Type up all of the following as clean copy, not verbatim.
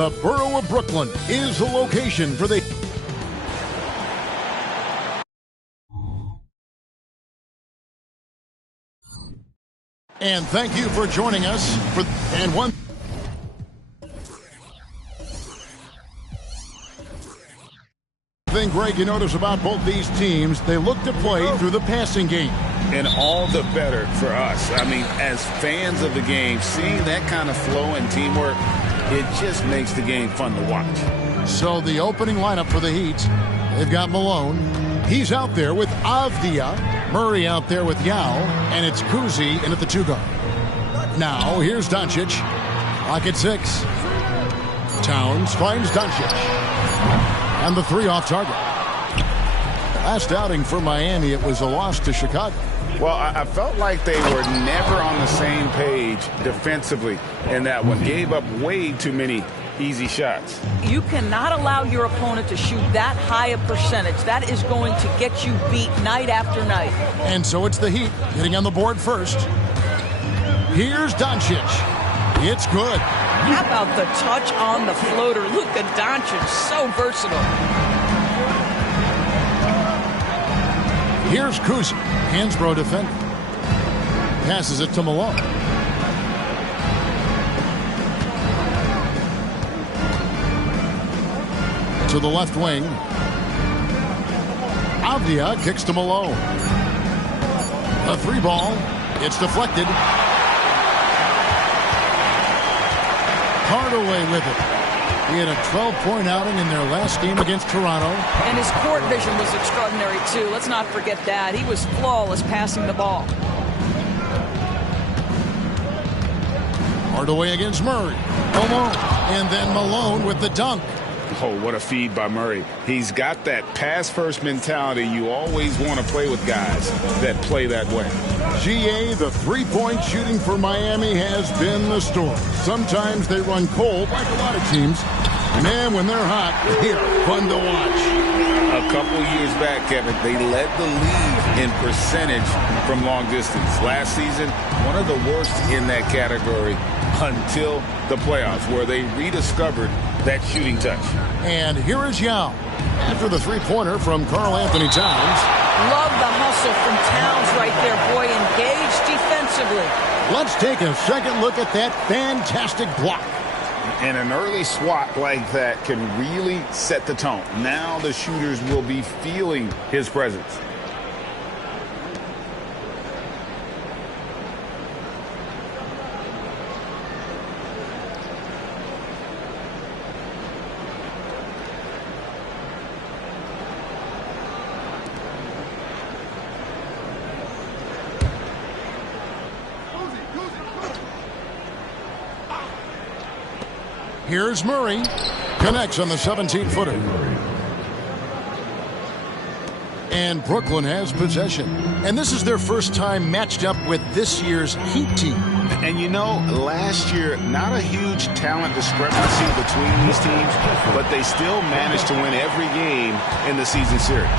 The borough of Brooklyn is the location for the... And thank you for joining us for... And one thing, Greg, you notice about both these teams, they look to play through the passing game. And all the better for us. I mean, as fans of the game, seeing that kind of flow and teamwork, it just makes the game fun to watch. So the opening lineup for the Heat, they've got Malone. He's out there with Avdia. Murray out there with Yao. And it's Kuzi in at the 2 guard. Now, here's Doncic. Clock at 6. Towns finds Doncic. And the 3 off target. Last outing for Miami, it was a loss to Chicago. Well, I felt like they were never on the same page defensively in that one. Gave up way too many easy shots. You cannot allow your opponent to shoot that high a percentage. That is going to get you beat night after night. And so it's the Heat getting on the board first. Here's Doncic. It's good. How about the touch on the floater? Luka Doncic, so versatile. Here's Kuzi. Hansbrough defending. Passes it to Malone. To the left wing. Avdia kicks to Malone. A 3 ball. It's deflected. Hardaway with it. He had a 12-point outing in their last game against Toronto. And his court vision was extraordinary, too. Let's not forget that. He was flawless passing the ball. Hardaway against Murray. Malone. And then Malone with the dunk. Oh, what a feed by Murray. He's got that pass-first mentality. You always want to play with guys that play that way. GA, the 3-point shooting for Miami has been the story. Sometimes they run cold, like a lot of teams. Man, when they're hot, they're fun to watch. A couple years back, Kevin, they led the league in percentage from long distance. Last season, one of the worst in that category until the playoffs, where they rediscovered that shooting touch. And here is Yao. After the 3-pointer from Karl Anthony Towns. Love the hustle from Towns right there, boy. Engaged defensively. Let's take a second look at that fantastic block. And an early swat like that can really set the tone. Now the shooters will be feeling his presence. Here's Murray. Connects on the 17-footer. And Brooklyn has possession. And this is their first time matched up with this year's Heat team. And you know, last year, not a huge talent discrepancy between these teams, but they still managed to win every game in the season series.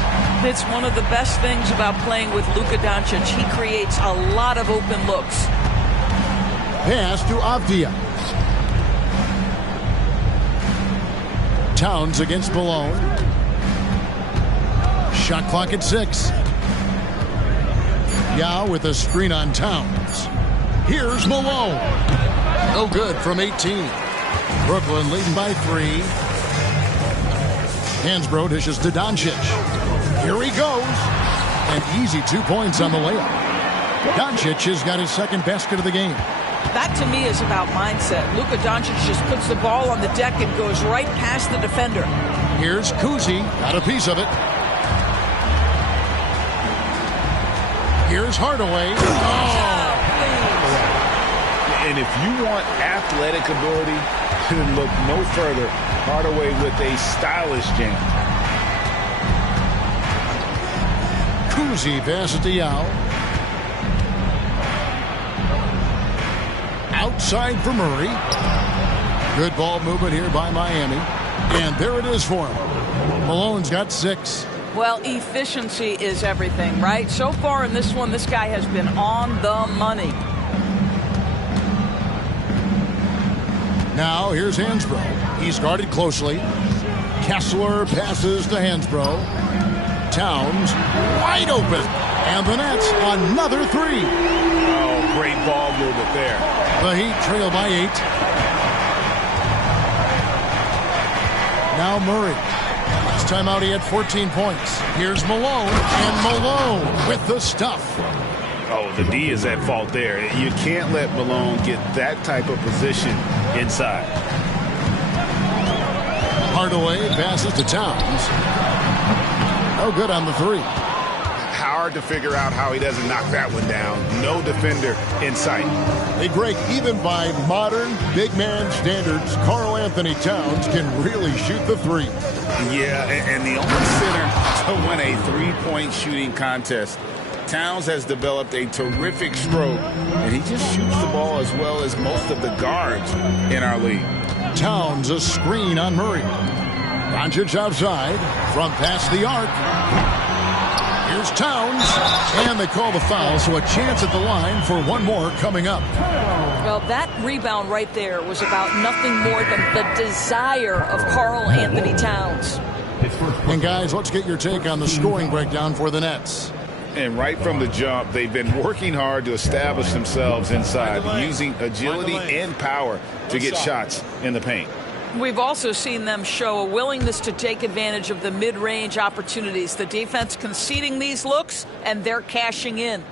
It's one of the best things about playing with Luka Doncic. He creates a lot of open looks. Pass to Avdia. Towns against Malone. Shot clock at 6. Yao with a screen on Towns. Here's Malone. No good from 18. Brooklyn leading by 3. Hansbrough dishes to Doncic. Here he goes. An easy 2 points on the layup. Doncic has got his second basket of the game. That, to me, is about mindset. Luka Doncic just puts the ball on the deck and goes right past the defender. Here's Kuzi. Got a piece of it. Here's Hardaway. Oh. And if you want athletic ability, then look no further. Hardaway with a stylish jam. Kuzi passes to Yao. Outside for Murray. Good ball movement here by Miami. And there it is for him. Malone's got 6. Well, efficiency is everything, right? So far in this one, this guy has been on the money. Now here's Hansbrough. He's guarded closely. Kessler passes to Hansbrough. Towns wide open. And the Nets another three. Oh, great ball movement there. The Heat trail by 8. Now Murray. Last time out he had 14 points. Here's Malone. And Malone with the stuff. Oh, the D is at fault there. You can't let Malone get that type of position inside. Hardaway passes to Towns. No good on the three. Hard to figure out how he doesn't knock that one down. No defender in sight. Hey, Greg, even by modern big man standards, Karl Anthony Towns can really shoot the three. Yeah, and the only center to win a three-point shooting contest. Towns has developed a terrific stroke, and he just shoots the ball as well as most of the guards in our league. Towns a screen on Murray. Doncic outside from past the arc. Here's Towns, and they call the foul, so a chance at the line for one more coming up. Well, that rebound right there was about nothing more than the desire of Karl Anthony Towns. And guys, let's get your take on the scoring breakdown for the Nets. And right from the jump, they've been working hard to establish themselves inside, using agility and power to get shots in the paint. We've also seen them show a willingness to take advantage of the mid-range opportunities. The defense conceding these looks, and they're cashing in.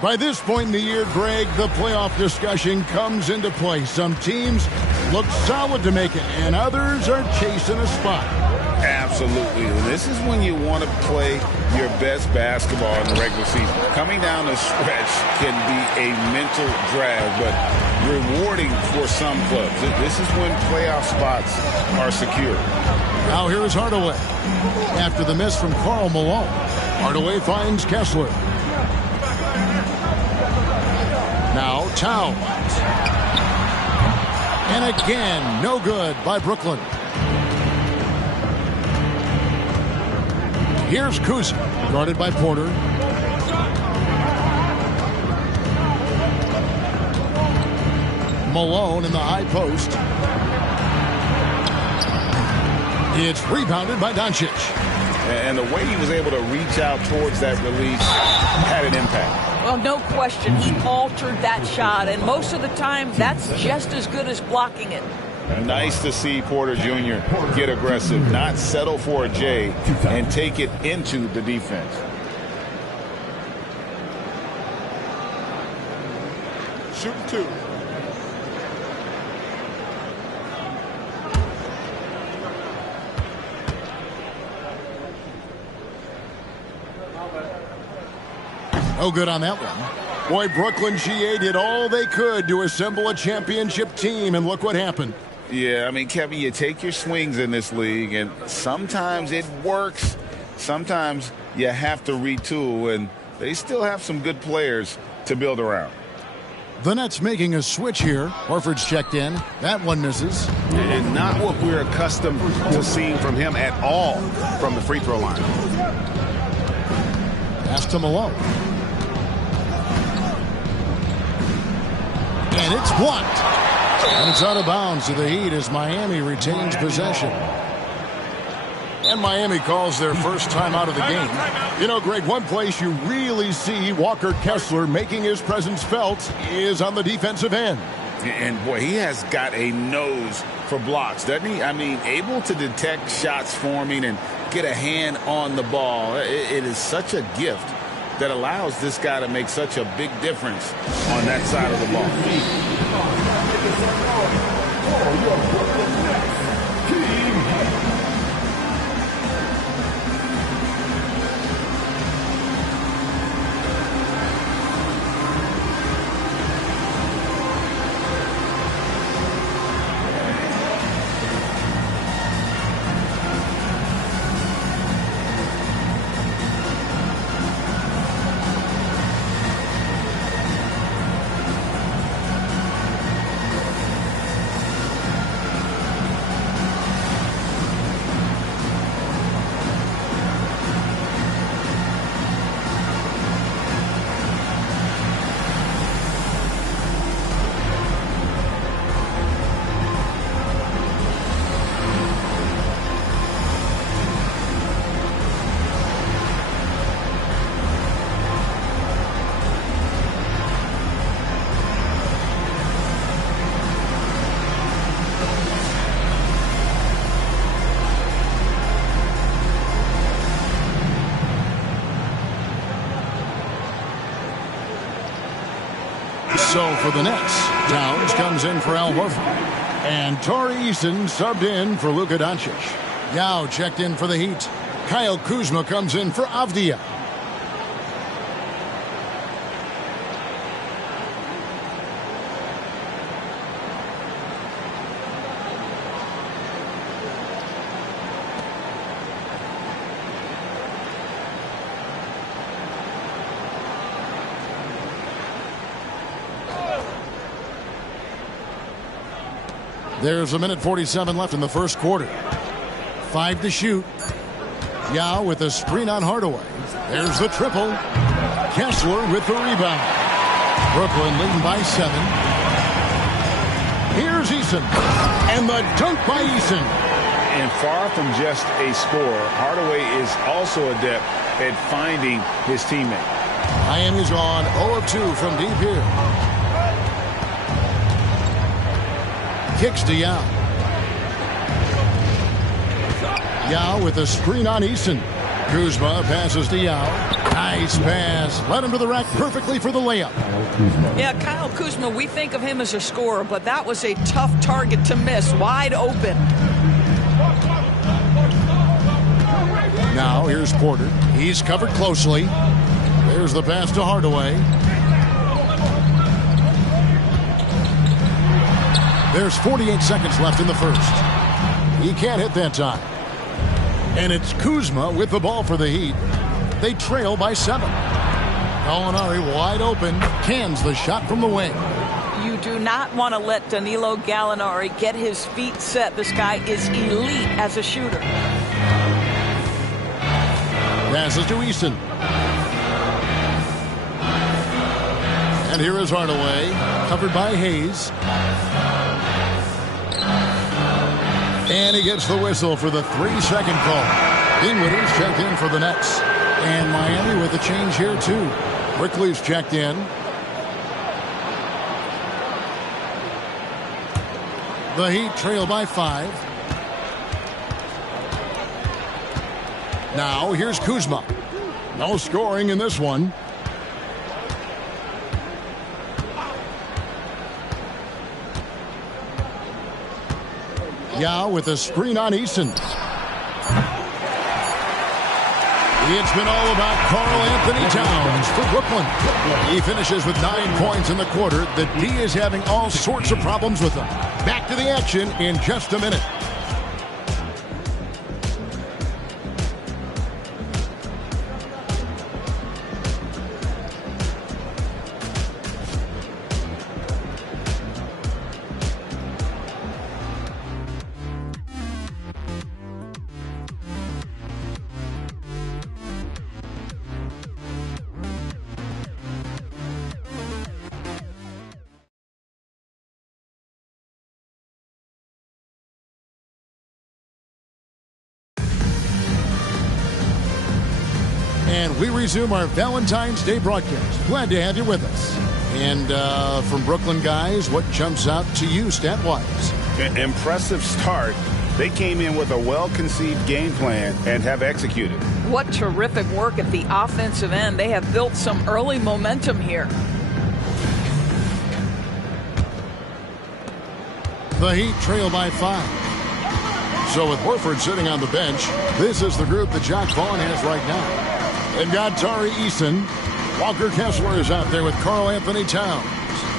By this point in the year, Greg, the playoff discussion comes into play. Some teams look solid to make it, and others are chasing a spot. Absolutely. This is when you want to play your best basketball in the regular season. Coming down the stretch can be a mental drag, but rewarding for some clubs. This is when playoff spots are secure. Now here is Hardaway. After the miss from Karl Malone, Hardaway finds Kessler. Now Towns. And again, no good by Brooklyn. Here's Kuzi, guarded by Porter. Malone in the high post. It's rebounded by Doncic. And the way he was able to reach out towards that release had an impact. Well, no question. He altered that shot, and most of the time, that's just as good as blocking it. Nice to see Porter Jr. get aggressive, not settle for a J, and take it into the defense. Shooting two. No good on that one. Boy, Brooklyn GA did all they could to assemble a championship team, and look what happened. Yeah, I mean, Kevin, you take your swings in this league, and sometimes it works. Sometimes you have to retool, and they still have some good players to build around. The Nets making a switch here. Horford's checked in. That one misses. And not what we're accustomed to seeing from him at all from the free throw line. Pass to Malone. And it's blocked. And it's out of bounds to the Heat as Miami retains possession. And Miami calls their first time out of the game. You know, Greg, one place you really see Walker Kessler making his presence felt is on the defensive end. And, boy, he has got a nose for blocks, doesn't he? I mean, able to detect shots forming and get a hand on the ball. It is such a gift that allows this guy to make such a big difference on that side of the ball. So for the Nets, Towns comes in for Al Horford. And Tari Eason subbed in for Luka Doncic. Yao checked in for the Heat. Kyle Kuzma comes in for Avdia. There's 1:47 left in the first quarter. 5 to shoot. Yao with a screen on Hardaway. There's the triple. Kessler with the rebound. Brooklyn leading by 7. Here's Eason. And the dunk by Eason. And far from just a scorer, Hardaway is also adept at finding his teammate. Miami's on 0 of 2 from deep here. Kicks to Yao. Yao with a screen on Eason. Kuzma passes to Yao. Nice pass. Led him to the rack perfectly for the layup. Yeah, Kyle Kuzma, we think of him as a scorer, but that was a tough target to miss. Wide open. Now here's Porter. He's covered closely. There's the pass to Hardaway. There's 48 seconds left in the first. He can't hit that time. And it's Kuzma with the ball for the Heat. They trail by 7. Gallinari wide open. Cans the shot from the wing. You do not want to let Danilo Gallinari get his feet set. This guy is elite as a shooter. Passes to Eason. And here is Hardaway. Covered by Hayes. And he gets the whistle for the 3-second call. Dinwiddie's checked in for the Nets. And Miami with a change here, too. Quickley's checked in. The Heat trail by 5. Now, here's Kuzma. No scoring in this one. Yao with a screen on Eason. It's been all about Karl Anthony Towns for Brooklyn. He finishes with 9 points in the quarter. The D is having all sorts of problems with him. Back to the action in just a minute. And we resume our Valentine's Day broadcast. Glad to have you with us. And from Brooklyn, guys, what jumps out to you stat-wise? An impressive start. They came in with a well-conceived game plan and have executed. What terrific work at the offensive end. They have built some early momentum here. The Heat trail by 5. So with Horford sitting on the bench, this is the group that Jacque Vaughn has right now. They've got Tari Eason. Walker Kessler is out there with Karl Anthony Towns.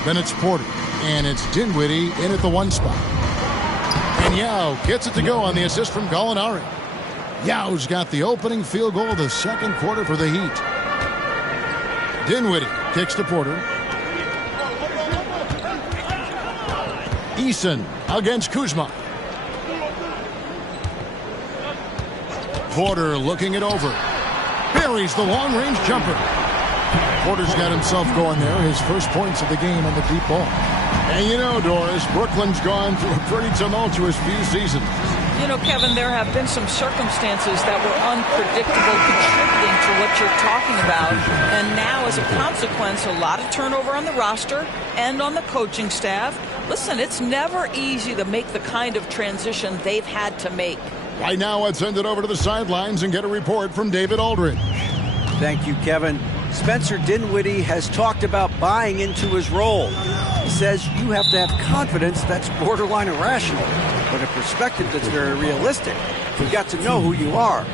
Then it's Porter. And it's Dinwiddie in at the 1 spot. And Yao gets it to go on the assist from Gallinari. Yao's got the opening field goal of the second quarter for the Heat. Dinwiddie kicks to Porter. Eason against Kuzma. Porter looking it over. Buries the long-range jumper. Porter's got himself going there. His first points of the game on the deep ball. And you know, Doris, Brooklyn's gone through a pretty tumultuous few seasons. You know, Kevin, there have been some circumstances that were unpredictable contributing to what you're talking about. And now, as a consequence, a lot of turnover on the roster and on the coaching staff. Listen, it's never easy to make the kind of transition they've had to make. Right now, let's send it over to the sidelines and get a report from David Aldridge. Thank you, Kevin. Spencer Dinwiddie has talked about buying into his role. He says you have to have confidence that's borderline irrational, but a perspective that's very realistic. You've got to know who you are.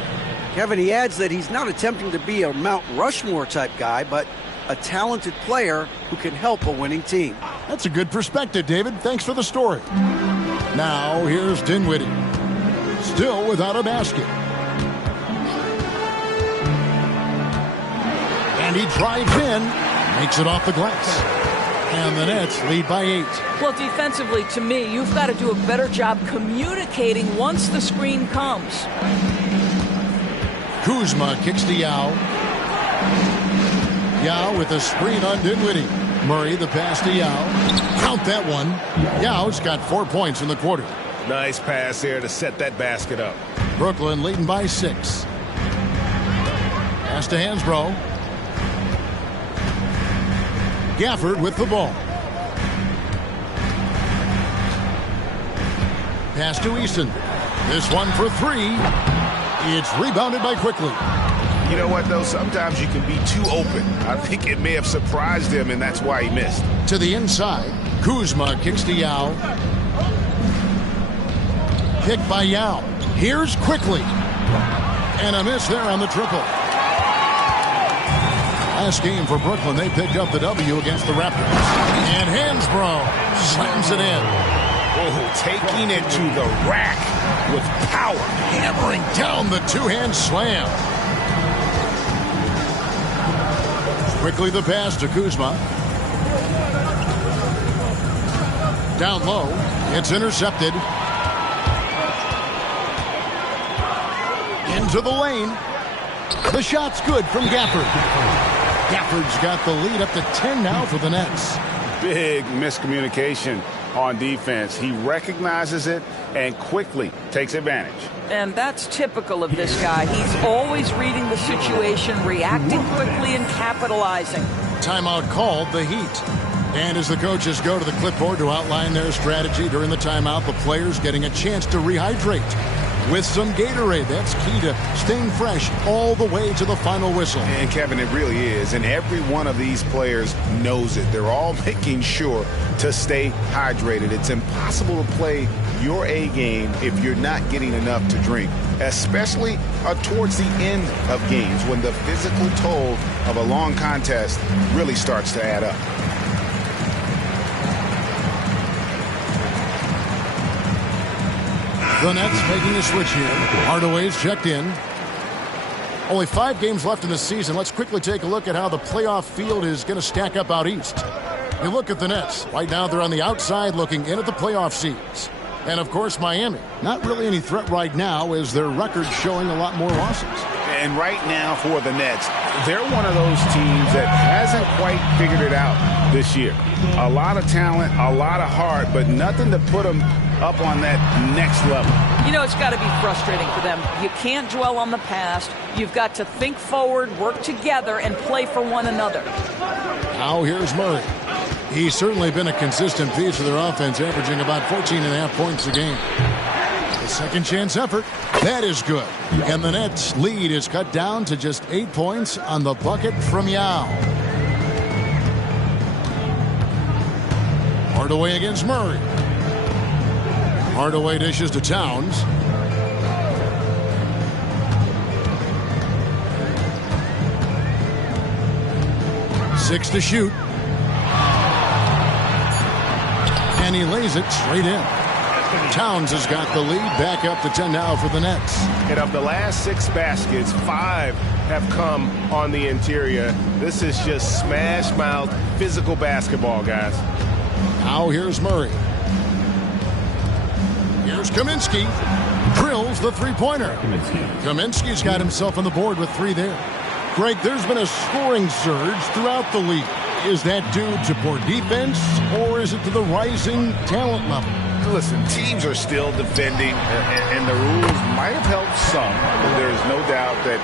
Kevin, he adds that he's not attempting to be a Mount Rushmore type guy, but a talented player who can help a winning team. That's a good perspective, David. Thanks for the story. Now, here's Dinwiddie. Still without a basket. And he drives in, makes it off the glass. And the Nets lead by 8. Well, defensively, to me, you've got to do a better job communicating once the screen comes. Kuzma kicks to Yao. Yao with a screen on Dinwiddie. Murray the pass to Yao. Count that one. Yao's got 4 points in the quarter. Nice pass there to set that basket up. Brooklyn leading by 6. Pass to Hansbrough. Gafford with the ball. Pass to Easton. This one for 3. It's rebounded by Quickly. You know what, though? Sometimes you can be too open. I think it may have surprised him, and that's why he missed. To the inside. Kuzma kicks to Yao. Picked by Yao. Here's Quickly. And a miss there on the triple. Last game for Brooklyn, they picked up the W against the Raptors. And Hansbrough slams it in. Oh, taking it to the rack with power. Hammering down the two-hand slam. Quickly the pass to Kuzma. Down low. It's intercepted. Into the lane. The shot's good from Gafford. Gafford's got the lead up to 10 now for the Nets. Big miscommunication on defense. He recognizes it and quickly takes advantage. And that's typical of this guy. He's always reading the situation, reacting quickly, and capitalizing. Timeout called, the Heat. And as the coaches go to the clipboard to outline their strategy during the timeout, the players getting a chance to rehydrate with some Gatorade. That's key to staying fresh all the way to the final whistle. And Kevin, it really is. And every one of these players knows it. They're all making sure to stay hydrated. It's impossible to play your A game if you're not getting enough to drink, especially towards the end of games when the physical toll of a long contest really starts to add up. The Nets making a switch here. Hardaway's checked in. Only 5 games left in the season. Let's quickly take a look at how the playoff field is going to stack up out east. You look at the Nets. Right now they're on the outside looking in at the playoff seeds. And, of course, Miami. Not really any threat right now as their record showing a lot more losses. And right now for the Nets, they're one of those teams that hasn't quite figured it out this year. A lot of talent, a lot of heart, but nothing to put them up on that next level. You know, it's got to be frustrating for them. You can't dwell on the past. You've got to think forward, work together, and play for one another. Now here's Murray. He's certainly been a consistent piece of their offense, averaging about 14.5 points a game. The second chance effort. That is good. And the Nets' lead is cut down to just 8 points on the bucket from Yao. Hardaway against Murray. Hardaway dishes to Towns. Six to shoot. And he lays it straight in. Towns has got the lead, back up to 10 now for the Nets. And of the last 6 baskets, 5 have come on the interior. This is just smash mouth physical basketball, guys. Now here's Murray. Here's Kaminsky. Drills the three-pointer. Kaminsky's got himself on the board with 3 there. Greg, there's been a scoring surge throughout the league. Is that due to poor defense, or is it to the rising talent level? Listen, teams are still defending, and the rules might have helped some. There's no doubt that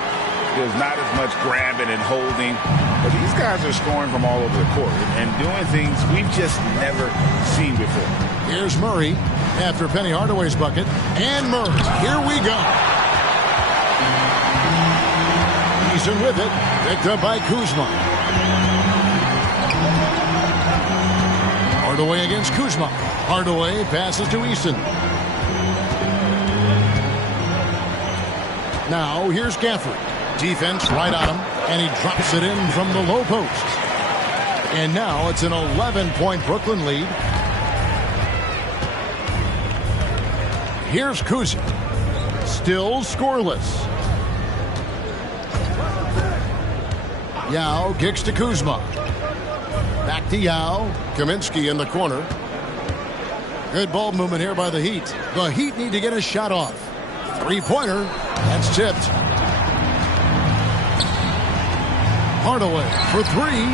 there's not as much grabbing and holding. But these guys are scoring from all over the court and doing things we've just never seen before. Here's Murray after Penny Hardaway's bucket. And Murray, here we go. Eason with it. Picked up by Kuzma. Hardaway against Kuzma. Hardaway passes to Eason. Now here's Gafford. Defense right on him, and he drops it in from the low post. And now it's an 11-point Brooklyn lead. Here's Kuzi. Still scoreless. Yao kicks to Kuzma. Back to Yao. Kaminsky in the corner. Good ball movement here by the Heat. The Heat need to get a shot off. Three-pointer. That's tipped. Hardaway for three.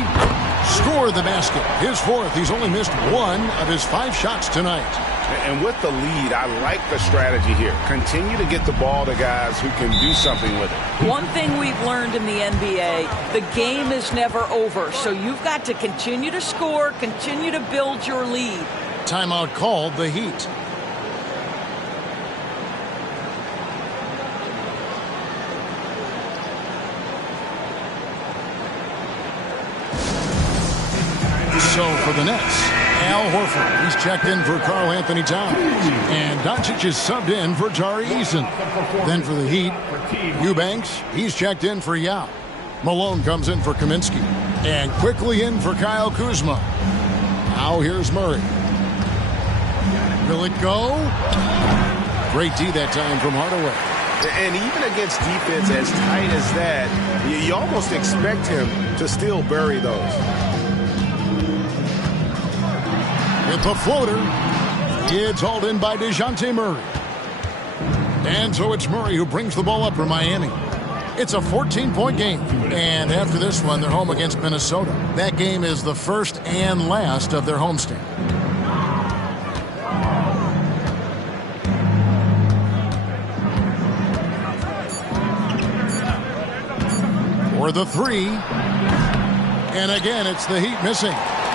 Scored the basket. His fourth. He's only missed one of his 5 shots tonight. And with the lead, I like the strategy here. Continue to get the ball to guys who can do something with it. One thing we've learned in the NBA, the game is never over. So you've got to continue to score, continue to build your lead. Timeout called, the Heat. So for the Nets, Al Horford. He's checked in for Karl Anthony Towns. And Doncic is subbed in for Tari Eason. Then for the Heat, Eubanks. He's checked in for Yao. Malone comes in for Kaminsky. And quickly in for Kyle Kuzma. Now here's Murray. Will it go? Great D that time from Hardaway. And even against defense as tight as that, you almost expect him to still bury those. With the floater, it's hauled in by DeJounte Murray. And so it's Murray who brings the ball up for Miami. It's a 14-point game. And after this one, they're home against Minnesota. That game is the first and last of their homestand. For the three. And again, it's the Heat missing.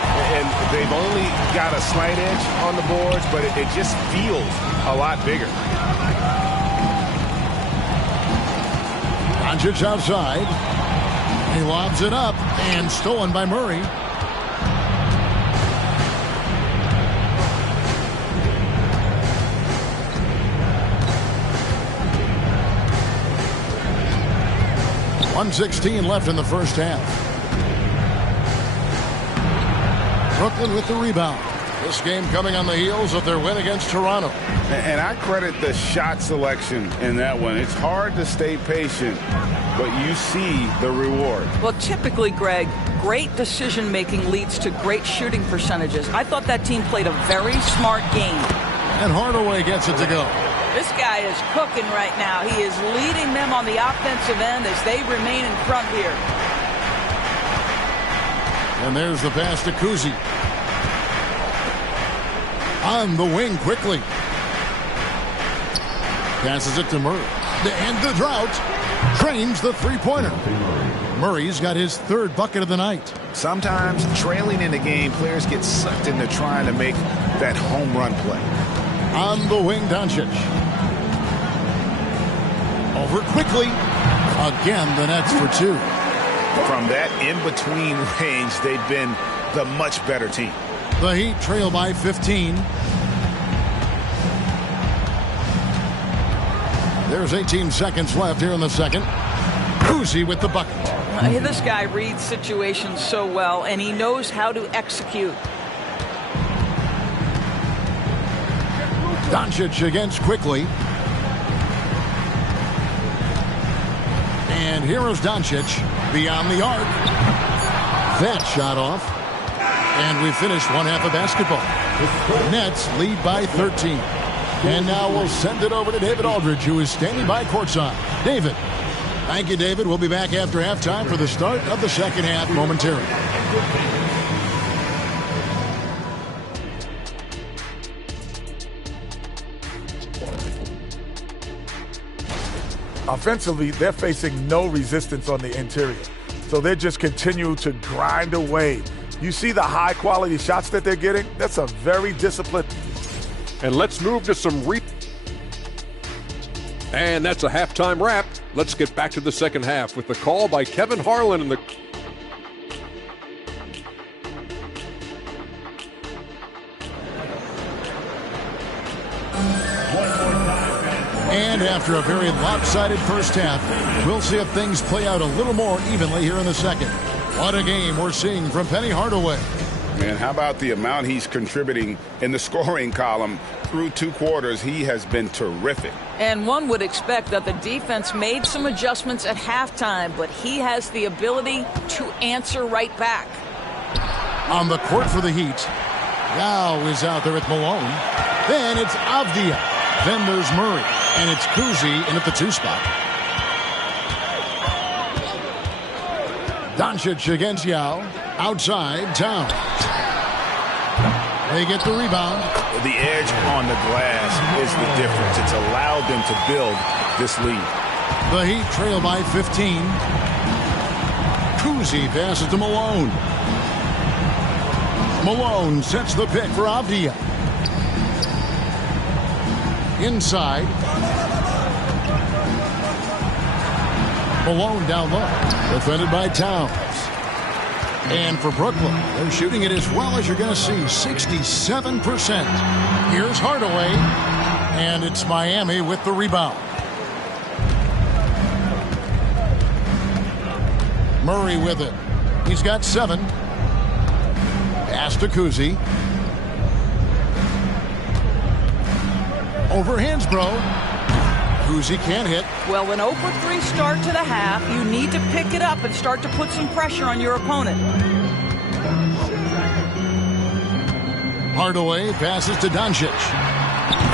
And they've only got a slight edge on the boards, but it just feels a lot bigger. Doncic outside. He lobs it up and stolen by Murray. .116 left in the first half. Brooklyn with the rebound. This game coming on the heels of their win against Toronto. And I credit the shot selection in that one. It's hard to stay patient, but you see the reward. Well, typically, Greg, great decision-making leads to great shooting percentages. I thought that team played a very smart game. And Hardaway gets it to go. This guy is cooking right now. He is leading them on the offensive end as they remain in front here. And there's the pass to Kuzi. On the wing quickly. Passes it to Murray. To end the drought. Trains the three-pointer. Murray's got his third bucket of the night. Sometimes trailing in the game, players get sucked into trying to make that home run play. On the wing, Doncic. Over quickly. Again, the Nets for two. From that in-between range, they've been the much better team. The Heat trail by 15. There's 18 seconds left here in the second. Kuzi with the bucket. This guy reads situations so well, and he knows how to execute. Doncic against quickly. And here is Doncic beyond the arc. That shot off. And we finished one half of basketball. Nets lead by 13. And now we'll send it over to David Aldridge, who is standing by courtside. David. Thank you, David. We'll be back after halftime for the start of the second half momentarily. Offensively, they're facing no resistance on the interior. So they just continue to grind away. You see the high-quality shots that they're getting? That's a very disciplined. And let's move to some And that's a halftime wrap. Let's get back to the second half with the call by Kevin Harlan and the... And after a very lopsided first half, we'll see if things play out a little more evenly here in the second. What a game we're seeing from Penny Hardaway. Man, how about the amount he's contributing in the scoring column through 2 quarters? He has been terrific. And one would expect that the defense made some adjustments at halftime, but he has the ability to answer right back. On the court for the Heat, Yao is out there with Malone. Then it's Avdia. Then there's Murray. And it's Kuzi in at the 2 spot. Doncic against Yao. Outside, Towns. They get the rebound. The edge on the glass is the difference. It's allowed them to build this lead. The Heat trail by 15. Kuzi passes to Malone. Malone sets the pick for Avdia. Inside. Malone down low. Defended by Towns. And for Brooklyn, they're shooting it as well as you're going to see, 67%. Here's Hardaway. And it's Miami with the rebound. Murray with it. He's got 7. Pass to Kuzi. Over Hansbrough. Kuzi can't hit. Well, an 0-for-3 start to the half. You need to pick it up and start to put some pressure on your opponent. Hardaway passes to Doncic.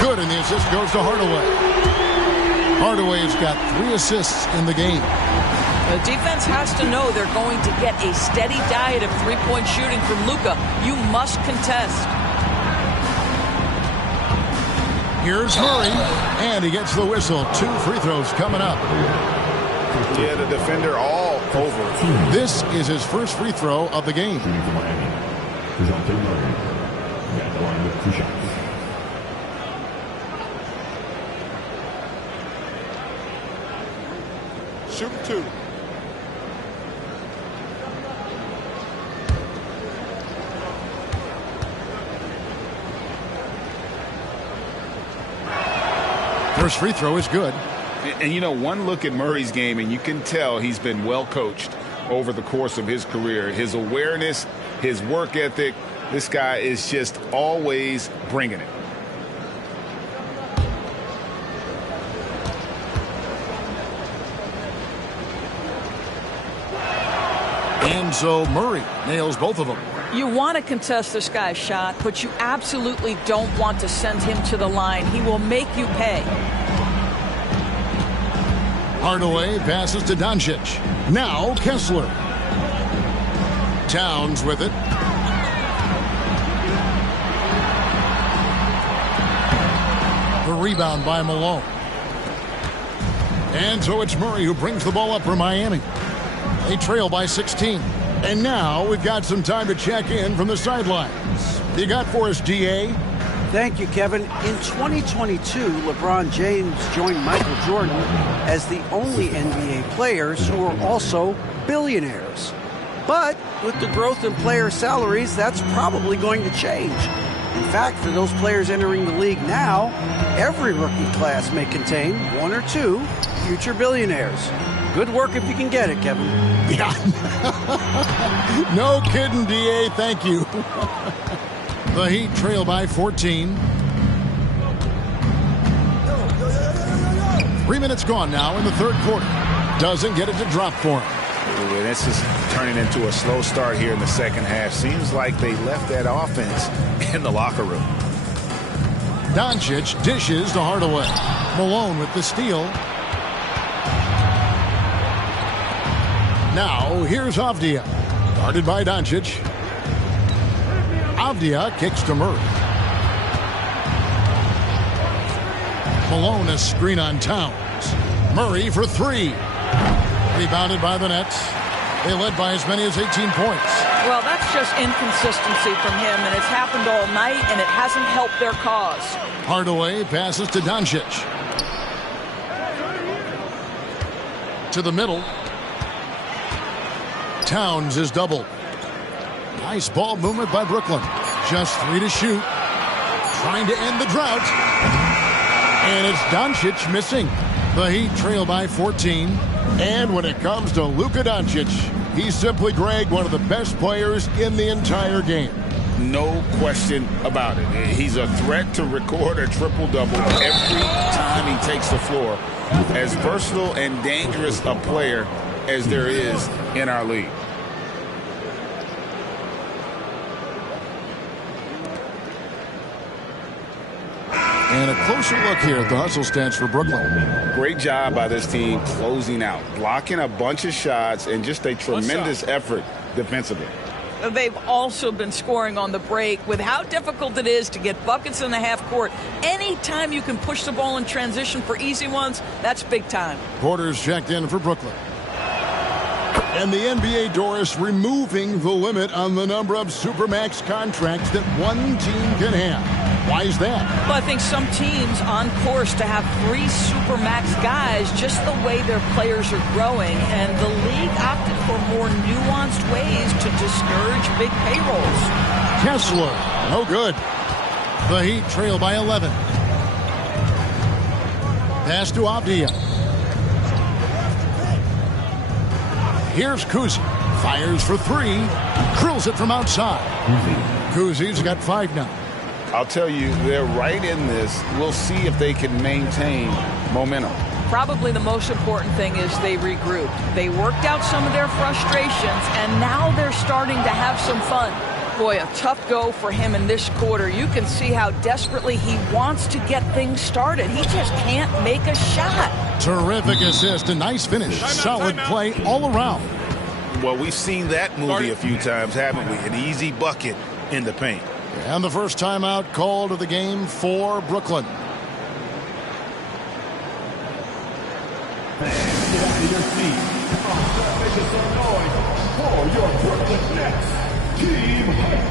Good, and the assist goes to Hardaway. Hardaway's got 3 assists in the game. The defense has to know they're going to get a steady diet of three-point shooting from Luka. You must contest. Here's Murray, and he gets the whistle. 2 free throws coming up. Yeah, the defender all over. This is his first free throw of the game. Shoot 2. First free throw is good. And you know, one look at Murray's game, and you can tell he's been well coached over the course of his career. His awareness, his work ethic, this guy is just always bringing it. And so Murray nails both of them. You want to contest this guy's shot, but you absolutely don't want to send him to the line. He will make you pay. Hardaway passes to Doncic. Now Kessler. Towns with it. The rebound by Malone. And so it's Murray who brings the ball up for Miami. They trail by 16. And now we've got some time to check in from the sidelines. You got for us, DA? Thank you, Kevin. In 2022, LeBron James joined Michael Jordan as the only NBA players who are also billionaires. But with the growth in player salaries, that's probably going to change. In fact, for those players entering the league now, every rookie class may contain 1 or 2 future billionaires. Good work if you can get it, Kevin. Yeah. No kidding, DA. Thank you. The Heat trail by 14. 3 minutes gone now in the third quarter. Doesn't get it to drop for him. Ooh, and this is turning into a slow start here in the second half. Seems like they left that offense in the locker room. Doncic dishes to Hardaway. Malone with the steal. Now, here's Avdia. Guarded by Doncic. Avdia kicks to Murray. Malone a screen on Towns. Murray for 3. Rebounded by the Nets. They led by as many as 18 points. Well, that's just inconsistency from him, and it's happened all night, and it hasn't helped their cause. Hardaway passes to Doncic. to the middle. Towns is doubled. Nice ball movement by Brooklyn. Just 3 to shoot. Trying to end the drought. And it's Doncic missing. The Heat trail by 14. And when it comes to Luka Doncic, he's simply, Greg, one of the best players in the entire game. No question about it. He's a threat to record a triple-double every time he takes the floor. As versatile and dangerous a player as there is in our league. And a closer look here at the hustle stats for Brooklyn. Great job by this team closing out, blocking a bunch of shots, and just a tremendous effort defensively. They've also been scoring on the break. With how difficult it is to get buckets in the half court, anytime you can push the ball in transition for easy ones, that's big time. Porter's checked in for Brooklyn. And the NBA, Doris, removing the limit on the number of Supermax contracts that one team can have. Why is that? Well, I think some teams on course to have 3 Supermax guys, just the way their players are growing, and the league opted for more nuanced ways to discourage big payrolls. Kessler, no good. The Heat trail by 11. Pass to Avdia. Here's Kuzi. Fires for 3. Drills it from outside. Kuzi's got 5 now. I'll tell you, they're right in this. We'll see if they can maintain momentum. Probably the most important thing is they regrouped. They worked out some of their frustrations, and now they're starting to have some fun. Boy, a tough go for him in this quarter. You can see how desperately he wants to get things started. He just can't make a shot. Terrific assist, a nice finish. Solid play all around. Well, we've seen that movie a few times, haven't we? An easy bucket in the paint. And the first timeout called of the game for Brooklyn. Get out of your seat. Make some noise for your Brooklyn Nets team hype.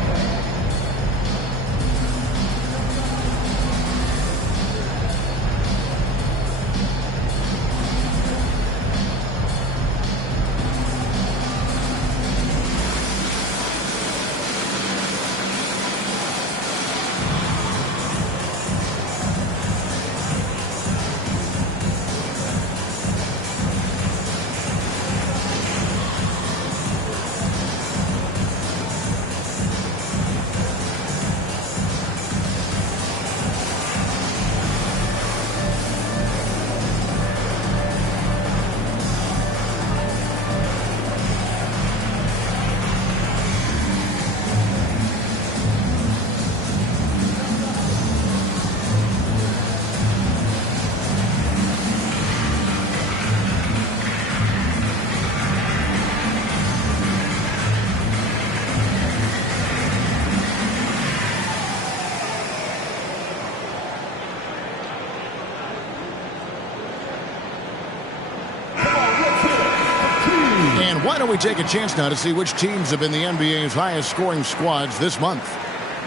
Why don't we take a chance now to see which teams have been the NBA's highest scoring squads this month?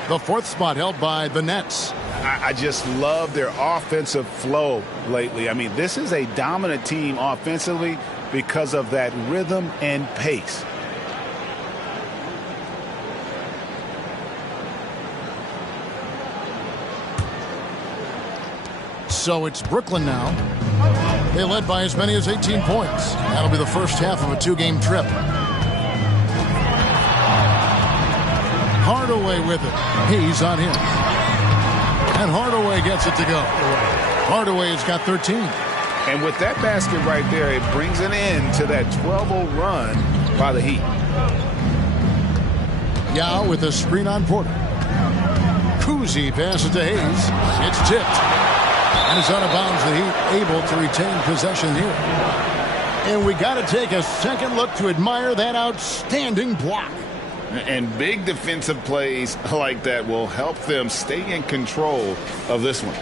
The 4th spot held by the Nets. I just love their offensive flow lately. I mean, this is a dominant team offensively because of that rhythm and pace. So it's Brooklyn now. They led by as many as 18 points. That'll be the first half of a 2-game trip. Hardaway with it. He's on him. And Hardaway gets it to go. Hardaway's got 13. And with that basket right there, it brings an end to that 12-0 run by the Heat. Yao with a screen on Porter. Kuzi passes to Hayes. It's tipped. And it's out of bounds. The Heat able to retain possession here. And we got to take a second look to admire that outstanding block. And big defensive plays like that will help them stay in control of this one.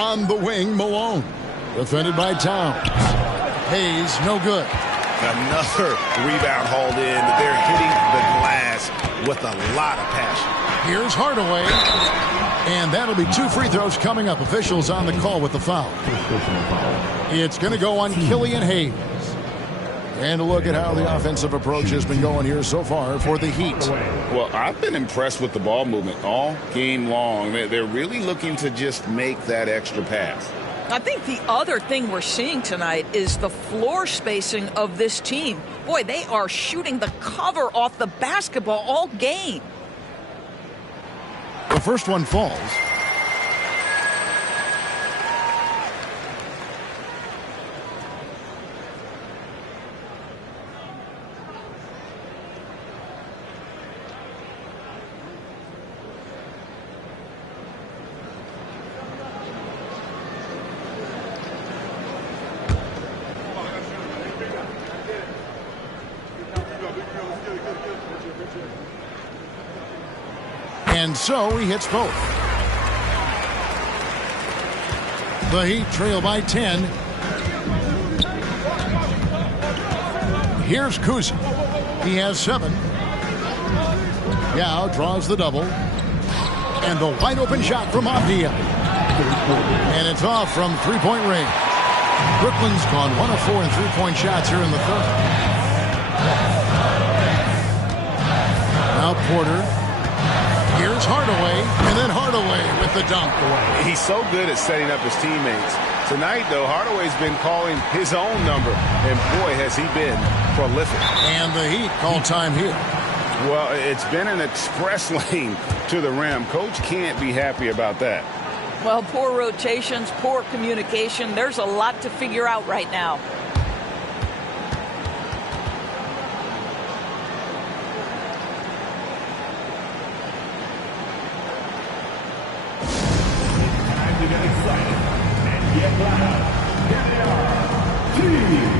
On the wing, Malone. Defended by Towns. Hayes, no good. Another rebound hauled in. They're hitting the glass with a lot of passion. Here's Hardaway. And that'll be 2 free throws coming up. Officials on the call with the foul. It's going to go on Killian Hayes. And a look at how the offensive approach has been going here so far for the Heat. Well, I've been impressed with the ball movement all game long. They're really looking to just make that extra pass. I think the other thing we're seeing tonight is the floor spacing of this team. Boy, they are shooting the cover off the basketball all game. The first one falls. And so he hits both. The Heat trail by 10. Here's Kuzi. He has 7. Yao draws the double. And the wide open shot from Avdia. And it's off from three-point range. Brooklyn's gone 1 of 4 in three-point shots here in the third. Now Porter. Here's Hardaway, and then Hardaway with the dunk. He's so good at setting up his teammates. Tonight, though, Hardaway's been calling his own number, and boy, has he been prolific. And the Heat call time here. Well, it's been an express lane to the rim. Coach can't be happy about that. Well, poor rotations, poor communication. There's a lot to figure out right now. To get excited and get loud. Here they are. Team.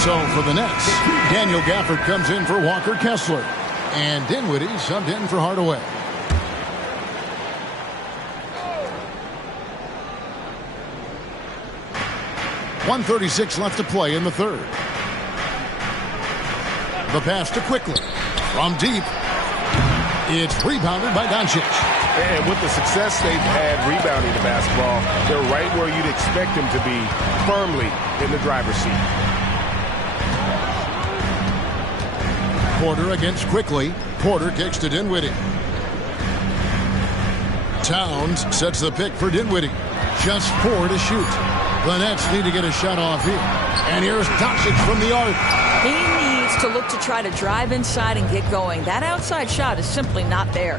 So for the Nets, Daniel Gafford comes in for Walker Kessler. And Dinwiddie subbed in for Hardaway. .136 left to play in the third. The pass to Quickly. From deep. It's rebounded by Doncic. And with the success they've had rebounding the basketball, they're right where you'd expect them to be, firmly in the driver's seat. Porter against Quickly. Porter kicks to Dinwiddie. Towns sets the pick for Dinwiddie. Just 4 to shoot. The Nets need to get a shot off here. And here's Doncic from the arc. He needs to look to try to drive inside and get going. That outside shot is simply not there.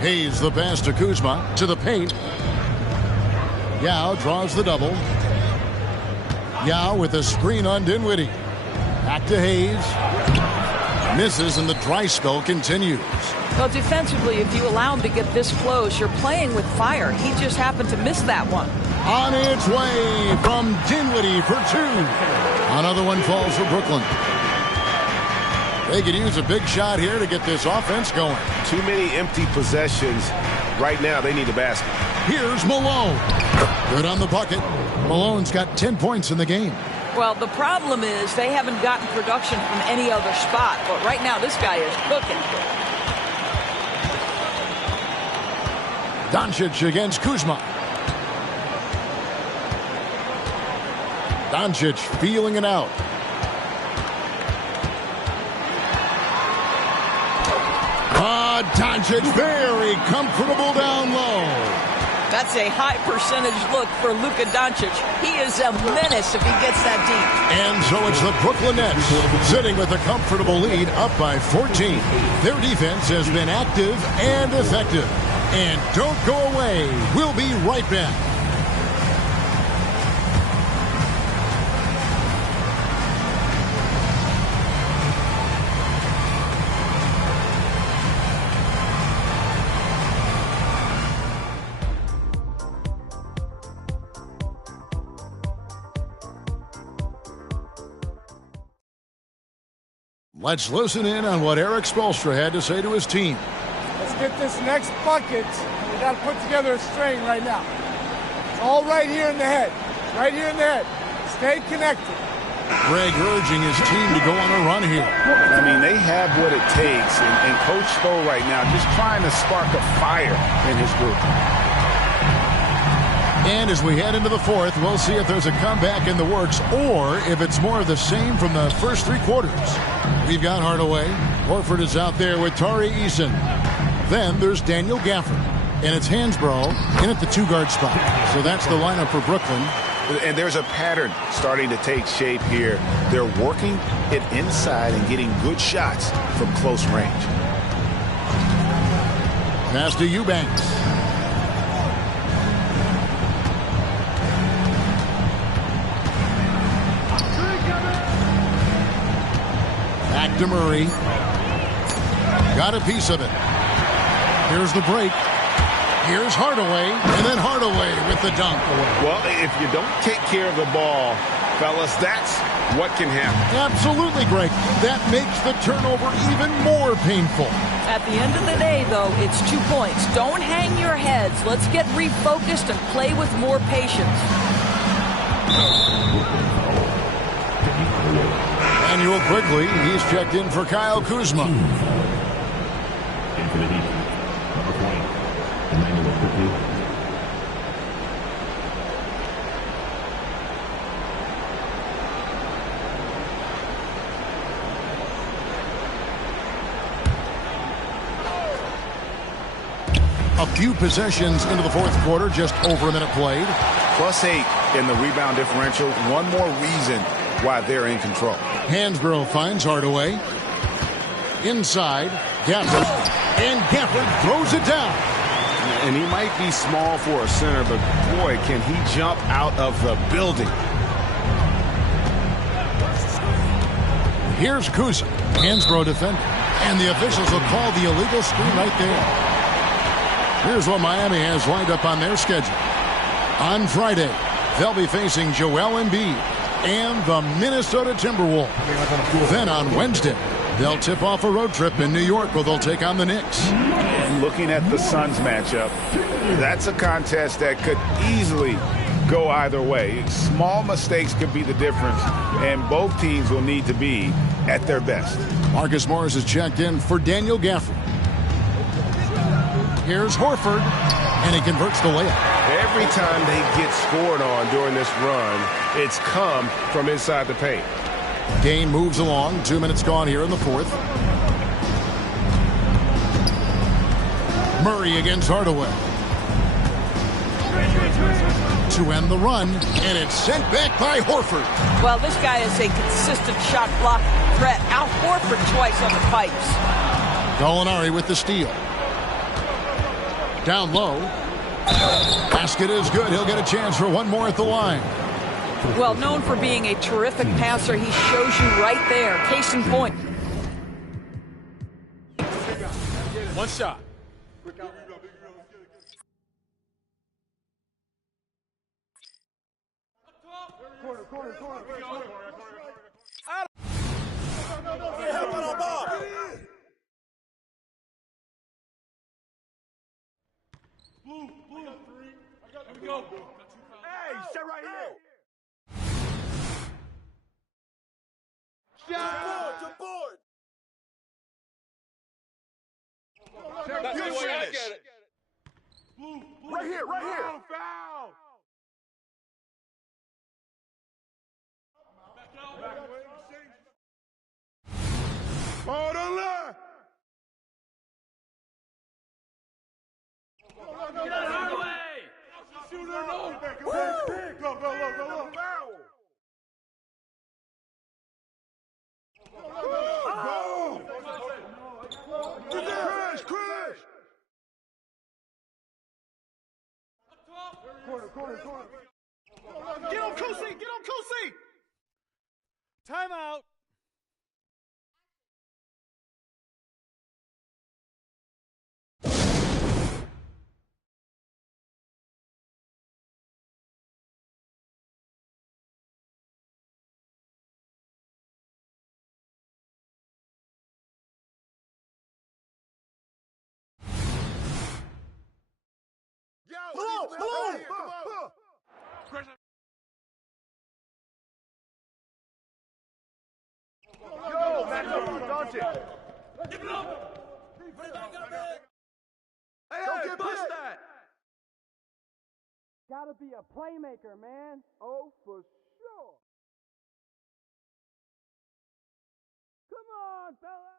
Hayes the pass to Kuzma to the paint. Yao draws the double. Yao with a screen on Dinwiddie. Back to Hayes. Misses and the dry spell continues. Well, defensively, if you allow him to get this close, you're playing with fire. He just happened to miss that one. On its way from Dinwiddie for 2. Another one falls for Brooklyn. They could use a big shot here to get this offense going. Too many empty possessions. Right now, they need a basket. Here's Malone. Good on the bucket. Malone's got 10 points in the game. Well, the problem is they haven't gotten production from any other spot. But right now, this guy is cooking. Doncic against Kuzma. Doncic feeling it out. Doncic very comfortable down low. That's a high percentage look for Luka Doncic. He is a menace if he gets that deep. And so it's the Brooklyn Nets sitting with a comfortable lead up by 14. Their defense has been active and effective. And don't go away. We'll be right back. Let's listen in on what Eric Spoelstra had to say to his team. Let's get this next bucket. We got to put together a string right now. It's all right here in the head. Right here in the head. Stay connected. Greg urging his team to go on a run here. I mean, they have what it takes. And Coach Spo right now just trying to spark a fire in his group. And as we head into the fourth, we'll see if there's a comeback in the works or if it's more of the same from the first three quarters. We've got Hardaway. Horford is out there with Tari Eason. Then there's Daniel Gafford. And it's Hansbrough in at the two-guard spot. So that's the lineup for Brooklyn. And there's a pattern starting to take shape here. They're working it inside and getting good shots from close range. Pass to Eubanks. Back to Murray. Got a piece of it. Here's the break. Here's Hardaway, and then Hardaway with the dunk. Well, if you don't take care of the ball, fellas, that's what can happen. Absolutely, Greg. That makes the turnover even more painful. At the end of the day, though, it's 2 points. Don't hang your heads. Let's get refocused and play with more patience. Manuel quickly. He's checked in for Kyle Kuzma. A few possessions into the fourth quarter, just over a minute played. +8 in the rebound differential. One more reason why they're in control. Hansbrough finds Hardaway. Inside, Gafford. And Gafford throws it down. And he might be small for a center, but boy, can he jump out of the building. Here's Kuzma. Hansbrough defending. And the officials will call the illegal screen right there. Here's what Miami has lined up on their schedule. On Friday, they'll be facing Joel Embiid and the Minnesota Timberwolves. Then on Wednesday, they'll tip off a road trip in New York where they'll take on the Knicks. And looking at the Suns matchup, that's a contest that could easily go either way. Small mistakes could be the difference, and both teams will need to be at their best. Marcus Morris is checked in for Daniel Gafford. Here's Horford, and he converts the layup. Every time they get scored on during this run, it's come from inside the paint. Game moves along. 2 minutes gone here in the fourth. Murray against Hardaway. To end the run, and it's sent back by Horford. Well, this guy is a consistent shot block threat. Out Horford twice on the pipes. Gallinari with the steal. Down low. Basket is good. He'll get a chance for one more at the line. Well, known for being a terrific passer, he shows you right there. Case in point. One shot. Hey, stay right here. To board. That's the way I get it. Right here, right here. Foul. Hold on, line. Get out of the way. Shooter, no. Go, go, go, go, go. Go. Crash, crash. Get on Kusi! Get on Kusi! Timeout. Malone! Yo, man, dodge it. Give it up. Hey, don't bust that. Gotta be a playmaker, man. Oh, for sure. Come on, fella.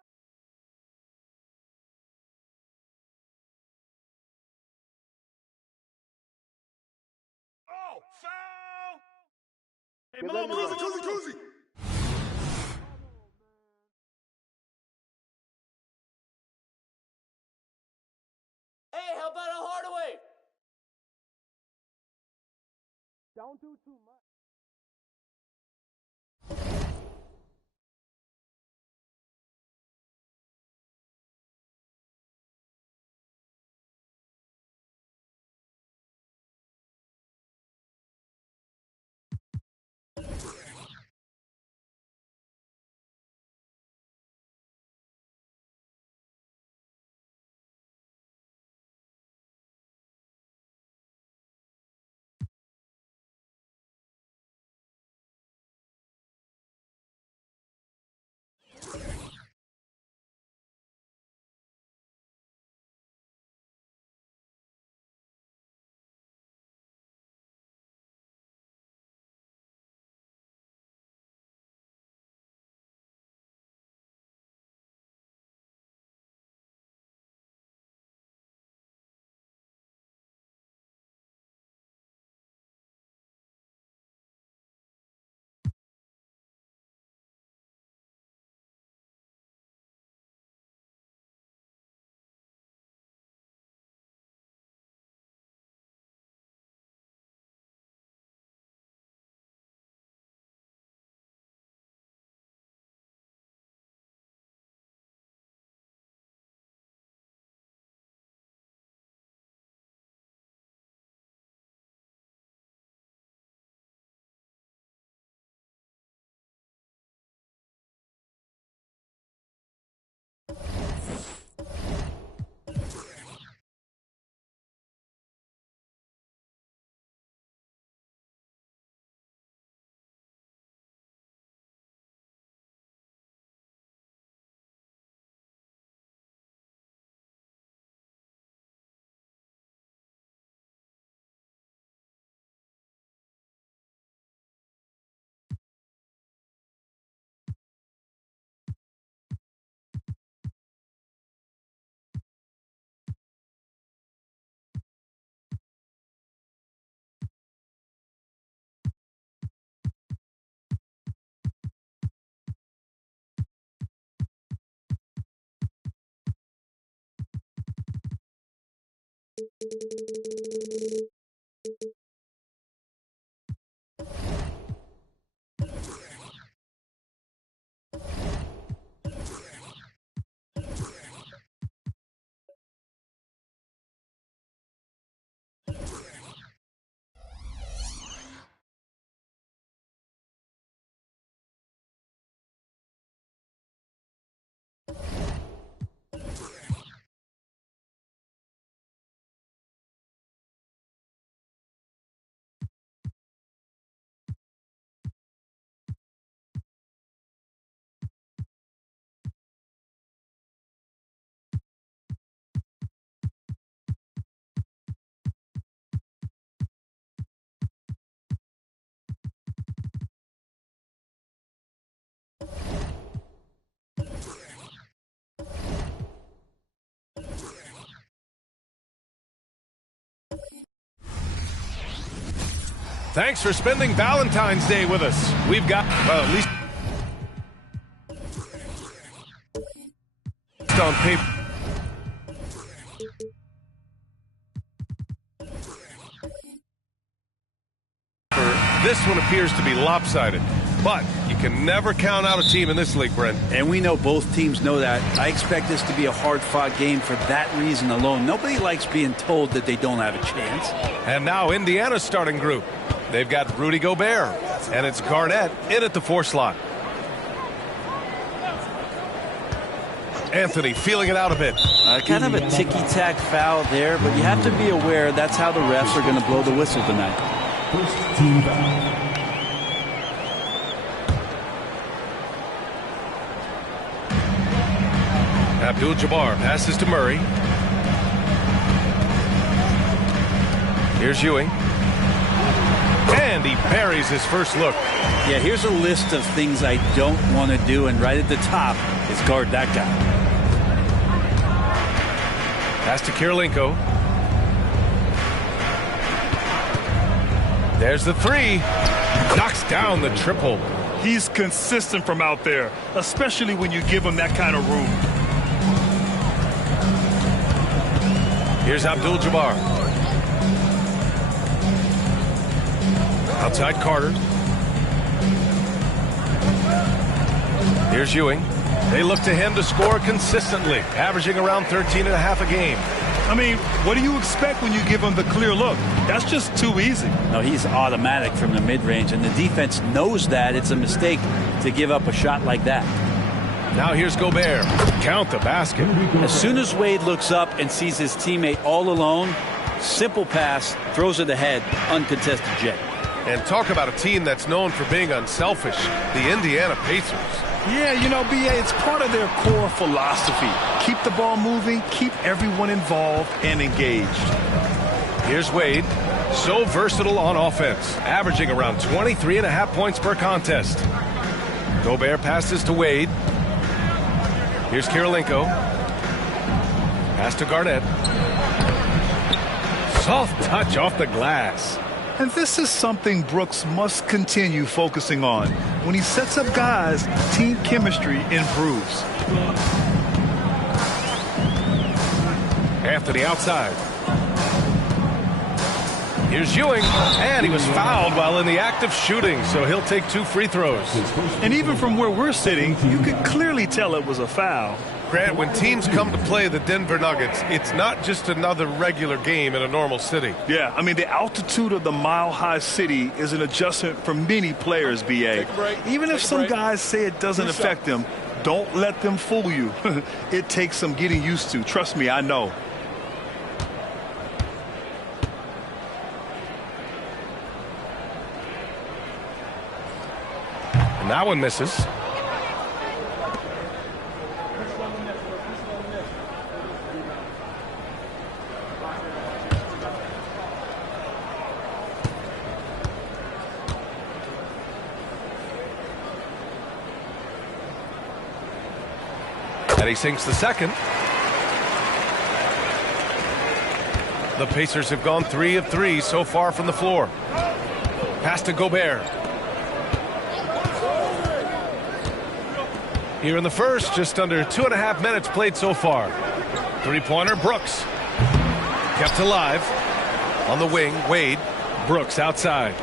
Oh, foul! Hey, Malone. Hey, how about a Hardaway? Don't do too much. Thanks for spending Valentine's Day with us. We've got, well, at least on paper. This one appears to be lopsided. But you can never count out a team in this league, Brent. And we know both teams know that. I expect this to be a hard-fought game for that reason alone. Nobody likes being told that they don't have a chance. And now Indiana's starting group. They've got Rudy Gobert, and it's Garnett in at the 4 slot. Anthony feeling it out a bit. Kind of a ticky-tack foul there, but you have to be aware that's how the refs are going to blow the whistle tonight. First team foul. Abdul-Jabbar passes to Murray. Here's Ewing. And he buries his first look. Yeah, here's a list of things I don't want to do, and right at the top is guard that guy. Pass to Kirilenko. There's the 3. Knocks down the triple. He's consistent from out there, especially when you give him that kind of room. Here's Abdul-Jabbar. Outside Carter. Here's Ewing. They look to him to score consistently, averaging around 13.5 a game. I mean, what do you expect when you give him the clear look? That's just too easy. No, he's automatic from the mid-range, and the defense knows that. It's a mistake to give up a shot like that. Now here's Gobert. Count the basket. As soon as Wade looks up and sees his teammate all alone, simple pass, throws it ahead, uncontested jet. And talk about a team that's known for being unselfish, the Indiana Pacers. Yeah, you know, B.A., it's part of their core philosophy. Keep the ball moving, keep everyone involved and engaged. Here's Wade. So versatile on offense, averaging around 23.5 points per contest. Gobert passes to Wade. Here's Kirilenko. Pass to Garnett. Soft touch off the glass. And this is something Brooks must continue focusing on. When he sets up guys, team chemistry improves. Anthony outside. Here's Ewing, and he was fouled while in the act of shooting, so he'll take 2 free throws. And even from where we're sitting, you could clearly tell it was a foul. Grant, when teams come to play the Denver Nuggets, it's not just another regular game in a normal city. Yeah, I mean, the altitude of the mile-high city is an adjustment for many players, B.A. Even if some guys say it doesn't affect them, don't let them fool you. It takes some getting used to. Trust me, I know. And that one misses. And he sinks the second. The Pacers have gone 3 of 3 so far from the floor. Pass to Gobert. Here in the first, just under 2.5 minutes played so far. 3-pointer, Brooks. Kept alive. On the wing, Wade. Brooks outside.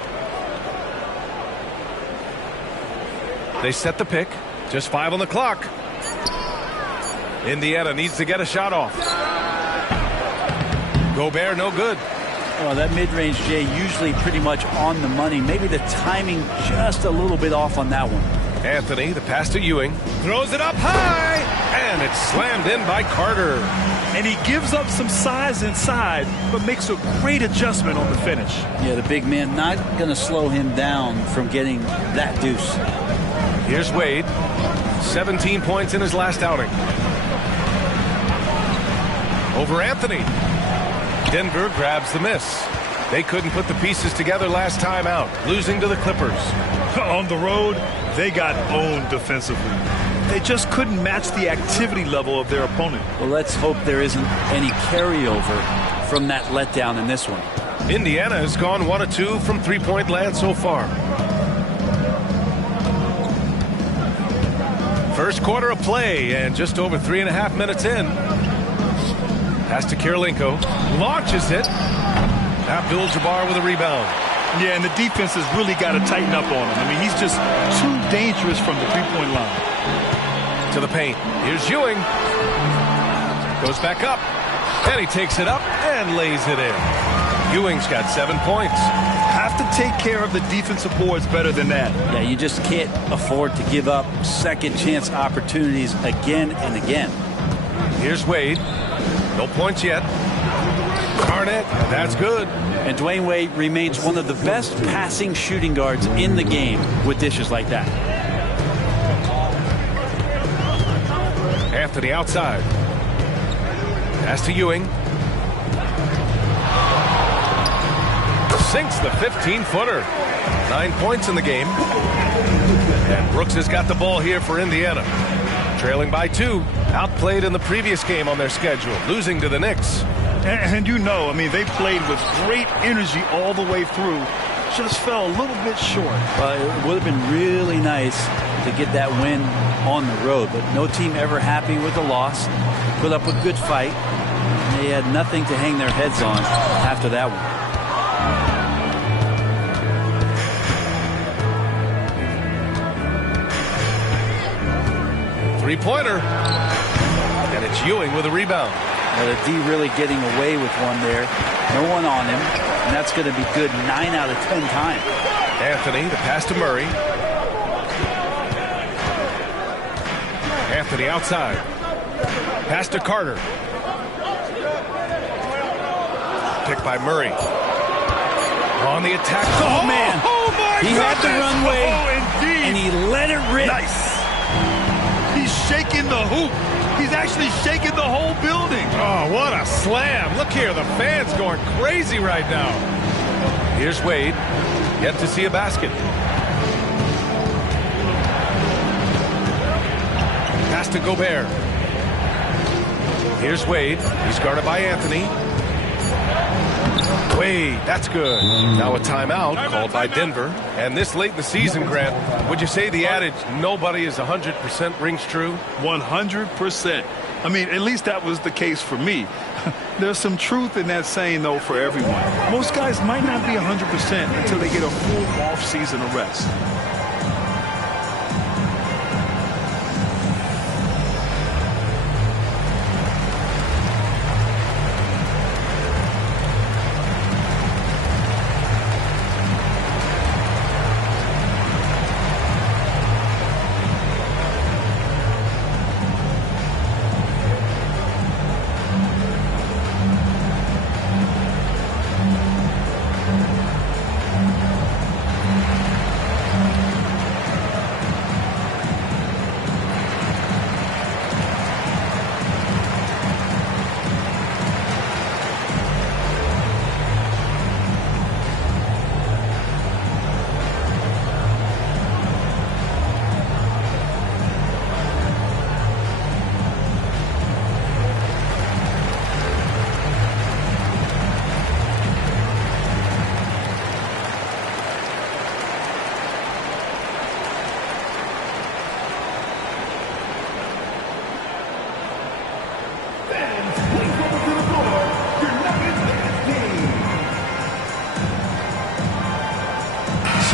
They set the pick. Just 5 on the clock. Indiana needs to get a shot off. Gobert, no good. Well, that mid-range, Jay, usually pretty much on the money. Maybe the timing just a little bit off on that one. Anthony, the pass to Ewing. Throws it up high, and it's slammed in by Carter. And he gives up some size inside, but makes a great adjustment on the finish. Yeah, the big man not going to slow him down from getting that deuce. Here's Wade. 17 points in his last outing. Over Anthony. Denver grabs the miss. They couldn't put the pieces together last time out, losing to the Clippers. On the road, they got owned defensively. They just couldn't match the activity level of their opponent. Well, let's hope there isn't any carryover from that letdown in this one. Indiana has gone 1 of 2 from three-point land so far. First quarter of play, and just over 3.5 minutes in. Pass to Kirilenko. Launches it. Abdul-Jabbar with a rebound. Yeah, and the defense has really got to tighten up on him. I mean, he's just too dangerous from the three-point line. To the paint. Here's Ewing. Goes back up. And he takes it up and lays it in. Ewing's got 7 points. Have to take care of the defensive boards better than that. Yeah, you just can't afford to give up second chance opportunities again and again. Here's Wade. No points yet. Garnett, that's good. And Dwayne Wade remains one of the best passing shooting guards in the game with dishes like that. Anthony outside. Pass to Ewing. Sinks the 15-footer. 9 points in the game. And Brooks has got the ball here for Indiana. Trailing by 2. Outplayed in the previous game on their schedule, losing to the Knicks. And you know, I mean, they played with great energy all the way through. Just fell a little bit short. It would have been really nice to get that win on the road, but no team ever happy with a loss. Put up a good fight. They had nothing to hang their heads on after that one. Three-pointer. And it's Ewing with a rebound. Well, the D really getting away with one there. No one on him. And that's going to be good 9 out of 10 times. Anthony, the pass to Murray. Anthony outside. Pass to Carter. Picked by Murray. On the attack. Oh, man. Oh, my He goodness. had the runway. Oh, indeed. And he let it rip. Nice. He's shaking the hoop. He's actually shaking the whole building. Oh, what a slam. Look here, the fans going crazy right now. Here's Wade. Yet to see a basket. Pass to Gobert. Here's Wade. He's guarded by Anthony. Wade, that's good. Now a timeout called by Denver. And this late in the season, Grant, would you say the adage, nobody is 100% rings true? 100%. I mean, at least that was the case for me. There's some truth in that saying, though, for everyone. Most guys might not be 100% until they get a full off-season of rest.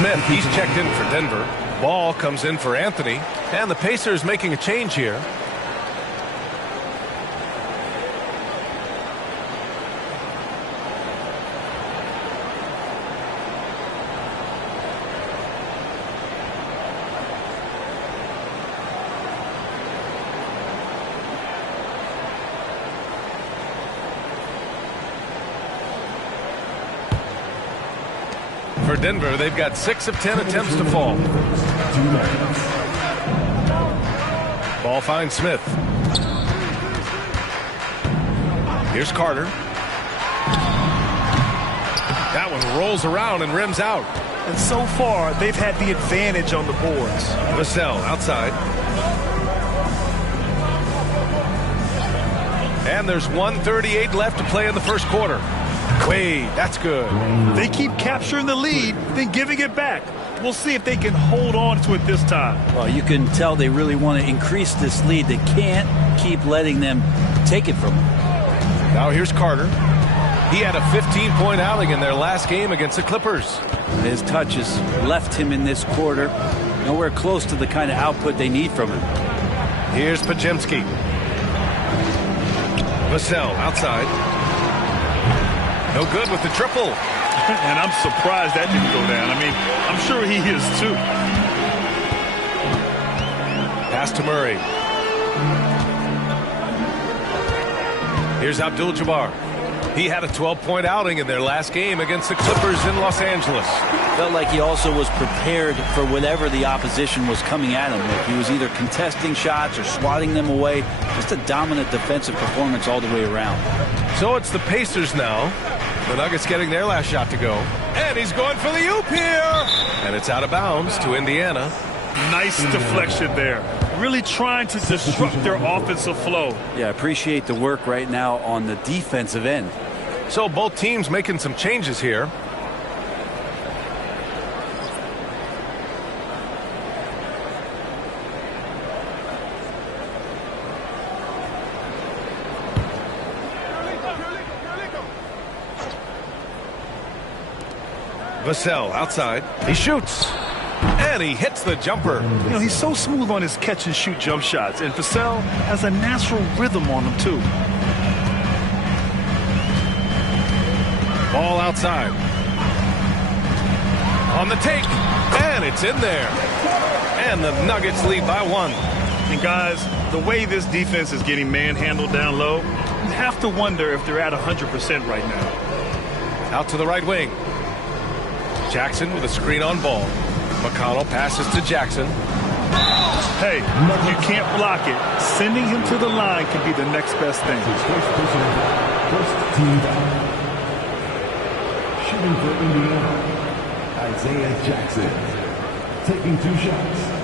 Smith, he's checked in for Denver. Ball comes in for Anthony. And the Pacers making a change here. For Denver, they've got 6 of 10 attempts to fall. Ball finds Smith. Here's Carter. That one rolls around and rims out. And so far, they've had the advantage on the boards. Vassell outside. And there's 1:38 left to play in the first quarter. Wade, that's good. They keep capturing the lead, then giving it back. We'll see if they can hold on to it this time. Well, you can tell they really want to increase this lead. They can't keep letting them take it from them. Now here's Carter. He had a 15-point outing in their last game against the Clippers. His touches left him in this quarter. Nowhere close to the kind of output they need from him. Here's Pajemski. Vassell outside. No good with the triple. And I'm surprised that didn't go down. I mean, I'm sure he is too. Pass to Murray. Here's Abdul-Jabbar. He had a 12-point outing in their last game against the Clippers in Los Angeles. Felt like he also was prepared for whatever the opposition was coming at him with. He was either contesting shots or swatting them away. Just a dominant defensive performance all the way around. So it's the Pacers now. The Nuggets getting their last shot to go. And he's going for the oop here. And it's out of bounds to Indiana. Nice deflection there. Really trying to disrupt their offensive flow. Yeah, appreciate the work right now on the defensive end. So both teams making some changes here. Vassell outside. He shoots. And he hits the jumper. You know, he's so smooth on his catch-and-shoot jump shots. And Vassell has a natural rhythm on him, too. Ball outside. On the take. And it's in there. And the Nuggets lead by 1. And, guys, the way this defense is getting manhandled down low, you have to wonder if they're at 100% right now. Out to the right wing. Jackson with a screen on ball. McConnell passes to Jackson. Hey, you can't block it. Sending him to the line could be the next best thing. First team down. Shooting for Indiana, Isaiah Jackson. Taking 2 shots.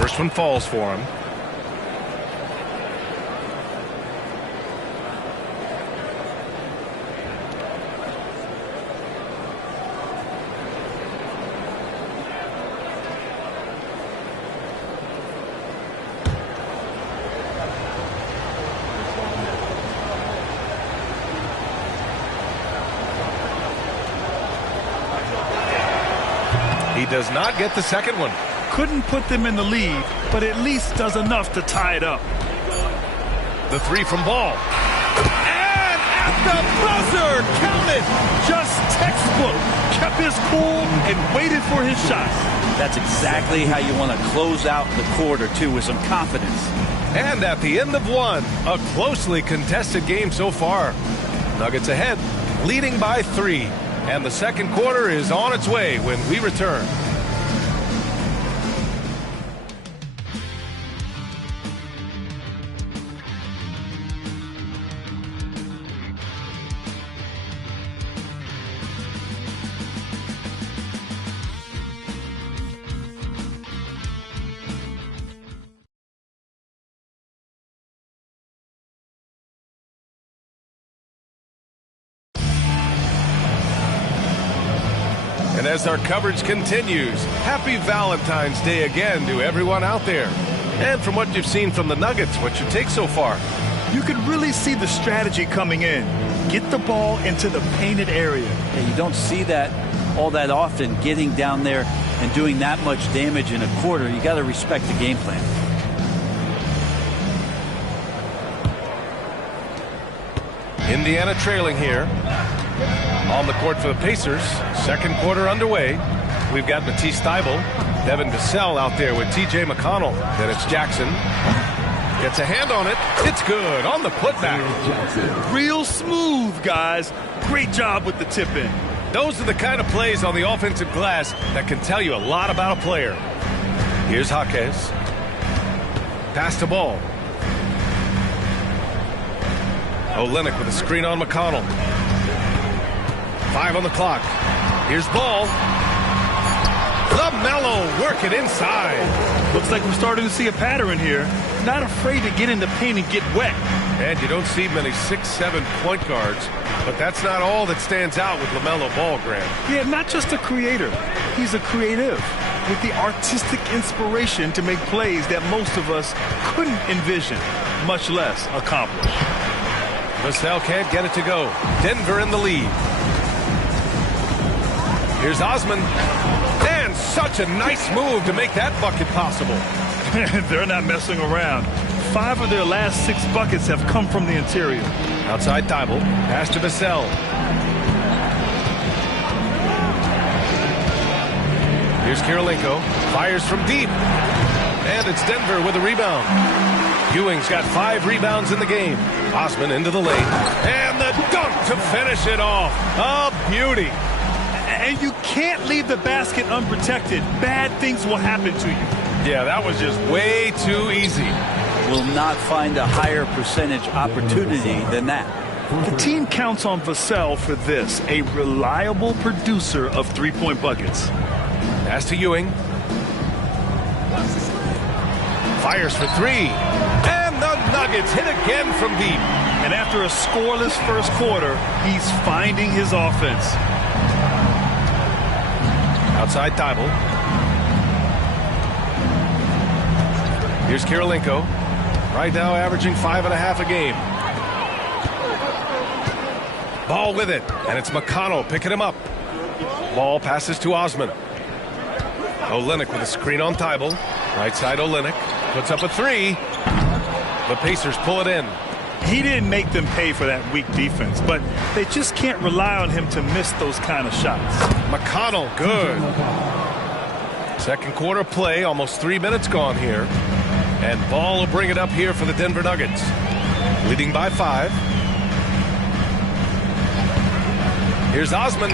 First one falls for him. He does not get the second one. Couldn't put them in the lead, but at least does enough to tie it up. The 3 from Ball. And at the buzzer, counted. Just textbook. Kept his cool and waited for his shots. That's exactly how you want to close out the quarter, too, with some confidence. And at the end of 1, a closely contested game so far. Nuggets ahead, leading by 3. And the second quarter is on its way when we return. And as our coverage continues, happy Valentine's Day again to everyone out there. And from what you've seen from the Nuggets, what's your take so far? You can really see the strategy coming in. Get the ball into the painted area. Yeah, you don't see that all that often, getting down there and doing that much damage in a quarter. You got to respect the game plan. Indiana trailing here. On the court for the Pacers. Second quarter underway. We've got Matisse Thybulle, Devin Vassell out there with T.J. McConnell. Then it's Jackson. Gets a hand on it. It's good on the putback. Real smooth, guys. Great job with the tip in. Those are the kind of plays on the offensive glass that can tell you a lot about a player. Here's Jaquez. Pass to Ball. Olynyk with a screen on McConnell. 5 on the clock. Here's Ball. LaMelo working inside. Looks like we're starting to see a pattern here. Not afraid to get in the paint and get wet. And you don't see many 6'7" point guards, but that's not all that stands out with LaMelo Ball, Grant. Yeah, not just a creator. He's a creative with the artistic inspiration to make plays that most of us couldn't envision, much less accomplish. Vassell can't get it to go. Denver in the lead. Here's Osman. And such a nice move to make that bucket possible. They're not messing around. 5 of their last 6 buckets have come from the interior. Outside Thibault. Pass to Vassell. Here's Kirilenko. Fires from deep. And it's Denver with a rebound. Ewing's got 5 rebounds in the game. Osman into the lane. And the dunk to finish it off. A beauty. And you can't leave the basket unprotected. Bad things will happen to you. Yeah, that was just way too easy. Will not find a higher percentage opportunity than that. The team counts on Vassell for this, a reliable producer of 3-point buckets. Pass to Ewing. Fires for 3. And the Nuggets hit again from deep. And after a scoreless first quarter, he's finding his offense. Outside Thibault. Here's Kirilenko. Right now averaging 5.5 a game. Ball with it. And it's McConnell picking him up. Ball passes to Osman. Olynyk with a screen on Thibault. Right side Olynyk. Puts up a 3. The Pacers pull it in. He didn't make them pay for that weak defense, but they just can't rely on him to miss those kind of shots. McConnell, good. Second quarter play, almost 3 minutes gone here. And Ball will bring it up here for the Denver Nuggets. Leading by 5. Here's Osman.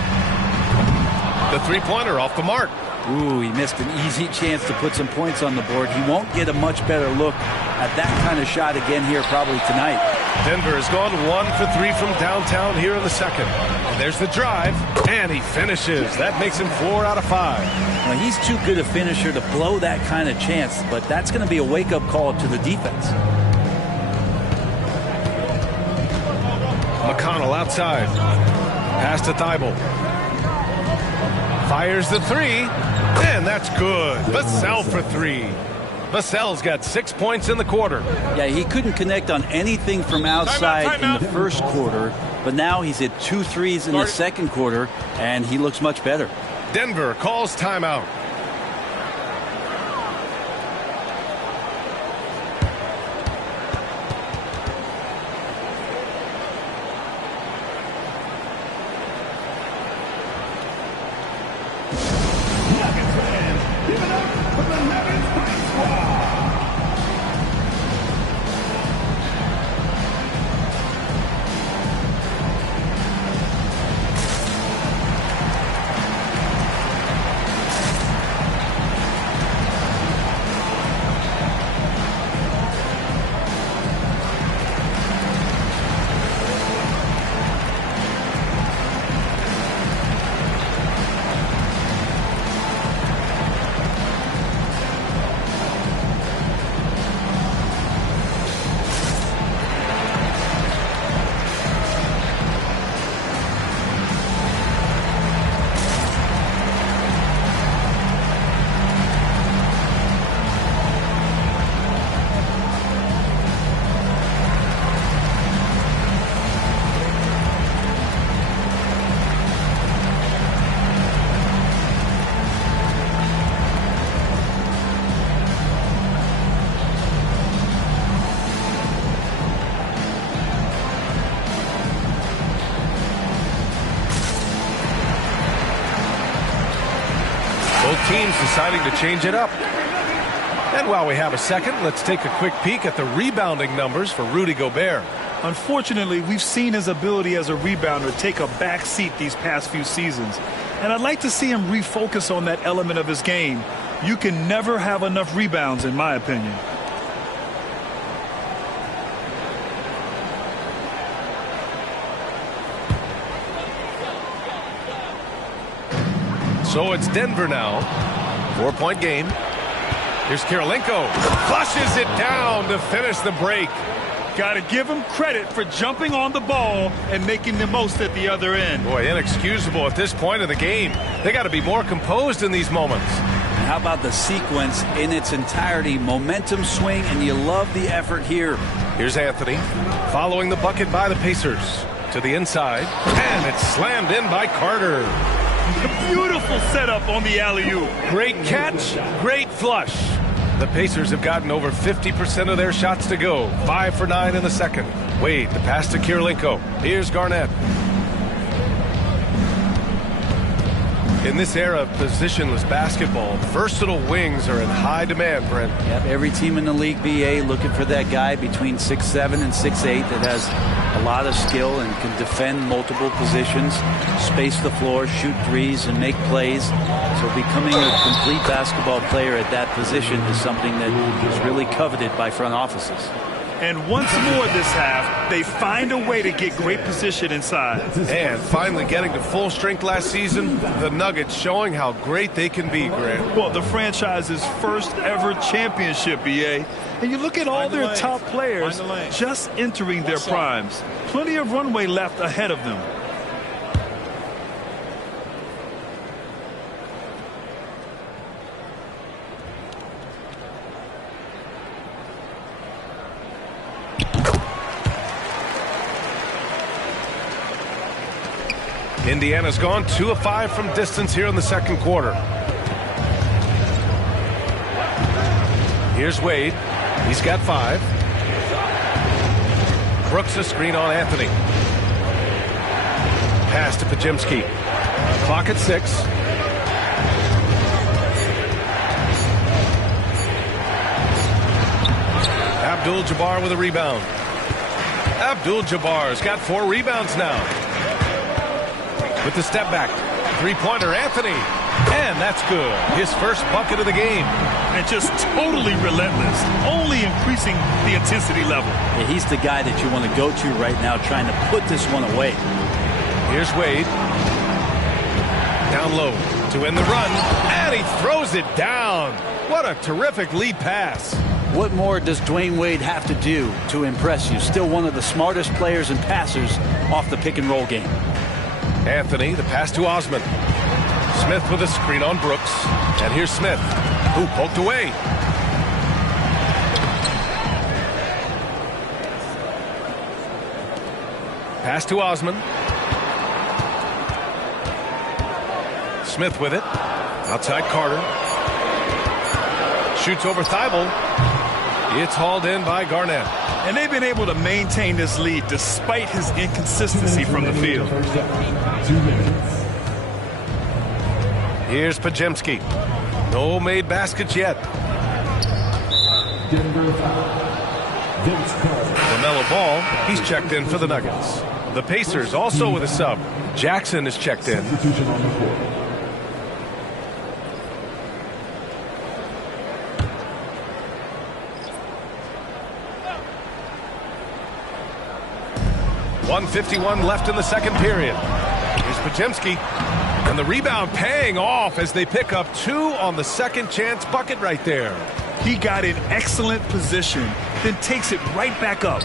The three-pointer off the mark. Ooh, he missed an easy chance to put some points on the board. He won't get a much better look at that kind of shot again here probably tonight. Denver has gone 1 for 3 from downtown here in the second. And there's the drive, and he finishes. That makes him 4 out of 5. Well, he's too good a finisher to blow that kind of chance, but that's going to be a wake-up call to the defense. McConnell outside. Pass to Thibault. Fires the 3, and that's good. Vassell for 3. Vassell's got 6 points in the quarter. Yeah, he couldn't connect on anything from outside in the first quarter, but now he's hit 2 threes in the second quarter, and he looks much better. Denver calls timeout. Teams deciding to change it up. And while we have a second, let's take a quick peek at the rebounding numbers for Rudy Gobert. Unfortunately, we've seen his ability as a rebounder take a back seat these past few seasons. And I'd like to see him refocus on that element of his game. You can never have enough rebounds, in my opinion. So it's Denver now. 4-point game. Here's Kirilenko. Flushes it down to finish the break. Got to give him credit for jumping on the ball and making the most at the other end. Boy, inexcusable at this point of the game. They got to be more composed in these moments. And how about the sequence in its entirety? Momentum swing, and you love the effort here. Here's Anthony following the bucket by the Pacers to the inside, and it's slammed in by Carter. A beautiful setup on the alley-oop. Great catch, great flush. The Pacers have gotten over 50% of their shots to go. 5 for 9 in the second. Wade, the pass to Kirilenko. Here's Garnett. In this era of positionless basketball, versatile wings are in high demand, Brent. Yep, every team in the league, BA, looking for that guy between 6'7" and 6'8" that has a lot of skill and can defend multiple positions, space the floor, shoot threes, and make plays. So becoming a complete basketball player at that position is something that is really coveted by front offices. And once more this half, they find a way to get great position inside. And finally getting to full strength last season, the Nuggets showing how great they can be, Grant. Well, the franchise's first ever championship, BA. And you look at all their top players just entering their primes. Plenty of runway left ahead of them. Indiana's gone 2 of 5 from distance here in the second quarter. Here's Wade. He's got 5. Brooks a screen on Anthony. Pass to Podziemski. Clock at 6. Abdul-Jabbar with a rebound. Abdul-Jabbar's got 4 rebounds now. With the step back, 3-pointer, Anthony, and that's good. His first bucket of the game. And just totally relentless, only increasing the intensity level. Yeah, he's the guy that you want to go to right now, trying to put this one away. Here's Wade. Down low to end the run, and he throws it down. What a terrific lead pass. What more does Dwayne Wade have to do to impress you? Still one of the smartest players and passers off the pick-and-roll game. Anthony, the pass to Osman. Smith with a screen on Brooks. And here's Smith, who poked away. Pass to Osman. Smith with it. Outside Carter. Shoots over Thibault. It's hauled in by Garnett. And they've been able to maintain this lead despite his inconsistency from the field. Here's Podziemski. No made baskets yet. LaMelo Ball, he's checked in for the Nuggets. The Pacers also with a sub. Jackson is checked in. .151 left in the second period. Here's Podziemski. And the rebound paying off as they pick up 2 on the second chance bucket right there. He got in excellent position, then takes it right back up.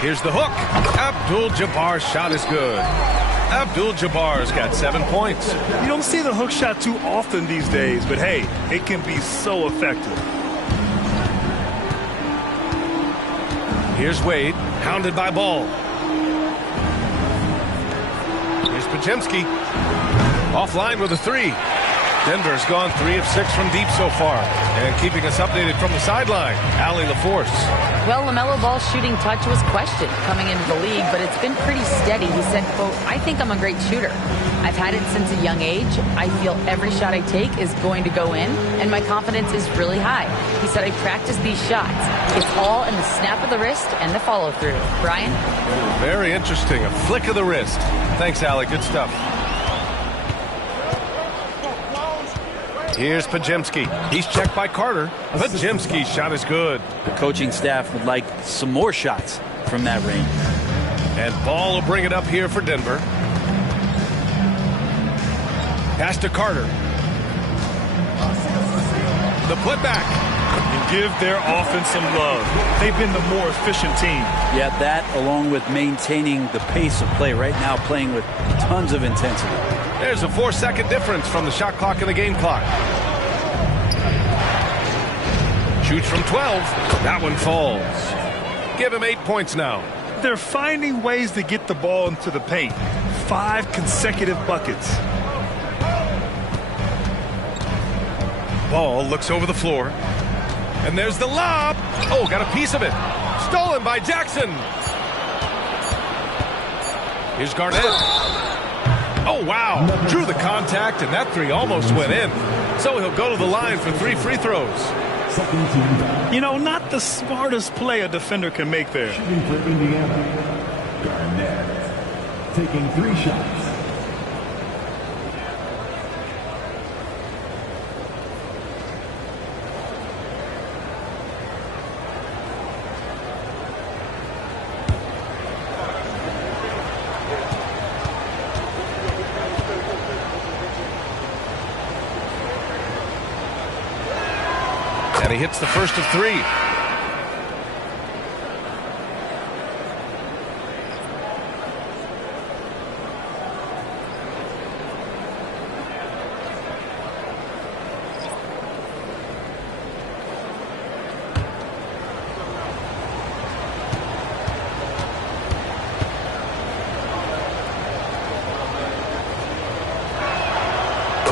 Here's the hook. Abdul-Jabbar's shot is good. Abdul-Jabbar's got 7 points. You don't see the hook shot too often these days, but hey, it can be so effective. Here's Wade, hounded by Ball. Here's Podziemski. Offline with a 3. Denver's gone 3 of 6 from deep so far. And keeping us updated from the sideline, Allie LaForce. Well, LaMelo Ball's shooting touch was questioned coming into the league, but it's been pretty steady. He said, quote, "I think I'm a great shooter. I've had it since a young age. I feel every shot I take is going to go in, and my confidence is really high." He said, "I practice these shots. It's all in the snap of the wrist and the follow-through." Brian? Very interesting. A flick of the wrist. Thanks, Allie. Good stuff. Here's Podziemski. He's checked by Carter. Podziemski's shot is good. The coaching staff would like some more shots from that range. And Ball will bring it up here for Denver. Pass to Carter. The putback. And give their offense some love. They've been the more efficient team. Yeah, that along with maintaining the pace of play right now, playing with tons of intensity. There's a 4-second difference from the shot clock and the game clock. Shoots from 12. That one falls. Give him 8 points now. They're finding ways to get the ball into the paint. 5 consecutive buckets. Ball looks over the floor. And there's the lob. Oh, got a piece of it. Stolen by Jackson. Here's Garnett. Oh, wow. Drew the contact, and that three almost went in. So he'll go to the line for 3 free throws. You know, not the smartest play a defender can make there. Shooting for Indiana, Garnett, taking 3 shots. And he hits the first of 3.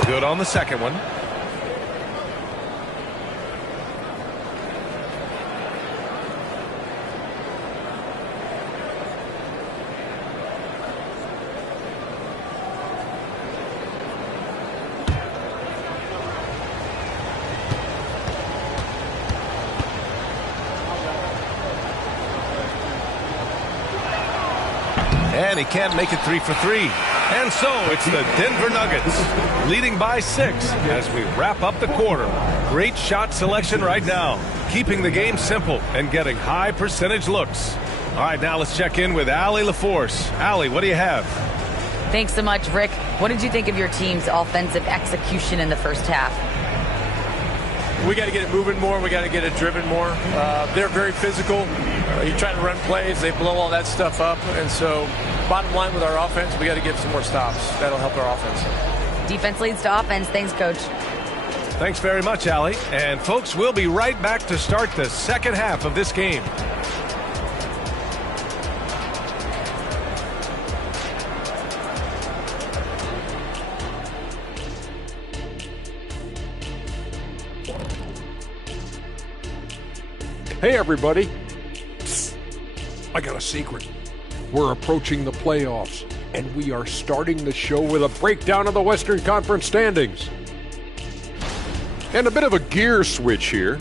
Good on the second one. And he can't make it 3 for 3. And so it's the Denver Nuggets leading by 6 as we wrap up the quarter. Great shot selection right now, keeping the game simple and getting high percentage looks. All right, now let's check in with Allie LaForce. Allie, what do you have? Thanks so much, Rick. What did you think of your team's offensive execution in the first half? We got to get it moving more. We got to get it driven more. They're very physical. You try to run plays, they blow all that stuff up. And so, bottom line with our offense, we got to get some more stops. That'll help our offense. Defense leads to offense. Thanks, Coach. Thanks very much, Allie. And folks, we'll be right back to start the second half of this game. Hey, everybody. Psst. I got a secret. We're approaching the playoffs, and we are starting the show with a breakdown of the Western Conference standings. And a bit of a gear switch here.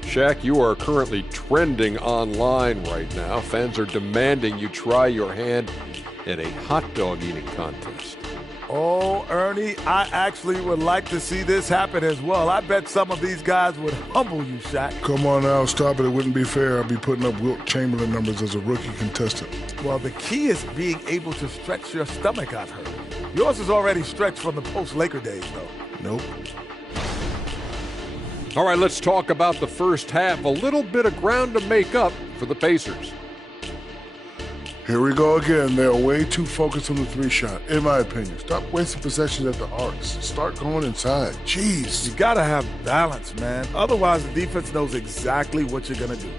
Shaq, you are currently trending online right now. Fans are demanding you try your hand at a hot dog eating contest. Oh, Ernie, I actually would like to see this happen as well. I bet some of these guys would humble you, Shaq. Come on now, stop it. It wouldn't be fair. I'd be putting up Wilt Chamberlain numbers as a rookie contestant. Well, the key is being able to stretch your stomach, I've heard. Yours is already stretched from the post-Laker days, though. Nope. All right, let's talk about the first half. A little bit of ground to make up for the Pacers. Here we go again. They're way too focused on the 3-shot, in my opinion. Stop wasting possessions at the arcs. Start going inside. Jeez. You got to have balance, man. Otherwise, the defense knows exactly what you're going to do.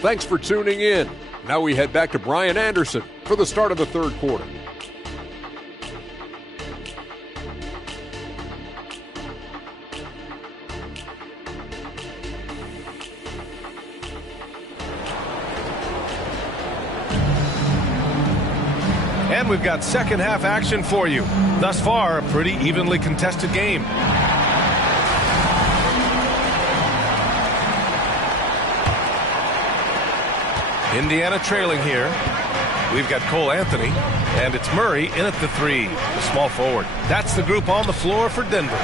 Thanks for tuning in. Now we head back to Brian Anderson for the start of the third quarter. And we've got second half action for you. Thus far, a pretty evenly contested game. Indiana trailing here. We've got Cole Anthony, and it's Murray in at the 3, the small forward. That's the group on the floor for Denver.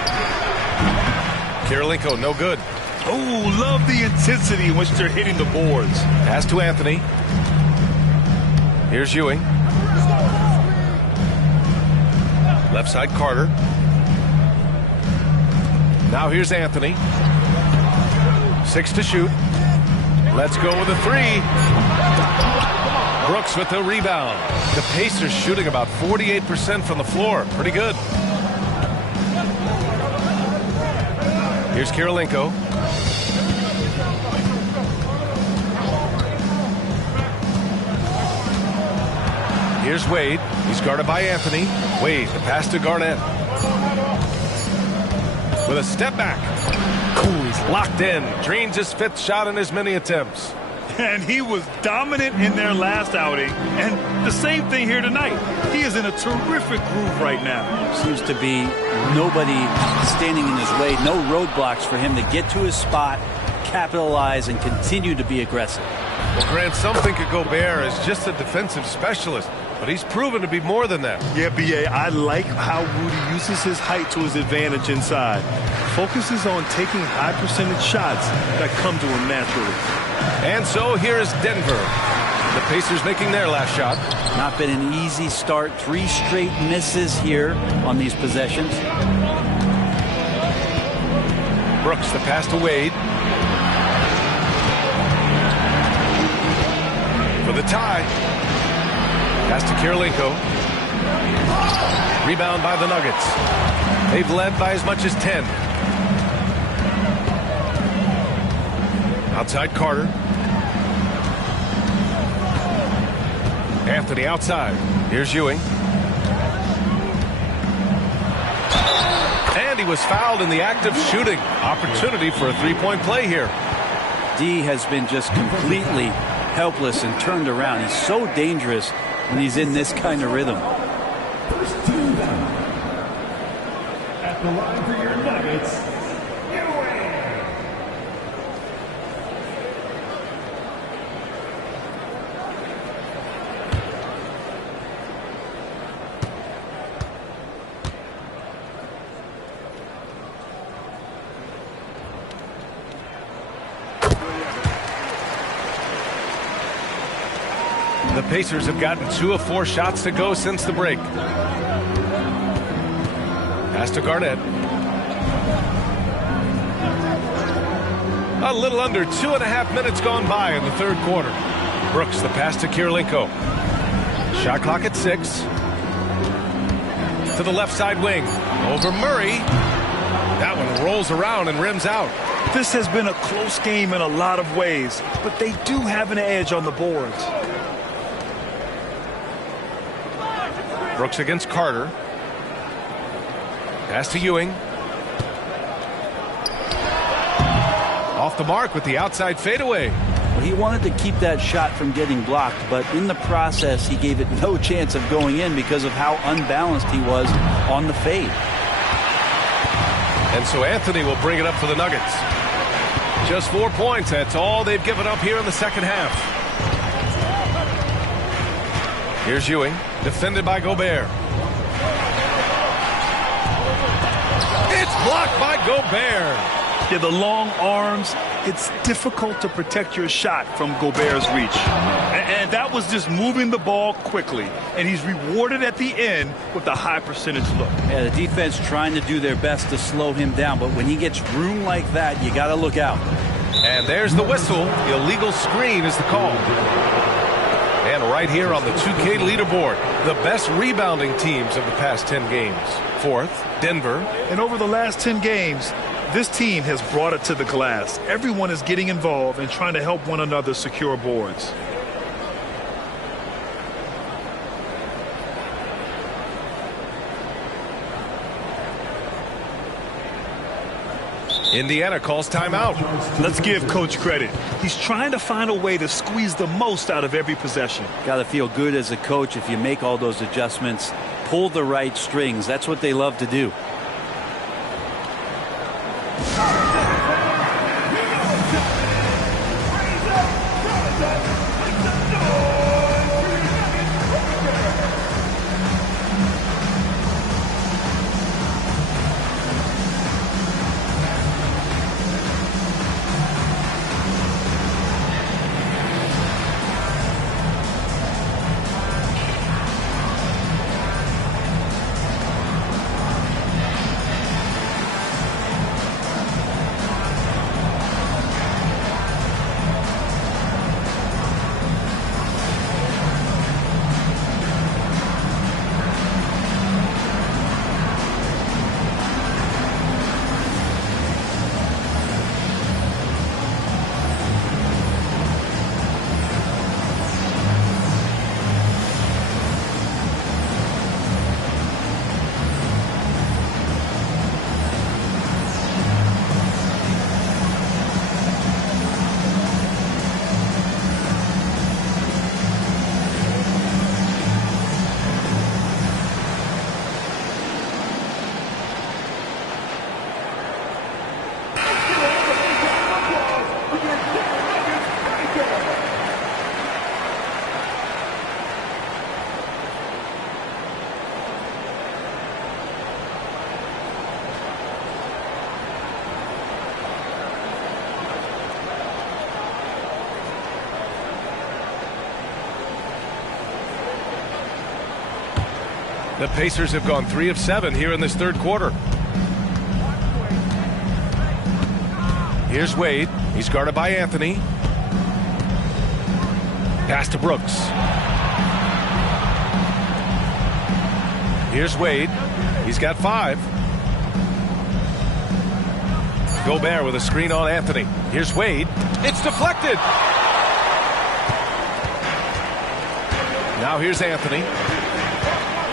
Kirilenko, no good. Oh, love the intensity in which they're hitting the boards. Pass to Anthony. Here's Ewing. Left side, Carter. Now here's Anthony. 6 to shoot. Let's go with a 3. Brooks with the rebound. The Pacers shooting about 48% from the floor. Pretty good. Here's Kirilenko. Here's Wade. He's guarded by Anthony. Wade, the pass to Garnett. With a step back. Ooh, he's locked in. Drains his 5th shot in as many attempts. And he was dominant in their last outing. And the same thing here tonight. He is in a terrific groove right now. Seems to be nobody standing in his way. No roadblocks for him to get to his spot, capitalize, and continue to be aggressive. Well, Grant, some think of Gobert as just a defensive specialist, but he's proven to be more than that. Yeah, B.A., I like how Rudy uses his height to his advantage inside. Focuses on taking high percentage shots that come to him naturally. And so here is Denver. The Pacers making their last shot. Not been an easy start. 3 straight misses here on these possessions. Brooks, the pass to Wade. For the tie. Pass to Kirilenko. Rebound by the Nuggets. They've led by as much as 10. Outside Carter. Anthony outside. Here's Ewing. And he was fouled in the act of shooting. Opportunity for a 3-point play here. D has been just completely helpless and turned around. He's so dangerous when he's in this kind of rhythm. First team down. At the line for your Nuggets, The Pacers have gotten 2 of 4 shots to go since the break. Pass to Garnett. A little under 2.5 minutes gone by in the 3rd quarter. Brooks, the pass to Kirilenko. Shot clock at 6. To the left side wing. Over Murray. That one rolls around and rims out. This has been a close game in a lot of ways, but they do have an edge on the boards. Brooks against Carter. Pass to Ewing. Off the mark with the outside fadeaway. Well, he wanted to keep that shot from getting blocked, but in the process, he gave it no chance of going in because of how unbalanced he was on the fade. And so Anthony will bring it up for the Nuggets. Just 4 points. That's all they've given up here in the second half. Here's Ewing, defended by Gobert. It's blocked by Gobert. Yeah, the long arms, it's difficult to protect your shot from Gobert's reach. And that was just moving the ball quickly. And he's rewarded at the end with a high percentage look. Yeah, the defense trying to do their best to slow him down, but when he gets room like that, you got to look out. And there's the whistle. The illegal screen is the call. And right here on the 2K leaderboard, the best rebounding teams of the past 10 games. 4th, Denver. And over the last 10 games, this team has brought it to the glass. Everyone is getting involved and trying to help one another secure boards. Indiana calls timeout. Let's give Coach credit. He's trying to find a way to squeeze the most out of every possession. Got to feel good as a coach if you make all those adjustments, pull the right strings. That's what they love to do. The Pacers have gone 3 of 7 here in this third quarter. Here's Wade. He's guarded by Anthony. Pass to Brooks. Here's Wade. He's got 5. Gobert with a screen on Anthony. Here's Wade. It's deflected. Now here's Anthony.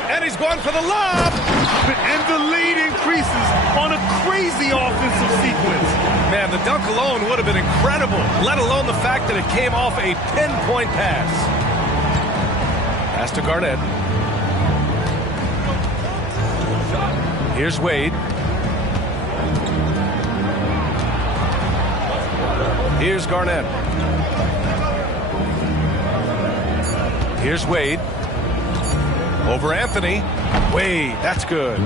And he's going for the lob. And the lead increases on a crazy offensive sequence. Man, the dunk alone would have been incredible, let alone the fact that it came off a pinpoint pass. Pass to Garnett. Here's Wade. Here's Garnett. Here's Wade. Over Anthony. Wade, that's good.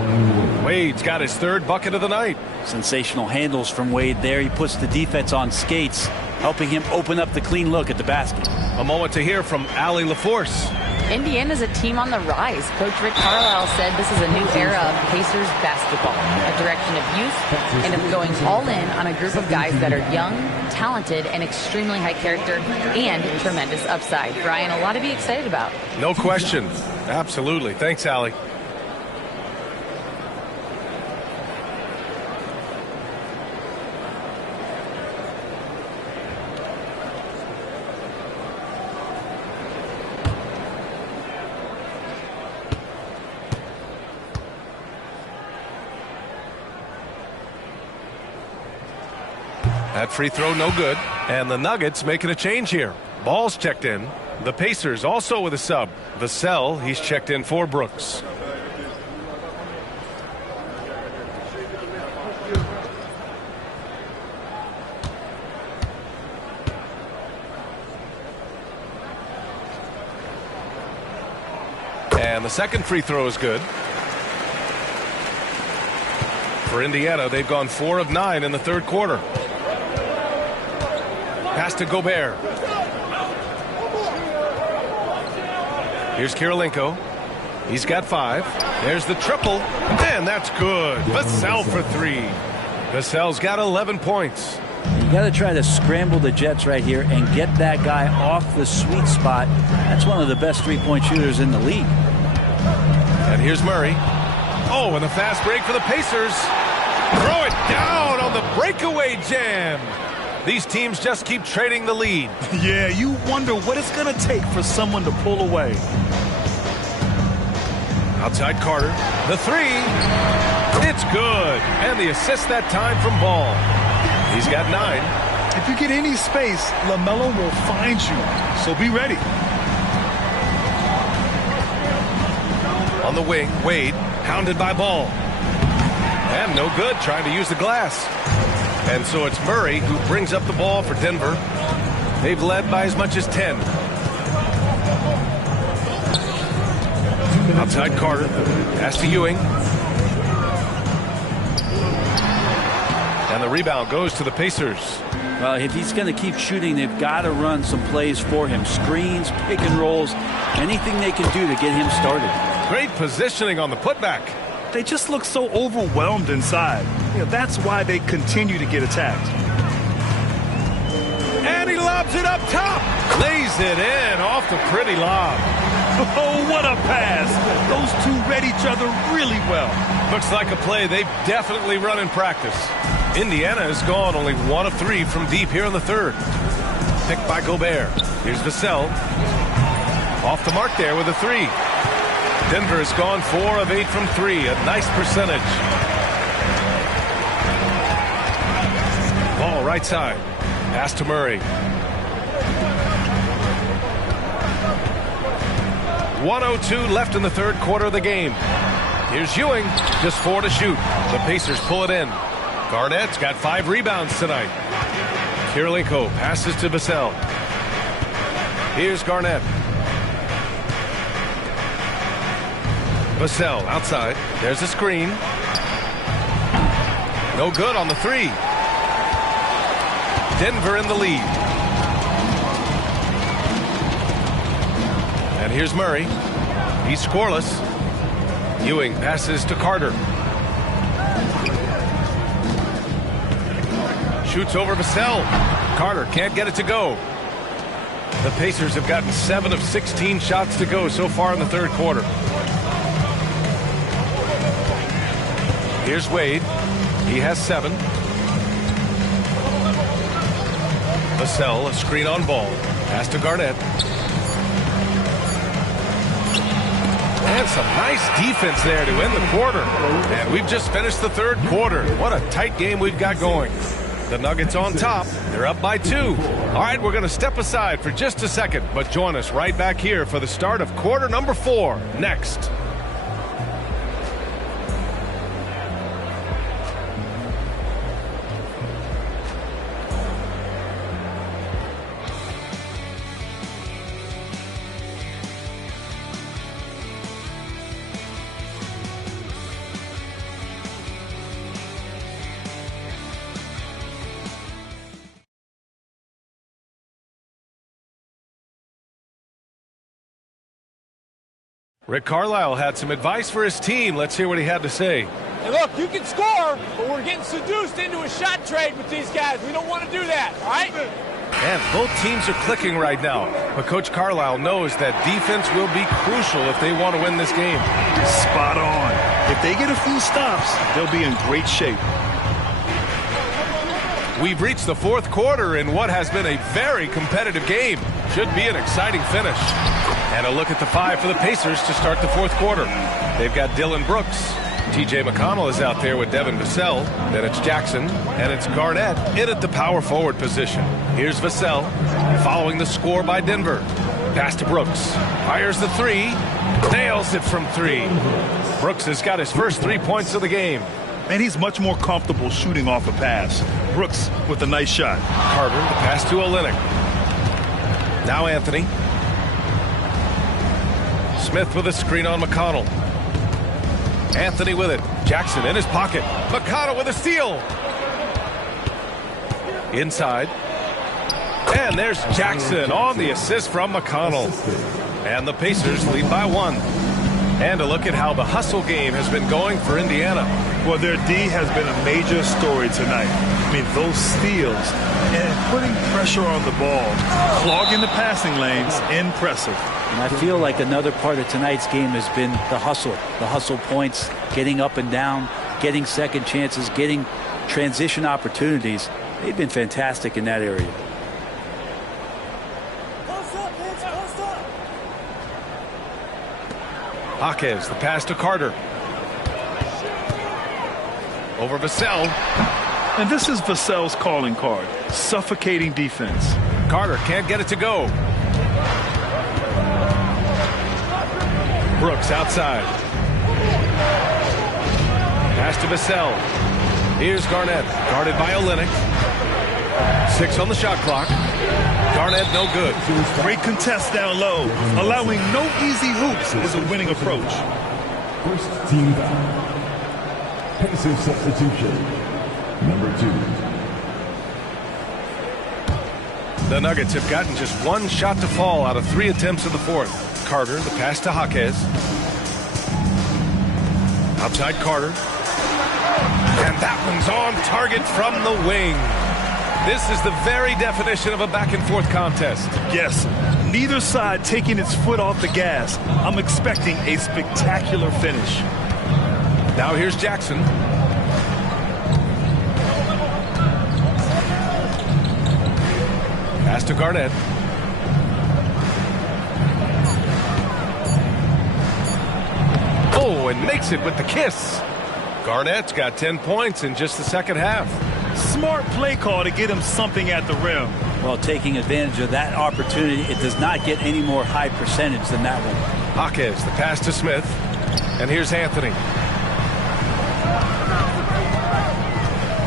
Wade's got his 3rd bucket of the night. Sensational handles from Wade there. He puts the defense on skates, helping him open up the clean look at the basket. A moment to hear from Allie LaForce. Indiana's a team on the rise. Coach Rick Carlisle said this is a new era of Pacers basketball, a direction of youth and of going all in on a group of guys that are young, talented, and extremely high character and tremendous upside. Brian, a lot to be excited about. No question. Absolutely. Thanks, Allie. That free throw no good. And the Nuggets making a change here. Ball's checked in. The Pacers also with a sub. Vassell, he's checked in for Brooks. And the second free throw is good. For Indiana, they've gone 4 of 9 in the third quarter. Pass to Gobert. Here's Kirilenko. He's got 5. There's the triple. And that's good. Vassell for 3. Vassell's got 11 points. You got to try to scramble the Jets right here and get that guy off the sweet spot. That's one of the best three-point shooters in the league. And here's Murray. Oh, and a fast break for the Pacers. Throw it down on the breakaway jam. These teams just keep trading the lead. Yeah, you wonder what it's going to take for someone to pull away. Outside Carter. The 3. It's good. And the assist that time from Ball. He's got 9. If you get any space, LaMelo will find you. So be ready. On the wing, Wade, hounded by Ball. And no good, trying to use the glass. And so it's Murray who brings up the ball for Denver. They've led by as much as 10. Outside Carter. Pass to Ewing. And the rebound goes to the Pacers. Well, if he's going to keep shooting, they've got to run some plays for him. Screens, pick and rolls, anything they can do to get him started. Great positioning on the putback. They just look so overwhelmed inside. You know, that's why they continue to get attacked. And he lobs it up top. Lays it in off the pretty lob. Oh, what a pass. Those two read each other really well. Looks like a play they've definitely run in practice. Indiana has gone only 1 of 3 from deep here in the third. Picked by Gobert. Here's Vassell. Off the mark there with a 3. Denver has gone 4 of 8 from 3. A nice percentage. Ball right side. Pass to Murray. 1:02 left in the third quarter of the game. Here's Ewing. Just 4 to shoot. The Pacers pull it in. Garnett's got 5 rebounds tonight. Kirilenko passes to Vassell. Here's Garnett. Vassell outside. There's a screen. No good on the 3. Denver in the lead. And here's Murray. He's scoreless. Ewing passes to Carter. Shoots over Vassell. Carter can't get it to go. The Pacers have gotten 7 of 16 shots to go so far in the third quarter. Here's Wade. He has 7. Vassell, a screen on ball. Pass to Garnett. And some nice defense there to end the quarter. And we've just finished the third quarter. What a tight game we've got going. The Nuggets on top. They're up by 2. All right, we're going to step aside for just a second, but join us right back here for the start of quarter number 4 next. Rick Carlisle had some advice for his team. Let's hear what he had to say. Hey, look, you can score, but we're getting seduced into a shot trade with these guys. We don't want to do that, all right? And both teams are clicking right now. But Coach Carlisle knows that defense will be crucial if they want to win this game. Spot on. If they get a few stops, they'll be in great shape. We've reached the fourth quarter in what has been a very competitive game. Should be an exciting finish. And a look at the 5 for the Pacers to start the fourth quarter. They've got Dillon Brooks. T.J. McConnell is out there with Devin Vassell. Then it's Jackson. And it's Garnett in at the power forward position. Here's Vassell following the score by Denver. Pass to Brooks. Fires the 3. Nails it from 3. Brooks has got his first 3 points of the game. And he's much more comfortable shooting off a pass. Brooks with a nice shot. Carter, the pass to Olynyk. Now Anthony. Smith with a screen on McConnell. Anthony with it. Jackson in his pocket. McConnell with a steal. Inside. And there's Jackson on the assist from McConnell. And the Pacers lead by 1. And a look at how the hustle game has been going for Indiana. Well, their D has been a major story tonight. I mean, those steals and putting pressure on the ball, clogging the passing lanes, impressive. And I feel like another part of tonight's game has been the hustle points, getting up and down, getting second chances, getting transition opportunities. They've been fantastic in that area. Jaquez, the pass to Carter. Over Vassell. And this is Vassell's calling card. Suffocating defense. Carter can't get it to go. Brooks outside. Pass to Vassell. Here's Garnett. Guarded by Olynyk. 6 on the shot clock. Garnett no good. Great contest down low. Allowing no easy hoops is a winning approach. First team foul. Pacers substitution. Number 2. The Nuggets have gotten just 1 shot to fall out of 3 attempts in the fourth. Carter, the pass to Jaquez. Outside Carter. And that one's on target from the wing. This is the very definition of a back-and-forth contest. Yes, neither side taking its foot off the gas. I'm expecting a spectacular finish. Now here's Jackson. Pass to Garnett. Oh, and makes it with the kiss. Garnett's got 10 points in just the second half. Smart play call to get him something at the rim. Well, taking advantage of that opportunity, it does not get any more high percentage than that one. Jaquez, the pass to Smith. And here's Anthony.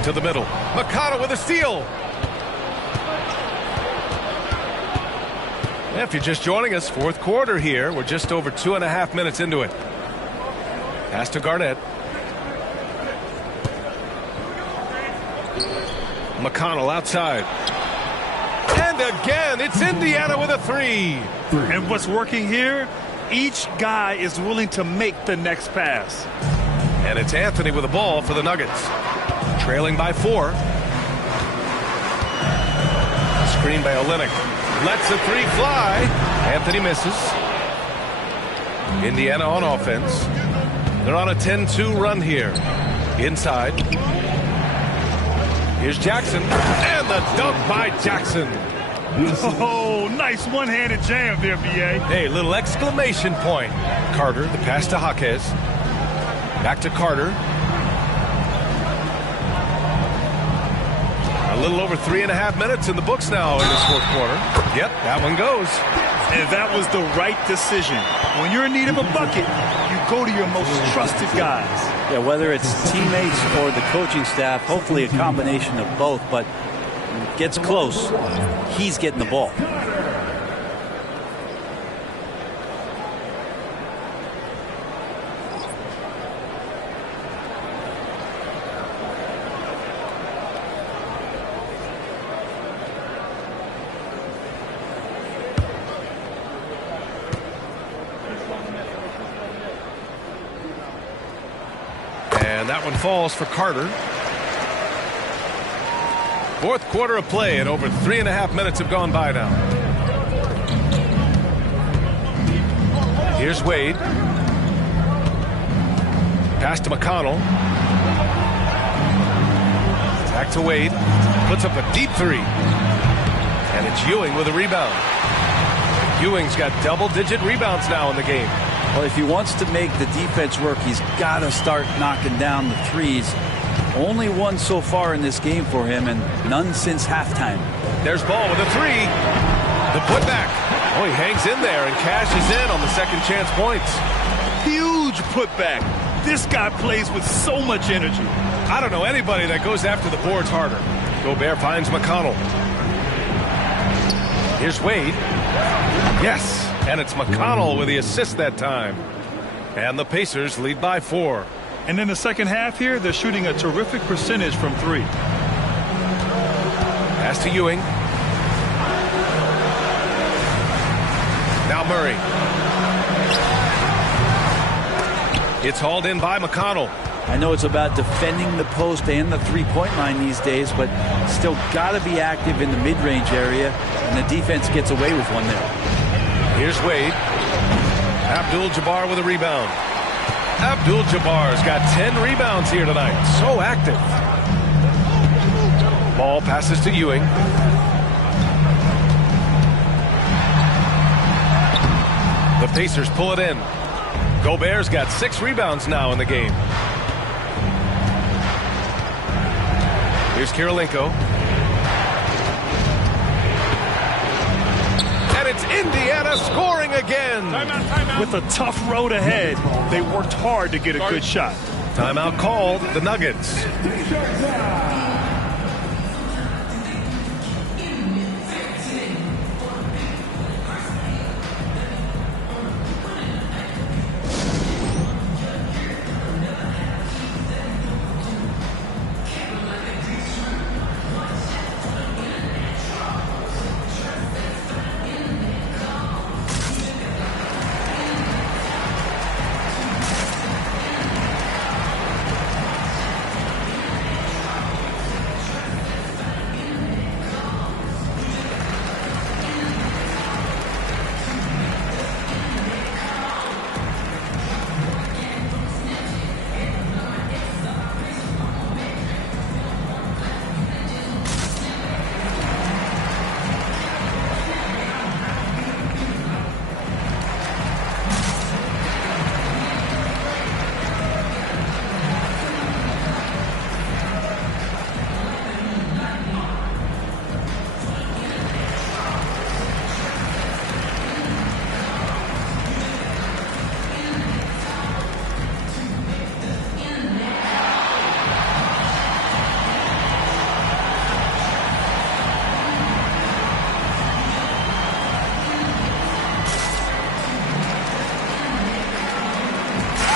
To the middle. McConnell with a steal. If you're just joining us, fourth quarter here. We're just over 2.5 minutes into it. Pass to Garnett. McConnell outside. And again, it's Indiana with a 3. And what's working here? Each guy is willing to make the next pass. And it's Anthony with the ball for the Nuggets. Trailing by 4. Screen by Olynyk. Lets a 3 fly. Anthony misses. Indiana on offense. They're on a 10-2 run here. Inside. Here's Jackson. And the dunk by Jackson. Oh, nice one-handed jam there, B.A. Hey, little exclamation point. Carter, the pass to Jaquez. Back to Carter. A little over 3.5 minutes in the books now in this fourth quarter. Yep, that one goes. And that was the right decision. When you're in need of a bucket, you go to your most trusted guys. Yeah, whether it's teammates or the coaching staff, hopefully a combination of both, but when it gets close, he's getting the ball. And that one falls for Carter. Fourth quarter of play, and over 3.5 minutes have gone by now. Here's Wade. Pass to McConnell. Back to Wade. Puts up a deep 3. And it's Ewing with a rebound. Ewing's got double-digit rebounds now in the game. Well, if he wants to make the defense work, he's got to start knocking down the threes. Only one so far in this game for him, and none since halftime. There's Ball with a 3. The putback. Oh, he hangs in there and cashes in on the second chance points. Huge putback. This guy plays with so much energy. I don't know anybody that goes after the boards harder. Gobert finds McConnell. Here's Wade. Yes, and it's McConnell with the assist that time. And the Pacers lead by 4. And in the second half here, they're shooting a terrific percentage from 3. Pass to Ewing. Now Murray. It's hauled in by McConnell. I know it's about defending the post and the three-point line these days, but still got to be active in the mid-range area, and the defense gets away with one there. Here's Wade. Abdul-Jabbar with a rebound. Abdul-Jabbar's got 10 rebounds here tonight. So active. Ball passes to Ewing. The Pacers pull it in. Gobert's got 6 rebounds now in the game. Here's Kirilenko. And it's Indiana scoring again. Timeout. With a tough road ahead, they worked hard to get a good shot. Timeout called, the Nuggets.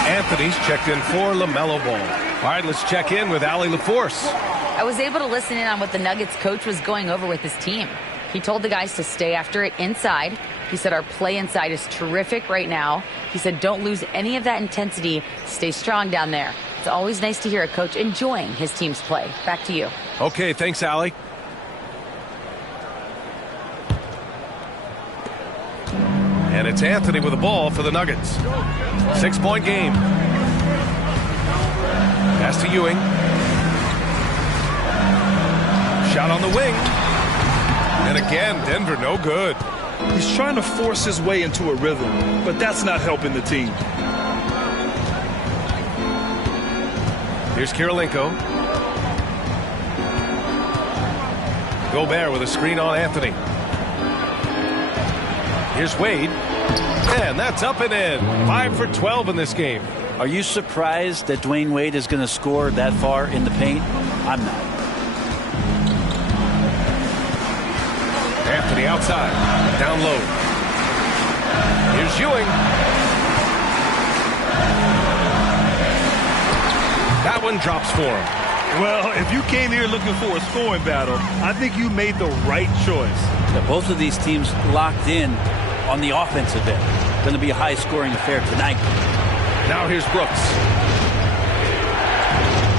Anthony's checked in for LaMelo Ball. All right, let's check in with Allie LaForce. I was able to listen in on what the Nuggets coach was going over with his team. He told the guys to stay after it inside. He said our play inside is terrific right now. He said don't lose any of that intensity. Stay strong down there. It's always nice to hear a coach enjoying his team's play. Back to you. Okay, thanks, Allie. And it's Anthony with the ball for the Nuggets. 6-point game. Pass to Ewing. Shot on the wing. And again, Denver no good. He's trying to force his way into a rhythm, but that's not helping the team. Here's Kirilenko. Gobert with a screen on Anthony. Here's Wade. And that's up and in. 5 for 12 in this game. Are you surprised that Dwayne Wade is going to score that far in the paint? I'm not. Anthony outside. Down low. Here's Ewing. That one drops for him. Well, if you came here looking for a scoring battle, I think you made the right choice. Yeah, both of these teams locked in on the offensive end. Going to be a high-scoring affair tonight. Now here's Brooks.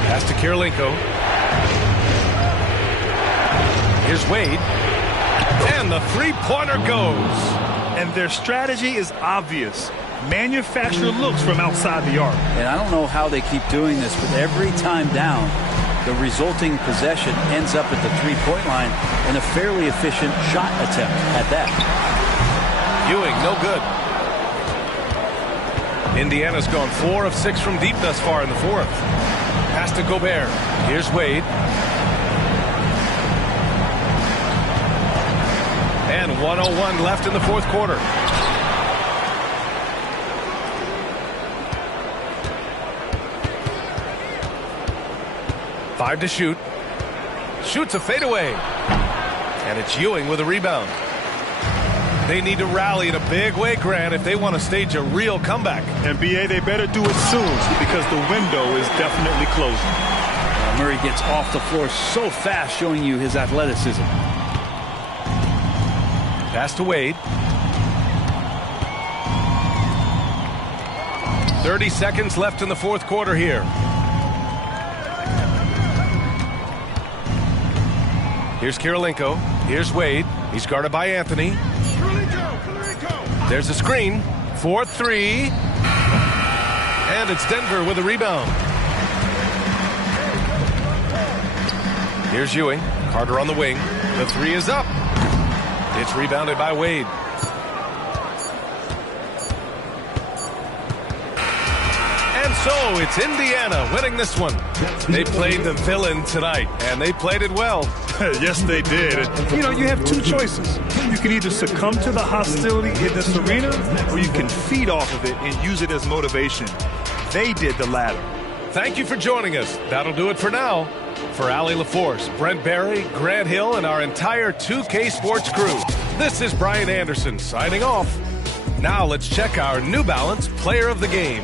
Pass to Kirilenko. Here's Wade. And the three-pointer goes. And their strategy is obvious. Manufacture looks from outside the arc. And I don't know how they keep doing this, but every time down, the resulting possession ends up at the three-point line in a fairly efficient shot attempt at that. Ewing, no good. Indiana's gone 4 of 6 from deep thus far in the fourth. Pass to Gobert. Here's Wade. And 1:01 left in the fourth quarter. Five to shoot. Shoots a fadeaway. And it's Ewing with a rebound. They need to rally in a big way, Grant, if they want to stage a real comeback. And BA, they better do it soon because the window is definitely closing. Murray gets off the floor so fast, showing you his athleticism. Pass to Wade. 30 seconds left in the fourth quarter here. Here's Kirilenko. Here's Wade. He's guarded by Anthony. There's a screen. 4-3. And it's Denver with a rebound. Here's Ewing. Carter on the wing. The three is up. It's rebounded by Wade. And so it's Indiana winning this one. They played the villain tonight, and they played it well. Yes, they did. You know, you have two choices. You can either succumb to the hostility in this arena, or you can feed off of it and use it as motivation. They did the latter. Thank you for joining us. That'll do it for now. For Allie LaForce, Brent Barry, Grant Hill, and our entire 2K Sports crew, this is Brian Anderson signing off. Now let's check our New Balance Player of the Game.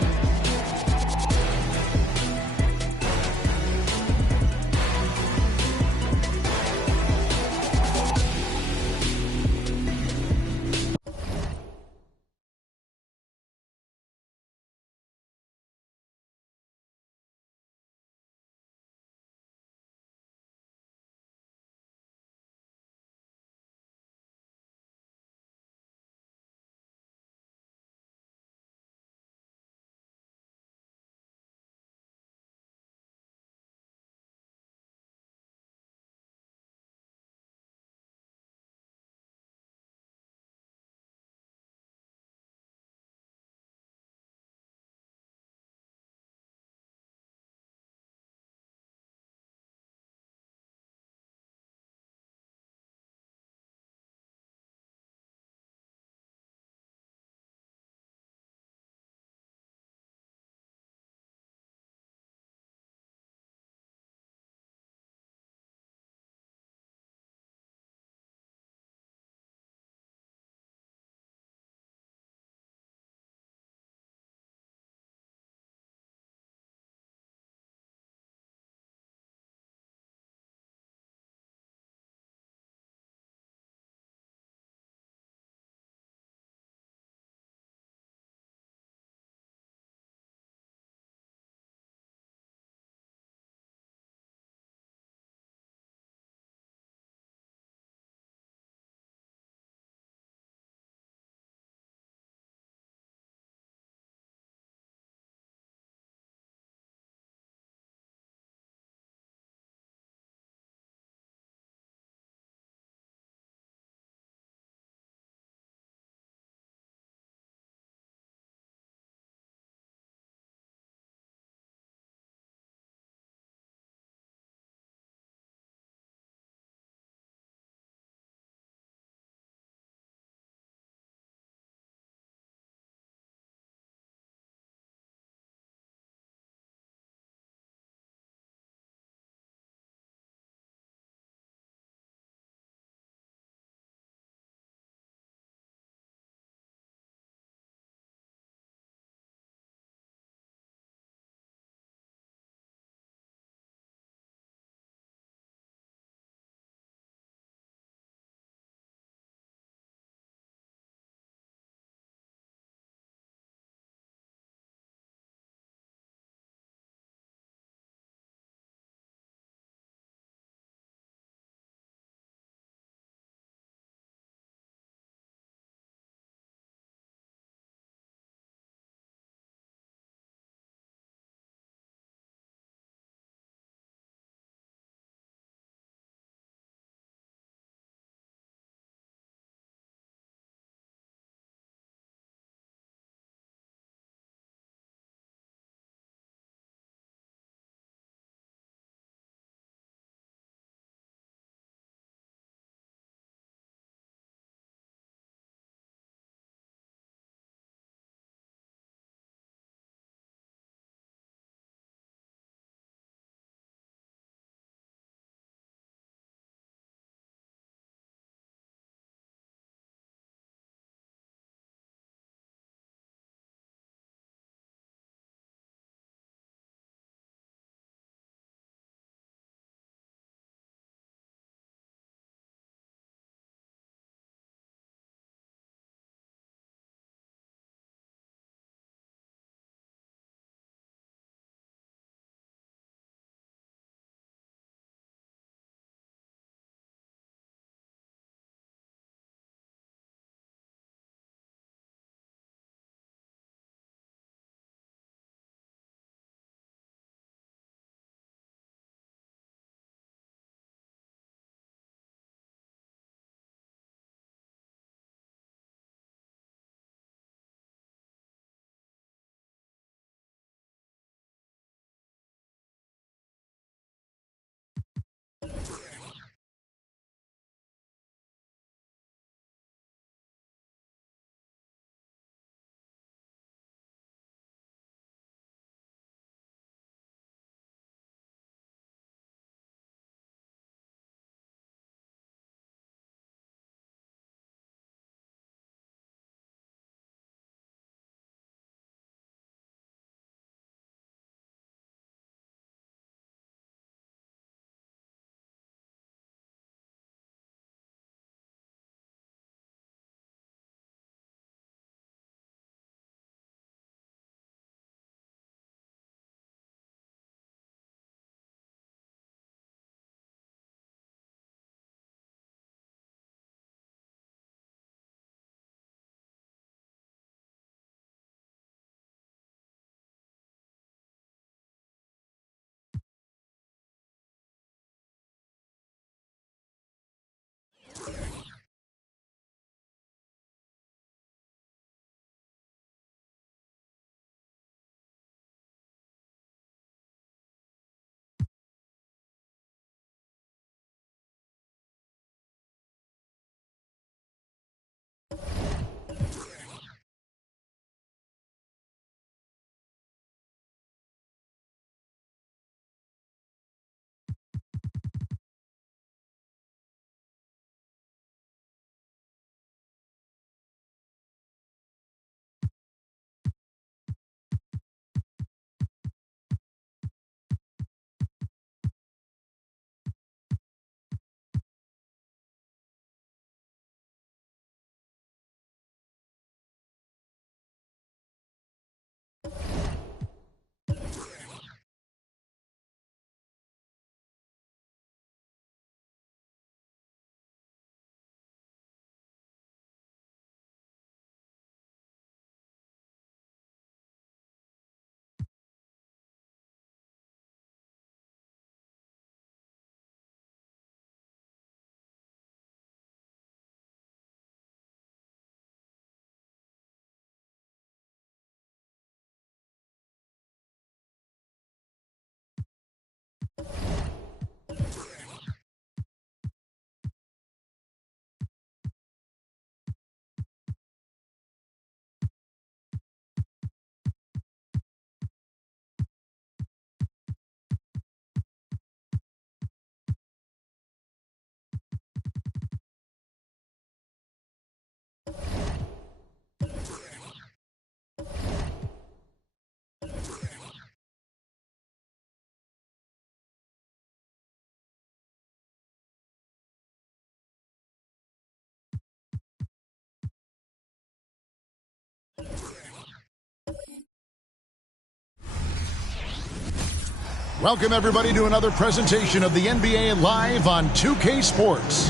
Welcome, everybody, to another presentation of the NBA Live on 2K Sports.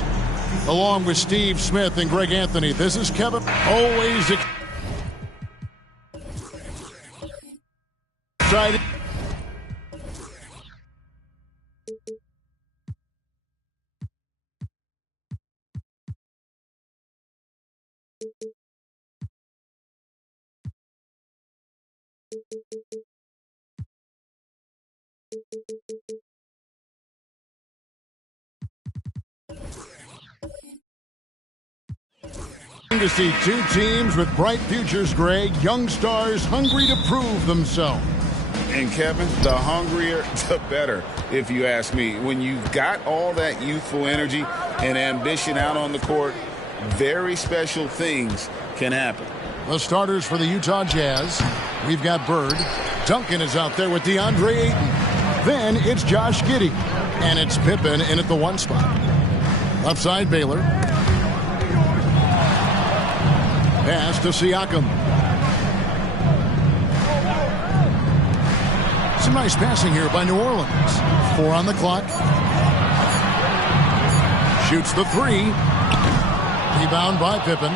Along with Steve Smith and Greg Anthony, this is Kevin. Always excited. To see two teams with bright futures, Greg, young stars hungry to prove themselves. And Kevin, the hungrier, the better, if you ask me. When you've got all that youthful energy and ambition out on the court, very special things can happen. The starters for the Utah Jazz, we've got Bird. Duncan is out there with DeAndre Ayton. Then it's Josh Giddey. And it's Pippen in at the 1 spot. Left side, Baylor. Pass to Siakam. Some nice passing here by New Orleans. 4 on the clock. Shoots the 3. Rebound by Pippen.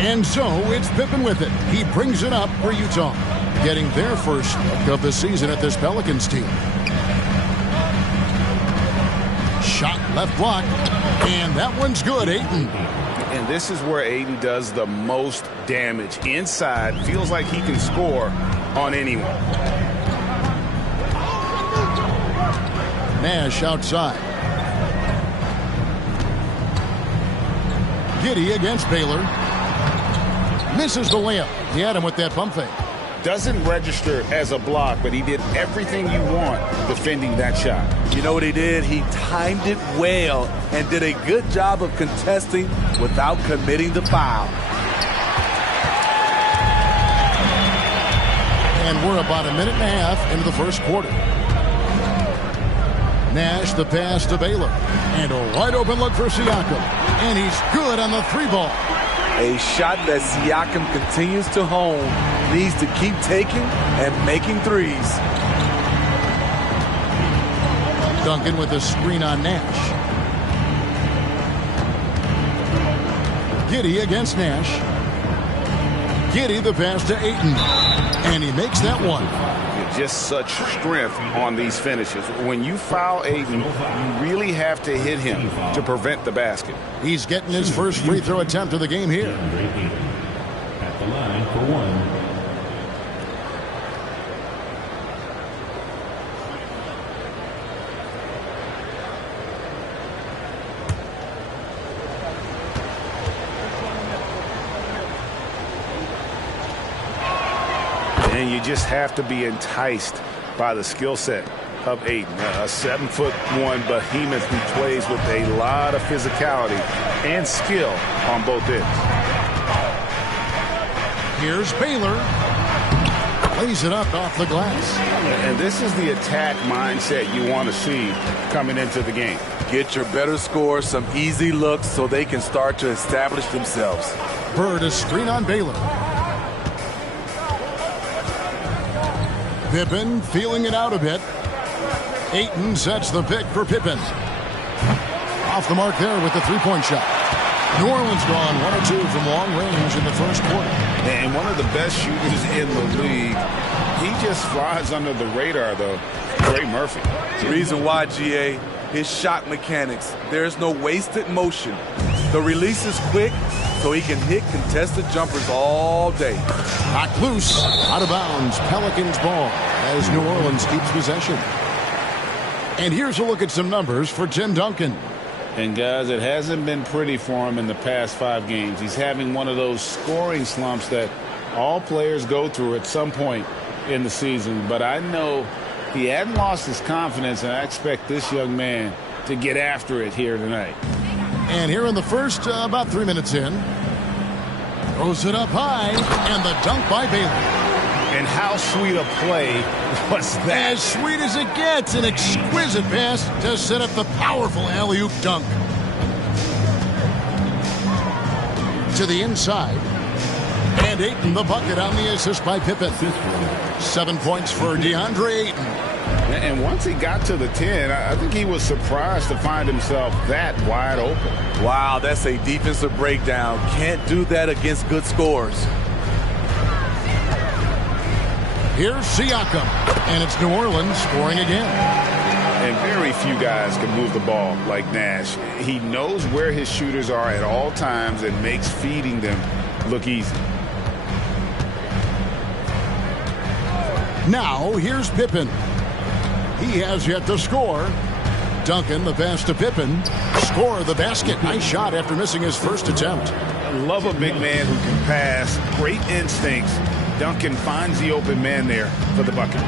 And so it's Pippen with it. He brings it up for Utah, getting their first look of the season at this Pelicans team. Shot left block. And that one's good, Ayton. And this is where Ayton does the most damage. Inside, feels like he can score on anyone. Nash outside. Giddey against Baylor. Misses the layup. He had him with that pump fake. Doesn't register as a block, but he did everything you want defending that shot. You know what he did? He timed it well and did a good job of contesting without committing the foul. And we're about a minute and a half into the first quarter. Nash the pass to Baylor. And a wide open look for Siakam. And he's good on the 3 ball. A shot that Siakam continues to hone. Needs to keep taking and making threes. Duncan with a screen on Nash. Giddey against Nash. Giddey the pass to Ayton. And he makes that one. Just such strength on these finishes. When you foul Ayton, you really have to hit him to prevent the basket. He's getting his first free throw attempt of the game here. At the line for 1. And you just have to be enticed by the skill set of Ayton. A 7'1" behemoth who plays with a lot of physicality and skill on both ends. Here's Baylor. Lays it up off the glass. And this is the attack mindset you want to see coming into the game. Get your better score, some easy looks so they can start to establish themselves. Bird a screen on Baylor. Pippen feeling it out a bit. Ayton sets the pick for Pippen. Off the mark there with the 3-point shot. New Orleans gone 1 or 2 from long range in the first quarter. And one of the best shooters in the league. He just flies under the radar, though. Trey Murphy. The reason why, GA, his shot mechanics. There's no wasted motion. The release is quick, so he can hit contested jumpers all day. Knocked loose, out of bounds, Pelicans ball as New Orleans keeps possession. And here's a look at some numbers for Tim Duncan. And guys, it hasn't been pretty for him in the past 5 games. He's having one of those scoring slumps that all players go through at some point in the season. But I know he hadn't lost his confidence, and I expect this young man to get after it here tonight. And here in the first, about 3 minutes in, throws it up high, and the dunk by Baylor. And how sweet a play was that? As sweet as it gets, an exquisite pass to set up the powerful alley-oop dunk. To the inside. And Ayton the bucket on the assist by Pippen. 7 points for DeAndre Ayton. And once he got to the 10, I think he was surprised to find himself that wide open. Wow, that's a defensive breakdown. Can't do that against good scores. Here's Siakam, and it's New Orleans scoring again. And very few guys can move the ball like Nash. He knows where his shooters are at all times and makes feeding them look easy. Now, here's Pippen. He has yet to score. Duncan, the pass to Pippen. Score the basket. Nice shot after missing his first attempt. I love a big man who can pass. Great instincts. Duncan finds the open man there for the bucket.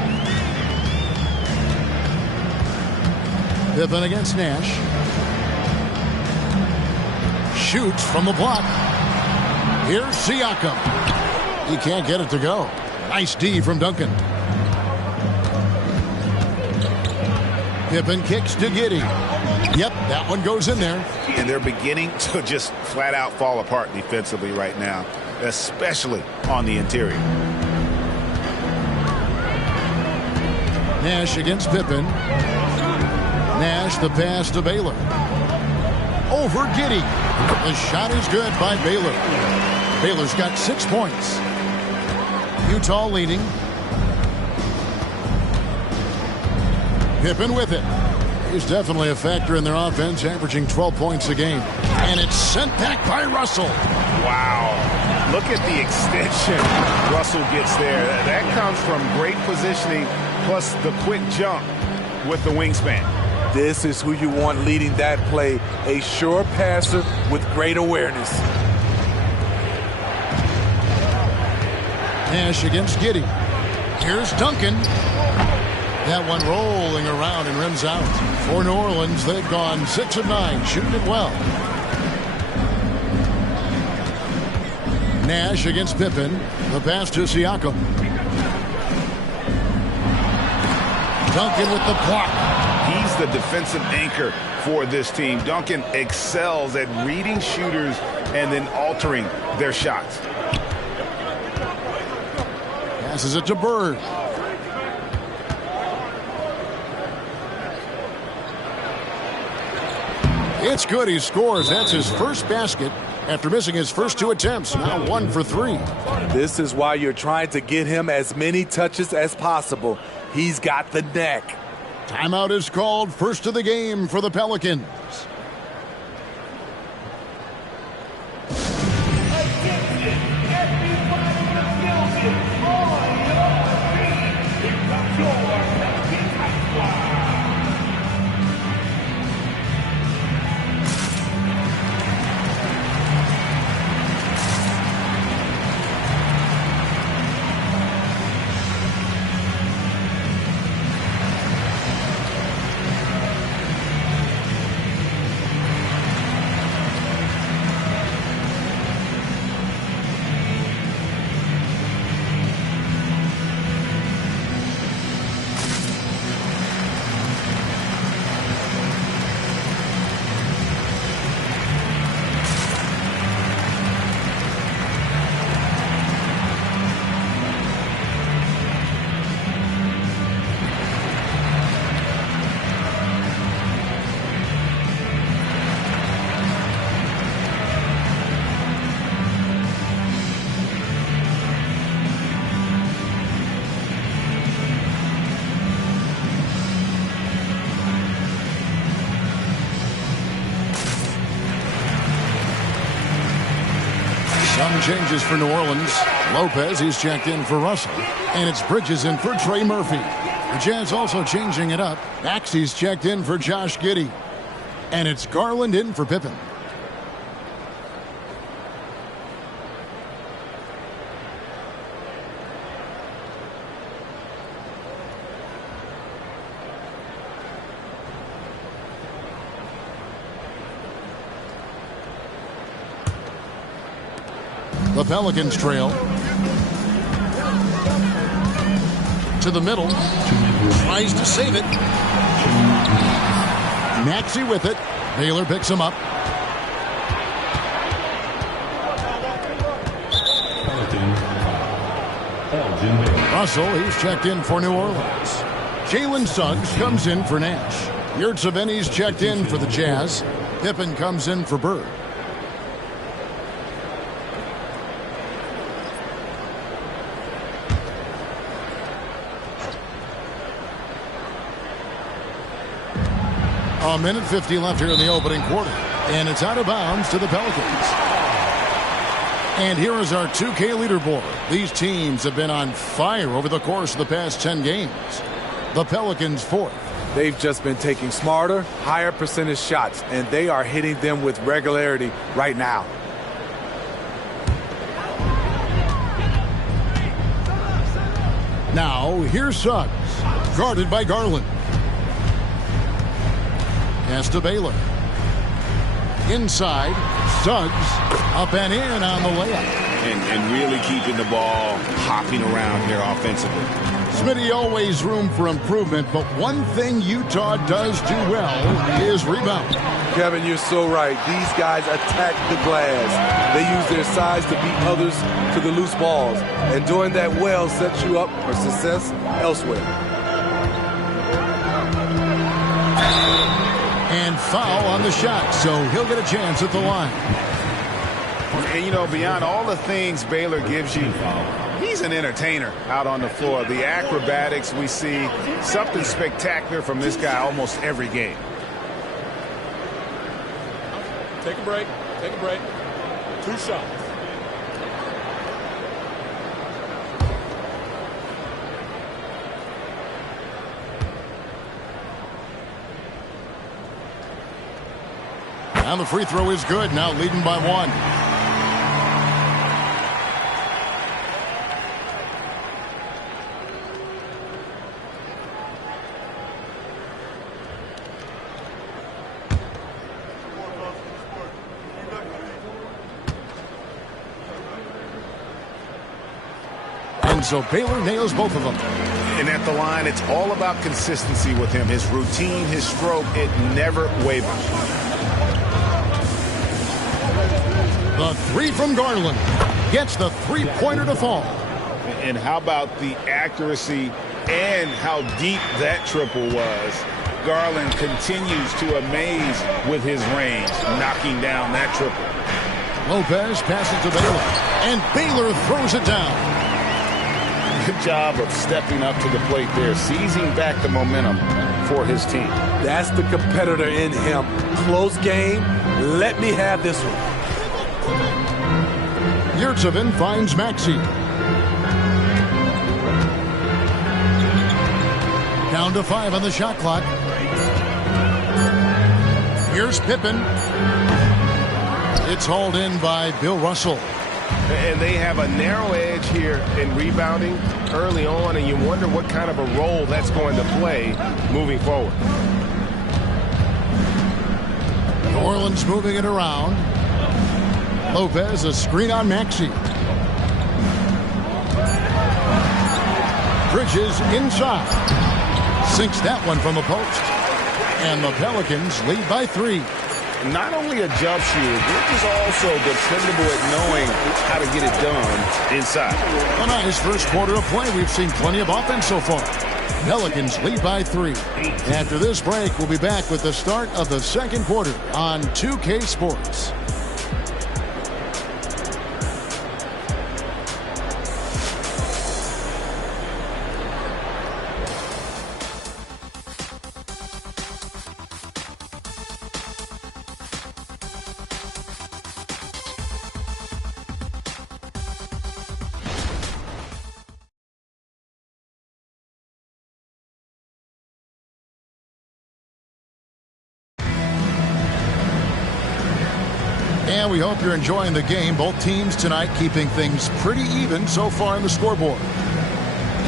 Pippen against Nash. Shoots from the block. Here's Siakam. He can't get it to go. Nice D from Duncan. Pippen kicks to Giddey. Yep, that one goes in there. And they're beginning to just flat out fall apart defensively right now, especially on the interior. Nash against Pippen. Nash the pass to Baylor. Over Giddey. The shot is good by Baylor. Baylor's got 6 points. Utah leading. Pippen with it. He's definitely a factor in their offense, averaging 12 points a game. And it's sent back by Russell. Wow. Look at the extension Russell gets there. That comes from great positioning, plus the quick jump with the wingspan. This is who you want leading that play. A sure passer with great awareness. Nash against Giddey. Here's Duncan. That one rolling around and rims out. For New Orleans, they've gone 6 of 9, shooting it well. Nash against Pippen. The pass to Siakam. Duncan with the block. He's the defensive anchor for this team. Duncan excels at reading shooters and then altering their shots. Passes it to Bird. It's good. He scores. That's his first basket after missing his first 2 attempts. Now 1 for 3. This is why you're trying to get him as many touches as possible. He's got the neck. Timeout is called. First of the game for the Pelicans. Some changes for New Orleans. Lopez, he's checked in for Russell. And it's Bridges in for Trey Murphy. The Jazz also changing it up. Maxey's checked in for Josh Giddey. And it's Garland in for Pippen. The Pelicans trail. To the middle. Tries to save it. Maxey with it. Baylor picks him up. Russell, he's checked in for New Orleans. Jalen Suggs comes in for Nash. Yurtseven's checked in for the Jazz. Pippen comes in for Bird. A minute 50 left here in the opening quarter. And it's out of bounds to the Pelicans. And here is our 2K leaderboard. These teams have been on fire over the course of the past 10 games. The Pelicans fourth. They've just been taking smarter, higher percentage shots, and they are hitting them with regularity right now. Now, here's Suggs, guarded by Garland. Pass to Baylor. Inside, Suggs up and in on the layup. And really keeping the ball hopping around here offensively. Smitty, always room for improvement, but one thing Utah does do well is rebound. Kevin, you're so right. These guys attack the glass. They use their size to beat others to the loose balls. And doing that well sets you up for success elsewhere. And foul on the shot, so he'll get a chance at the line. And, you know, beyond all the things Baylor gives you, he's an entertainer out on the floor. The acrobatics we see, something spectacular from this guy almost every game. Take a break. Take a break. 2 shots. And the free throw is good, now leading by 1. And so Baylor nails both of them. And at the line, it's all about consistency with him. His routine, his stroke, it never wavers. The 3 from Garland gets the three-pointer to fall. And how about the accuracy and how deep that triple was. Garland continues to amaze with his range, knocking down that triple. Lopez passes to Baylor, and Baylor throws it down. Good job of stepping up to the plate there, seizing back the momentum for his team. That's the competitor in him. Close game. Let me have this one. Yurtseven finds Maxey. Down to 5 on the shot clock. Here's Pippen. It's hauled in by Bill Russell. And they have a narrow edge here in rebounding early on, and you wonder what kind of a role that's going to play moving forward. New Orleans moving it around. Lopez, a screen on Maxey. Bridges inside. Sinks that one from the post. And the Pelicans lead by 3. Not only a jump shooter, Bridges also dependable at knowing how to get it done inside. A nice first quarter of play. We've seen plenty of offense so far. Pelicans lead by 3. After this break, we'll be back with the start of the second quarter on 2K Sports. And we hope you're enjoying the game. Both teams tonight keeping things pretty even so far on the scoreboard.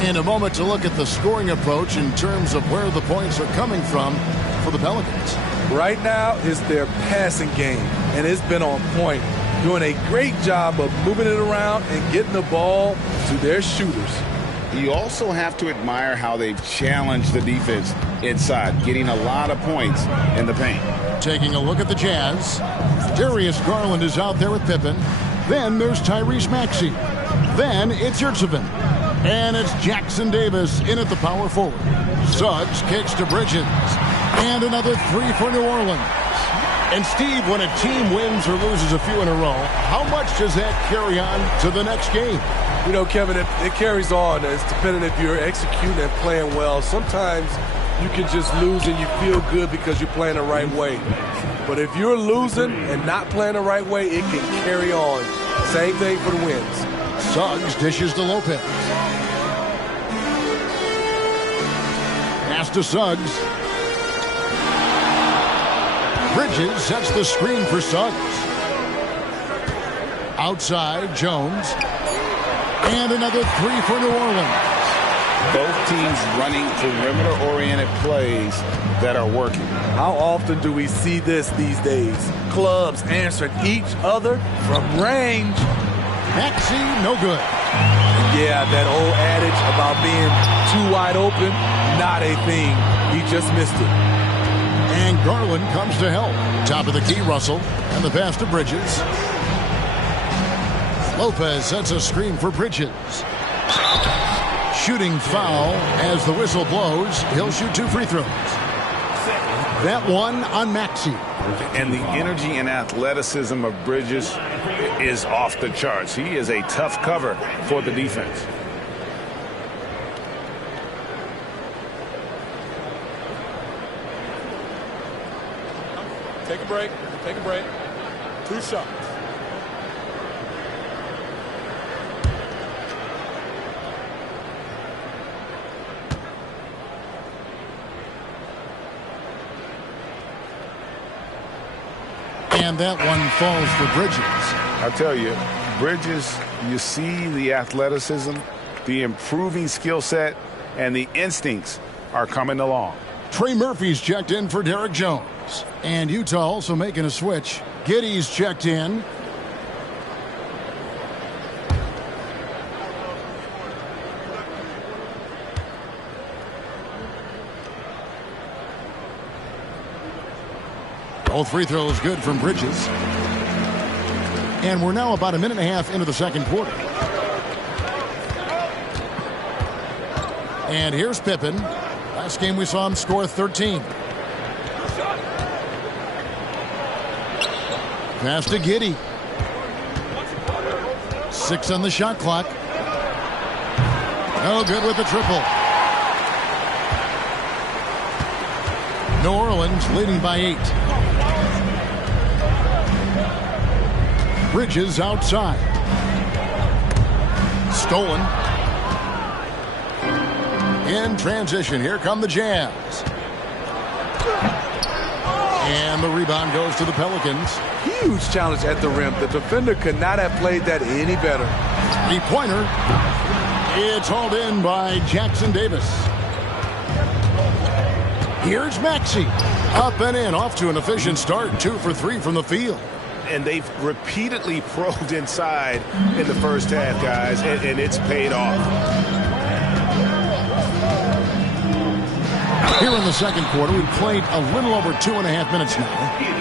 In a moment to look at the scoring approach in terms of where the points are coming from for the Pelicans. Right now is their passing game, and it's been on point. Doing a great job of moving it around and getting the ball to their shooters. You also have to admire how they've challenged the defense inside, getting a lot of points in the paint. Taking a look at the Jazz. Darius Garland is out there with Pippen. Then there's Tyrese Maxey. Then it's Yurtseven. And it's Jackson Davis in at the power forward. Suggs kicks to Bridges. And another 3 for New Orleans. And Steve, when a team wins or loses a few in a row, how much does that carry on to the next game? You know, Kevin, it carries on. It's depending if you're executing and playing well. Sometimes you can just lose and you feel good because you're playing the right way. But if you're losing and not playing the right way, it can carry on. Same thing for the wins. Suggs dishes to Lopez. Pass to Suggs. Bridges sets the screen for Suggs. Outside, Jones. And another 3 for New Orleans. Both teams running perimeter-oriented plays that are working. How often do we see this these days? Clubs answering each other from range. Maxey, no good. Yeah, that old adage about being too wide open, not a thing. He just missed it. And Garland comes to help. Top of the key, Russell. And the pass to Bridges. Lopez sets a screen for Bridges. Shooting foul as the whistle blows. He'll shoot 2 free throws. That one on Maxey. And the energy and athleticism of Bridges is off the charts. He is a tough cover for the defense. Take a break. Take a break. 2 shots. And that one falls for Bridges. I'll tell you, Bridges, you see the athleticism, the improving skill set, and the instincts are coming along. Trey Murphy's checked in for Derek Jones. And Utah also making a switch. Giddey's checked in. Both free throws good from Bridges. And we're now about a minute and a half into the second quarter. And here's Pippen. Last game we saw him score 13. Pass to Giddey. 6 on the shot clock. No good with the triple. New Orleans leading by 8. Bridges outside. Stolen. In transition, here come the Jazz. And the rebound goes to the Pelicans. Huge challenge at the rim. The defender could not have played that any better. 3-pointer. It's hauled in by Jackson Davis. Here's Maxey. Up and in, off to an efficient start. 2 for 3 from the field. And they've repeatedly probed inside in the first half, guys, and it's paid off. Here in the second quarter, we've played a little over 2.5 minutes now.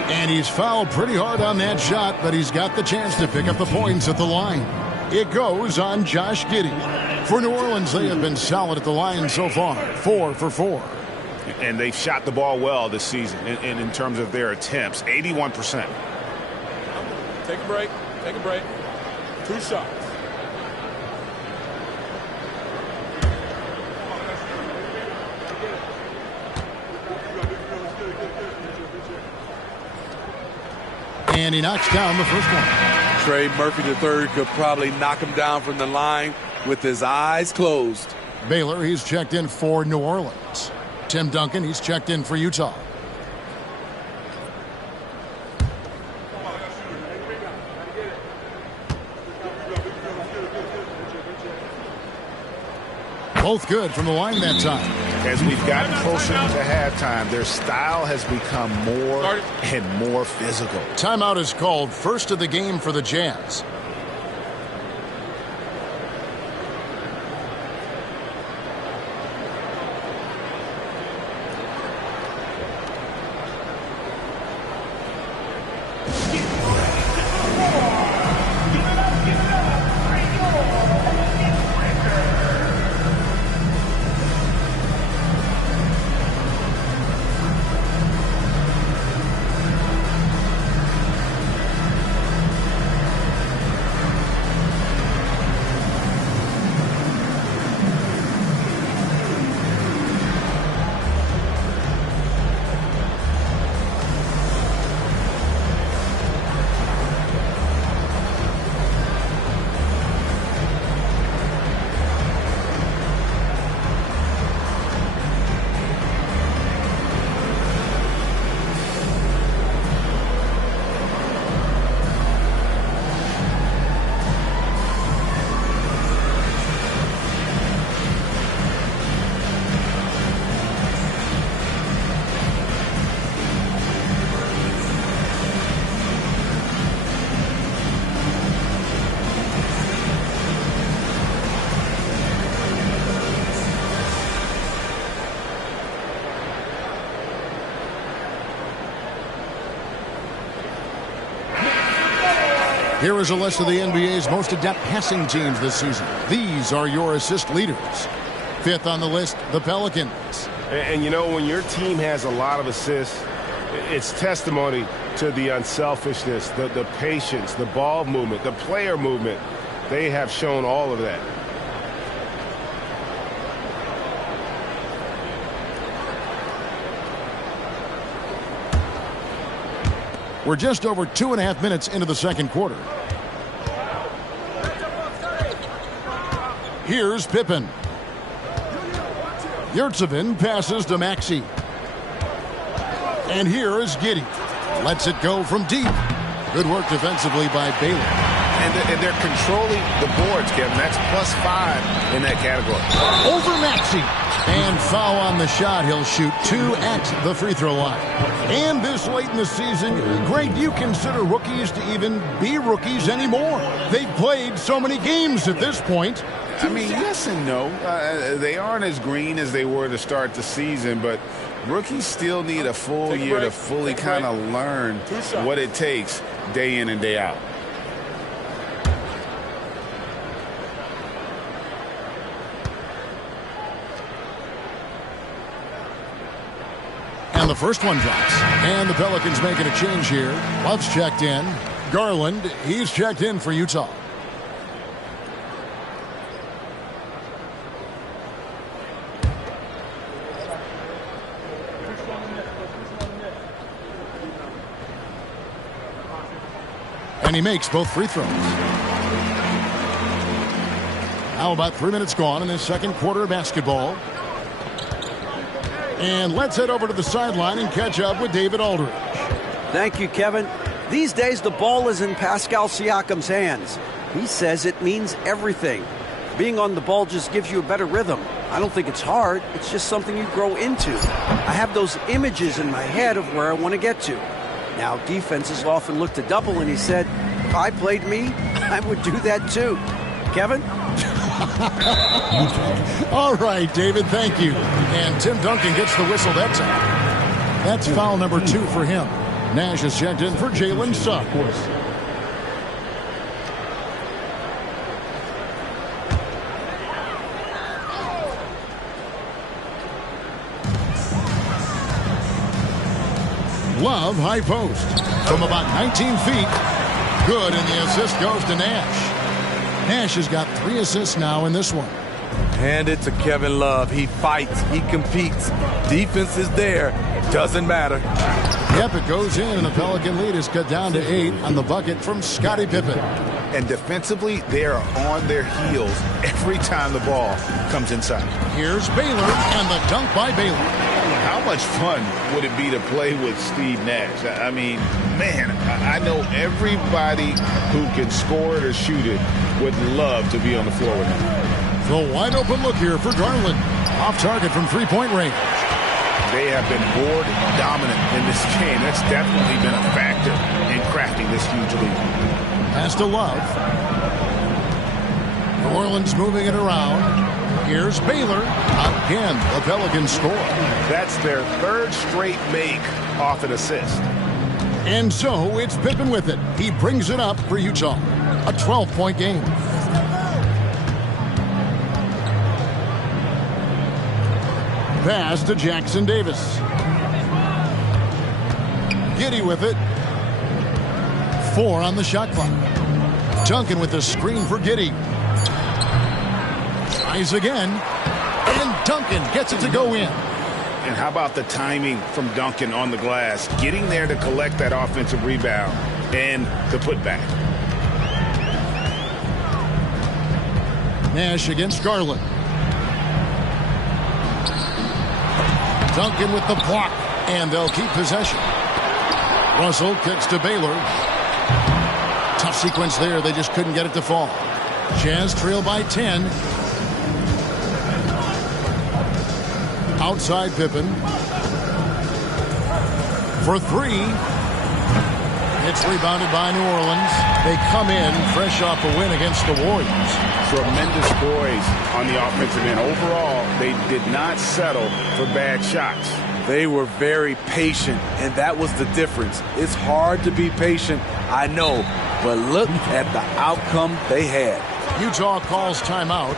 And he's fouled pretty hard on that shot, but he's got the chance to pick up the points at the line. It goes on Josh Giddey. For New Orleans, they have been solid at the line so far. 4 for 4. And they've shot the ball well this season in terms of their attempts, 81%. Take a break. Take a break. 2 shots. And he knocks down the first one. Trey Murphy III could probably knock him down from the line with his eyes closed. Baylor, he's checked in for New Orleans. Tim Duncan, he's checked in for Utah. Both good from the line that time. As we've gotten closer to halftime, their style has become more and more physical. Timeout is called, first of the game for the Jazz. Here is a list of the NBA's most adept passing teams this season. These are your assist leaders. Fifth on the list, the Pelicans. And you know, when your team has a lot of assists, it's testimony to the unselfishness, the patience, the ball movement, the player movement. They have shown all of that. We're just over 2.5 minutes into the second quarter. Here's Pippen. Yurtsevin passes to Maxey. And here is Giddey. Lets it go from deep. Good work defensively by Baylor. And they're controlling the boards, Kevin. That's +5 in that category. Over Maxey. And foul on the shot. He'll shoot 2 at the free throw line. And this late in the season, Greg, do you consider rookies to even be rookies anymore? They've played so many games at this point. I mean, yes and no. They aren't as green as they were to start the season, but rookies still need a full year to fully kind of learn what it takes day in and day out. And the first one drops. And the Pelicans making a change here. Love's checked in. Garland, he's checked in for Utah. And he makes both free throws. Now about 3 minutes gone in this second quarter of basketball. And let's head over to the sideline and catch up with David Aldridge. Thank you, Kevin. These days, the ball is in Pascal Siakam's hands. He says it means everything. Being on the ball just gives you a better rhythm. I don't think it's hard. It's just something you grow into. I have those images in my head of where I want to get to. Now, defenses often look to double, and he said, if I played me, I would do that too. Kevin? All right, David, thank you. And Tim Duncan gets the whistle that time. That's foul number 2 for him. Nash is checked in for Jalen Suggs. Love high post from about 19 feet. Good, and the assist goes to Nash. Nash has got 3 assists now in this one. Hand it to Kevin Love. He fights. He competes. Defense is there. Doesn't matter. Yep, it goes in, and the Pelican lead is cut down to 8 on the bucket from Scottie Pippen. And defensively, they are on their heels every time the ball comes inside. Here's Baylor, and the dunk by Baylor. How much fun would it be to play with Steve Nash? I mean, man, I know everybody who can score it or shoot it would love to be on the floor with him. The wide open look here for Garland. Off target from three-point range. They have been board dominant in this game. That's definitely been a factor in crafting this huge lead. Pass to Love. New Orleans moving it around. Here's Baylor. Again, the Pelicans score. That's their 3rd straight make off an assist. And so it's Pippen with it. He brings it up for Utah. A 12-point game. Pass to Jackson Davis. Giddey with it. 4 on the shot clock. Duncan with the screen for Giddey. Tries again. And Duncan gets it to go in. And how about the timing from Duncan on the glass? Getting there to collect that offensive rebound and the putback. Nash against Garland. Duncan with the block, and they'll keep possession. Russell kicks to Baylor. Tough sequence there. They just couldn't get it to fall. Jazz trail by 10. Outside Pippen. For 3. It's rebounded by New Orleans. They come in fresh off a win against the Warriors. Tremendous poise on the offensive end. Overall, they did not settle for bad shots. They were very patient, and that was the difference. It's hard to be patient I know, but look at the outcome they had. Utah calls timeout.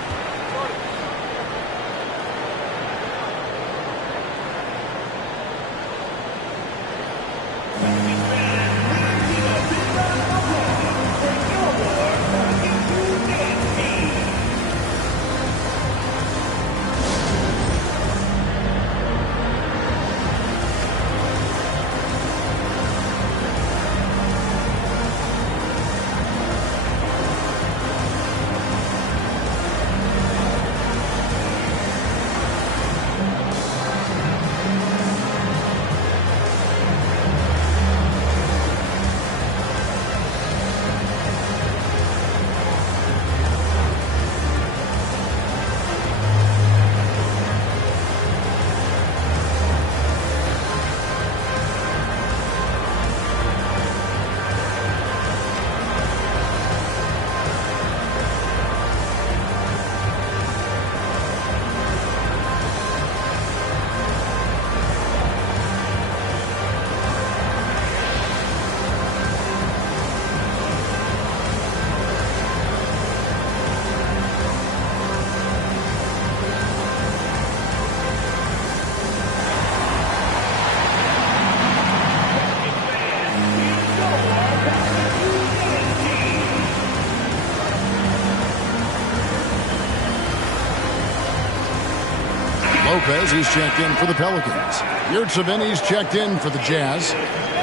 Lopez, he's checked in for the Pelicans. Yurtsevin, he's checked in for the Jazz.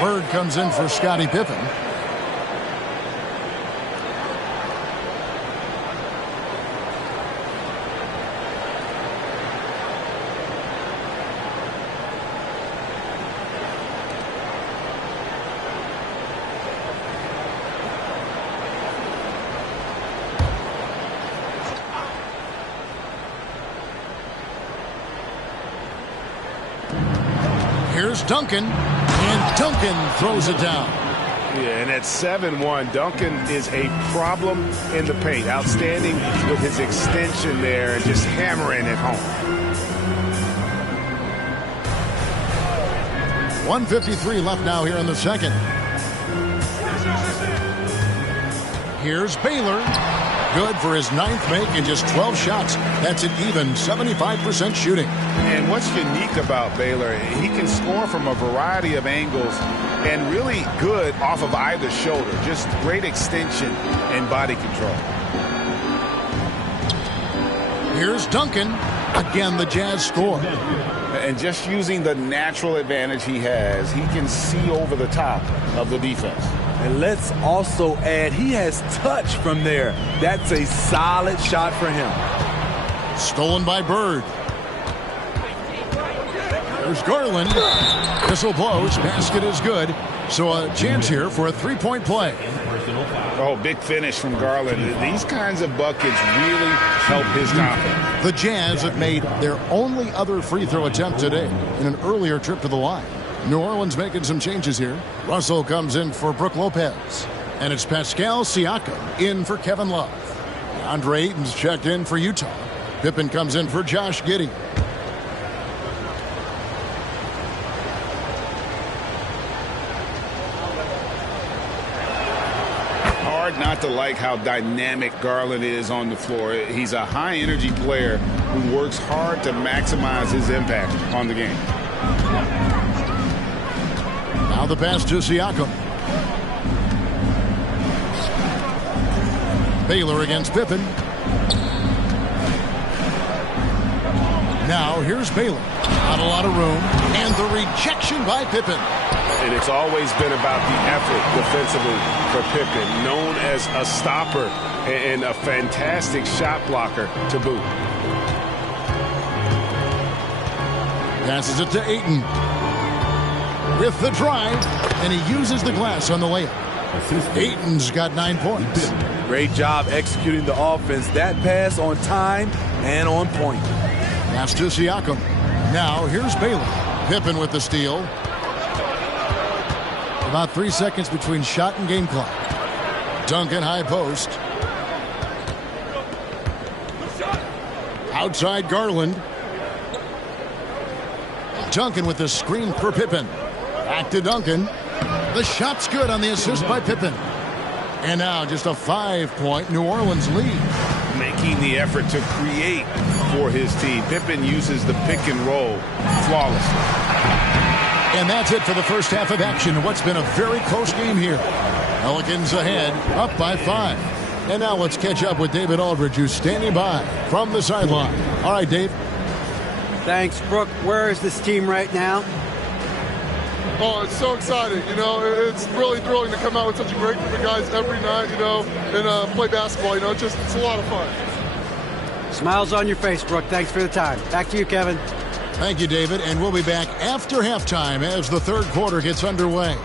Bird comes in for Scottie Pippen. Here's Duncan, and Duncan throws it down. Yeah, and at 7-1, Duncan is a problem in the paint. Outstanding with his extension there and just hammering it home. 1:53 left now here in the second. Here's Baylor. Good for his ninth make in just 12 shots. That's an even 75% shooting. And what's unique about Baylor, he can score from a variety of angles and really good off of either shoulder. Just great extension and body control. Here's Duncan. Again, the Jazz score. And just using the natural advantage he has, he can see over the top of the defense. And let's also add, he has touch from there. That's a solid shot for him. Stolen by Bird. There's Garland. Whistle blows. Basket is good. So a chance here for a three-point play. Oh, big finish from Garland. These kinds of buckets really help his confidence. The Jazz have made their only other free throw attempt today in an earlier trip to the line. New Orleans making some changes here. Russell comes in for Brook Lopez. And it's Pascal Siakam in for Kevin Love. Andre Ayton's checked in for Utah. Pippen comes in for Josh Giddey. Hard not to like how dynamic Garland is on the floor. He's a high-energy player who works hard to maximize his impact on the game. Now the pass to Siakam. Baylor against Pippen. Now here's Baylor. Not a lot of room. And the rejection by Pippen. And it's always been about the effort defensively for Pippen, known as a stopper and a fantastic shot blocker to boot. Passes it to Ayton. With the drive, and he uses the glass on the layup. Ayton's got 9 points. Great job executing the offense. That pass on time and on point. Pass to Siakam. Now here's Baylor. Pippen with the steal. About 3 seconds between shot and game clock. Duncan high post. Outside Garland. Duncan with the screen for Pippen. Back to Duncan. The shot's good on the assist by Pippen. And now just a 5-point New Orleans lead. Making the effort to create for his team. Pippen uses the pick and roll flawlessly. And that's it for the first half of action. What's been a very close game here. Pelicans ahead, up by 5. And now let's catch up with David Aldridge, who's standing by from the sideline. All right, Dave. Thanks, Brooke. Where is this team right now? Oh, it's so exciting. You know, it's really thrilling to come out with such a great group of guys every night, you know, and play basketball. You know, it's a lot of fun. Smiles on your face, Brooke. Thanks for the time. Back to you, Kevin. Thank you, David. And we'll be back after halftime as the third quarter gets underway.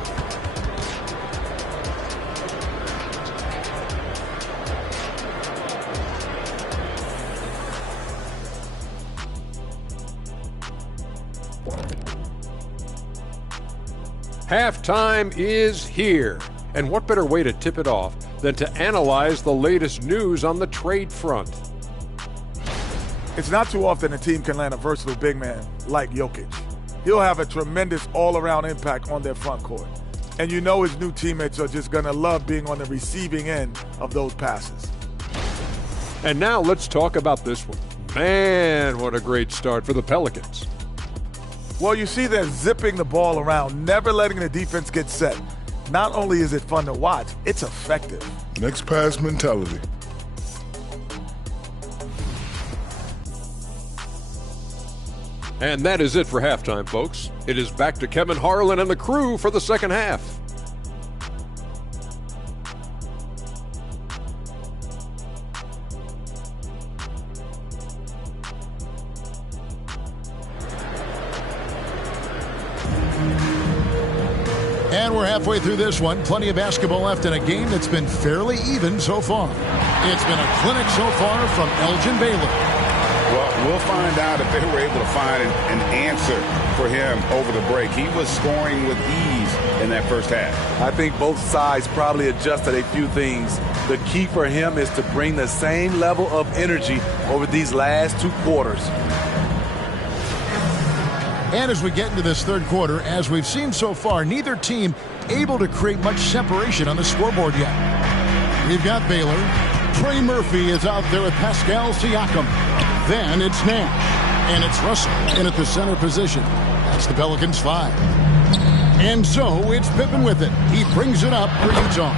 Halftime is here. And what better way to tip it off than to analyze the latest news on the trade front? It's not too often a team can land a versatile big man like Jokic. He'll have a tremendous all-around impact on their front court. And you know his new teammates are just going to love being on the receiving end of those passes. And now let's talk about this one. Man, what a great start for the Pelicans. Well, you see they're zipping the ball around, never letting the defense get set. Not only is it fun to watch, it's effective. Next pass mentality. And that is it for halftime, folks. It is back to Kevin Harlan and the crew for the second half. And we're halfway through this one. Plenty of basketball left in a game that's been fairly even so far. It's been a clinic so far from Elgin Baylor. Well, we'll find out if they were able to find an answer for him over the break. He was scoring with ease in that first half. I think both sides probably adjusted a few things. The key for him is to bring the same level of energy over these last 2 quarters. And as we get into this third quarter, as we've seen so far, neither team able to create much separation on the scoreboard yet. We've got Baylor. Trey Murphy is out there with Pascal Siakam. Then it's Nash. And it's Russell in at the center position. That's the Pelicans 5. And so it's Pippen with it. He brings it up for Utah.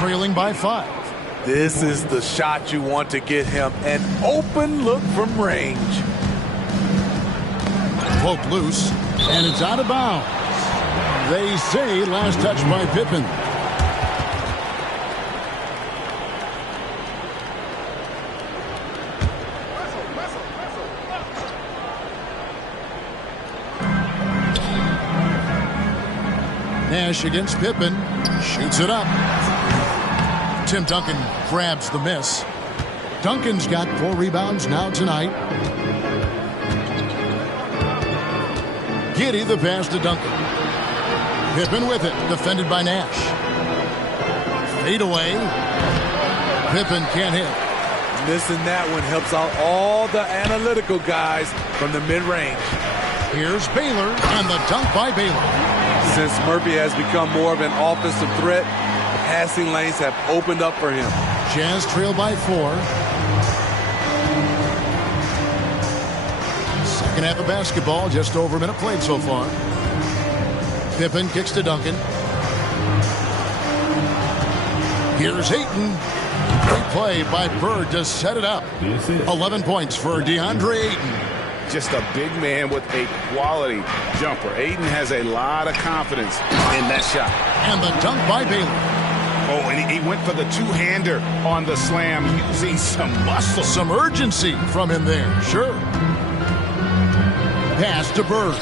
Trailing by 5. This is the shot you want to get him. An open look from range. Poked loose, and it's out of bounds. They say last touch by Pippen. Nash against Pippen, shoots it up. Tim Duncan grabs the miss. Duncan's got 4 rebounds now tonight. Giddey the pass to Duncan. Pippen with it, defended by Nash. Fade away. Pippen can't hit. Missing that one helps out all the analytical guys from the mid-range. Here's Baylor, and the dunk by Baylor. Since Murphy has become more of an offensive threat, the passing lanes have opened up for him. Jazz trail by 4. Second half of basketball, just over a minute played so far. Pippen kicks to Duncan. Here's Ayton. Great play by Bird to set it up. 11 points for DeAndre Ayton. Just a big man with a quality jumper. Ayton has a lot of confidence in that shot. And the dunk by Baylor. Oh, and he went for the two-hander on the slam, using some muscle. Some urgency from him there, sure. Pass to Bird.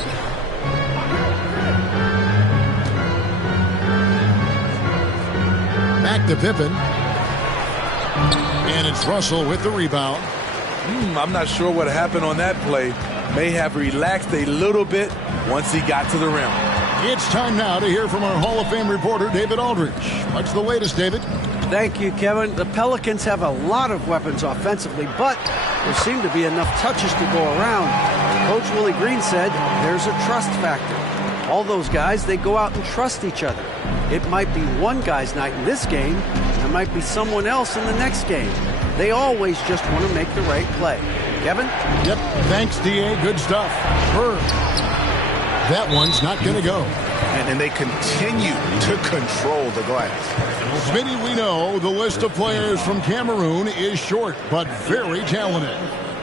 Back to Pippen. And it's Russell with the rebound. I'm not sure what happened on that play. May have relaxed a little bit once he got to the rim. It's time now to hear from our Hall of Fame reporter, David Aldridge. What's the latest, David? Thank you, Kevin. The Pelicans have a lot of weapons offensively, but there seem to be enough touches to go around. Coach Willie Green said there's a trust factor. All those guys, they go out and trust each other. It might be one guy's night in this game, and it might be someone else in the next game. They always just want to make the right play. Kevin? Yep, thanks, D.A. Good stuff. Bird. That one's not going to go. And they continue to control the glass. Smitty, we know the list of players from Cameroon is short, but very talented.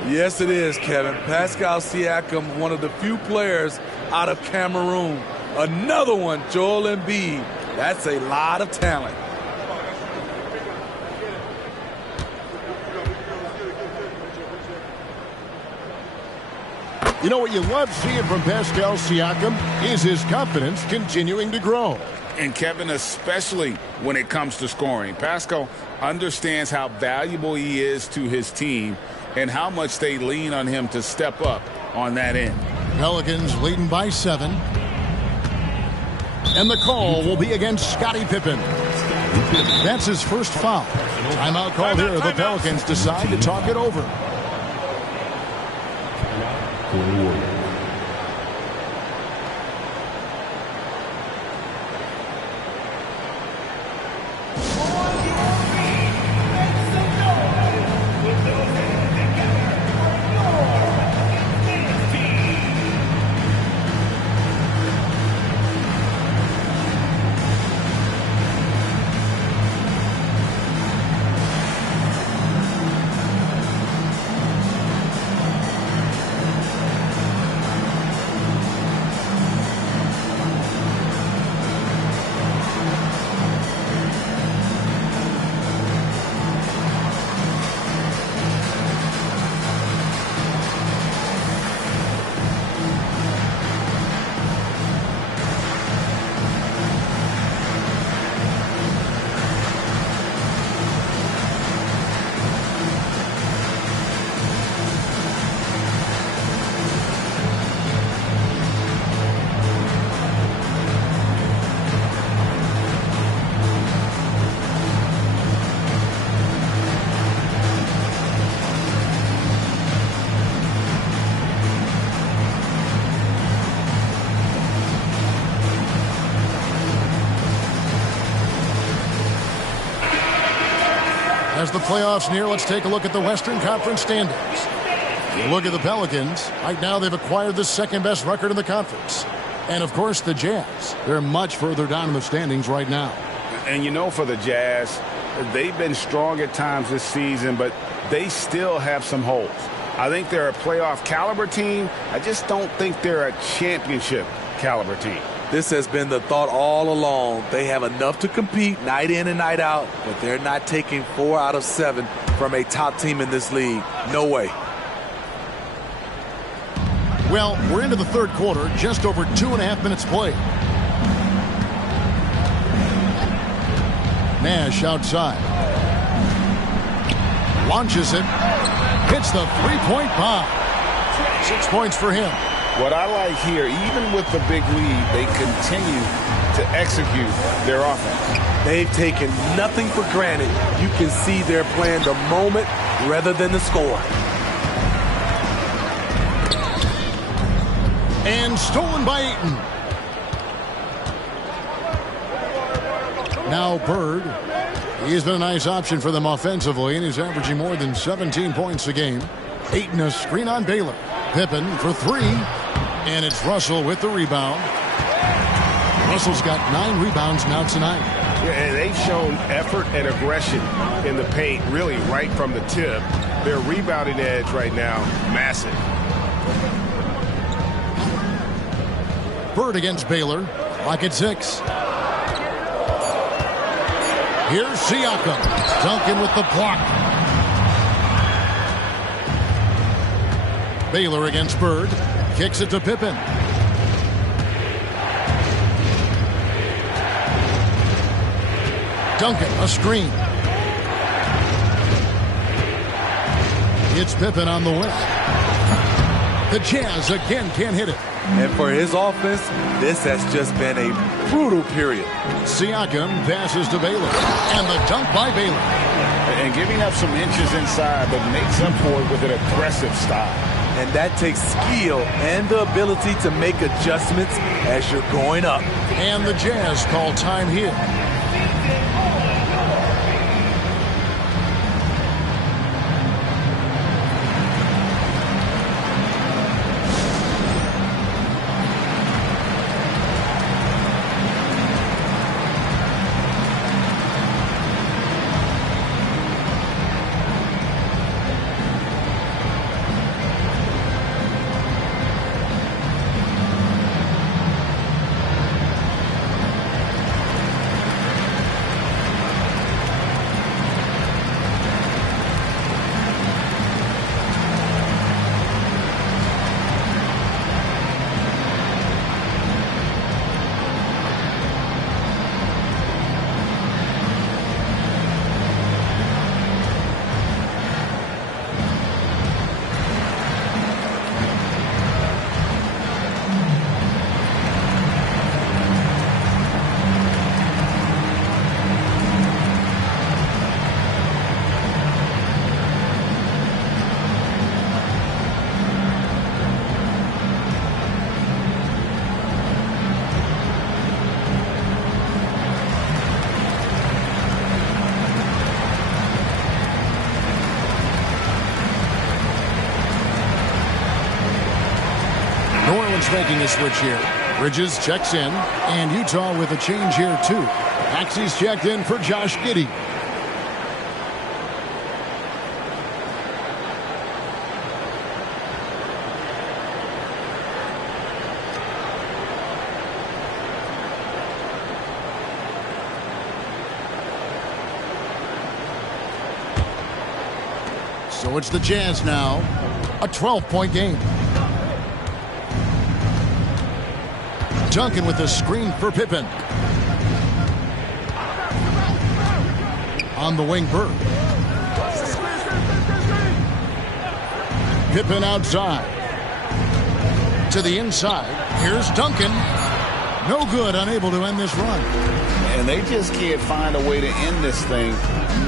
Yes, it is, Kevin. Pascal Siakam, one of the few players out of Cameroon. Another one, Joel Embiid. That's a lot of talent. You know what you love seeing from Pascal Siakam is his confidence continuing to grow. And Kevin, especially when it comes to scoring. Pascal understands how valuable he is to his team and how much they lean on him to step up on that end. Pelicans leading by 7. And the call will be against Scottie Pippen. That's his first foul. Timeout called here. The Pelicans decide to talk it over. As the playoffs near, let's take a look at the Western Conference standings. You look at the Pelicans. Right now, they've acquired the second-best record in the conference. And, of course, the Jazz. They're much further down in the standings right now. And, you know, for the Jazz, they've been strong at times this season, but they still have some holes. I think they're a playoff caliber team. I just don't think they're a championship caliber team. This has been the thought all along. They have enough to compete night in and night out, but they're not taking 4 out of 7 from a top team in this league. No way. Well, we're into the third quarter, just over 2.5 minutes played. Nash outside. Launches it. Hits the three-point bomb. 6 points for him. What I like here, even with the big lead, they continue to execute their offense. They've taken nothing for granted. You can see they're playing the moment rather than the score. And stolen by Ayton. Now Bird. He's been a nice option for them offensively, and he's averaging more than 17 points a game. Ayton a screen on Baylor. Pippen for 3. And it's Russell with the rebound. Russell's got 9 rebounds now tonight. Yeah, and they've shown effort and aggression in the paint, really right from the tip. Their rebounding edge right now, massive. Bird against Baylor. Lock at 6. Here's Siakam. Duncan with the block. Baylor against Bird. Kicks it to Pippen. Duncan, a screen. It's Pippen on the wing. The Jazz again can't hit it. And for his offense, this has just been a brutal period. Siakam passes to Baylor. And the dunk by Baylor. And giving up some inches inside, but makes up for it with an aggressive style. and that takes skill and the ability to make adjustments as you're going up. And the Jazz call time here. Making a switch here. Bridges checks in, and Utah with a change here too. Maxey's checked in for Josh Giddey. So it's the Jazz now, a 12-point game. Duncan with a screen for Pippen. On the wing, Bird. Pippen outside. To the inside. Here's Duncan. No good, unable to end this run. And they just can't find a way to end this thing.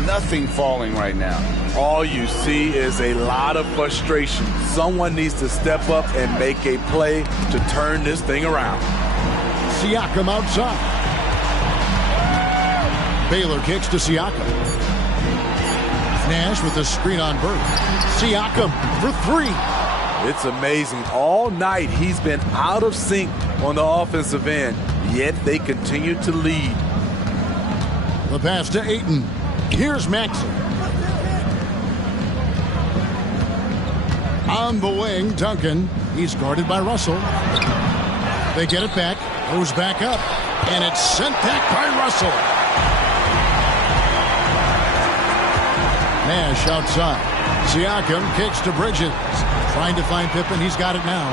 Nothing falling right now. All you see is a lot of frustration. Someone needs to step up and make a play to turn this thing around. Siakam outside. Baylor kicks to Siakam. Nash with the screen on Bird. Siakam for three. It's amazing. All night he's been out of sync on the offensive end, yet they continue to lead. The pass to Ayton. Here's Maxey. On the wing, Duncan. He's guarded by Russell. They get it back. Goes back up. And it's sent back by Russell. Nash outside. Siakam kicks to Bridges. Trying to find Pippen. He's got it now.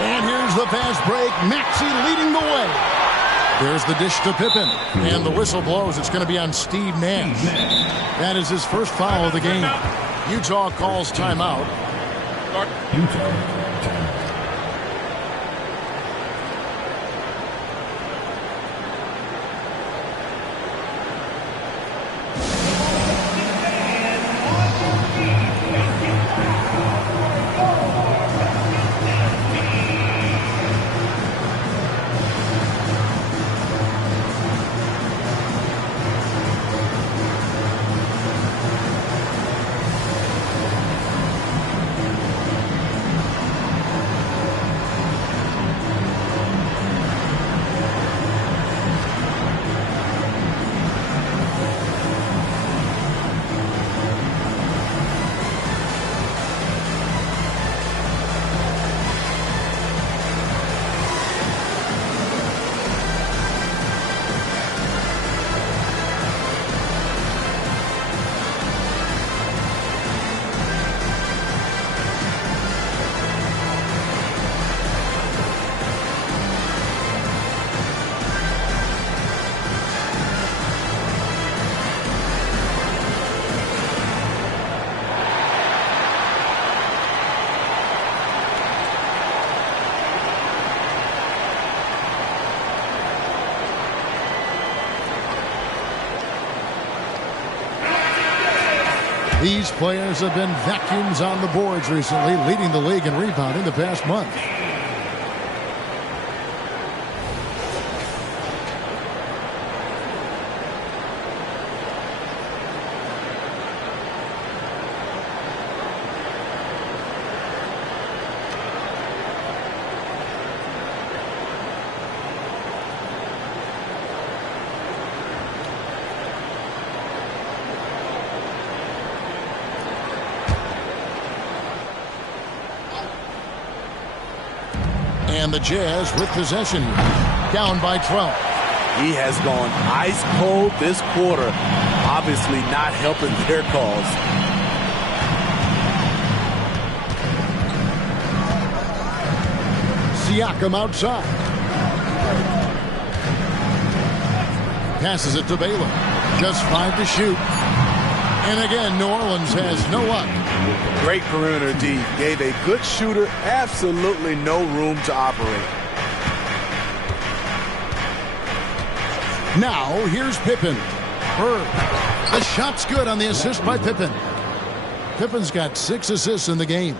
And here's the fast break. Maxey leading the way. There's the dish to Pippen. And the whistle blows. It's going to be on Steve Nash. That is his first foul of the game. Utah calls timeout. Utah. These players have been vacuums on the boards recently, leading the league in rebounding the past month. And the Jazz with possession here, down by 12. He has gone ice cold this quarter, obviously not helping their cause. Siakam outside. Passes it to Baylor. Just 5 to shoot. And again, New Orleans has no luck. Great perimeter D. Gave a good shooter absolutely no room to operate. Now, here's Pippen. Bird. The shot's good on the assist by Pippen. Pippen's got 6 assists in the game.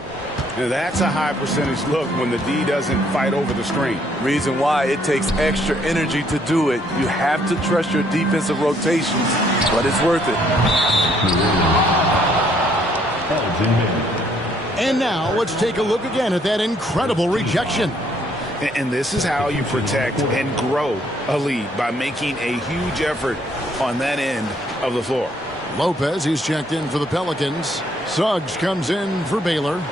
Now that's a high percentage look when the D doesn't fight over the screen. Reason why it takes extra energy to do it. You have to trust your defensive rotations, but it's worth it. And now let's take a look again at that incredible rejection. And this is how you protect and grow a lead, by making a huge effort on that end of the floor. Lopez, he's checked in for the Pelicans. Suggs comes in for Baylor.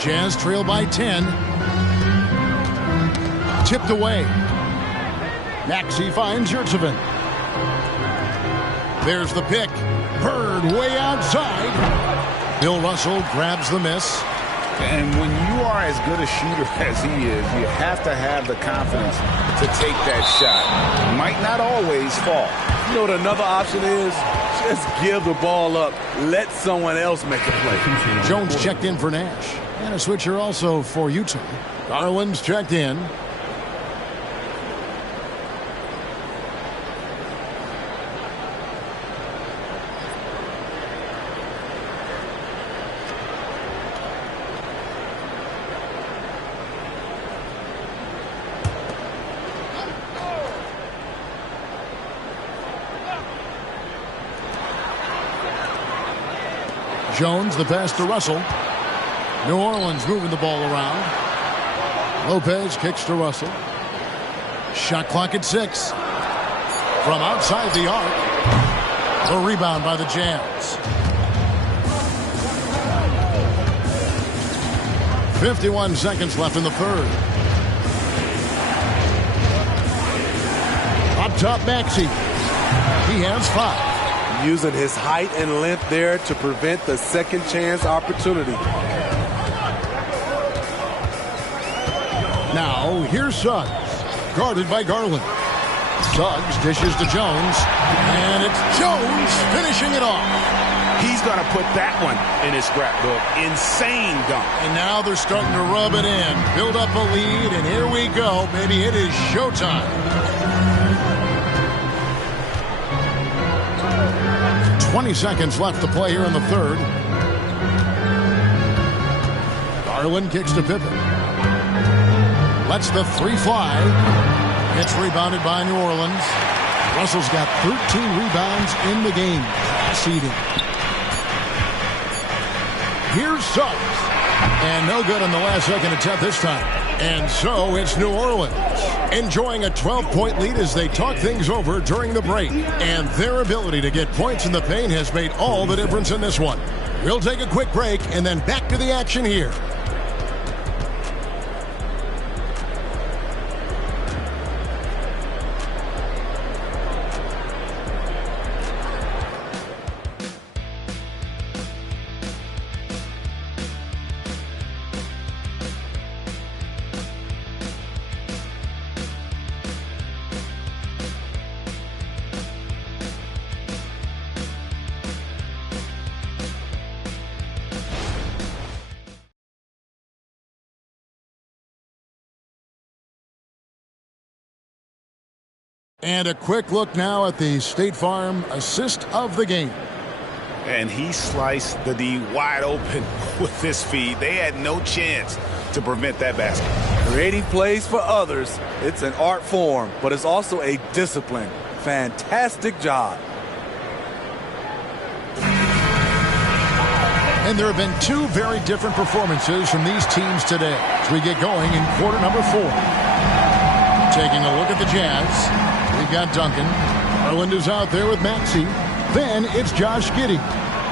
Jazz trail by 10. Tipped away. Maxey finds Yurtsevin. There's the pick. Bird way outside. Bill Russell grabs the miss. And when you are as good a shooter as he is, you have to have the confidence to take that shot. Might not always fall. You know what another option is? Just give the ball up. Let someone else make a play. Jones checked in for Nash. And a switcher also for Utah. Garland's checked in. Jones, the pass to Russell. New Orleans moving the ball around. Lopez kicks to Russell. Shot clock at 6. From outside the arc. The rebound by the Jazz. 51 seconds left in the third. Up top, Maxey. He has 5. Using his height and length there to prevent the second chance opportunity. Now, here's Suggs, guarded by Garland. Suggs dishes to Jones, and it's Jones finishing it off. He's going to put that one in his scrapbook. Insane dunk. And now they're starting to rub it in, build up a lead, and here we go. Maybe it is showtime. 20 seconds left to play here in the third. Garland kicks to Pippen. Lets the 3 fly. Gets rebounded by New Orleans. Russell's got 13 rebounds in the game. Seeding. Here's Suggs. And no good on the last second attempt this time. And so it's New Orleans enjoying a 12-point lead as they talk things over during the break. And their ability to get points in the paint has made all the difference in this one. We'll take a quick break and then back to the action here. And a quick look now at the State Farm assist of the game. And he sliced the D wide open with his feed. They had no chance to prevent that basket. Creating plays for others, it's an art form, but it's also a discipline. Fantastic job. And there have been two very different performances from these teams today as we get going in quarter number 4. Taking a look at the Jazz, we've got Duncan. Garland is out there with Maxey. Then it's Josh Giddey.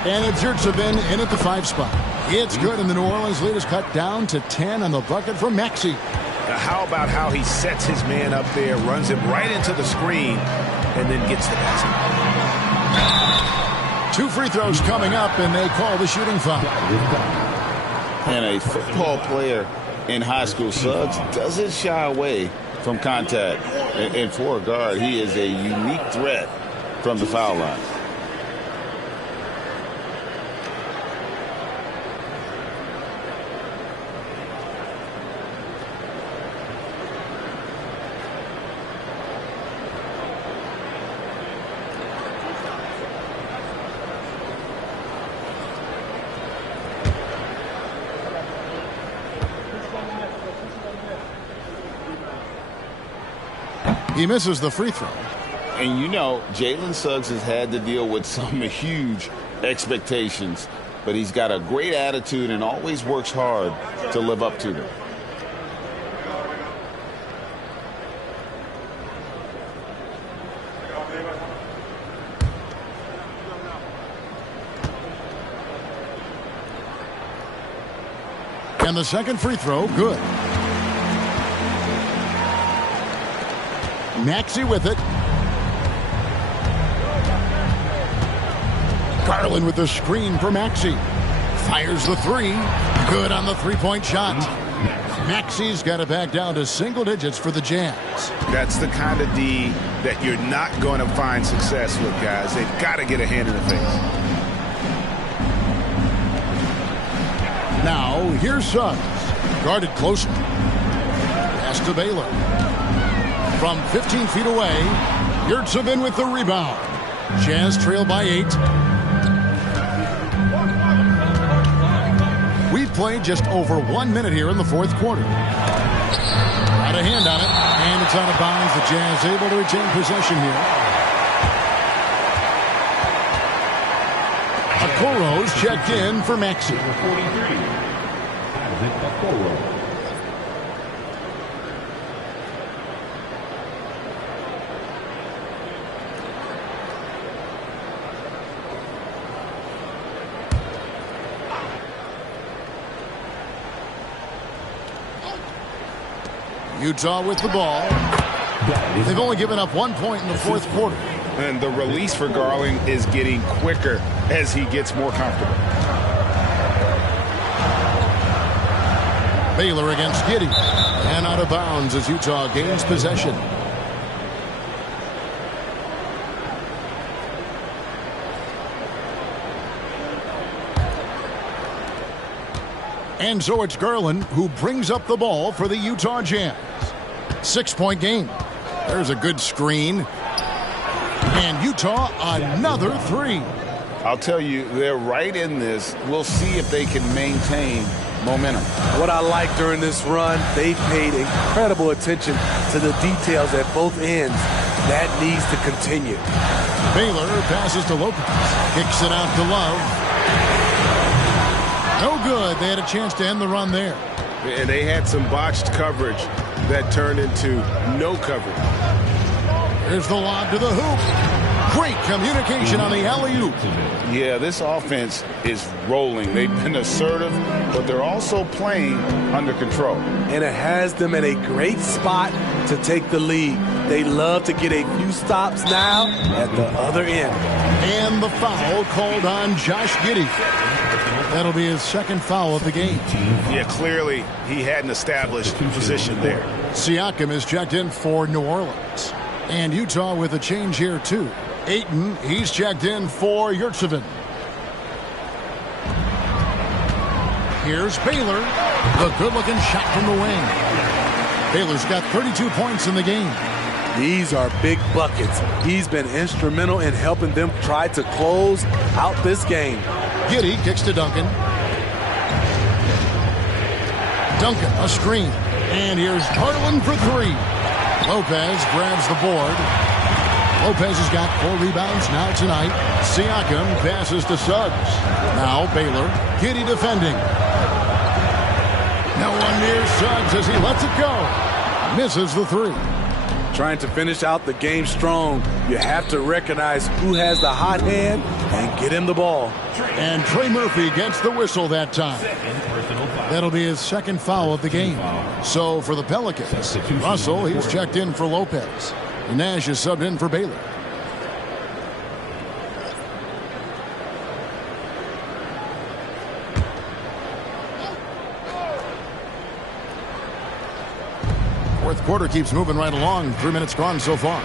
And it's Yurtseven in at the 5 spot. It's good, and the New Orleans lead is cut down to 10 on the bucket for Maxey. Now how about how he sets his man up there, runs him right into the screen, and then gets the basket. 2 free throws coming up, and they call the shooting foul. And a football player in high school, Suggs, doesn't shy away from contact. And for a guard, he is a unique threat from the foul line. He misses the free throw. And you know, Jalen Suggs has had to deal with some huge expectations, but he's got a great attitude and always works hard to live up to them. And the second free throw, good. Maxey with it. Garland with the screen for Maxey. Fires the 3. Good on the three-point shot. Maxey's got it back down to single digits for the Jazz. That's the kind of D that you're not going to find success with, guys. They've got to get a hand in the face. Now, here's Suggs. Guarded closer. Pass to Baylor. From 15 feet away, Yurtseven with the rebound. Jazz trail by 8. We've played just over 1 minute here in the fourth quarter. Got a hand on it, and it's out of bounds. The Jazz able to retain possession here. Okoro's checked in for Maxey. Utah with the ball. They've only given up 1 point in the fourth quarter. And the release for Garland is getting quicker as he gets more comfortable. Baylor against Giddey. And out of bounds as Utah gains possession. And so it's Garland who brings up the ball for the Utah Jazz. 6-point game. There's a good screen. And Utah another 3. I'll tell you, they're right in this. We'll see if they can maintain momentum. What I like during this run, they've paid incredible attention to the details at both ends. That needs to continue. Baylor passes to Lopez. Kicks it out to Love. No good. They had a chance to end the run there. And they had some botched coverage that turned into no coverage. There's the lob to the hoop. Great communication on the alley-oop. Yeah, this offense is rolling. They've been assertive, but they're also playing under control. And it has them in a great spot to take the lead. They love to get a few stops now at the other end. And the foul called on Josh Giddey. That'll be his second foul of the game. Yeah, clearly he hadn't established position there. Siakam is checked in for New Orleans. And Utah with a change here, too. Ayton, he's checked in for Yurtseven. Here's Baylor. The good-looking shot from the wing. Baylor's got 32 points in the game. These are big buckets. He's been instrumental in helping them try to close out this game. Giddey kicks to Duncan. Duncan, a screen. And here's Garland for three. Lopez grabs the board. Lopez has got 4 rebounds now tonight. Siakam passes to Suggs. Now Baylor. Giddey defending. No one near Suggs as he lets it go. Misses the three. Trying to finish out the game strong, you have to recognize who has the hot hand and get him the ball. And Trey Murphy gets the whistle that time. That'll be his second foul of the game. So for the Pelicans, Russell, he's checked in for Lopez. Nash is subbed in for Baylor. Fourth quarter keeps moving right along. 3 minutes gone so far.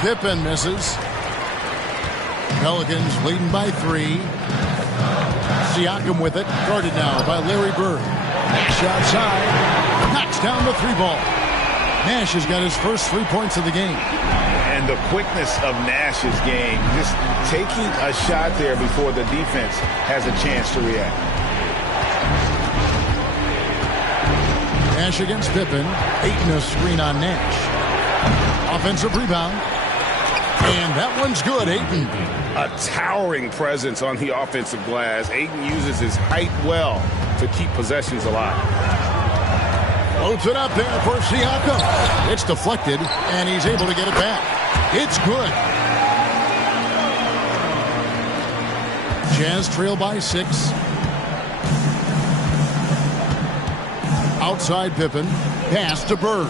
Pippen misses. Pelicans leading by 3. Siakam with it. Guarded now by Larry Bird. Nash outside. Knocks down the 3-ball. Nash has got his first 3 points of the game. And the quickness of Nash's game. Just taking a shot there before the defense has a chance to react. Nash against Pippen. Ayton a screen on Nash. Offensive rebound. And that one's good, Ayton. A towering presence on the offensive glass. Ayton uses his height well to keep possessions alive. Floats it up there for Siakam. It's deflected, and he's able to get it back. It's good. Jazz trail by 6. Outside Pippen. Pass to Bird.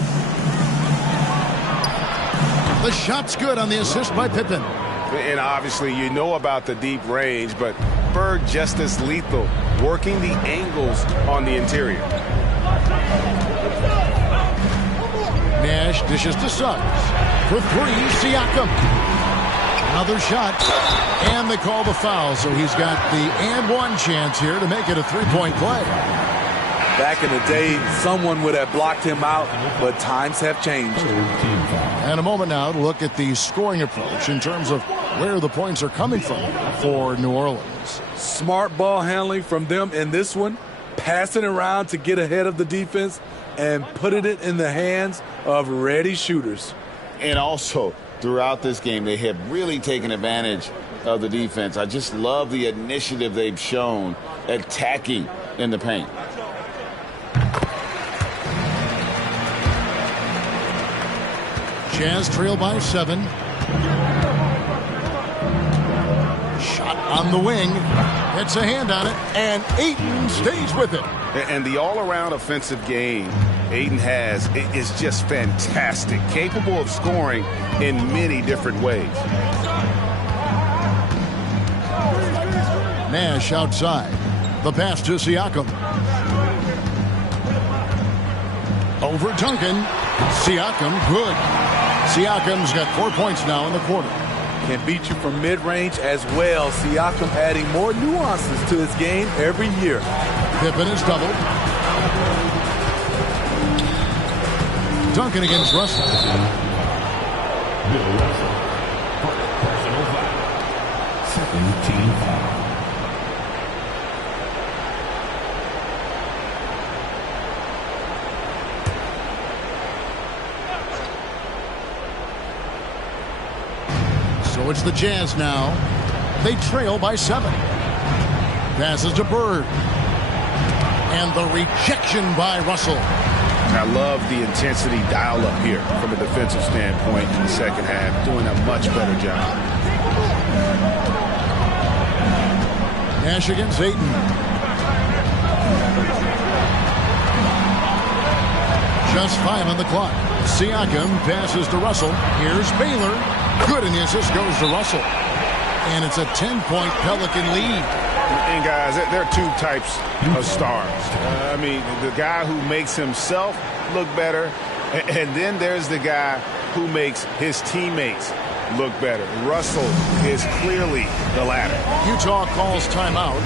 The shot's good on the assist by Pippen. And obviously you know about the deep range, but Bird just as lethal, working the angles on the interior. Nash dishes to Suggs. For 3, Siakam. Another shot. And they call the foul, so he's got the and one chance here to make it a 3-point play. Back in the day, someone would have blocked him out, but times have changed. And a moment now to look at the scoring approach in terms of where the points are coming from for New Orleans. Smart ball handling from them in this one, passing around to get ahead of the defense and putting it in the hands of ready shooters. And also, throughout this game, they have really taken advantage of the defense. I just love the initiative they've shown attacking in the paint. Jazz trail by 7. Shot on the wing. It's a hand on it, and Ayton stays with it. And the all-around offensive game Ayton has is just fantastic, capable of scoring in many different ways. Nash outside. The pass to Siakam. Over Duncan. Siakam, good. Siakam's got 4 points now in the quarter. Can beat you from mid-range as well. Siakam adding more nuances to his game every year. Pippen is doubled. Duncan against Russell. Bill Russell. Personal foul. Second team foul. So it's the Jazz now. They trail by 7. Passes to Bird. And the rejection by Russell. I love the intensity dial up here from a defensive standpoint in the second half. Doing a much better job. Nash against Ayton. Just 5 on the clock. Siakam passes to Russell. Here's Baylor. Good, and the assist goes to Russell. And it's a 10-point Pelican lead. And guys, there are 2 types of stars. I mean, the guy who makes himself look better, and then there's the guy who makes his teammates look better. Russell is clearly the latter. Utah calls timeout.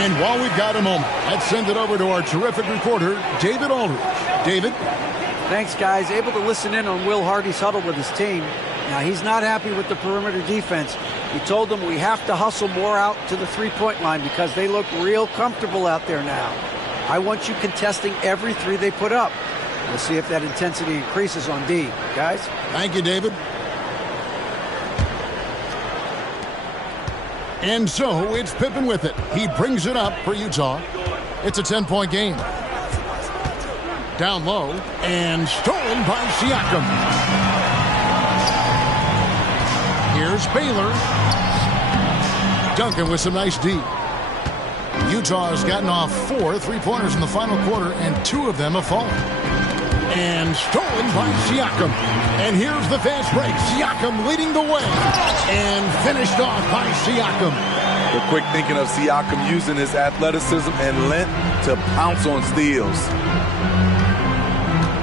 And while we've got a moment, let's send it over to our terrific reporter, David Aldridge. David? Thanks, guys. Able to listen in on Will Hardy's huddle with his team. Now, he's not happy with the perimeter defense. He told them we have to hustle more out to the three-point line because they look real comfortable out there now. I want you contesting every three they put up. We'll see if that intensity increases on D. Guys? Thank you, David. And so it's Pippen with it. He brings it up for Utah. It's a 10-point game. Down low and stolen by Siakam. Here's Baylor. Duncan with some nice D. Utah has gotten off 4 three-pointers in the final quarter, and 2 of them have fallen. And stolen by Siakam. And here's the fast break. Siakam leading the way. And finished off by Siakam. The quick thinking of Siakam using his athleticism and length to pounce on steals.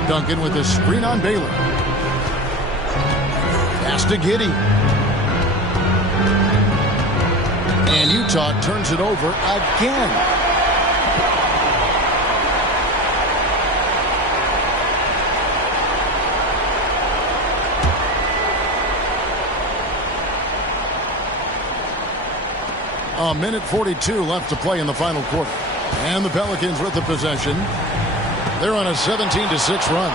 Duncan with a screen on Baylor. Pass to Giddey. And Utah turns it over again. A minute 42 left to play in the final quarter. And the Pelicans with the possession. They're on a 17-6 run.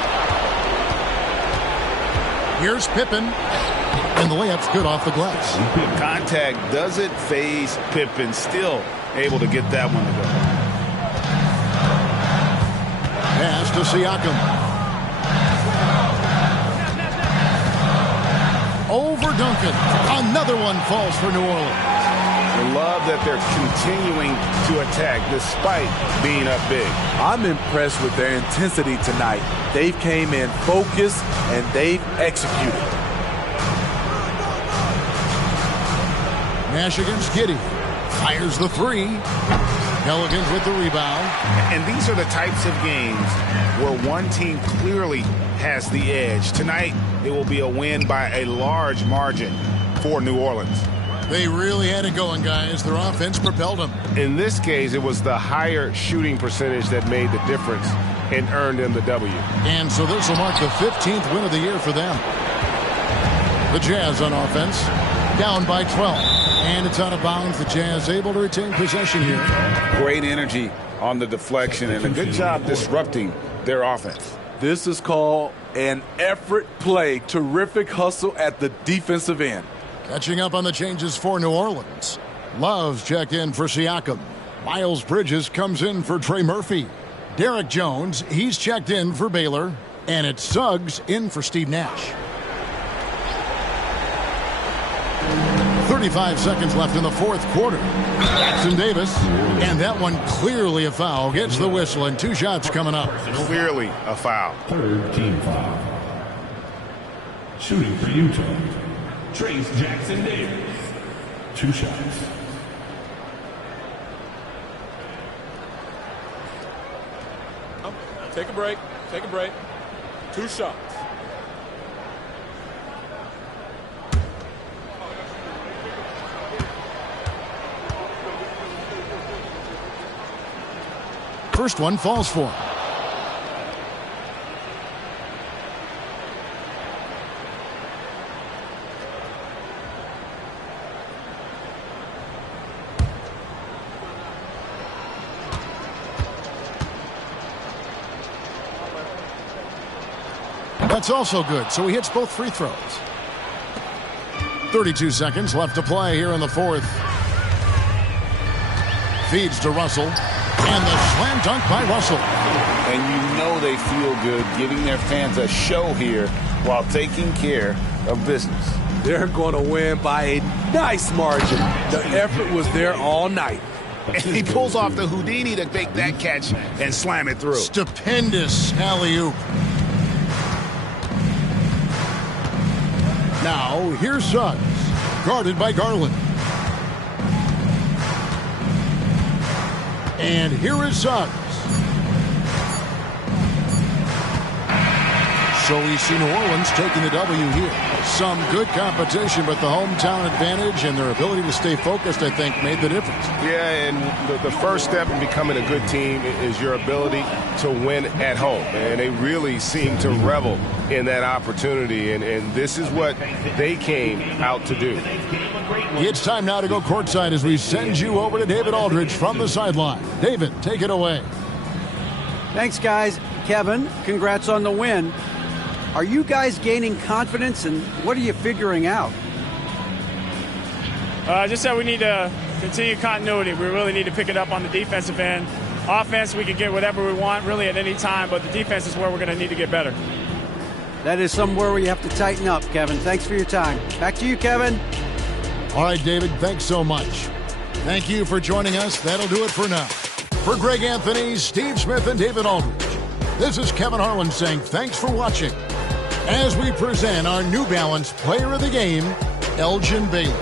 Here's Pippen. And the layup's good off the glass. Contact doesn't phase Pippen. Still able to get that one to go. Pass to Siakam. Over Duncan. Another one falls for New Orleans. I love that they're continuing to attack despite being up big. I'm impressed with their intensity tonight. They've came in focused and they've executed. Nash against Giddey. Fires the three. Pelicans with the rebound. And these are the types of games where one team clearly has the edge. Tonight, it will be a win by a large margin for New Orleans. They really had it going, guys. Their offense propelled them. In this case, it was the higher shooting percentage that made the difference and earned them the W. And so this will mark the 15th win of the year for them. The Jazz on offense, down by 12. And it's out of bounds. The Jazz able to retain possession here. Great energy on the deflection and a good job disrupting their offense. This is called an effort play. Terrific hustle at the defensive end. Catching up on the changes for New Orleans. Love's checked in for Siakam. Miles Bridges comes in for Trey Murphy. Derek Jones, he's checked in for Baylor. And it's Suggs in for Steve Nash. 35 seconds left in the fourth quarter. Jackson Davis. And that one clearly a foul. Gets the whistle and 2 shots coming up. Clearly a foul. Third team foul. Shooting for Utah. Trace Jackson Davis. 2 shots. Take a break. Take a break. 2 shots. First one falls for him. That's also good, so he hits both free throws. 32 seconds left to play here in the fourth. Feeds to Russell, and the slam dunk by Russell. And you know they feel good giving their fans a show here while taking care of business. They're going to win by a nice margin. The effort was there all night. And he pulls off the Houdini to make that catch and slam it through. Stupendous alley-oop. Now, here's Suggs, guarded by Garland. And here is Suggs. So we see New Orleans taking the W here. Some good competition, but the hometown advantage and their ability to stay focused, I think, made the difference. Yeah, and the first step in becoming a good team is your ability to win at home. And they really seem to revel in that opportunity, and this is what they came out to do. It's time now to go courtside as we send you over to David Aldridge from the sideline. David, take it away. Thanks, guys. Kevin, congrats on the win. Are you guys gaining confidence, and what are you figuring out? Just that we need to continue continuity. We really need to pick it up on the defensive end. Offense, we can get whatever we want really at any time, but the defense is where we're going to need to get better. That is somewhere where you have to tighten up, Kevin. Thanks for your time. Back to you, Kevin. All right, David, thanks so much. Thank you for joining us. That'll do it for now. For Greg Anthony, Steve Smith, and David Aldridge, this is Kevin Harlan saying thanks for watching as we present our New Balance Player of the Game, Elgin Baylor.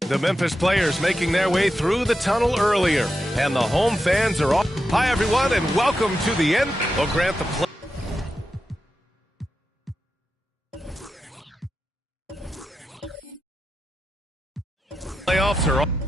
The Memphis players making their way through the tunnel earlier, and the home fans are off. Hi, everyone, and welcome to the end. We'll grant the play. Playoffs are on.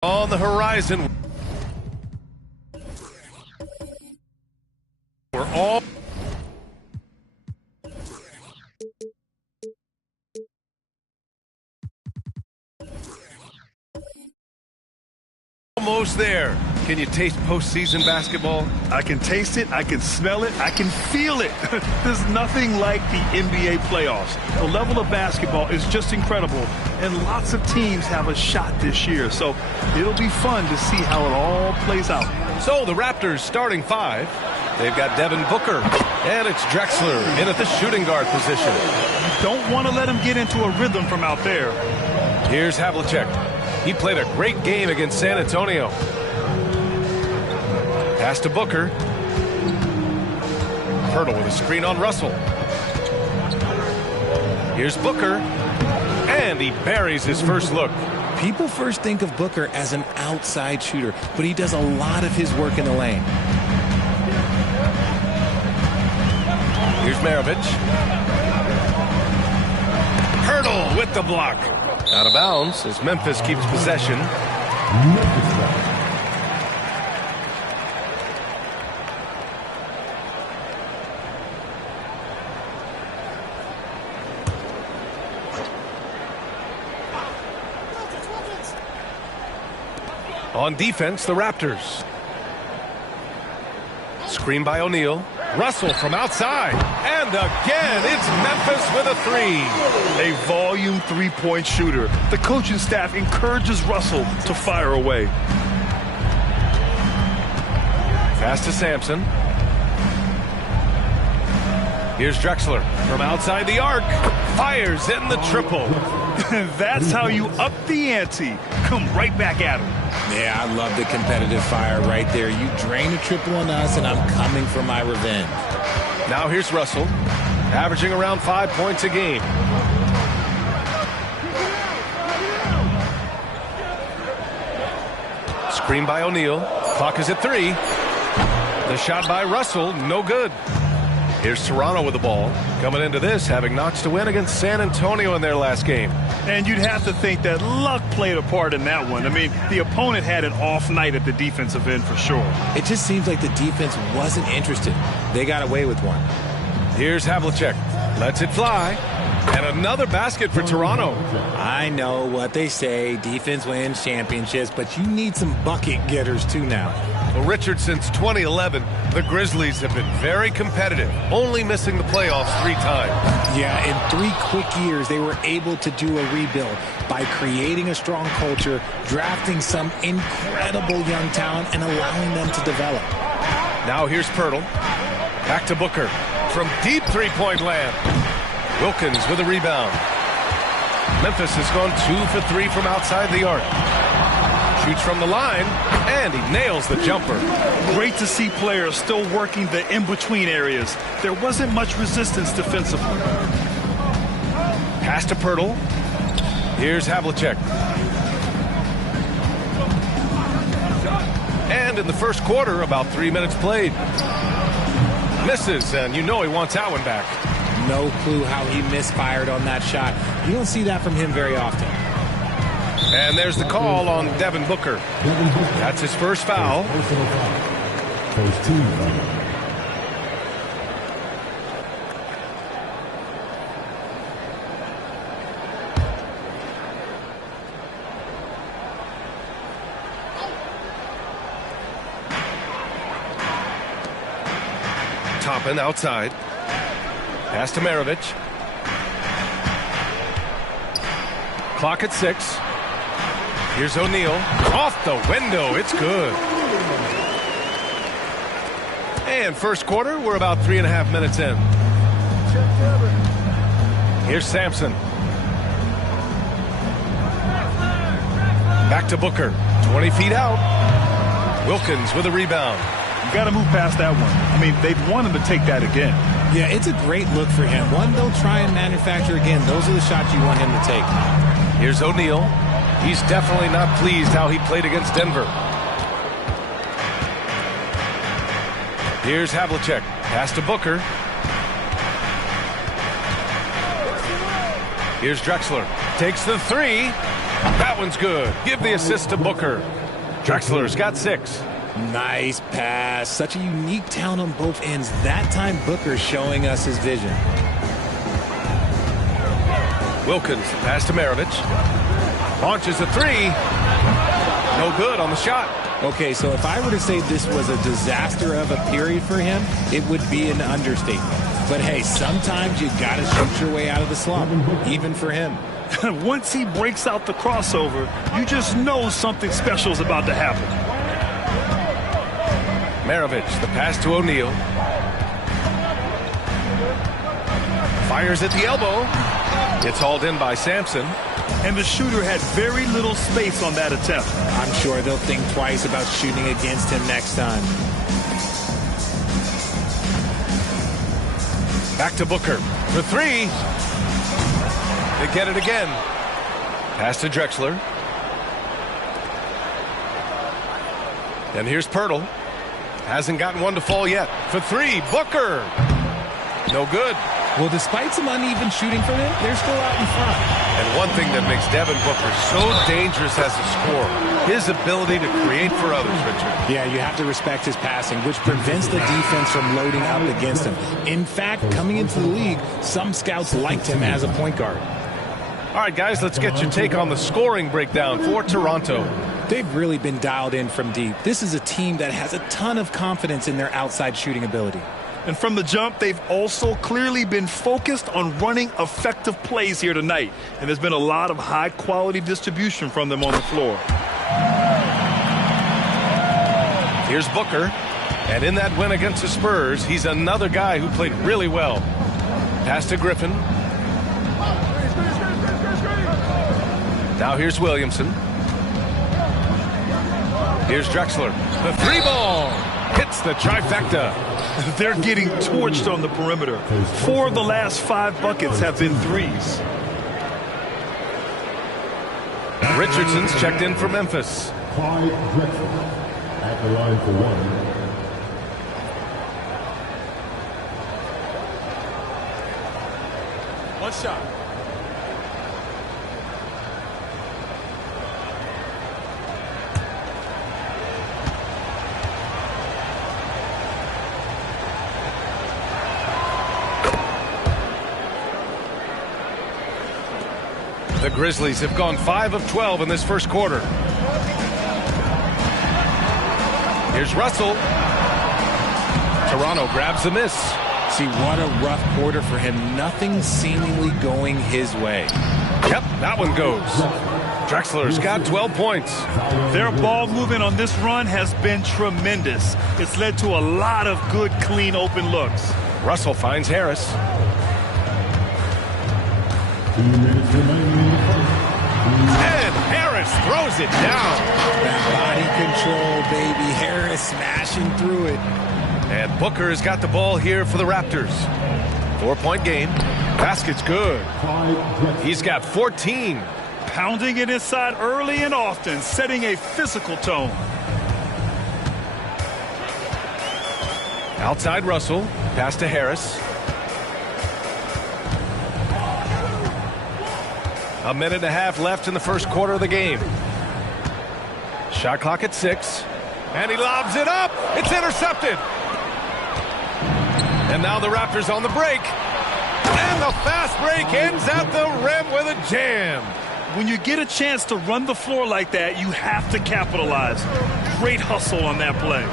On the horizon. We're all almost there. Can you taste postseason basketball? I can taste it, I can smell it, I can feel it. There's nothing like the NBA playoffs. The level of basketball is just incredible, and lots of teams have a shot this year. So it'll be fun to see how it all plays out. So the Raptors starting five. They've got Devin Booker, and it's Drexler in at the shooting guard position. You don't want to let him get into a rhythm from out there. Here's Havlicek. He played a great game against San Antonio. Pass to Booker. Hurdle with a screen on Russell. Here's Booker, and he buries his first look. People first think of Booker as an outside shooter, but he does a lot of his work in the lane. Here's Maravich. Hurdle with the block. Out of bounds as Memphis keeps possession. On defense, the Raptors. Screen by O'Neal. Russell from outside. And again, it's Memphis with a three. A volume three-point shooter. The coaching staff encourages Russell to fire away. Pass to Sampson. Here's Drexler from outside the arc. Fires in the triple. That's how you up the ante. Come right back at him. Yeah, I love the competitive fire right there. You drain a triple on us, and I'm coming for my revenge. Now here's Russell, averaging around 5 points a game. Screen by O'Neal. Clock is at 3. The shot by Russell, no good. Here's Toronto with the ball. Coming into this, having notched a win against San Antonio in their last game. And you'd have to think that luck played a part in that one. I mean, the opponent had an off night at the defensive end for sure. It just seems like the defense wasn't interested. They got away with one. Here's Havlicek. Lets it fly. And another basket for Toronto. I know what they say. Defense wins championships, but you need some bucket getters too now. Well, Richard, since 2011, the Grizzlies have been very competitive, only missing the playoffs 3 times. Yeah, in 3 quick years, they were able to do a rebuild by creating a strong culture, drafting some incredible young talent, and allowing them to develop. Now here's Pirtle. Back to Booker. From deep three-point land. Wilkins with a rebound. Memphis has gone 2 for 3 from outside the arc. Shoots from the line, and he nails the jumper. Great to see players still working the in-between areas. There wasn't much resistance defensively. Pass to Pirtle. Here's Havlicek. And in the first quarter, about 3 minutes played. Misses, and you know he wants that one back. No clue how he misfired on that shot. You don't see that from him very often. And there's the call on Devin Booker. That's his first foul. Toppin outside. Pass to Maravich. Clock at 6. Here's O'Neal. Off the window. It's good. And first quarter, we're about 3.5 minutes in. Here's Sampson. Back to Booker. 20 feet out. Wilkins with a rebound. You got to move past that one. I mean, they'd want him to take that again. Yeah, it's a great look for him. One, don't try and manufacture again. Those are the shots you want him to take. Here's O'Neal. He's definitely not pleased how he played against Denver. Here's Havlicek. Pass to Booker. Here's Drexler. Takes the 3. That one's good. Give the assist to Booker. Drexler's got 6. Nice pass. Such a unique talent on both ends. That time Booker's showing us his vision. Wilkins, pass to Maravich. Launches a 3. No good on the shot. Okay, so if I were to say this was a disaster of a period for him, it would be an understatement. But hey, sometimes you gotta shoot your way out of the slump, even for him. Once he breaks out the crossover, you just know something special is about to happen. Maravich, the pass to O'Neal. Fires at the elbow. It's hauled in by Sampson. And the shooter had very little space on that attempt. I'm sure they'll think twice about shooting against him next time. Back to Booker for three. They get it again. Pass to Drexler. And here's Pirtle. Hasn't gotten one to fall yet. For three, Booker. No good. Well, despite some uneven shooting from him, they're still out in front. And one thing that makes Devin Booker so dangerous as a scorer, his ability to create for others, Richard. Yeah, you have to respect his passing, which prevents the defense from loading up against him. In fact, coming into the league, some scouts liked him as a point guard. All right, guys, let's get your take on the scoring breakdown for Toronto. They've really been dialed in from deep. This is a team that has a ton of confidence in their outside shooting ability. And from the jump, they've also clearly been focused on running effective plays here tonight. And there's been a lot of high-quality distribution from them on the floor. Here's Booker. And in that win against the Spurs, he's another guy who played really well. Pass to Griffin. Now here's Williamson. Here's Drexler. The three ball hits the trifecta. They're getting torched on the perimeter. 4 of the last 5 buckets have been threes. Richardson's checked in for Memphis. Clyde Drexler at the line for one. One shot. The Grizzlies have gone 5 of 12 in this first quarter. Here's Russell. Toronto grabs the miss. See, what a rough quarter for him. Nothing seemingly going his way. Yep, that one goes. Drexler's got 12 points. Their ball movement on this run has been tremendous. It's led to a lot of good, clean, open looks. Russell finds Harris. 2 minutes remaining in the first. And Harris throws it down. That body control, baby. Harris smashing through it. And Booker's got the ball here for the Raptors. 4-point game. Basket's good. He's got 14. Pounding it inside early and often, setting a physical tone. Outside Russell. Pass to Harris. A minute and a half left in the first quarter of the game. Shot clock at 6. And he lobs it up. It's intercepted. And now the Raptors on the break. And the fast break ends at the rim with a jam. When you get a chance to run the floor like that, you have to capitalize. Great hustle on that play.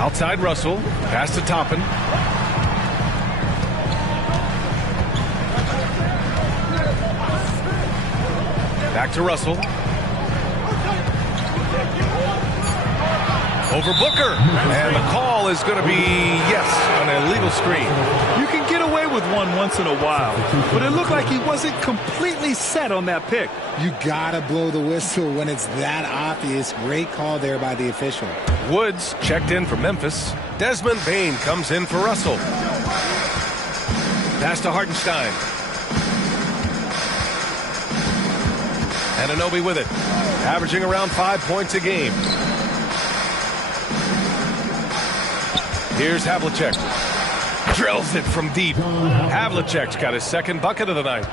Outside Russell. Pass to Toppin. Back to Russell. Over Booker. And the call is going to be, yes, an illegal screen. You can get away with one once in a while, but it looked like he wasn't completely set on that pick. You gotta blow the whistle when it's that obvious. Great call there by the official. Woods checked in for Memphis. Desmond Bane comes in for Russell. Pass to Hartenstein. Anunoby with it. Averaging around 5 points a game. Here's Havlicek. Drills it from deep. Havlicek's got his second bucket of the night.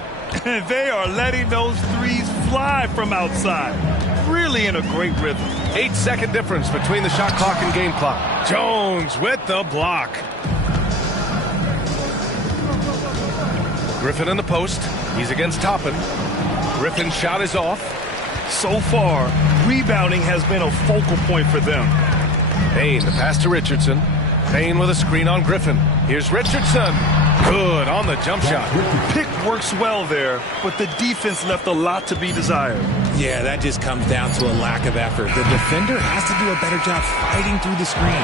They are letting those threes fly from outside. Really in a great rhythm. 8-second difference between the shot clock and game clock. Jones with the block. Griffin in the post. He's against Toppin. Griffin's shot is off. So far, rebounding has been a focal point for them. Payne, the pass to Richardson. Payne with a screen on Griffin. Here's Richardson. Good on the jump shot. Pick works well there, but the defense left a lot to be desired. Yeah, that just comes down to a lack of effort. The defender has to do a better job fighting through the screen.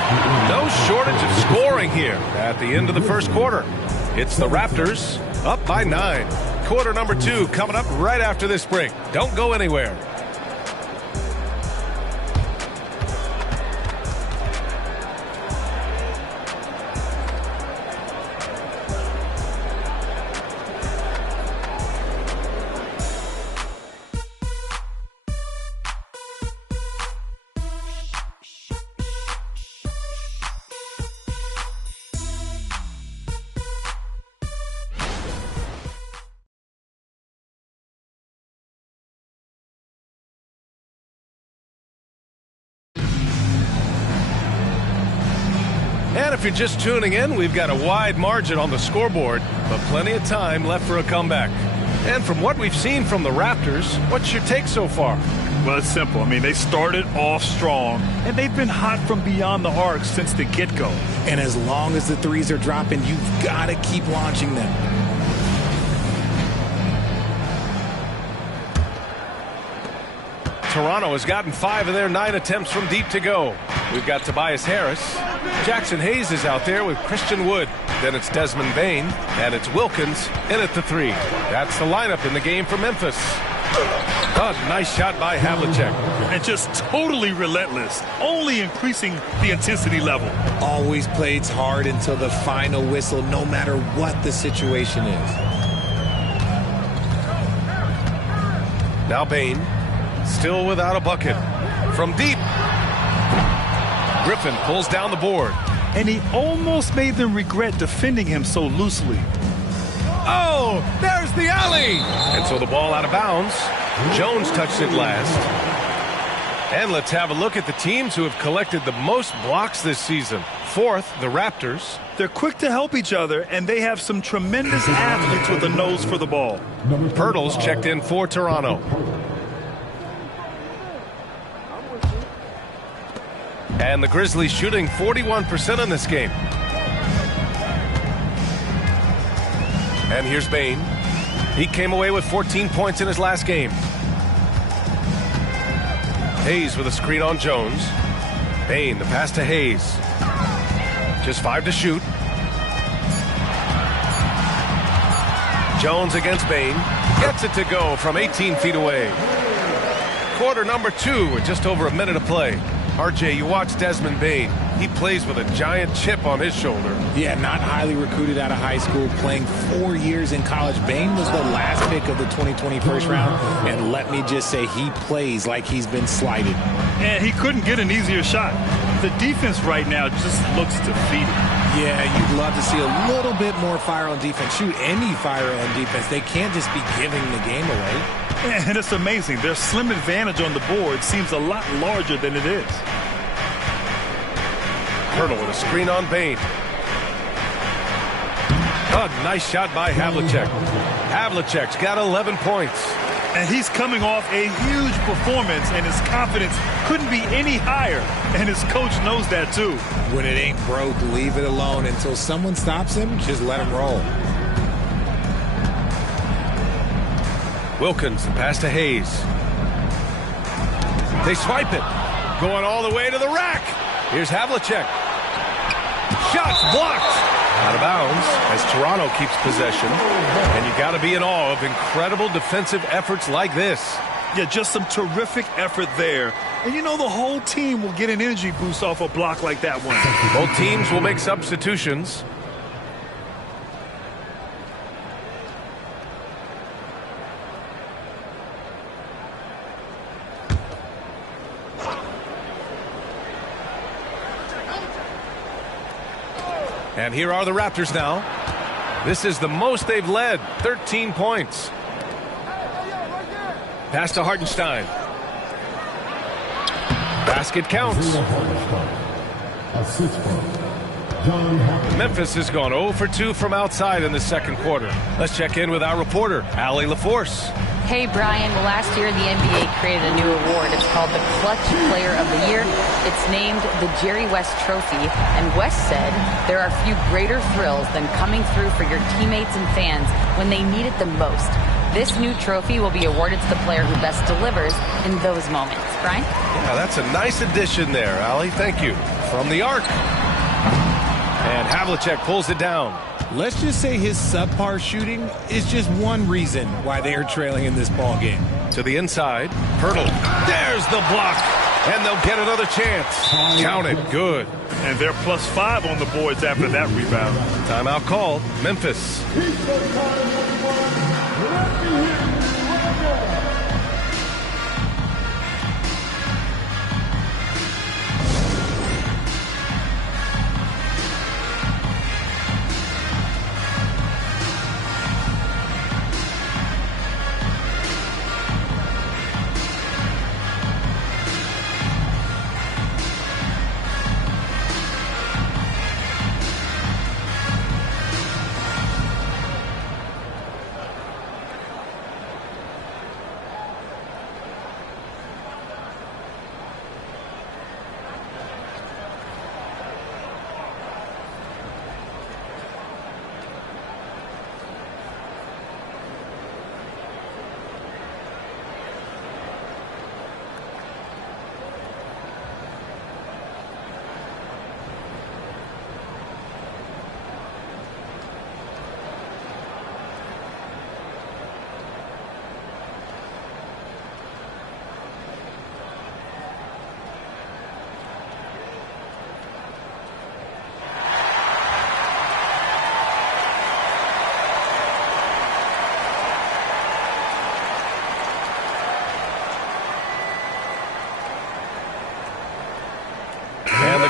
No shortage of scoring here at the end of the first quarter. It's the Raptors up by 9. Quarter number 2 coming up right after this break. Don't go anywhere. And if you're just tuning in, we've got a wide margin on the scoreboard, but plenty of time left for a comeback. And from what we've seen from the Raptors, what's your take so far? Well, it's simple. I mean, they started off strong, and they've been hot from beyond the arc since the get-go. And as long as the threes are dropping, you've got to keep launching them. Toronto has gotten 5 of their 9 attempts from deep to go. We've got Tobias Harris. Jackson Hayes is out there with Christian Wood. Then it's Desmond Bane, and it's Wilkins in at the 3. That's the lineup in the game for Memphis. Oh, nice shot by Havlicek. And just totally relentless, only increasing the intensity level. Always plays hard until the final whistle, no matter what the situation is. Now Bane, still without a bucket. From deep. Griffin pulls down the board. And he almost made them regret defending him so loosely. Oh, there's the alley. And so the ball out of bounds. Jones touched it last. And let's have a look at the teams who have collected the most blocks this season. 4th, the Raptors. They're quick to help each other, and they have some tremendous athletes with a nose for the ball. Pirtle's checked in for Toronto. And the Grizzlies shooting 41% in this game. And here's Bane. He came away with 14 points in his last game. Hayes with a screen on Jones. Bane, the pass to Hayes. Just 5 to shoot. Jones against Bane. Gets it to go from 18 feet away. Quarter number 2 with just over a minute of play. RJ, you watch Desmond Bane. He plays with a giant chip on his shoulder. Yeah, not highly recruited out of high school, playing 4 years in college. Bane was the last pick of the 2020 first round, and let me just say he plays like he's been slighted. And he couldn't get an easier shot. The defense right now just looks defeated. Yeah, you'd love to see a little bit more fire on defense. Shoot, any fire on defense. They can't just be giving the game away. And it's amazing. Their slim advantage on the board seems a lot larger than it is. Pirtle with a screen on Bane. Oh, nice shot by Havlicek. Havlicek's got 11 points. And he's coming off a huge performance, and his confidence couldn't be any higher. And his coach knows that, too. When it ain't broke, leave it alone. Until someone stops him, just let him roll. Wilkins, the pass to Hayes. They swipe it. Going all the way to the rack. Here's Havlicek. Shots blocked. Out of bounds as Toronto keeps possession. And you got to be in awe of incredible defensive efforts like this. Yeah, just some terrific effort there. And you know the whole team will get an energy boost off a block like that one. Both teams will make substitutions. And here are the Raptors now. This is the most they've led, 13 points. Pass to Hartenstein. Basket counts. Memphis has gone 0 for 2 from outside in the second quarter. Let's check in with our reporter, Allie LaForce. Hey, Brian. Well, last year the NBA created a new award. It's called the Clutch Player of the Year. It's named the Jerry West Trophy, and West said there are few greater thrills than coming through for your teammates and fans when they need it the most. This new trophy will be awarded to the player who best delivers in those moments. Brian? Yeah, that's a nice addition there, Allie. Thank you. From the arc. And Havlicek pulls it down. Let's just say his subpar shooting is just one reason why they are trailing in this ball game. To the inside. Pirtle. There's the block. And they'll get another chance. Count it. Good. And they're +5 on the boards after that rebound. Timeout called. Memphis.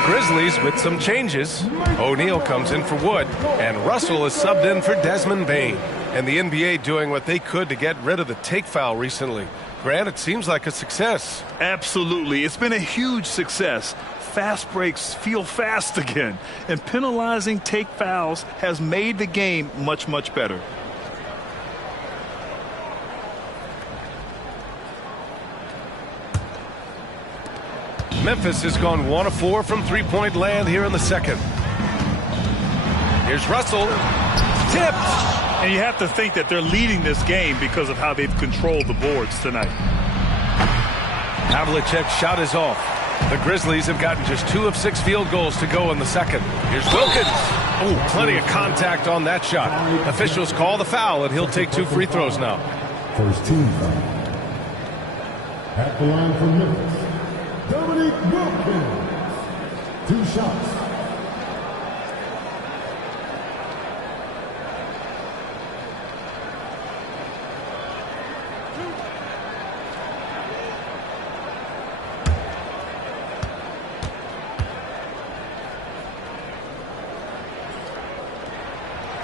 Grizzlies with some changes. O'Neal comes in for Wood, and Russell is subbed in for Desmond Bane. And the NBA doing what they could to get rid of the take foul recently. Grant, it seems like a success. Absolutely. It's been a huge success. Fast breaks feel fast again. And penalizing take fouls has made the game much, much better. Memphis has gone 1 of 4 from three-point land here in the second. Here's Russell. Tipped. And you have to think that they're leading this game because of how they've controlled the boards tonight. Havlicek's shot is off. The Grizzlies have gotten just 2 of 6 field goals to go in the second. Here's Wilkins. Oh, plenty of contact on that shot. Officials call the foul, and he'll take 2 free throws now. First team foul. At the line for Memphis, Dominic Wilkins. 2 shots.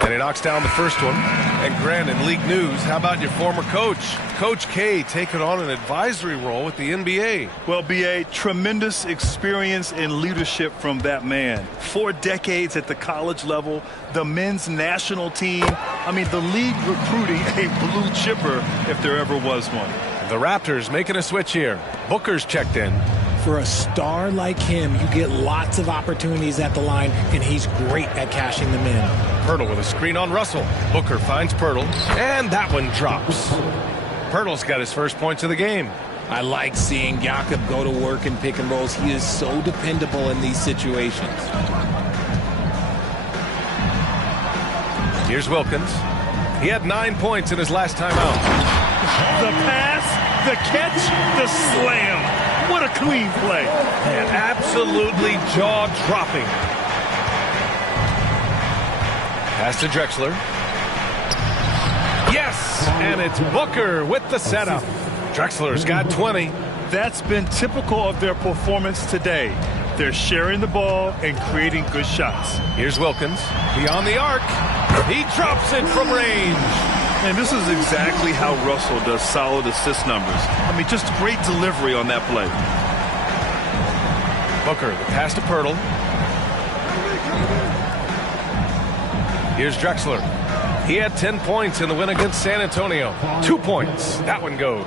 And he knocks down the first one. And Grant, in league news, how about your former coach? Coach K taking on an advisory role with the NBA. Well, B.A., tremendous experience and leadership from that man. 4 decades at the college level, the men's national team. I mean, the league recruiting a blue chipper if there ever was one. The Raptors making a switch here. Booker's checked in. For a star like him, you get lots of opportunities at the line, and he's great at cashing them in. Pirtle with a screen on Russell. Booker finds Pirtle, and that one drops. Pirtle's got his first points of the game. I like seeing Jakob go to work in pick and rolls. He is so dependable in these situations. Here's Wilkins. He had 9 points in his last time out. The pass, the catch, the slam. What a clean play. And absolutely jaw-dropping. Pass to Drexler. Yes! And it's Booker with the setup. Drexler's got 20. That's been typical of their performance today. They're sharing the ball and creating good shots. Here's Wilkins. Beyond the arc. He drops it from range. And this is exactly how Russell does solid assist numbers. I mean, just great delivery on that play. Booker, the pass to Pirtle. Here's Drexler. He had 10 points in the win against San Antonio. 2 points. That one goes.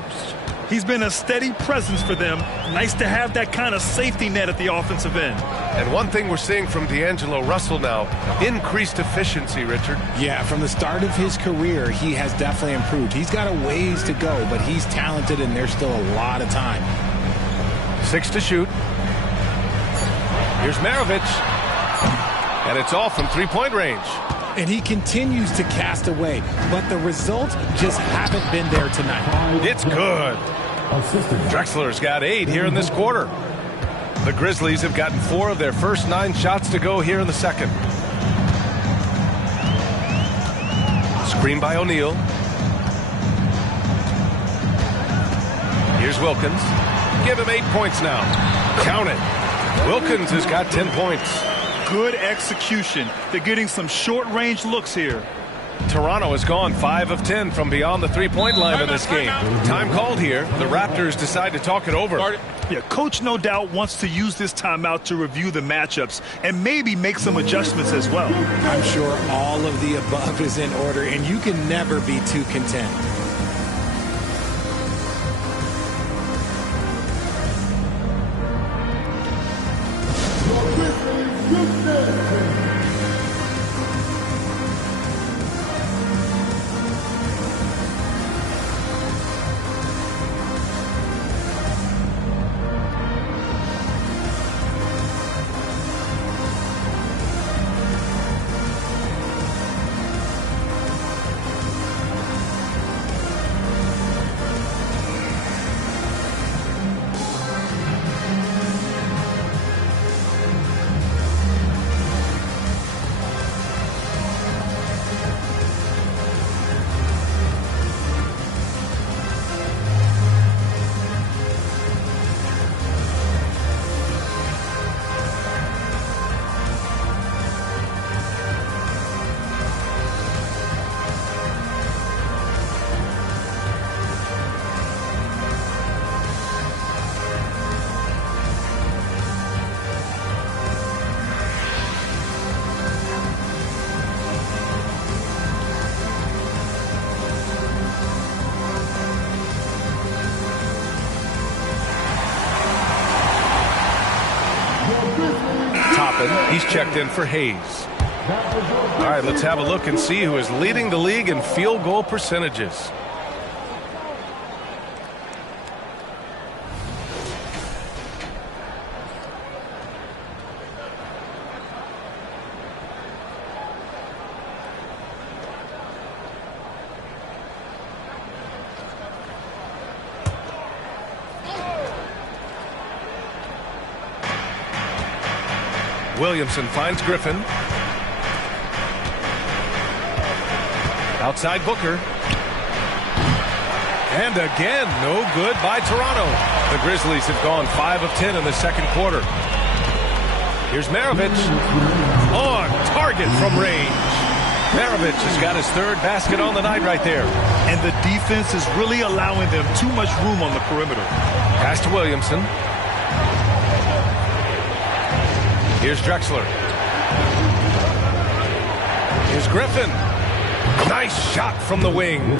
He's been a steady presence for them. Nice to have that kind of safety net at the offensive end. And one thing we're seeing from D'Angelo Russell now, increased efficiency, Richard. Yeah, from the start of his career, he has definitely improved. He's got a ways to go, but he's talented, and there's still a lot of time. 6 to shoot. Here's Maravich. And it's all from three-point range. And he continues to cast away, but the results just haven't been there tonight. It's good. Drexler's got 8 here in this quarter. The Grizzlies have gotten 4 of their first 9 shots to go here in the second. Screen by O'Neal. Here's Wilkins. Give him 8 points now. Count it. Wilkins has got 10 points. Good execution. They're getting some short-range looks here. Toronto has gone 5 of 10 from beyond the three-point line in this game. Time called here. The Raptors decide to talk it over. Yeah, coach no doubt wants to use this timeout to review the matchups and maybe make some adjustments as well. I'm sure all of the above is in order, and you can never be too content. He's checked in for Hayes. All right, let's have a look and see who is leading the league in field goal percentages. Williamson finds Griffin. Outside Booker. And again, no good by Toronto. The Grizzlies have gone 5 of 10 in the second quarter. Here's Maravich. On target from range. Maravich has got his 3rd basket on the night right there. And the defense is really allowing them too much room on the perimeter. Pass to Williamson. Here's Drexler. Here's Griffin. Nice shot from the wing.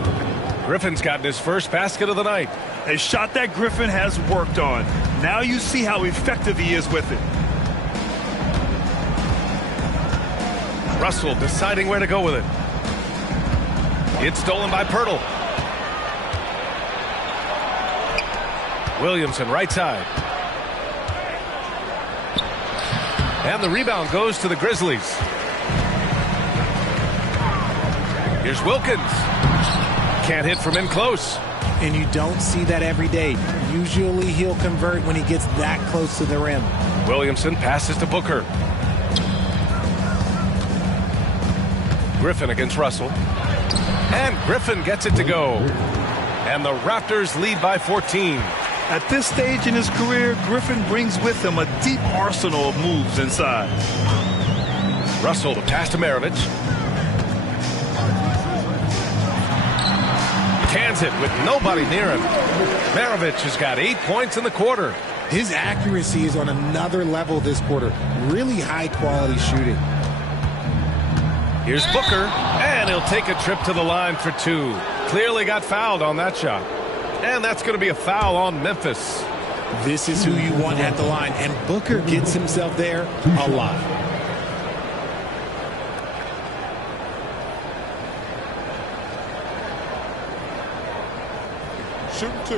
Griffin's gotten his first basket of the night. A shot that Griffin has worked on. Now you see how effective he is with it. Russell deciding where to go with it. It's stolen by Pirtle. Williamson right side. And the rebound goes to the Grizzlies. Here's Wilkins. Can't hit from in close. And you don't see that every day. Usually he'll convert when he gets that close to the rim. Williamson passes to Booker. Griffin against Russell. And Griffin gets it to go. And the Raptors lead by 14. At this stage in his career, Griffin brings with him a deep arsenal of moves inside. Russell, the pass to Maravich. Cans it with nobody near him. Maravich has got 8 points in the quarter. His accuracy is on another level this quarter. Really high quality shooting. Here's Booker, and he'll take a trip to the line for 2. Clearly got fouled on that shot. And that's going to be a foul on Memphis. This is who you want at the line, and Booker gets himself there a lot. Shooting 2.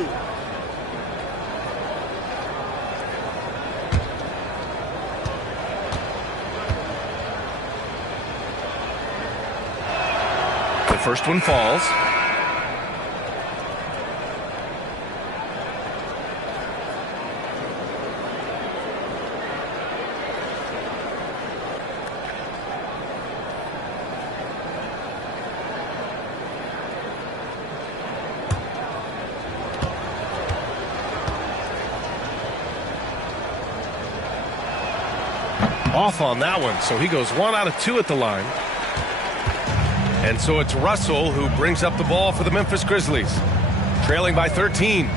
The first one falls. Off on that one, so he goes 1 out of 2 at the line. And so it's Russell who brings up the ball for the Memphis Grizzlies, trailing by 13.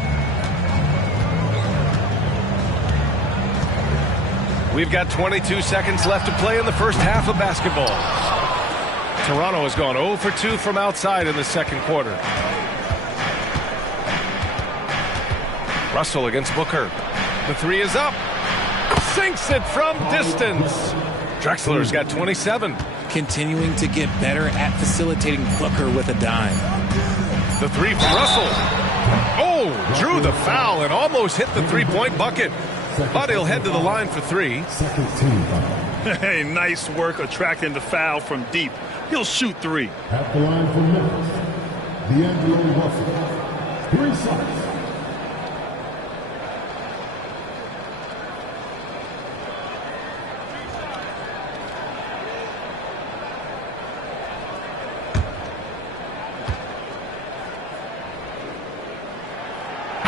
We've got 22 seconds left to play in the first half of basketball. Toronto has gone 0 for 2 from outside in the second quarter. Russell against Booker. The 3 is up. Sinks it from distance. Drexler's got 27. Continuing to get better at facilitating Booker with a dime. The 3 from Russell. Oh, drew the foul and almost hit the three-point bucket. But he'll head to the line for 3. Hey, nice work attracting the foul from deep. He'll shoot 3. At the line for Memphis, D'Angelo Russell. 3 shots.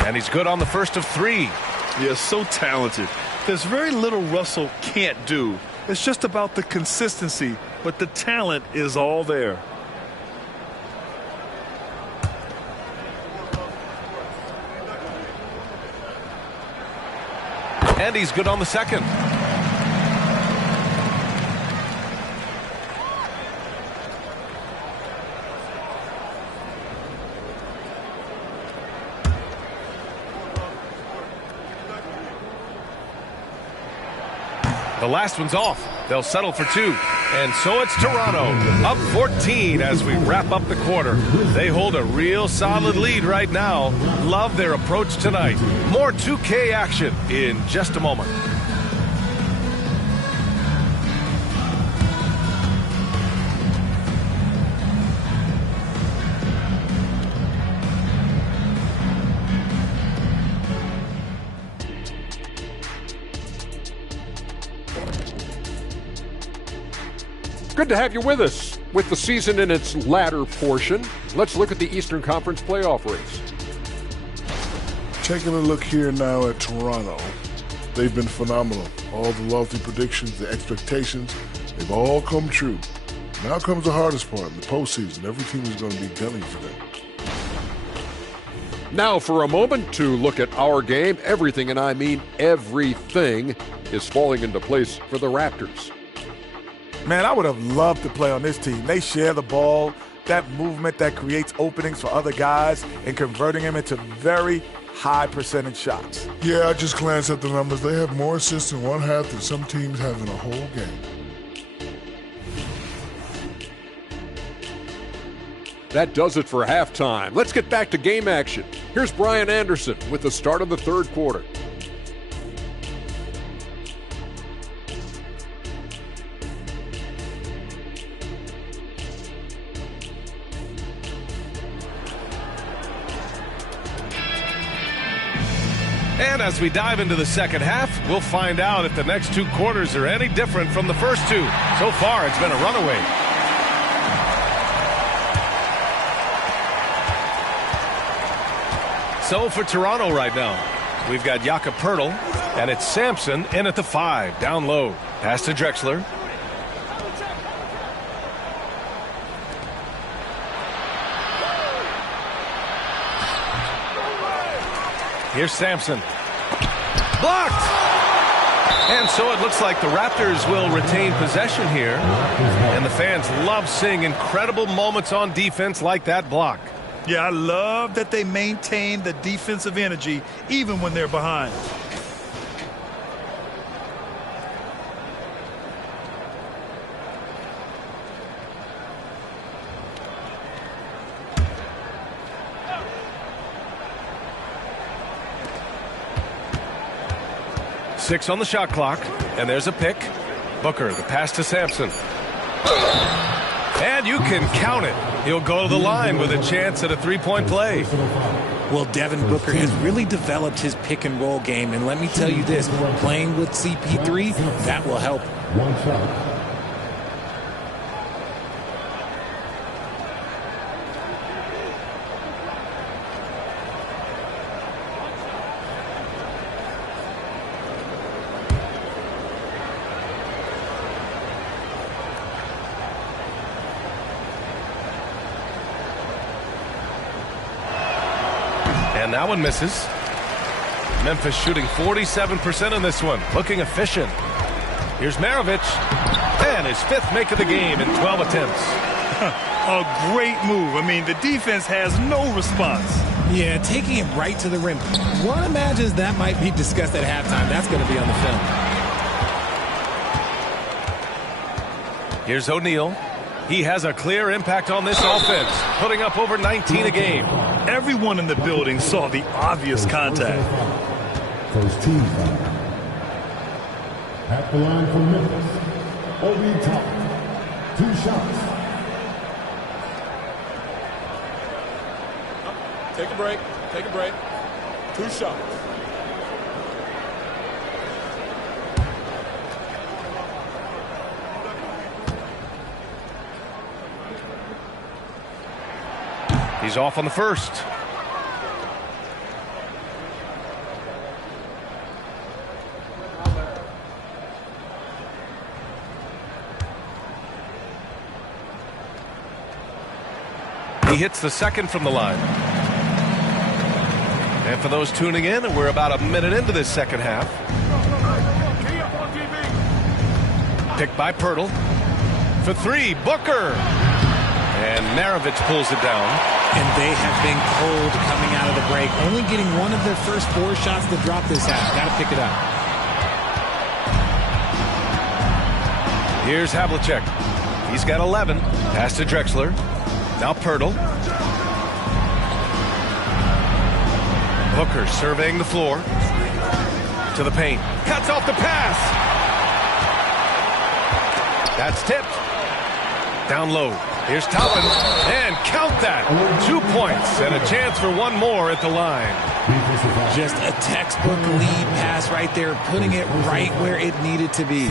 And he's good on the first of 3. Yeah, so talented. There's very little Russell can't do. It's just about the consistency, but the talent is all there. And he's good on the second. The last one's off. They'll settle for 2. And so it's Toronto up 14 as we wrap up the quarter. They hold a real solid lead right now. Love their approach tonight. More 2K action in just a moment. Good to have you with us. With the season in its latter portion, let's look at the Eastern Conference playoff race. Taking a look here now at Toronto, they've been phenomenal. All the lofty predictions, the expectations, they've all come true. Now comes the hardest part, the postseason. Every team is going to be gunning for them. Now for a moment to look at our game. Everything, and I mean everything, is falling into place for the Raptors. Man, I would have loved to play on this team. They share the ball, that movement that creates openings for other guys and converting them into very high percentage shots. Yeah, I just glanced at the numbers. They have more assists in one half than some teams have in a whole game. That does it for halftime. Let's get back to game action. Here's Brian Anderson with the start of the third quarter. And as we dive into the second half, we'll find out if the next 2 quarters are any different from the first 2. So far, it's been a runaway. So for Toronto right now, we've got Jakob Poeltl, and it's Sampson in at the 5, down low. Pass to Drexler. Here's Sampson. Blocked! And so it looks like the Raptors will retain possession here. And the fans love seeing incredible moments on defense like that block. Yeah, I love that they maintain the defensive energy even when they're behind. Six on the shot clock, and there's a pick. Booker, the pass to Sampson. And you can count it. He'll go to the line with a chance at a three-point play. Well, Devin Booker has really developed his pick-and-roll game, and let me tell you this, playing with CP3, that will help. One shot. And that one misses. Memphis shooting 47% in this one. Looking efficient. Here's Maravich. And his fifth make of the game in 12 attempts. A great move. I mean, the defense has no response. Yeah, taking it right to the rim. One imagines that might be discussed at halftime. That's going to be on the film. Here's O'Neal. He has a clear impact on this offense, putting up over 19 a game. Everyone in the building saw the obvious contact. First team foul. At the line for Memphis, Obi Toppin. 2 shots. Take a break. Take a break. 2 shots. He's off on the first. He hits the second from the line. And for those tuning in, we're about a minute into this second half. Picked by Pirtle. For three, Booker. And Maravich pulls it down. And they have been cold coming out of the break. Only getting one of their first 4 shots to drop this half. Got to pick it up. Here's Havlicek. He's got 11. Pass to Drexler. Now Pirtle. Booker surveying the floor. To the paint. Cuts off the pass. That's tipped. Down low. Here's Toppin. And count that. 2 points and a chance for one more at the line. Just a textbook lead pass right there, putting it right where it needed to be.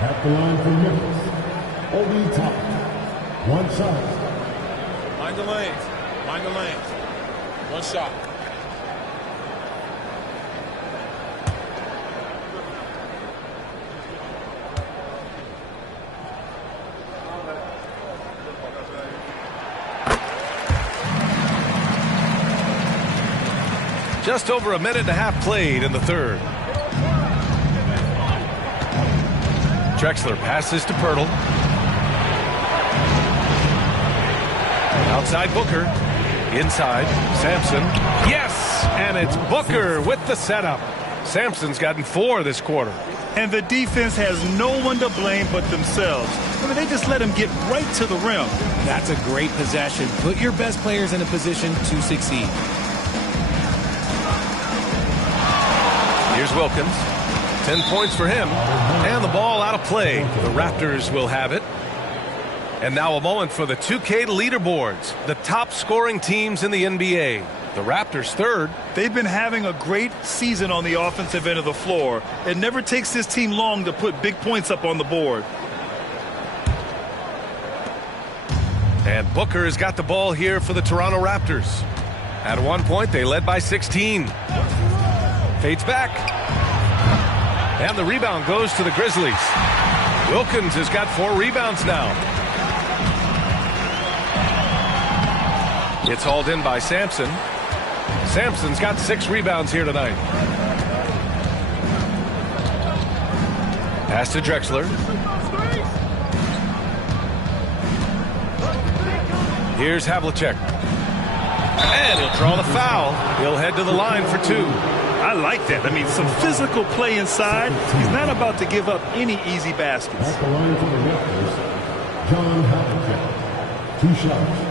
At the line for Memphis, Obi Toppin. 1 shot. Mind the lanes. Mind the lanes. 1 shot. Just over a minute and a half played in the third. Drexler passes to Pirtle. Outside Booker. Inside Sampson. Yes! And it's Booker with the setup. Sampson's gotten 4 this quarter. And the defense has no one to blame but themselves. I mean, they just let him get right to the rim. That's a great possession. Put your best players in a position to succeed. Here's Wilkins. 10 points for him. And the ball out of play. The Raptors will have it. And now a moment for the 2K leaderboards. The top scoring teams in the NBA. The Raptors third. They've been having a great season on the offensive end of the floor. It never takes this team long to put big points up on the board. And Booker has got the ball here for the Toronto Raptors. At one point, they led by 16. Fades back. And the rebound goes to the Grizzlies. Wilkins has got 4 rebounds now. It's hauled in by Sampson. Sampson's got 6 rebounds here tonight. Pass to Drexler. Here's Havlicek. And he'll draw the foul. He'll head to the line for 2. I like that. I mean, some physical play inside. He's not about to give up any easy baskets. At the line for the Raptors, John Havlicek. 2 shots.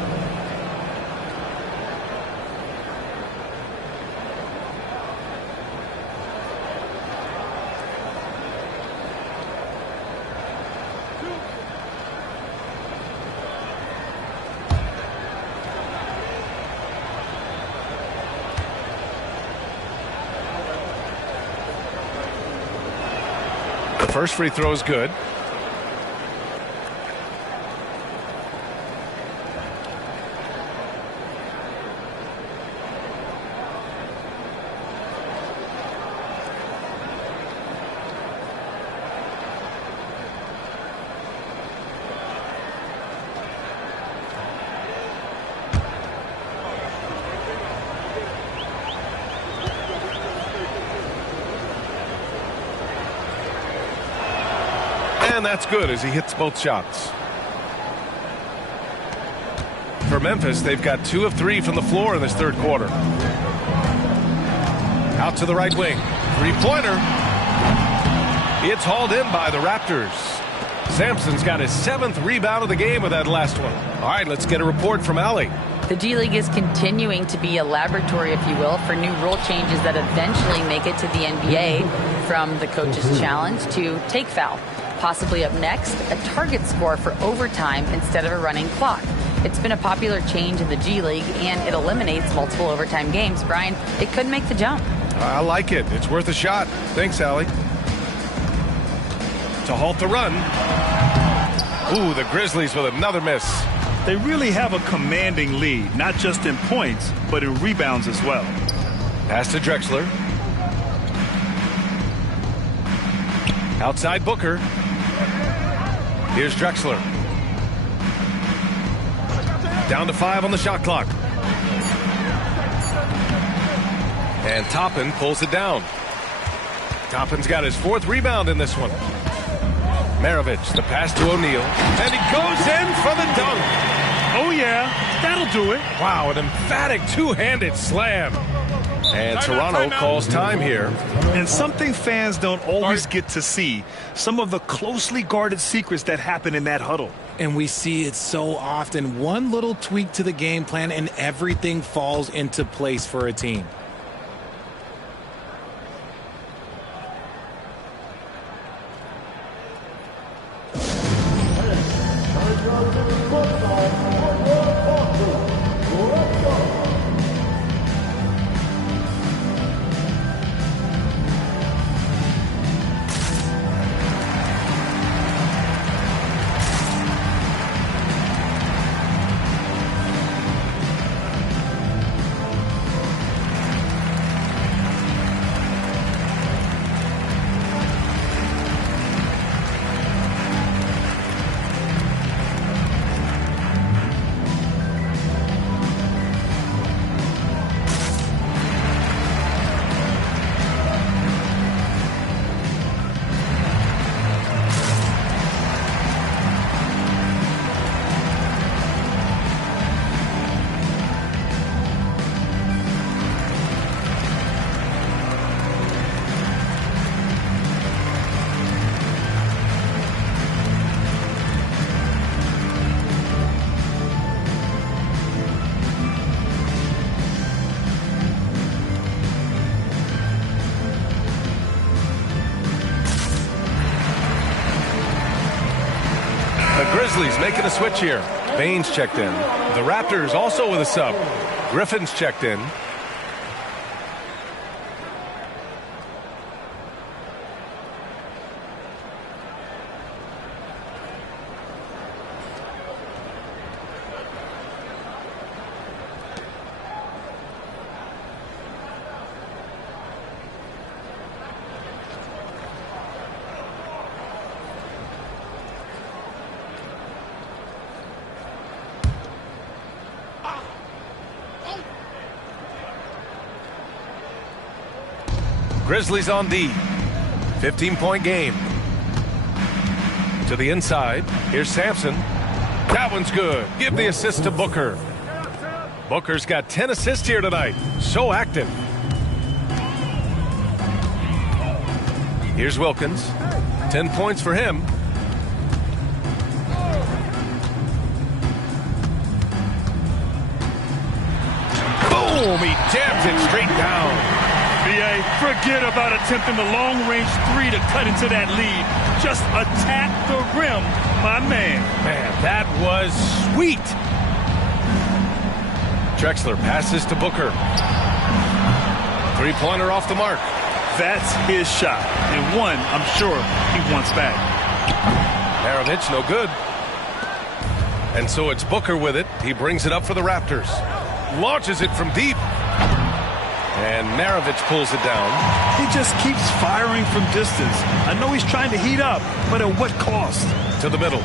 First free throw is good. And that's good as he hits both shots. For Memphis, they've got 2 of 3 from the floor in this third quarter. Out to the right wing. 3-pointer. It's hauled in by the Raptors. Sampson's got his 7th rebound of the game with that last one. All right, let's get a report from Allie. The G League is continuing to be a laboratory, if you will, for new rule changes that eventually make it to the NBA, from the coach's challenge to take foul. Possibly up next, a target score for overtime instead of a running clock. It's been a popular change in the G League, and it eliminates multiple overtime games. Brian, it could make the jump. I like it. It's worth a shot. Thanks, Allie. To halt the run. Ooh, the Grizzlies with another miss. They really have a commanding lead, not just in points, but in rebounds as well. Pass to Drexler. Outside Booker. Here's Drexler. Down to 5 on the shot clock. And Toppin pulls it down. Toppin's got his 4th rebound in this one. Maravich, the pass to O'Neal. And he goes in for the dunk. Oh, yeah. That'll do it. Wow, an emphatic 2-handed slam. And Toronto calls time here. And something fans don't always get to see, some of the closely guarded secrets that happen in that huddle. And we see it so often. One little tweak to the game plan and everything falls into place for a team. Grizzlies making a switch here. Baines checked in. The Raptors also with a sub. Griffin's checked in. Grizzlies on D. 15-point game. To the inside. Here's Sampson. That one's good. Give the assist to Booker. Booker's got 10 assists here tonight. So active. Here's Wilkins. 10 points for him. Boom! He jams it straight down. BA, forget about attempting the long-range three to cut into that lead. Just attack the rim, my man. Man, that was sweet. Drexler passes to Booker. Three-pointer off the mark. That's his shot, and one I'm sure he wants back. Maravich, no good. And so it's Booker with it. He brings it up for the Raptors. Launches it from deep. And Maravich pulls it down. He just keeps firing from distance. I know he's trying to heat up, but at what cost? To the middle.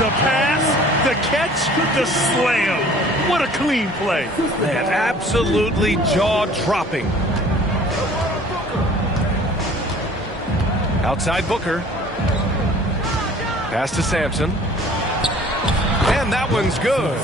The pass, the catch, the slam. What a clean play. Man, absolutely jaw-dropping. Outside Booker. Pass to Sampson. And that one's good.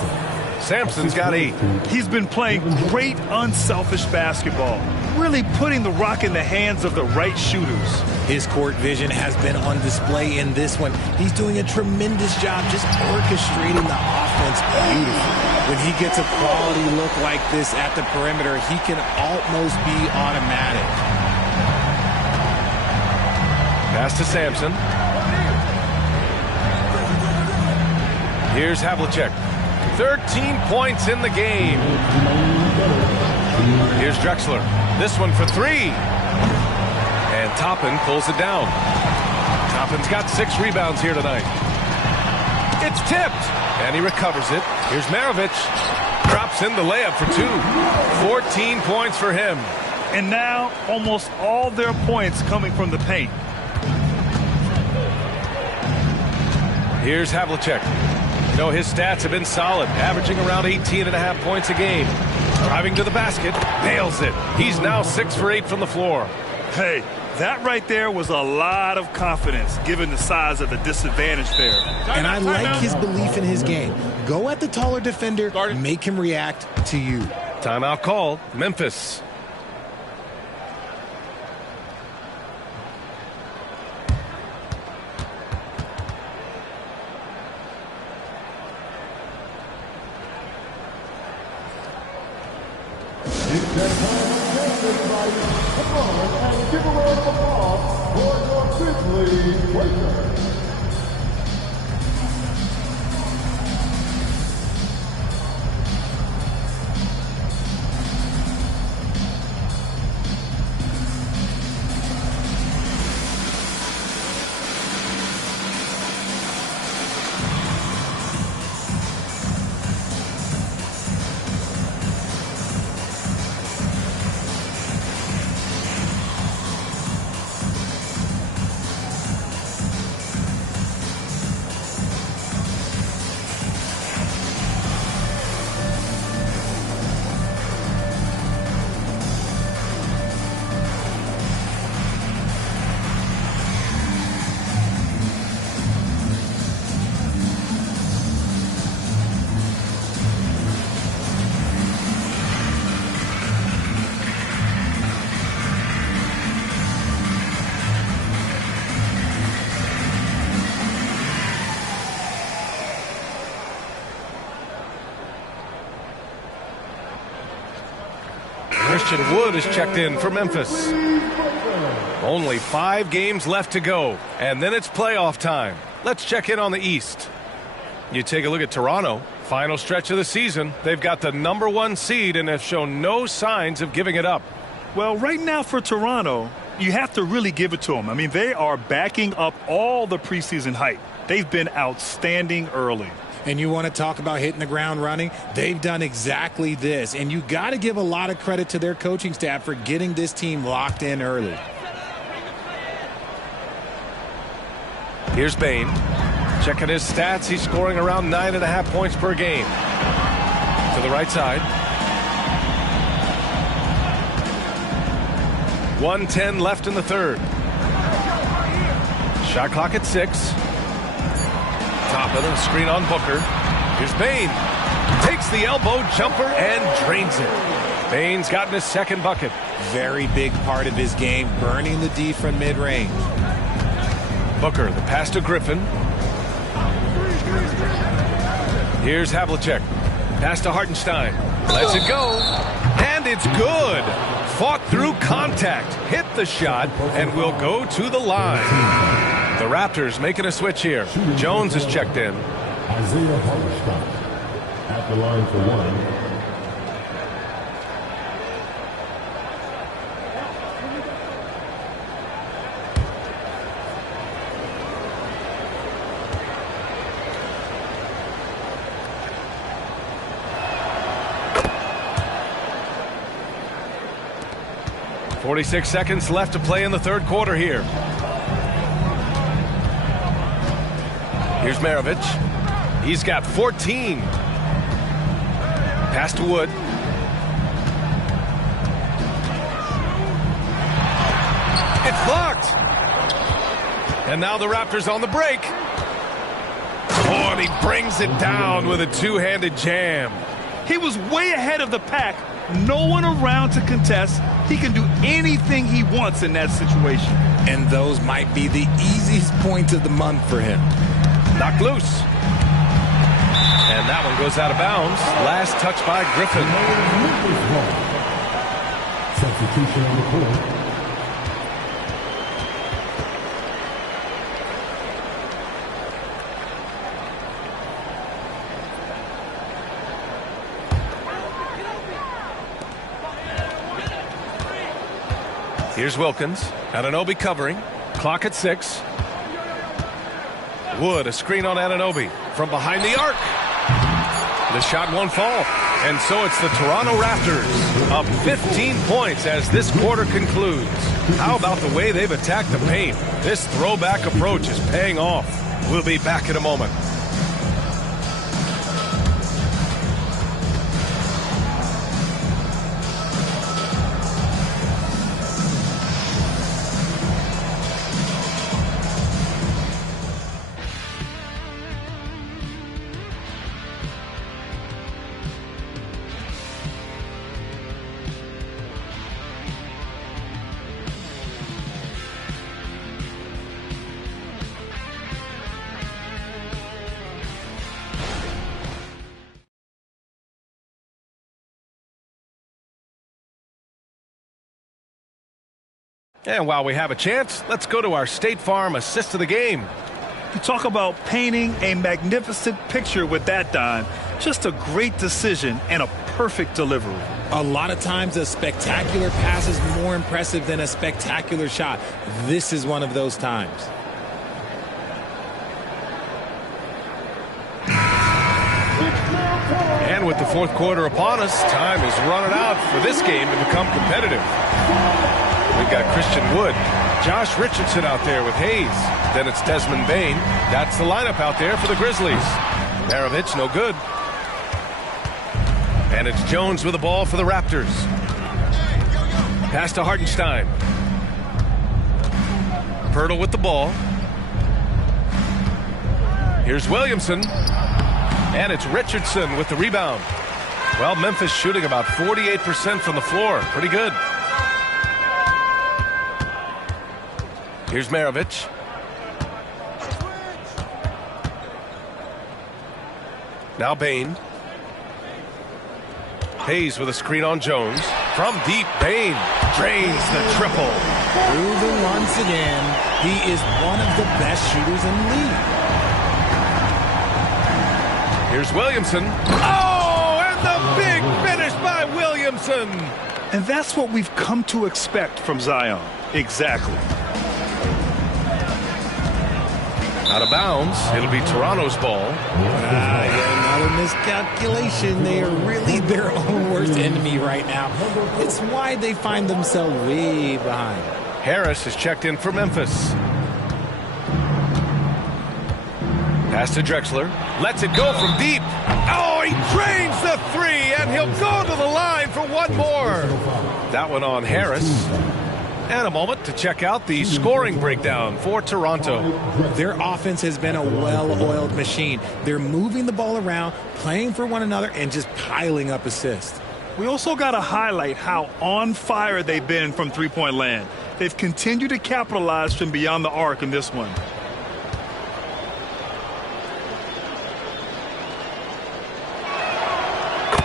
Sampson's got 8. He's been playing great unselfish basketball, really putting the rock in the hands of the right shooters. His court vision has been on display in this one. He's doing a tremendous job just orchestrating the offense beautifully. When he gets a quality look like this at the perimeter, he can almost be automatic. Pass to Sampson. Here's Havlicek. 13 points in the game. Here's Drexler. This one for 3. And Toppin pulls it down. Toppin's got 6 rebounds here tonight. It's tipped. And he recovers it. Here's Maravich. Drops in the layup for 2. 14 points for him. And now almost all their points coming from the paint. Here's Havlicek. You know, his stats have been solid, averaging around 18.5 points a game. Driving to the basket, nails it. He's now 6 for 8 from the floor. Hey, that right there was a lot of confidence, given the size of the disadvantage there. And I like his belief in his game. Go at the taller defender, make him react to you. Timeout called, Memphis. Give a round of applause for your Grizzly Lakers. Christian Wood is checked in for Memphis. Only 5 games left to go, and then it's playoff time. Let's check in on the East. You take a look at Toronto. Final stretch of the season. They've got the #1 seed and have shown no signs of giving it up. Well, right now for Toronto, you have to really give it to them. I mean, they are backing up all the preseason hype. They've been outstanding early. And you want to talk about hitting the ground running? They've done exactly this. And you got to give a lot of credit to their coaching staff for getting this team locked in early. Here's Bane. Checking his stats. He's scoring around 9.5 points per game. To the right side. 1:10 left in the third. Shot clock at 6. Toppin, a screen on Booker. Here's Bane. Takes the elbow jumper and drains it. Bane's gotten his second bucket. Very big part of his game, burning the D from mid-range. Booker, the pass to Griffin. Here's Havlicek. Pass to Hartenstein. Lets it go. And it's good. Fought through contact. Hit the shot and will go to the line. The Raptors making a switch here. Jones is checked in. Isaiah Hartenstein at the line for one. .46 seconds left to play in the third quarter here. Here's Maravich. He's got 14. Pass to Wood. It's blocked. And now the Raptors on the break. Oh, and he brings it down with a two-handed jam. He was way ahead of the pack. No one around to contest. He can do anything he wants in that situation. And those might be the easiest points of the month for him. Knocked loose. And that one goes out of bounds. Last touch by Griffin. Substitution on the court. Here's Wilkins. Anunoby covering. Clock at 6. Wood, a screen on Anunoby from behind the arc. The shot won't fall. And so it's the Toronto Raptors up 15 points as this quarter concludes. How about the way they've attacked the paint? This throwback approach is paying off. We'll be back in a moment. And while we have a chance, let's go to our State Farm assist of the game. You talk about painting a magnificent picture with that, Don. Just a great decision and a perfect delivery. A lot of times a spectacular pass is more impressive than a spectacular shot. This is one of those times. And with the fourth quarter upon us, time is running out for this game to become competitive. We've got Christian Wood, Josh Richardson out there with Hayes. Then it's Desmond Bane. That's the lineup out there for the Grizzlies. Maravich, no good. And it's Jones with the ball for the Raptors. Pass to Hartenstein. Pirtle with the ball. Here's Williamson. And it's Richardson with the rebound. Well, Memphis shooting about 48% from the floor. Pretty good. Here's Maravich. Now Bane. Hayes with a screen on Jones. From deep, Bane drains the triple. Proving once again, he is one of the best shooters in the league. Here's Williamson. Oh, and the big finish by Williamson. And that's what we've come to expect from Zion. Exactly. Out of bounds. It'll be Toronto's ball. Another miscalculation. They are really their own worst enemy right now. It's why they find themselves way behind. Harris is checked in for Memphis. Pass to Drexler. Lets it go from deep. Oh, he drains the three, and he'll go to the line for one more. That one on Harris. And a moment to check out the scoring breakdown for Toronto. Their offense has been a well-oiled machine. They're moving the ball around, playing for one another, and just piling up assists. We also got to highlight how on fire they've been from three-point land. They've continued to capitalize from beyond the arc in this one.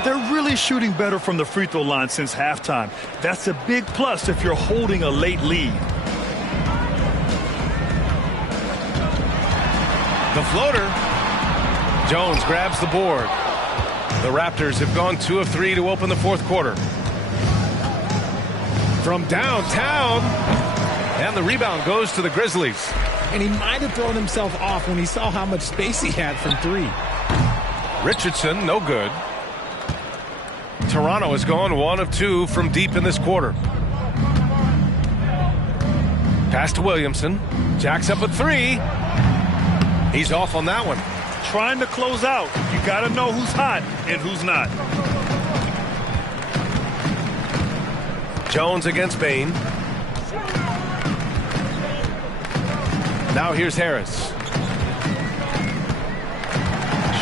They're really shooting better from the free throw line since halftime. That's a big plus if you're holding a late lead. The floater. Jones grabs the board. The Raptors have gone 2 of 3 to open the fourth quarter. From downtown. And the rebound goes to the Grizzlies. And he might have thrown himself off when he saw how much space he had from 3. Richardson, no good. Toronto has gone 1 of 2 from deep in this quarter. Pass to Williamson. Jacks up at 3. He's off on that one. Trying to close out. You got to know who's hot and who's not. Jones against Bain. Now here's Harris.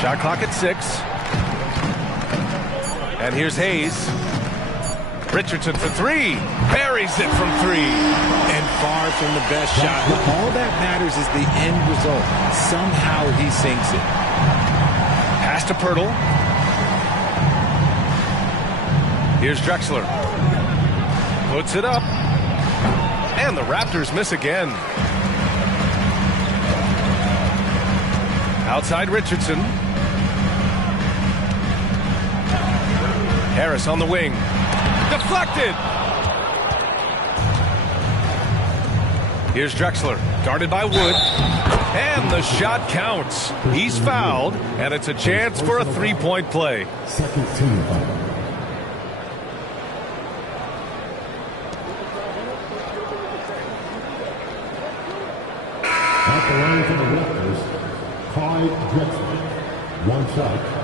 Shot clock at 6. And here's Hayes. Richardson for 3. Buries it from 3. And far from the best shot. But all that matters is the end result. Somehow he sinks it. Pass to Pirtle. Here's Drexler. Puts it up. And the Raptors miss again. Outside Richardson. Harris on the wing. Deflected. Here's Drexler. Guarded by Wood. And the shot counts. He's fouled. And it's a chance for a three-point play. Second team foul. At the line for the Raptors, Clyde Drexler. 1 shot.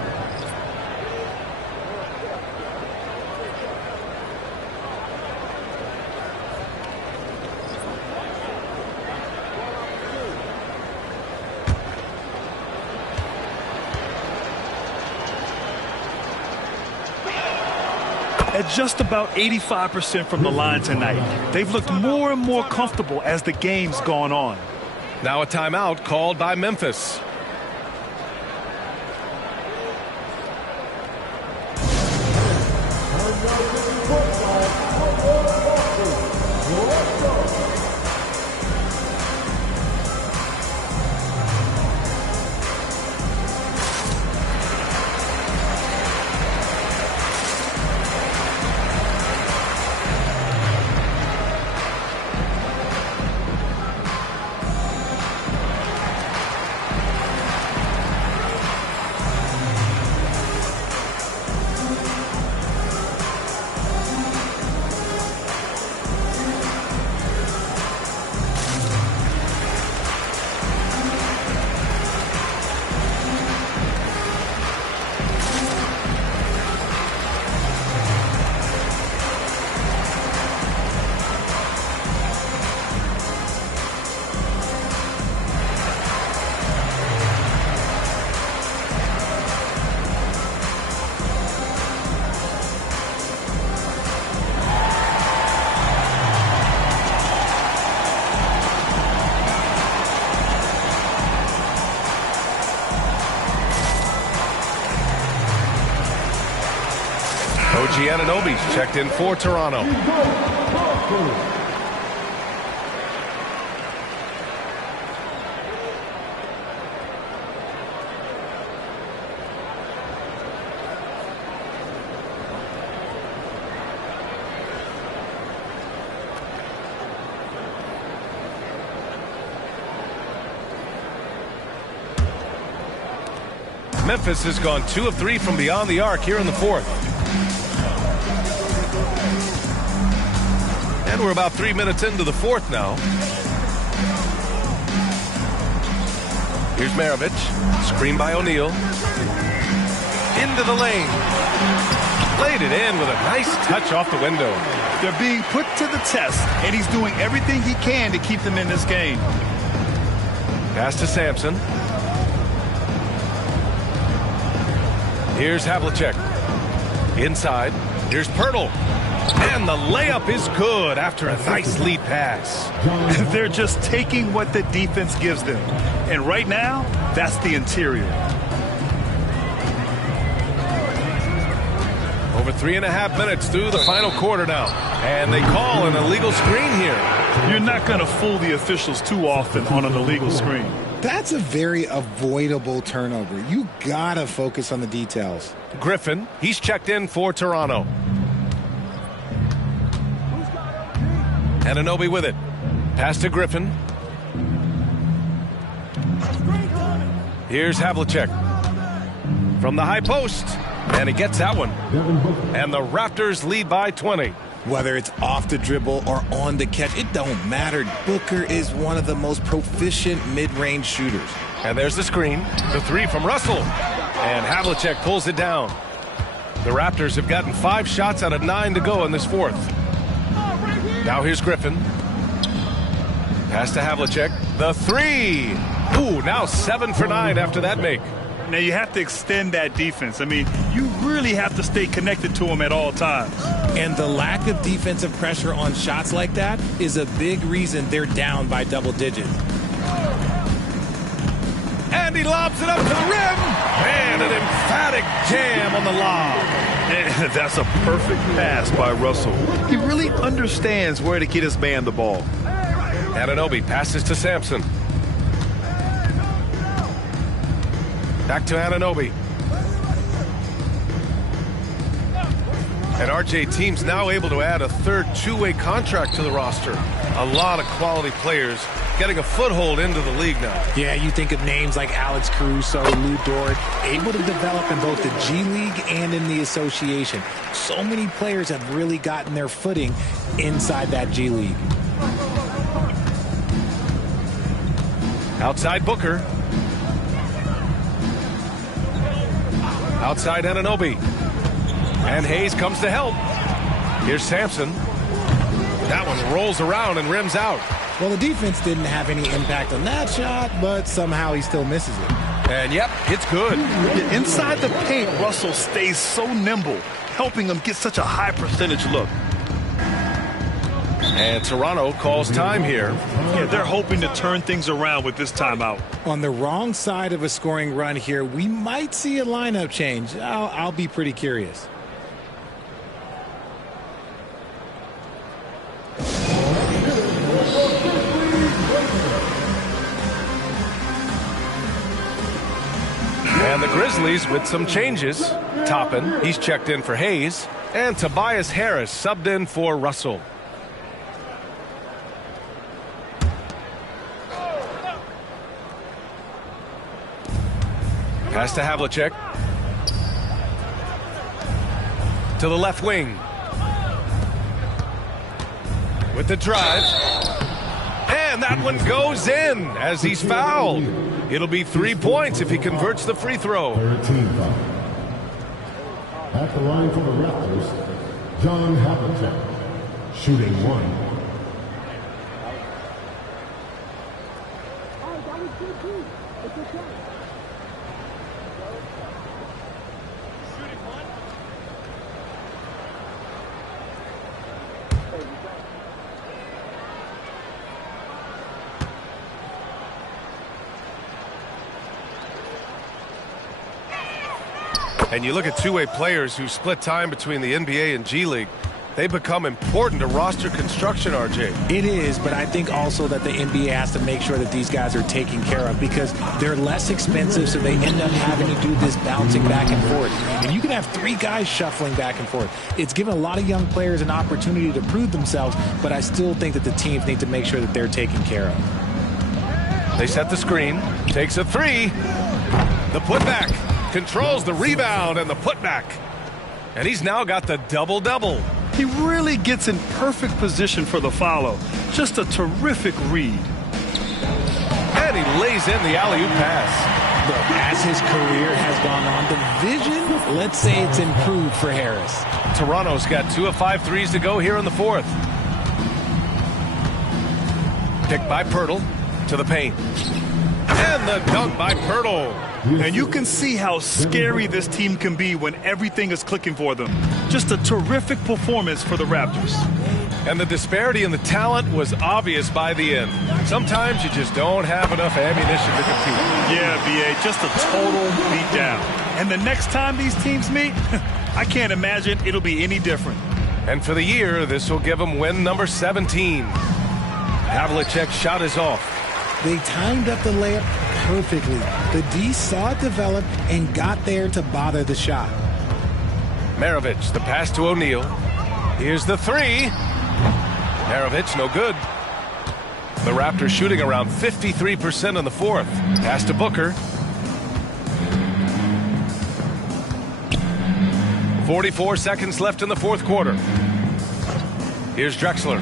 At just about 85% from the line tonight. They've looked more and more comfortable as the game's gone on. Now a timeout called by Memphis. Giannonobi's checked in for Toronto. Memphis has gone 2 of 3 from beyond the arc here in the fourth. And we're about 3 minutes into the fourth now. Here's Maravich. Screen by O'Neal. Into the lane. Laid it in with a nice touch off the window. They're being put to the test, and he's doing everything he can to keep them in this game. Pass to Sampson. Here's Havlicek. Inside. Here's Pirtle. And the layup is good after a nice lead pass. They're just taking what the defense gives them. And right now, that's the interior. Over 3.5 minutes through the final quarter now. And they call an illegal screen here. You're not going to fool the officials too often on an illegal screen. That's a very avoidable turnover. You got to focus on the details. Griffin, he's checked in for Toronto. Anunoby with it. Pass to Griffin. Here's Havlicek. From the high post. And he gets that one. And the Raptors lead by 20. Whether it's off the dribble or on the catch, it don't matter. Booker is one of the most proficient mid-range shooters. And there's the screen. The three from Russell. And Havlicek pulls it down. The Raptors have gotten 5 shots out of 9 to go in this fourth. Now here's Griffin. Pass to Havlicek. The three. Ooh, now 7 for 9 after that make. Now you have to extend that defense. I mean, you really have to stay connected to them at all times. And the lack of defensive pressure on shots like that is a big reason they're down by double digits. And he lobs it up to the rim. And an emphatic jam on the lob. And that's a perfect pass by Russell. He really understands where to get his man the ball. Anunoby passes to Sampson. Back to Anunoby. And RJ, team's now able to add a third two-way contract to the roster. A lot of quality players getting a foothold into the league now. Yeah, you think of names like Alex Caruso, Lou Dort, able to develop in both the G League and in the association. So many players have really gotten their footing inside that G League. Outside Booker. Outside Anunoby. And Hayes comes to help. Here's Sampson. That one rolls around and rims out. Well, the defense didn't have any impact on that shot, but somehow he still misses it. And yep, it's good. Inside the paint, Russell stays so nimble, helping him get such a high percentage look. And Toronto calls time here. Yeah, they're hoping to turn things around with this timeout. On the wrong side of a scoring run here, we might see a lineup change. I'll be pretty curious. And the Grizzlies with some changes. Toppin, he's checked in for Hayes. And Tobias Harris subbed in for Russell. Pass to Havlicek. To the left wing. With the drive. And that one goes in as he's fouled. It'll be 3 points if he converts the free throw. 13 foul. At the line for the Raptors, John Havlicek, shooting 1. And you look at two-way players who split time between the NBA and G League. They become important to roster construction, RJ. It is, but I think also that the NBA has to make sure that these guys are taken care of because they're less expensive, so they end up having to do this bouncing back and forth. And you can have 3 guys shuffling back and forth. It's given a lot of young players an opportunity to prove themselves, but I still think that the teams need to make sure that they're taken care of. They set the screen, takes a 3. The putback, controls the rebound and the putback. And he's now got the double-double. He really gets in perfect position for the follow. Just a terrific read. And he lays in the alley-oop pass. Look, as his career has gone on, the vision, let's say it's improved for Harris. Toronto's got 2 of 5 threes to go here in the fourth. Picked by Pirtle to the paint. And the dunk by Pirtle. And you can see how scary this team can be when everything is clicking for them. Just a terrific performance for the Raptors. And the disparity in the talent was obvious by the end. Sometimes you just don't have enough ammunition to compete. Yeah, BA, just a total beatdown. And the next time these teams meet, I can't imagine it'll be any different. And for the year, this will give them win number 17. Havlicek's shot is off. They timed up the layup perfectly. The D saw it develop and got there to bother the shot. Maravich, the pass to O'Neal. Here's the three. Maravich, no good. The Raptors shooting around 53% in the fourth. Pass to Booker. 44 seconds left in the fourth quarter. Here's Drexler.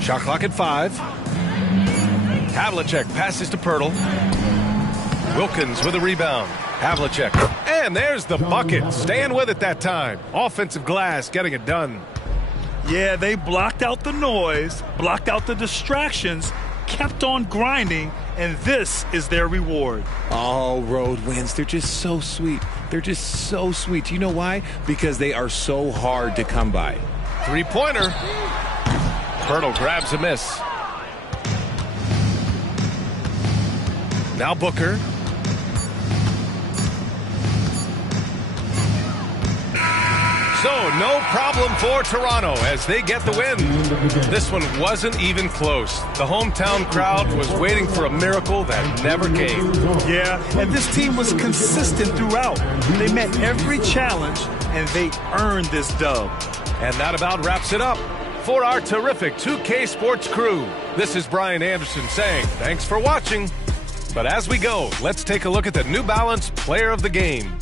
Shot clock at 5. Havlicek passes to Pirtle. Wilkins with a rebound. Havlicek. And there's the bucket. Staying with it that time. Offensive glass getting it done. Yeah, they blocked out the noise, blocked out the distractions, kept on grinding, and this is their reward. All road wins. They're just so sweet. They're just so sweet. You know why? Because they are so hard to come by. Three-pointer. Pirtle grabs a miss. Now Booker. So no problem for Toronto as they get the win. This one wasn't even close. The hometown crowd was waiting for a miracle that never came. Yeah, and this team was consistent throughout. They met every challenge, and they earned this dub. And that about wraps it up. For our terrific 2K Sports crew, this is Brian Anderson saying thanks for watching. But as we go, let's take a look at the New Balance Player of the Game.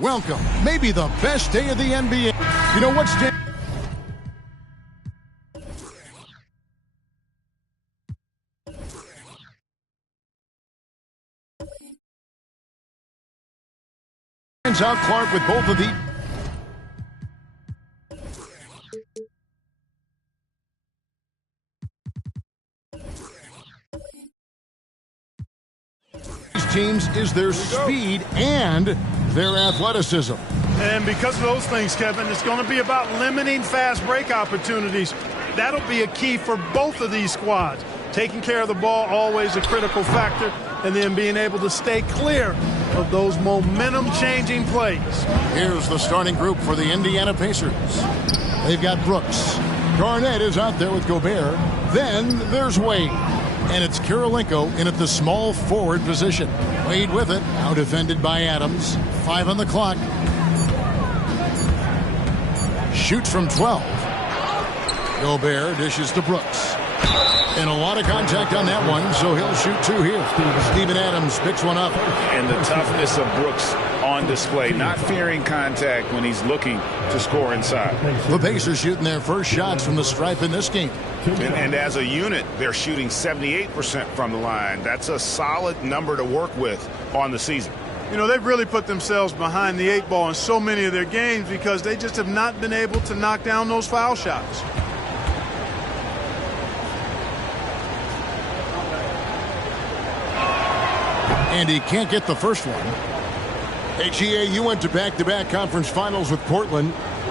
Welcome, maybe the best day of the NBA. You know what's stands out, Clark, with both of these teams is their speed and their athleticism. And because of those things, Kevin, it's going to be about limiting fast break opportunities. That'll be a key for both of these squads. Taking care of the ball, always a critical factor, and then being able to stay clear of those momentum-changing plays. Here's the starting group for the Indiana Pacers. They've got Brooks. Garnett is out there with Gobert. Then there's Wade. And it's Kirilenko in at the small forward position. Wade with it, now defended by Adams. 5 on the clock. Shoots from 12. Gobert dishes to Brooks. And a lot of contact on that one, so he'll shoot 2 here. Steven Adams picks one up. And the toughness of Brooks on display, not fearing contact when he's looking to score inside. The Pacers shooting their first shots from the stripe in this game. And as a unit, they're shooting 78% from the line. That's a solid number to work with on the season. You know, they've really put themselves behind the 8 ball in so many of their games because they just have not been able to knock down those foul shots. And he can't get the first one. HEA, you went to back-to-back conference finals with Portland.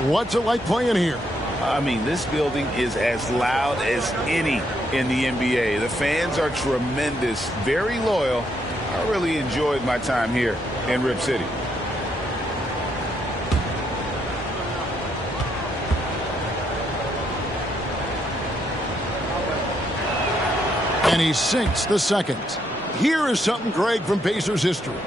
What's it like playing here? I mean, this building is as loud as any in the NBA. The fans are tremendous, very loyal. I really enjoyed my time here in Rip City. And he sinks the second. Here is something, Greg, from Pacers history.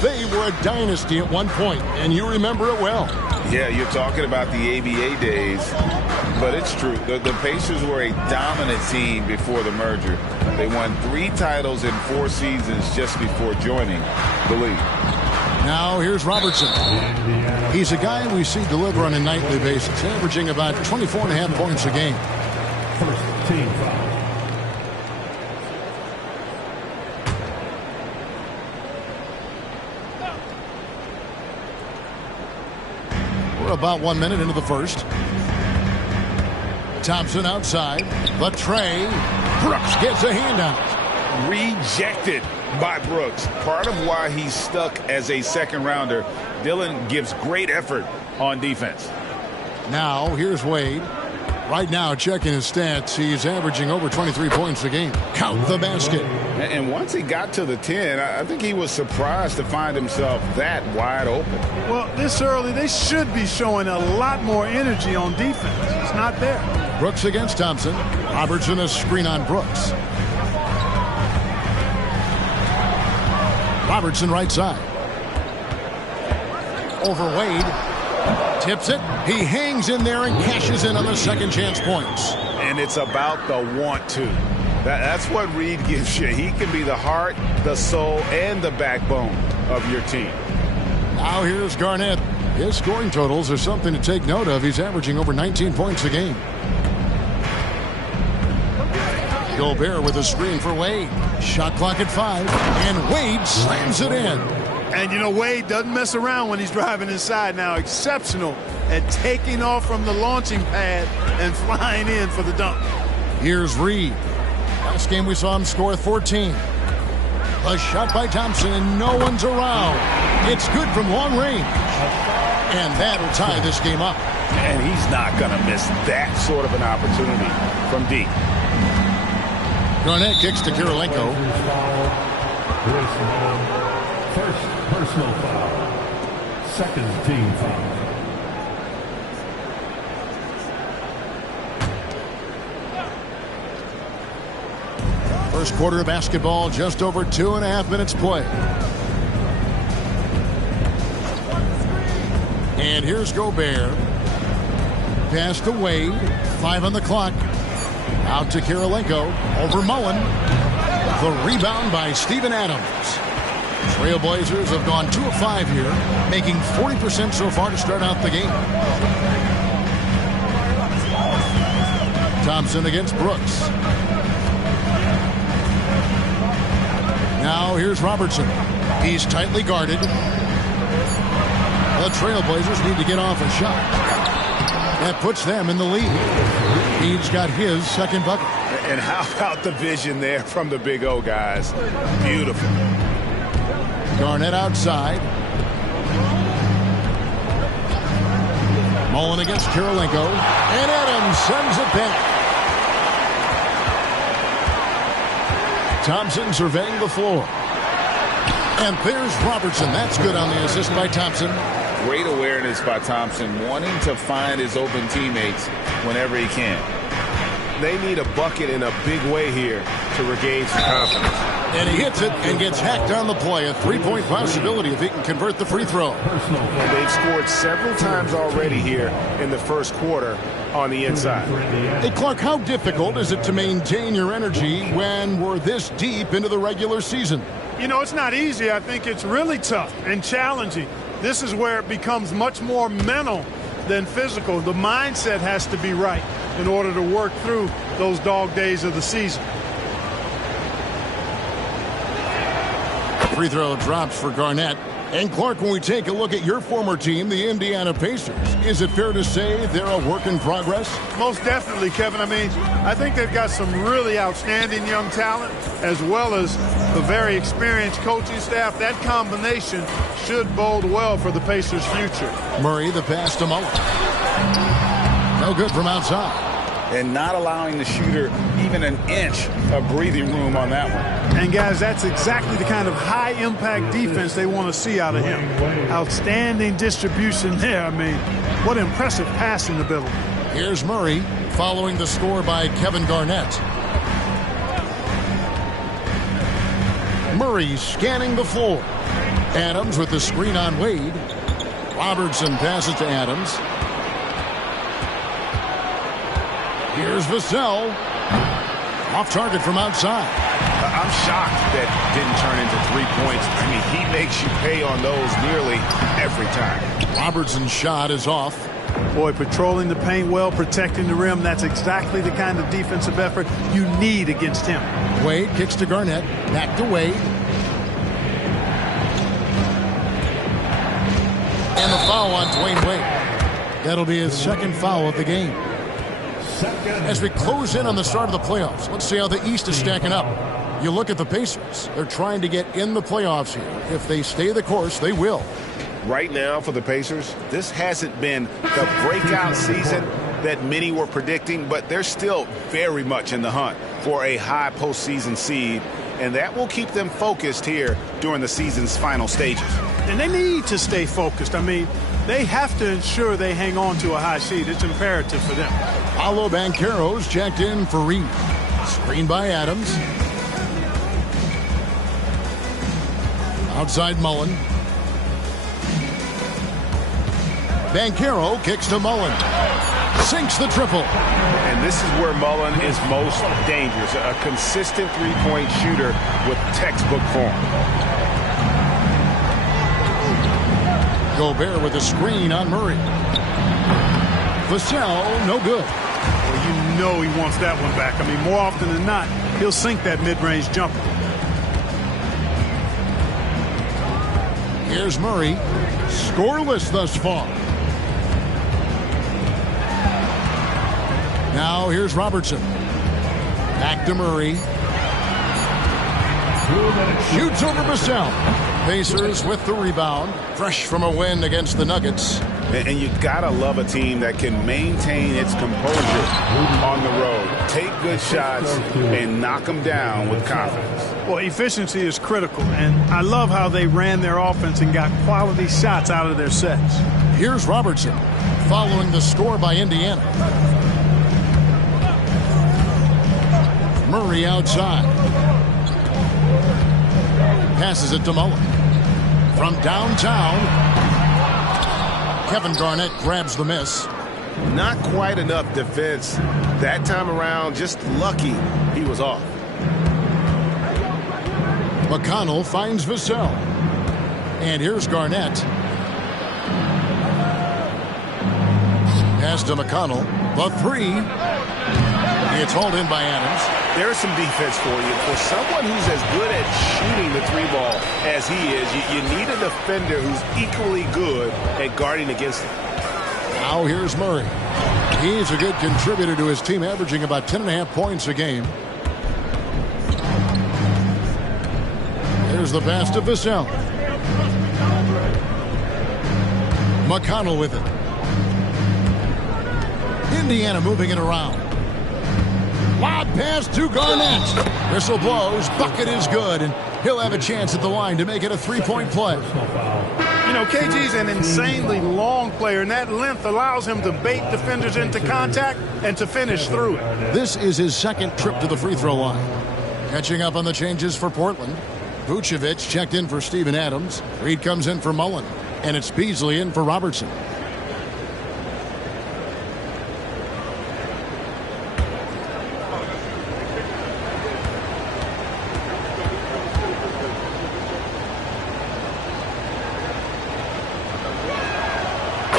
They were a dynasty at one point, and you remember it well. Yeah, you're talking about the ABA days, but it's true. The Pacers were a dominant team before the merger. They won 3 titles in 4 seasons just before joining the league. Now here's Robertson. He's a guy we see deliver on a nightly basis, averaging about 24.5 points a game. First team foul. We're about 1 minute into the first. Thompson outside. The tray. Brooks gets a handout. Rejected by Brooks. Part of why he's stuck as a second rounder. Dillon gives great effort on defense. Now here's Wade. Right now, checking his stats, he's averaging over 23 points a game. Count the basket. And once he got to the 10, I think he was surprised to find himself that wide open. Well, this early, they should be showing a lot more energy on defense. It's not there. Brooks against Thompson. Robertson a screen on Brooks. Robertson right side. Over Wade. Tips it. He hangs in there and cashes in on the second chance points. And it's about the want to. That's what Reed gives you. He can be the heart, the soul, and the backbone of your team. Now here's Garnett. His scoring totals are something to take note of. He's averaging over 19 points a game. Gobert with a screen for Wade. Shot clock at 5. And Wade slams it in. And, you know, Wade doesn't mess around when he's driving inside now. Exceptional at taking off from the launching pad and flying in for the dunk. Here's Reed. Last game we saw him score 14. A shot by Thompson, and no one's around. It's good from long range. And that'll tie this game up. And he's not going to miss that sort of an opportunity from deep. Garnett kicks to Kirilenko. First personal foul. Second team foul. First quarter of basketball, just over 2.5 minutes play. And here's Gobert. Pass to Wade. 5 on the clock. Out to Kirilenko. Over Mullen. The rebound by Steven Adams. Trailblazers have gone 2 of 5 here, making 40% so far to start out the game. Thompson against Brooks. Now here's Robertson. He's tightly guarded. The Trailblazers need to get off a shot. That puts them in the lead. He's got his second bucket. And how about the vision there from the Big O guys? Beautiful. Garnett outside. Mullen against Kirilenko. And Adams sends it back. Thompson surveying the floor. And there's Robertson. That's good on the assist by Thompson. Great awareness by Thompson, wanting to find his open teammates whenever he can. They need a bucket in a big way here to regain some confidence. And he hits it and gets hacked on the play. A three-point possibility if he can convert the free throw. And they've scored several times already here in the first quarter on the inside. Hey, Clark, how difficult is it to maintain your energy when we're this deep into the regular season? You know, it's not easy. I think it's really tough and challenging. This is where it becomes much more mental than physical. The mindset has to be right in order to work through those dog days of the season. Free throw drops for Garnett. And Clark, when we take a look at your former team, the Indiana Pacers, is it fair to say they're a work in progress? Most definitely, Kevin. I mean, I think they've got some really outstanding young talent as well as a very experienced coaching staff. That combination should bode well for the Pacers' future. Murray, the pass to Mullen. No good from outside. And not allowing the shooter even an inch of breathing room on that one. And, guys, that's exactly the kind of high-impact defense they want to see out of him. Outstanding distribution there. I mean, what impressive passing ability. Here's Murray following the score by Kevin Garnett. Murray scanning the floor. Adams with the screen on Wade. Robertson passes to Adams. Here's Vassell. Off target from outside. I'm shocked that didn't turn into 3 points. I mean, he makes you pay on those nearly every time. Robertson's shot is off. Boy, patrolling the paint well, protecting the rim. That's exactly the kind of defensive effort you need against him. Wade kicks to Garnett. Back to Wade. And the foul on Dwayne Wade. That'll be his second foul of the game. As we close in on the start of the playoffs, let's see how the East is stacking up. You look at the Pacers. They're trying to get in the playoffs here. If they stay the course, they will. Right now for the Pacers, this hasn't been the breakout season that many were predicting, but they're still very much in the hunt for a high postseason seed, and that will keep them focused here during the season's final stages. And they need to stay focused. I mean, they have to ensure they hang on to a high seed. It's imperative for them. Paolo Banchero's checked in for Reed. Screen by Adams. Outside Mullen. Banchero kicks to Mullen. Sinks the triple. And this is where Mullen is most dangerous. A consistent three-point shooter with textbook form. Gobert with a screen on Murray. Vassell, no good. Well, you know he wants that one back. I mean, more often than not, he'll sink that mid-range jumper. Here's Murray. Scoreless thus far. Now here's Robertson. Back to Murray. Shoots over Vassell. Pacers with the rebound. Fresh from a win against the Nuggets. And you gotta love a team that can maintain its composure on the road. Take good shots and knock them down with confidence. Well, efficiency is critical, and I love how they ran their offense and got quality shots out of their sets. Here's Robertson following the score by Indiana. Murray outside. Passes it to Mullen. From downtown, Kevin Garnett grabs the miss. Not quite enough defense. That time around, just lucky he was off. McConnell finds Vassell. And here's Garnett. Pass to McConnell. The three. It's hauled in by Adams. There's some defense for you. For someone who's as good at shooting the three ball as he is, you need a defender who's equally good at guarding against it. Now here's Murray. He's a good contributor to his team, averaging about 10.5 points a game. Here's the pass to Vassell. McConnell with it. Indiana moving it around. Lob pass to Garnett. Whistle blows. Bucket is good, and he'll have a chance at the line to make it a 3-point play. You know, KG's an insanely long player, and that length allows him to bait defenders into contact and to finish through it. This is his second trip to the free throw line. Catching up on the changes for Portland. Vucevic checked in for Steven Adams. Reed comes in for Mullen. And it's Beasley in for Robertson.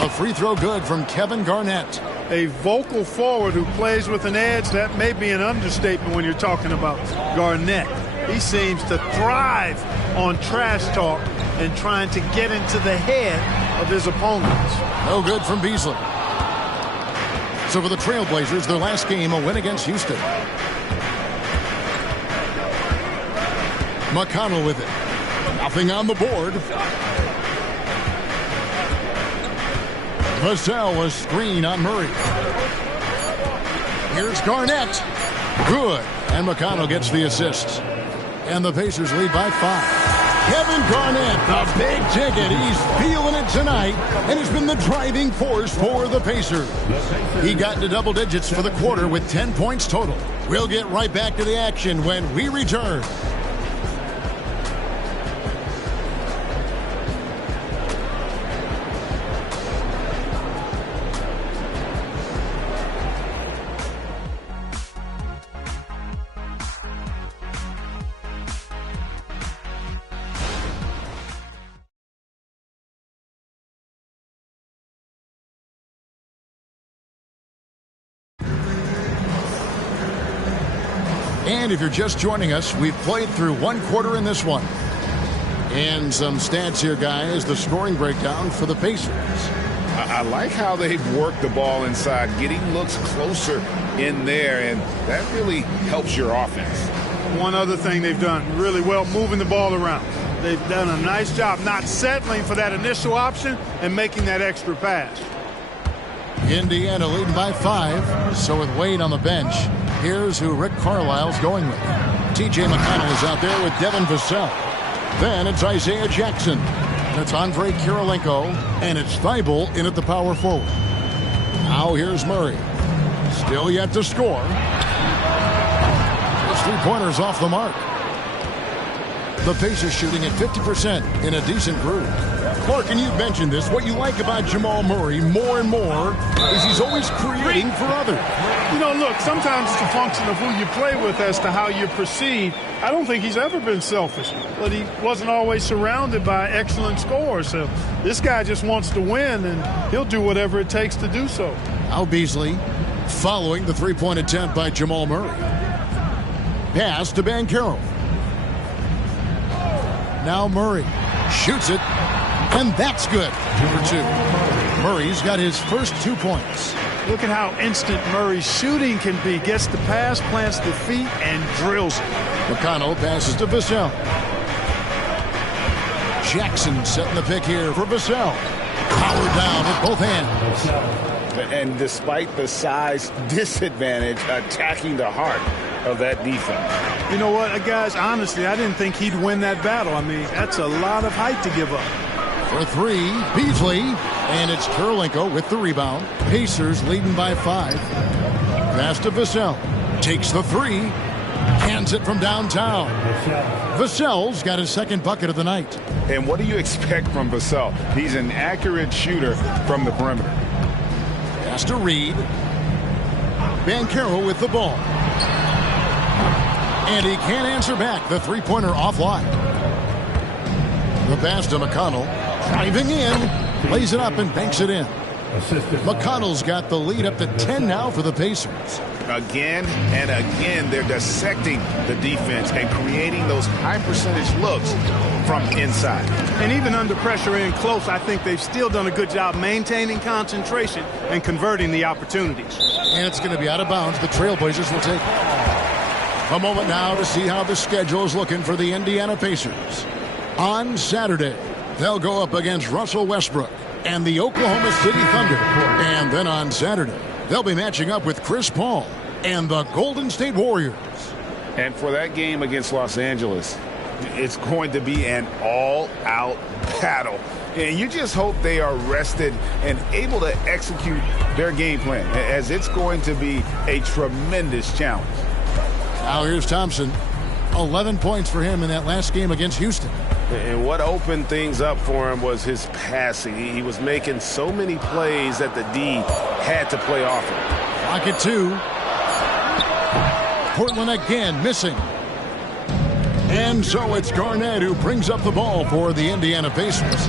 A free throw good from Kevin Garnett. A vocal forward who plays with an edge, that may be an understatement when you're talking about Garnett. He seems to thrive on trash talk and trying to get into the head of his opponents. No good from Beasley. So for the Trailblazers, their last game, a win against Houston. McConnell with it. Nothing on the board. Vassell was screen on Murray. Here's Garnett. Good. And McConnell gets the assist. And the Pacers lead by 5. Kevin Garnett, the big ticket. He's feeling it tonight and has been the driving force for the Pacers. He got into double digits for the quarter with 10 points total. We'll get right back to the action when we return. And if you're just joining us, we've played through one quarter in this one. And some stats here, guys. The scoring breakdown for the Pacers. I like how they've worked the ball inside, getting looks closer in there, and that really helps your offense. One other thing they've done really well, moving the ball around. They've done a nice job not settling for that initial option and making that extra pass. Indiana leading by 5. So with Wade on the bench, here's who Rick Carlisle's going with. T.J. McConnell is out there with Devin Vassell. Then it's Isaiah Jackson. It's Andre Kirilenko. And it's Thibault in at the power forward. Now here's Murray. Still yet to score. His three-pointers off the mark. The Pacers shooting at 50% in a decent groove. Clark, and you mentioned this, what you like about Jamal Murray more and more is he's always creating for others. You know, look, sometimes it's a function of who you play with as to how you're perceived. I don't think he's ever been selfish, but he wasn't always surrounded by excellent scores. So this guy just wants to win, and he'll do whatever it takes to do so. Al Beasley following the three-point attempt by Jamal Murray. Pass to Banchero. Now Murray shoots it, and that's good for 2. Murray's got his first 2 points. Look at how instant Murray's shooting can be. Gets the pass, plants the feet, and drills it. McConnell passes to Vassell. Jackson setting the pick here for Vassell. Powered down with both hands. And despite the size disadvantage, attacking the heart of that defense. You know what, guys, honestly, I didn't think he'd win that battle. I mean, that's a lot of height to give up. For 3, Beasley, and it's Kirilenko with the rebound. Pacers leading by 5. Pass to Vassell. Takes the 3. Hands it from downtown. Vassell's got his second bucket of the night. And what do you expect from Vassell? He's an accurate shooter from the perimeter. Pass to Reed. Banchero with the ball. And he can't answer back. The three-pointer offline. The pass to McConnell. Driving in. Lays it up and banks it in. McConnell's got the lead up to 10 now for the Pacers. Again and again, they're dissecting the defense and creating those high-percentage looks from inside. And even under pressure in close, I think they've still done a good job maintaining concentration and converting the opportunities. And it's going to be out of bounds. The Trailblazers will take it. A moment now to see how the schedule is looking for the Indiana Pacers. On Saturday, they'll go up against Russell Westbrook and the Oklahoma City Thunder. And then on Saturday, they'll be matching up with Chris Paul and the Golden State Warriors. And for that game against Los Angeles, it's going to be an all-out battle. And you just hope they are rested and able to execute their game plan, as it's going to be a tremendous challenge. Now here's Thompson. 11 points for him in that last game against Houston. And what opened things up for him was his passing. He was making so many plays that the D had to play off him. Lock it 2. Portland again missing. And so it's Garnett who brings up the ball for the Indiana Pacers.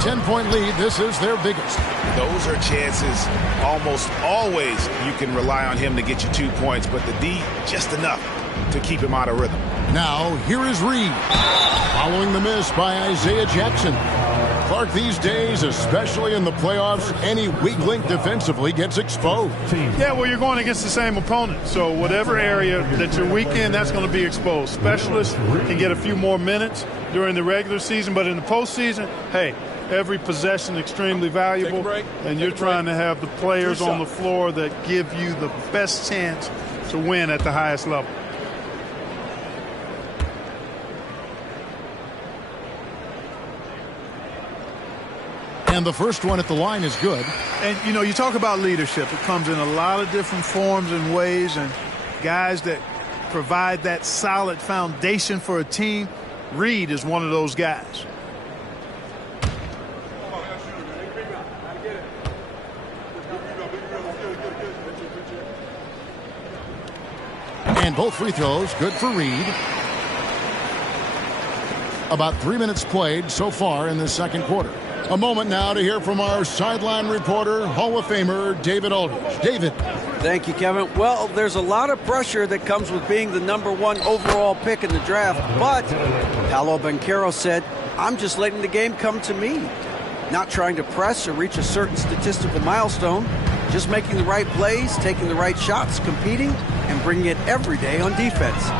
10-point lead. This is their biggest. Those are chances almost always you can rely on him to get you 2 points, but the D just enough to keep him out of rhythm. Now, here is Reed. Following the miss by Isaiah Jackson. Clark, these days, especially in the playoffs, any weak link defensively gets exposed. Yeah, well, you're going against the same opponent. So whatever area that you're weak in, that's going to be exposed. Specialists can get a few more minutes during the regular season, but in the postseason, hey, every possession extremely valuable, and you're trying to have the players on the floor that give you the best chance to win at the highest level. And the first one at the line is good. And, you know, you talk about leadership. It comes in a lot of different forms and ways, and guys that provide that solid foundation for a team. Reed is one of those guys. And both free throws good for Reed. About 3 minutes played so far in this second quarter. A moment now to hear from our sideline reporter, Hall of Famer David Aldridge. David. Thank you, Kevin. Well, there's a lot of pressure that comes with being the #1 overall pick in the draft, but Paolo Banchero said, I'm just letting the game come to me. Not trying to press or reach a certain statistical milestone, just making the right plays, taking the right shots, competing, and bringing it every day on defense.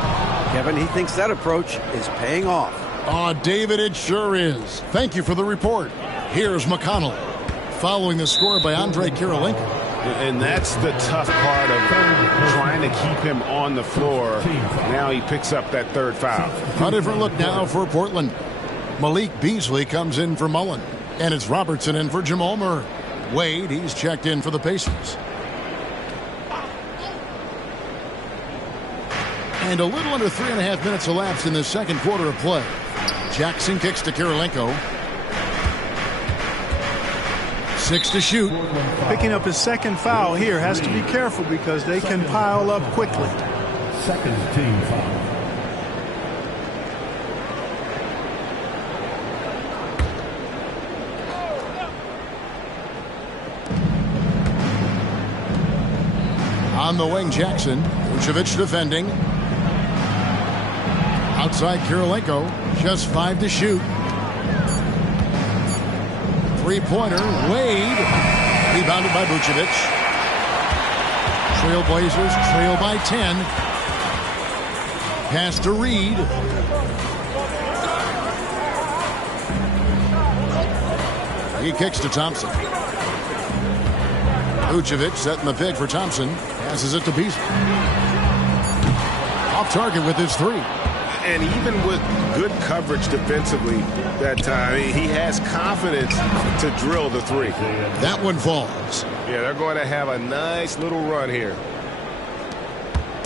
Kevin, he thinks that approach is paying off. Oh, David, it sure is. Thank you for the report. Here's McConnell, following the score by Andre Kirilenko. And that's the tough part of trying to keep him on the floor. Now he picks up that third foul. A different look now for Portland. Malik Beasley comes in for Mullen. And it's Robertson in for Jamal Murray. Wade, he's checked in for the Pacers. And a little under 3.5 minutes elapsed in the second quarter of play. Jackson kicks to Kirilenko. 6 to shoot. Picking up his second foul here, has to be careful because they can pile up quickly. Second team foul. On the wing, Jackson. Vucevic defending. Outside Kirilenko. Just 5 to shoot. Three-pointer. Wade. Rebounded by Vucevic. Trailblazers trail by 10. Pass to Reed. He kicks to Thompson. Vucevic setting the pick for Thompson. Passes it to Beasley. Off target with his three. And even with good coverage defensively that time, he has confidence to drill the three. That one falls. Yeah, they're going to have a nice little run here.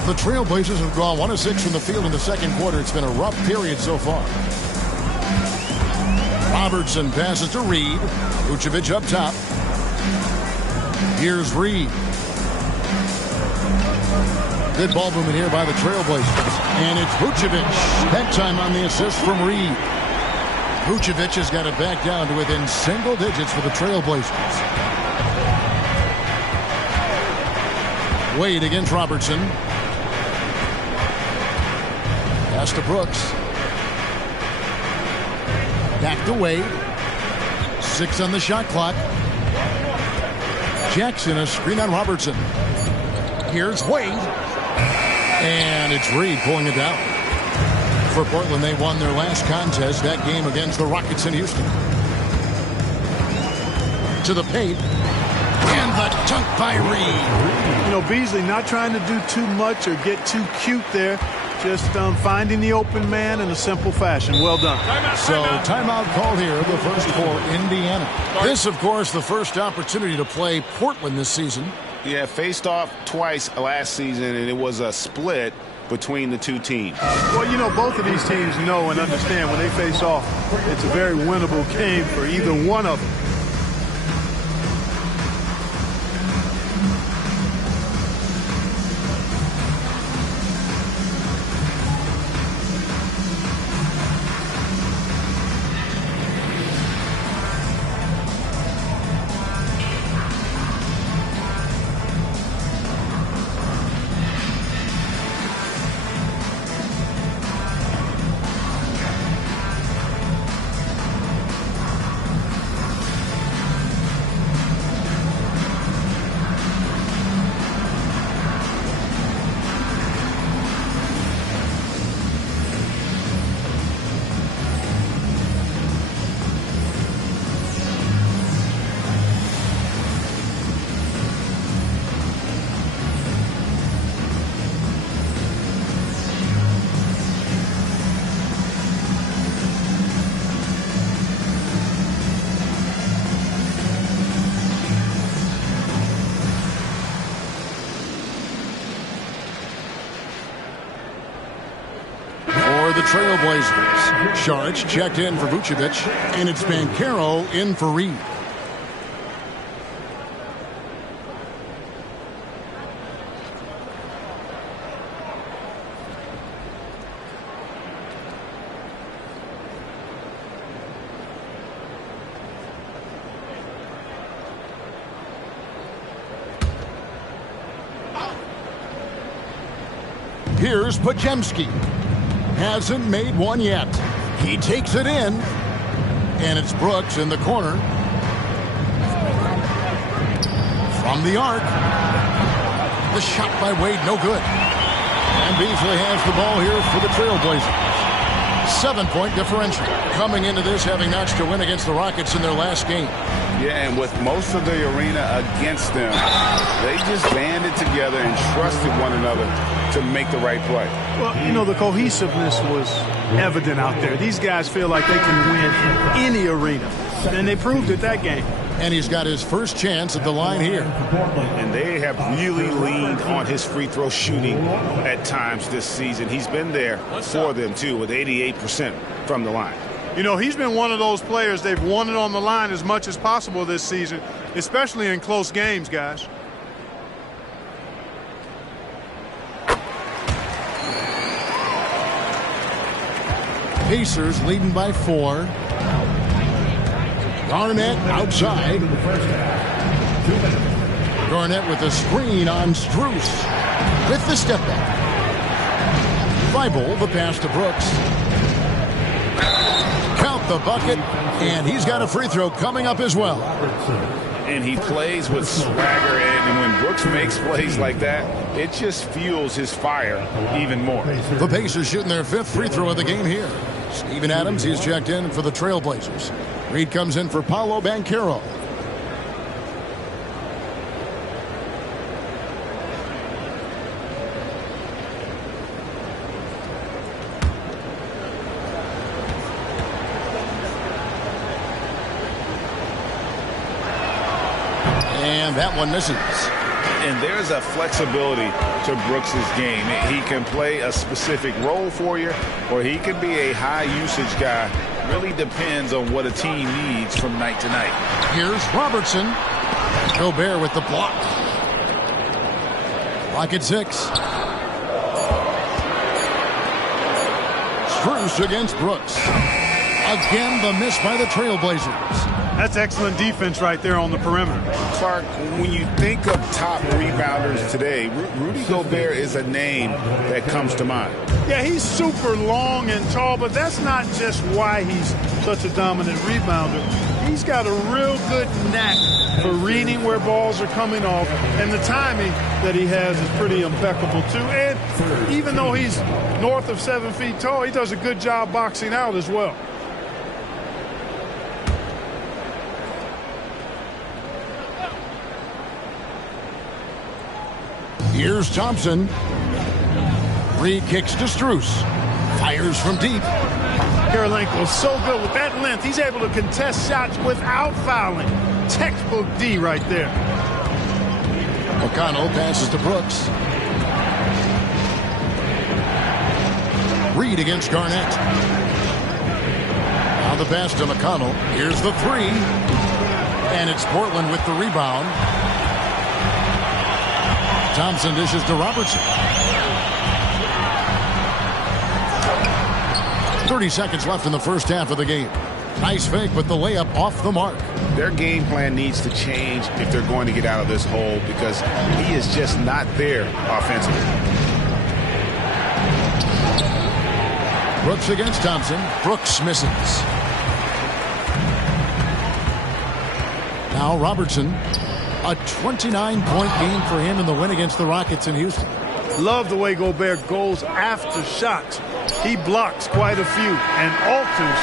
The Trailblazers have gone 1 of 6 from the field in the second quarter. It's been a rough period so far. Robertson passes to Reed. Vucevic up top. Here's Reed. Good ball movement here by the Trailblazers. And it's Vucevic. That time on the assist from Reed. Vucevic has got it back down to within single digits for the Trailblazers. Wade against Robertson. Pass to Brooks. Back to Wade. 6 on the shot clock. Jackson, a screen on Robertson. Here's Wade. And it's Reed pulling it down. For Portland, they won their last contest, that game against the Rockets in Houston. To the paint. And the dunk by Reed. You know, Beasley not trying to do too much or get too cute there. Just finding the open man in a simple fashion. Well done. So timeout called here, the first for Indiana. This, of course, the first opportunity to play Portland this season. Yeah, faced off twice last season, and it was a split between the two teams. Well, you know, both of these teams know and understand when they face off, it's a very winnable game for either one of them. Trailblazers. Sharch checked in for Vucevic, and it's Banchero in for Reed. Here's Podziemski. Hasn't made one yet. He takes it in. And it's Brooks in the corner. From the arc. The shot by Wade, no good. And Beasley has the ball here for the Trailblazers. 7-point differential. Coming into this having notched a win against the Rockets in their last game. Yeah, and with most of the arena against them, they just banded together and trusted one another to make the right play. Well, you know, the cohesiveness was evident out there. These guys feel like they can win any arena, and they proved it that game. And he's got his first chance at the line here. And they have really leaned on his free throw shooting at times this season. He's been there for them, too, with 88% from the line. You know, he's been one of those players they've wanted on the line as much as possible this season, especially in close games, guys. Pacers leading by 4. Garnett outside. Garnett with a screen on Strus with the step back. Thibault, the pass to Brooks. Count the bucket, and he's got a free throw coming up as well. And he plays with swagger, and when Brooks makes plays like that, it just fuels his fire even more. The Pacers shooting their 5th free throw of the game here. Steven Adams, he's checked in for the Trailblazers. Reed comes in for Paolo Banchero. And that one misses. And there's a flexibility to Brooks's game. He can play a specific role for you, or he can be a high-usage guy. Really depends on what a team needs from night to night. Here's Robertson. Gobert with the block. Clock at 6. Strus against Brooks. Again, the miss by the Trailblazers. That's excellent defense right there on the perimeter. Clark, when you think of top rebounders today, Rudy Gobert is a name that comes to mind. Yeah, he's super long and tall, but that's not just why he's such a dominant rebounder. He's got a real good knack for reading where balls are coming off, and the timing that he has is pretty impeccable, too. And even though he's north of 7 feet tall, he does a good job boxing out as well. Here's Thompson. Reed kicks to Strus. Fires from deep. Kirilenko is so good with that length. He's able to contest shots without fouling. Textbook D right there. McConnell passes to Brooks. Reed against Garnett. Now the pass to McConnell. Here's the three. And it's Portland with the rebound. Thompson dishes to Robertson. 30 seconds left in the first half of the game. Nice fake, but the layup off the mark. Their game plan needs to change if they're going to get out of this hole because he is just not there offensively. Brooks against Thompson. Brooks misses. Now Robertson. A 29-point game for him in the win against the Rockets in Houston. Love the way Gobert goes after shots. He blocks quite a few and alters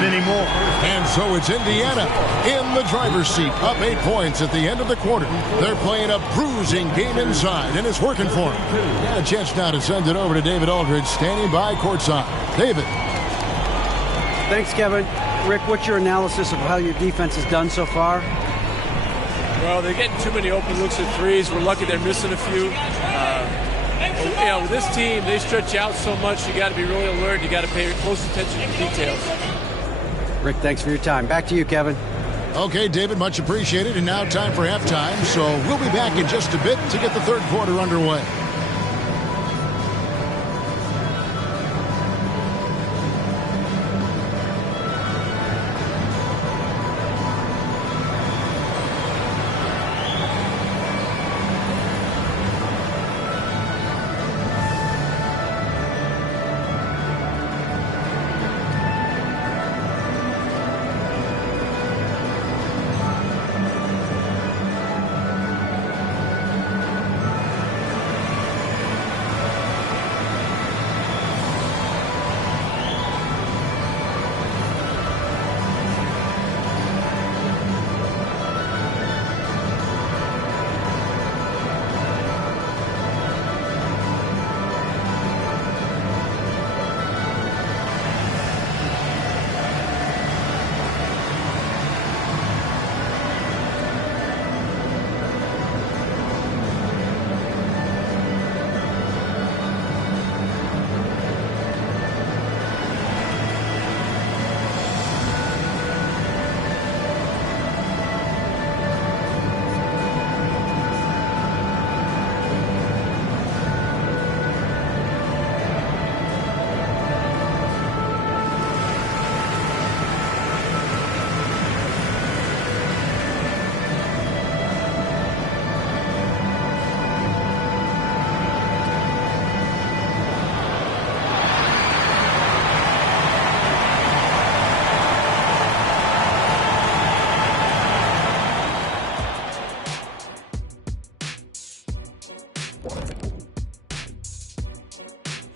many more. And so it's Indiana in the driver's seat, up 8 points at the end of the quarter. They're playing a bruising game inside, and it's working for them. Got a chance now to send it over to David Aldridge, standing by courtside. David. Thanks, Kevin. Rick, what's your analysis of how your defense has done so far? Well, they're getting too many open looks at threes. We're lucky they're missing a few. With this team, they stretch out so much. You got to be really alert. You got to pay close attention to the details. Rick, thanks for your time. Back to you, Kevin. Okay, David, much appreciated. And now time for halftime. So we'll be back in just a bit to get the third quarter underway.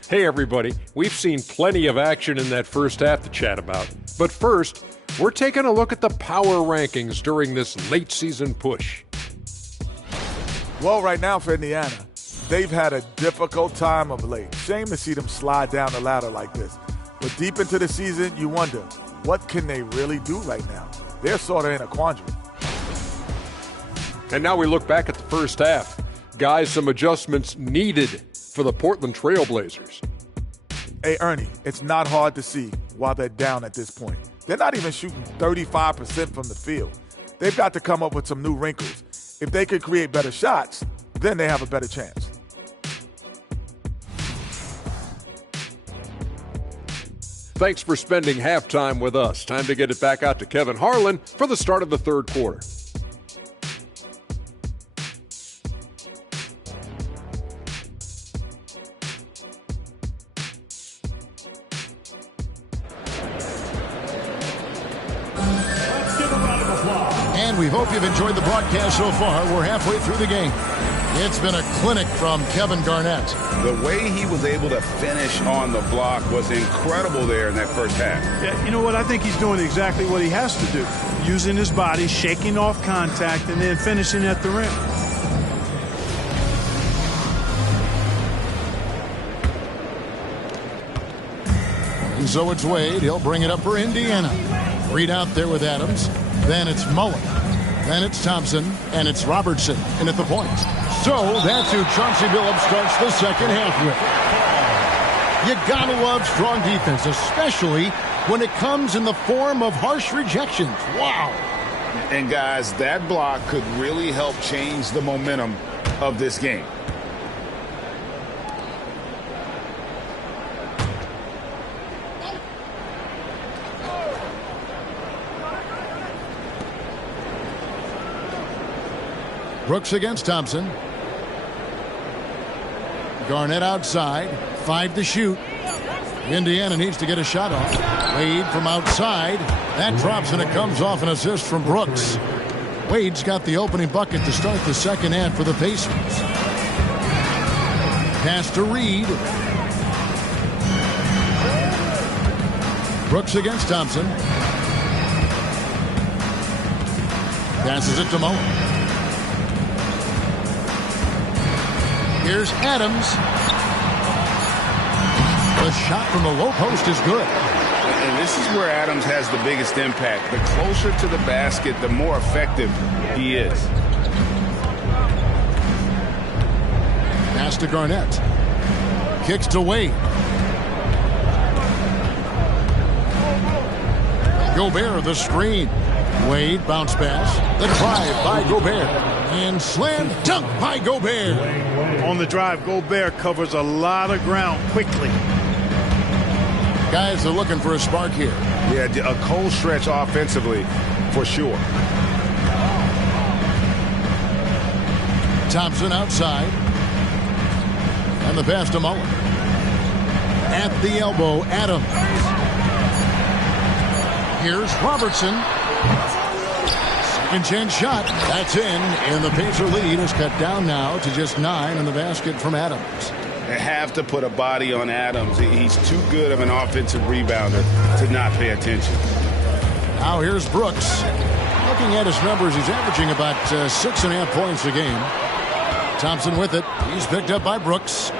Hey everybody, we've seen plenty of action in that first half to chat about. But first, we're taking a look at the power rankings during this late season push. Well, right now for Indiana, they've had a difficult time of late. Shame to see them slide down the ladder like this. But deep into the season, you wonder, what can they really do right now? They're sort of in a quandary. And now we look back at the first half. Guys, some adjustments needed for the Portland Trailblazers. Hey, Ernie, it's not hard to see why they're down at this point. They're not even shooting 35% from the field. They've got to come up with some new wrinkles. If they could create better shots, then they have a better chance. Thanks for spending halftime with us. Time to get it back out to Kevin Harlan for the start of the third quarter. And we hope you've enjoyed the broadcast so far. We're halfway through the game. It's been a clinic from Kevin Garnett. The way he was able to finish on the block was incredible there in that first half. Yeah, you know what? I think he's doing exactly what he has to do. Using his body, shaking off contact, and then finishing at the rim. And so it's Wade. He'll bring it up for Indiana. Reed out there with Adams. Then it's Mullen. Then it's Thompson. And it's Robertson in at the point. So that's who Chauncey Billups starts the second half with. You gotta love strong defense, especially when it comes in the form of harsh rejections. Wow. And guys, that block could really help change the momentum of this game. Brooks against Thompson. Garnett outside. 5 to shoot. Indiana needs to get a shot off. Wade from outside. That drops and it comes off an assist from Brooks. Wade's got the opening bucket to start the second half for the Pacers. Pass to Reed. Brooks against Thompson. Passes it to Mullen. Here's Adams. The shot from the low post is good. And this is where Adams has the biggest impact. The closer to the basket, the more effective he is. Pass to Garnett. Kicks to Wade. Gobert the screen. Wade bounce pass. The drive by Gobert. And slam dunk by Gobert. On the drive, Gobert covers a lot of ground quickly. Guys are looking for a spark here. Yeah, a cold stretch offensively for sure. Thompson outside. And the pass to Mullen. At the elbow, Adams. Here's Robertson. Second chance shot. That's in. And the Pacer lead is cut down now to just 9 in the basket from Adams. They have to put a body on Adams. He's too good of an offensive rebounder to not pay attention. Now here's Brooks. Looking at his numbers, he's averaging about 6.5 points a game. Thompson with it. He's picked up by Brooks.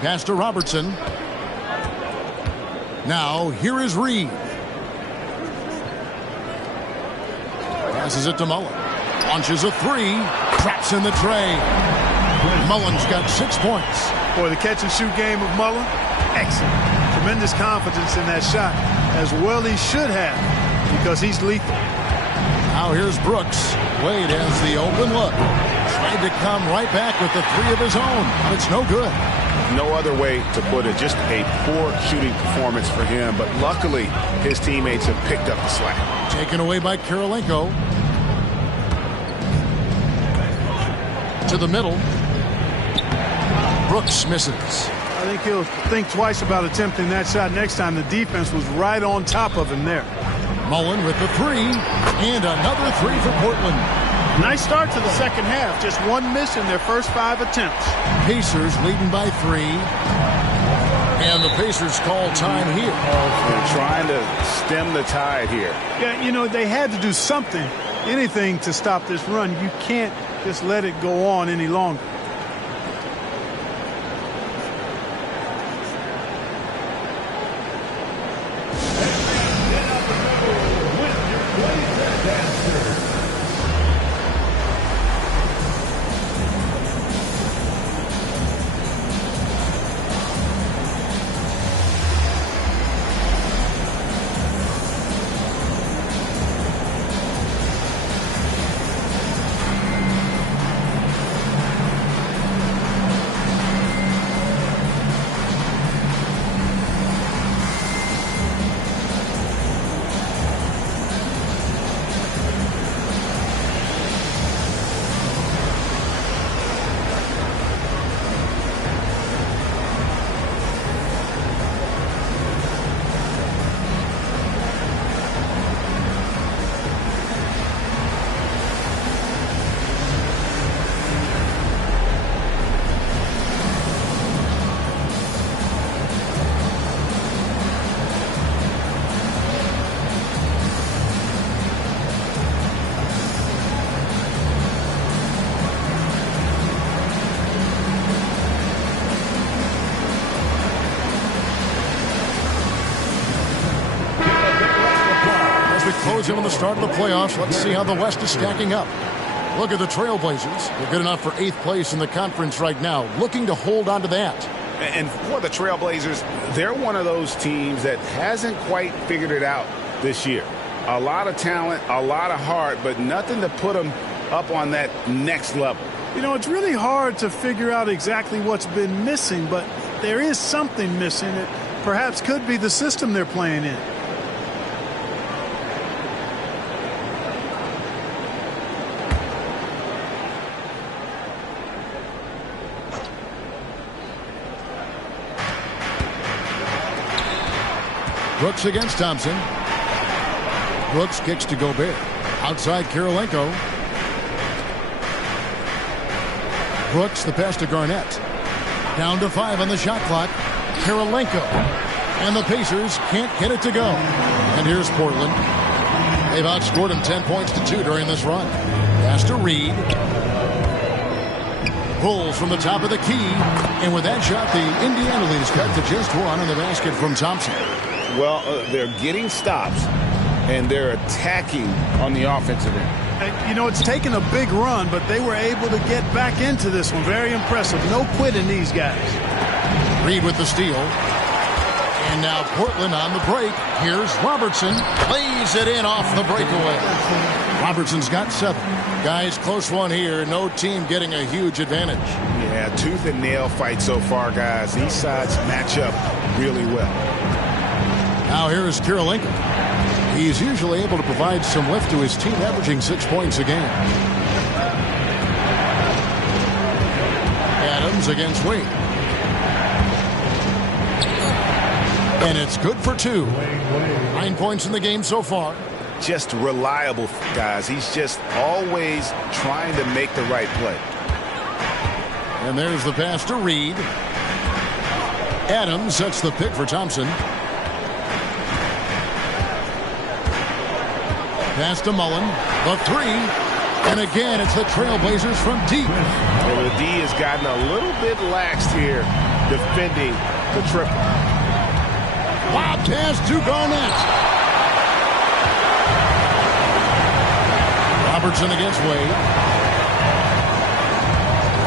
Pass to Robertson. Now here is Reed. Passes it to Mullen. Launches a 3. Traps in the tray. Mullen's got 6 points. Boy, the catch and shoot game of Mullen, excellent. Tremendous confidence in that shot, as well he should have, because he's lethal. Now here's Brooks. Wade has the open look. Tried to come right back with the 3 of his own, but it's no good. No other way to put it. Just a poor shooting performance for him, but luckily his teammates have picked up the slack. Taken away by Kirilenko. To the middle. Brooks misses. I think he'll think twice about attempting that shot next time. The defense was right on top of him there. Mullen with the 3. And another 3 for Portland. Nice start to the second half. Just 1 miss in their first 5 attempts. Pacers leading by 3. And the Pacers call time here. They're trying to stem the tide here. Yeah, you know, they had to do something, anything to stop this run. You can't just let it go on any longer. symbolism in the start of the playoffs. Let's see how the West is stacking up. Look at the Trailblazers. They're good enough for 8th place in the conference right now, looking to hold on to that. And for the Trailblazers, they're one of those teams that hasn't quite figured it out this year. A lot of talent, a lot of heart, but nothing to put them up on that next level. You know, it's really hard to figure out exactly what's been missing, but there is something missing. It perhaps could be the system they're playing in. Brooks against Thompson. Brooks kicks to Gobert. Outside Kirilenko. Brooks, the pass to Garnett. Down to 5 on the shot clock. Kirilenko. And the Pacers can't get it to go. And here's Portland. They've outscored him 10 points to 2 during this run. Pass to Reed. Pulls from the top of the key. And with that shot, the Indiana lead is cut to just 1 on the basket from Thompson. Well, they're getting stops, and they're attacking on the offensive end. You know, it's taken a big run, but they were able to get back into this one. Very impressive. No quitting these guys. Reed with the steal. And now Portland on the break. Here's Robertson. Lays it in off the breakaway. Robertson's got 7. Guys, close one here. No team getting a huge advantage. Yeah, tooth and nail fight so far, guys. These sides match up really well. Now here is Kirilenko. He's usually able to provide some lift to his team, averaging 6 points a game. Adams against Wade. And it's good for 2. 9 points in the game so far. Just reliable, guys. He's just always trying to make the right play. And there's the pass to Reed. Adams sets the pick for Thompson. Pass to Mullen. The 3. And again, it's the Trailblazers from deep. And the D has gotten a little bit laxed here defending the triple. Lob pass to Garnett. Robertson against Wade.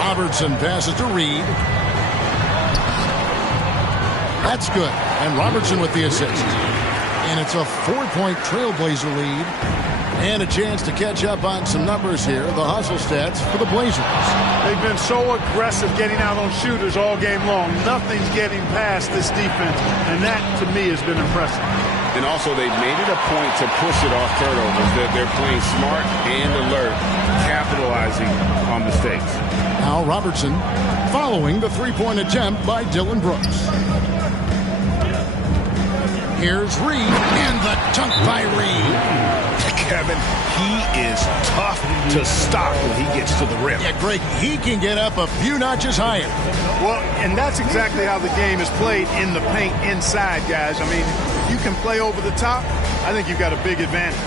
Robertson passes to Reed. That's good. And Robertson with the assist. And it's a 4-point Trailblazer lead. And a chance to catch up on some numbers here. The hustle stats for the Blazers. They've been so aggressive getting out on shooters all game long. Nothing's getting past this defense. And that, to me, has been impressive. And also, they've made it a point to push it off turnovers. They're playing smart and alert, capitalizing on mistakes. Now Robertson following the 3-point attempt by Dylan Brooks. Here's Reed, and the dunk by Reed. Kevin, he is tough to stop when he gets to the rim. Yeah, Greg, he can get up a few notches higher. Well, and that's exactly how the game is played in the paint inside, guys. I mean, if you can play over the top, I think you've got a big advantage.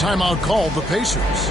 Timeout called the Pacers.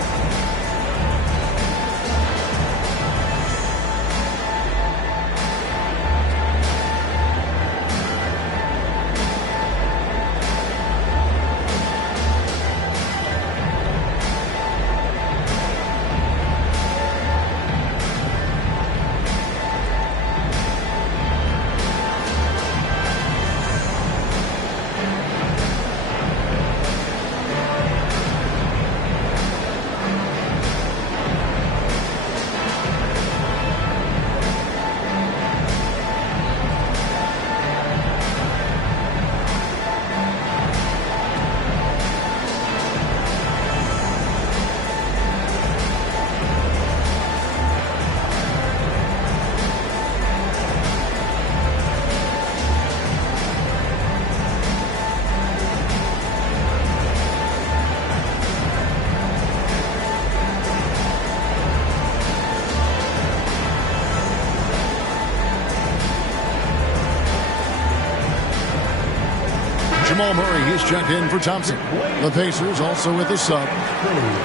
Jamal Murray, he's checked in for Thompson. The Pacers also with a sub.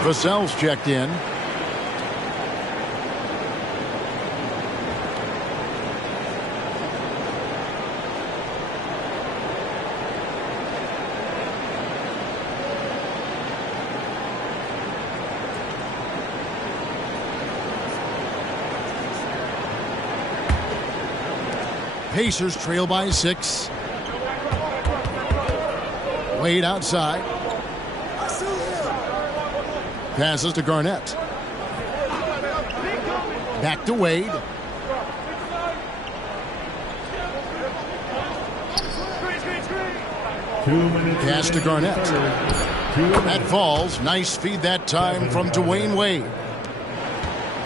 Vassell's checked in. Pacers trail by 6. Wade outside. Passes to Garnett. Back to Wade. Pass to Garnett. That falls. Nice feed that time from Dwayne Wade.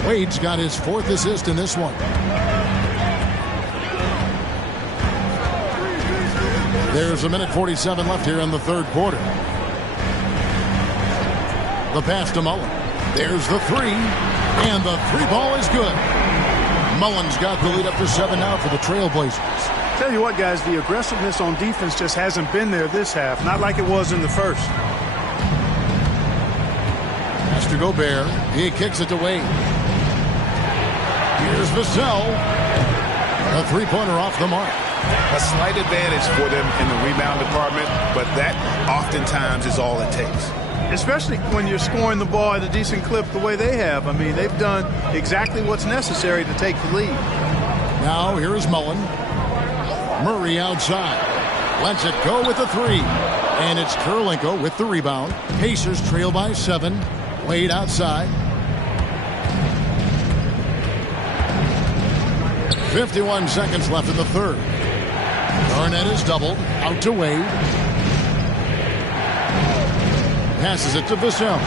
Wade's got his 4th assist in this one. There's 1:47 left here in the 3rd quarter. The pass to Mullen. There's the 3. And the 3 ball is good. Mullen's got the lead up to 7 now for the Trailblazers. Tell you what, guys, the aggressiveness on defense just hasn't been there this half. Not like it was in the first. Pass to Gobert. He kicks it to Wade. Here's Vassell. A 3-pointer off the mark. A slight advantage for them in the rebound department, but that oftentimes is all it takes. Especially when you're scoring the ball at a decent clip the way they have. I mean, they've done exactly what's necessary to take the lead. Now here is Mullen. Murray outside. Lets it go with the 3. And it's Kurylenko with the rebound. Pacers trail by 7. Wade outside. 51 seconds left in the 3rd. Garnett is doubled. Out to Wade. Passes it to Vassell.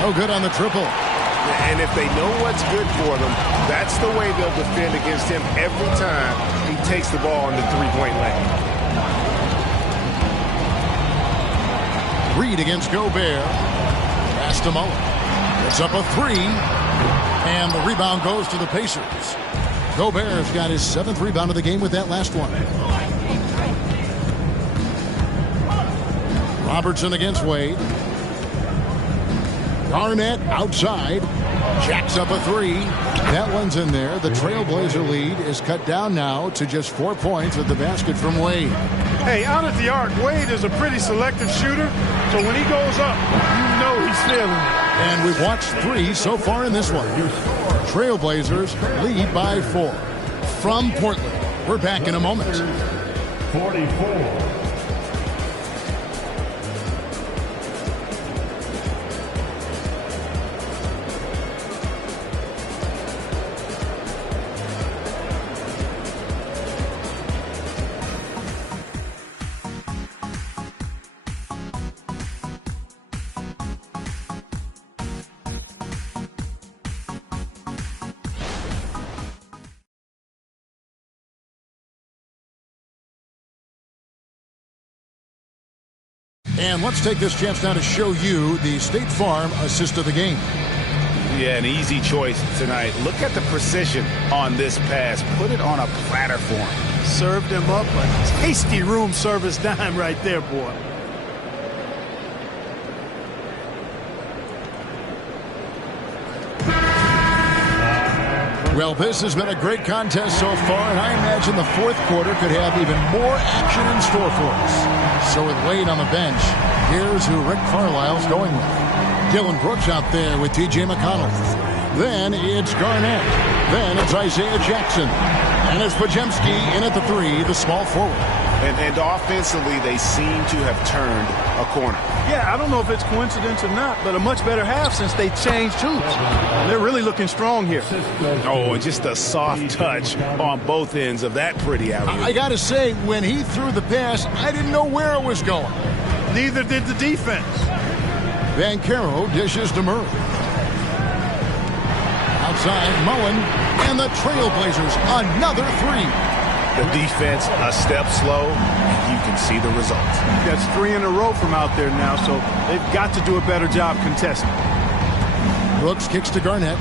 No good on the triple. And if they know what's good for them, that's the way they'll defend against him every time he takes the ball in the 3-point lane. Reed against Gobert. Pass to Mullen. It's up a 3. And the rebound goes to the Pacers. Gobert's got his 7th rebound of the game with that last one. Robertson against Wade. Garnett outside. Jacks up a 3. That one's in there. The Trailblazer lead is cut down now to just 4 points with the basket from Wade. Hey, out at the arc, Wade is a pretty selective shooter, so when he goes up, you know he's feeling it. And we've watched 3 so far in this one. Trailblazers lead by 4. From Portland, we're back in a moment. 44. And let's take this chance now to show you the State Farm assist of the game. Yeah, an easy choice tonight. Look at the precision on this pass. Put it on a platter for him. Served him up a tasty room service dime right there, boy. Well, this has been a great contest so far, and I imagine the 4th quarter could have even more action in store for us. So with Wade on the bench, here's who Rick Carlisle's going with. Dylan Brooks out there with T.J. McConnell. Then it's Garnett. Then it's Isaiah Jackson. And it's Podziemski in at the 3, the small forward. And offensively, they seem to have turned a corner. Yeah, I don't know if it's coincidence or not, but a much better half since they changed hoops. They're really looking strong here. Oh, just a soft touch on both ends of that pretty alley. I got to say, when he threw the pass, I didn't know where it was going. Neither did the defense. Banchero dishes to Murray. Outside, Mullen, and the Trailblazers, another 3. The defense a step slow, and you can see the results. That's 3 in a row from out there now, so they've got to do a better job contesting. Brooks kicks to Garnett.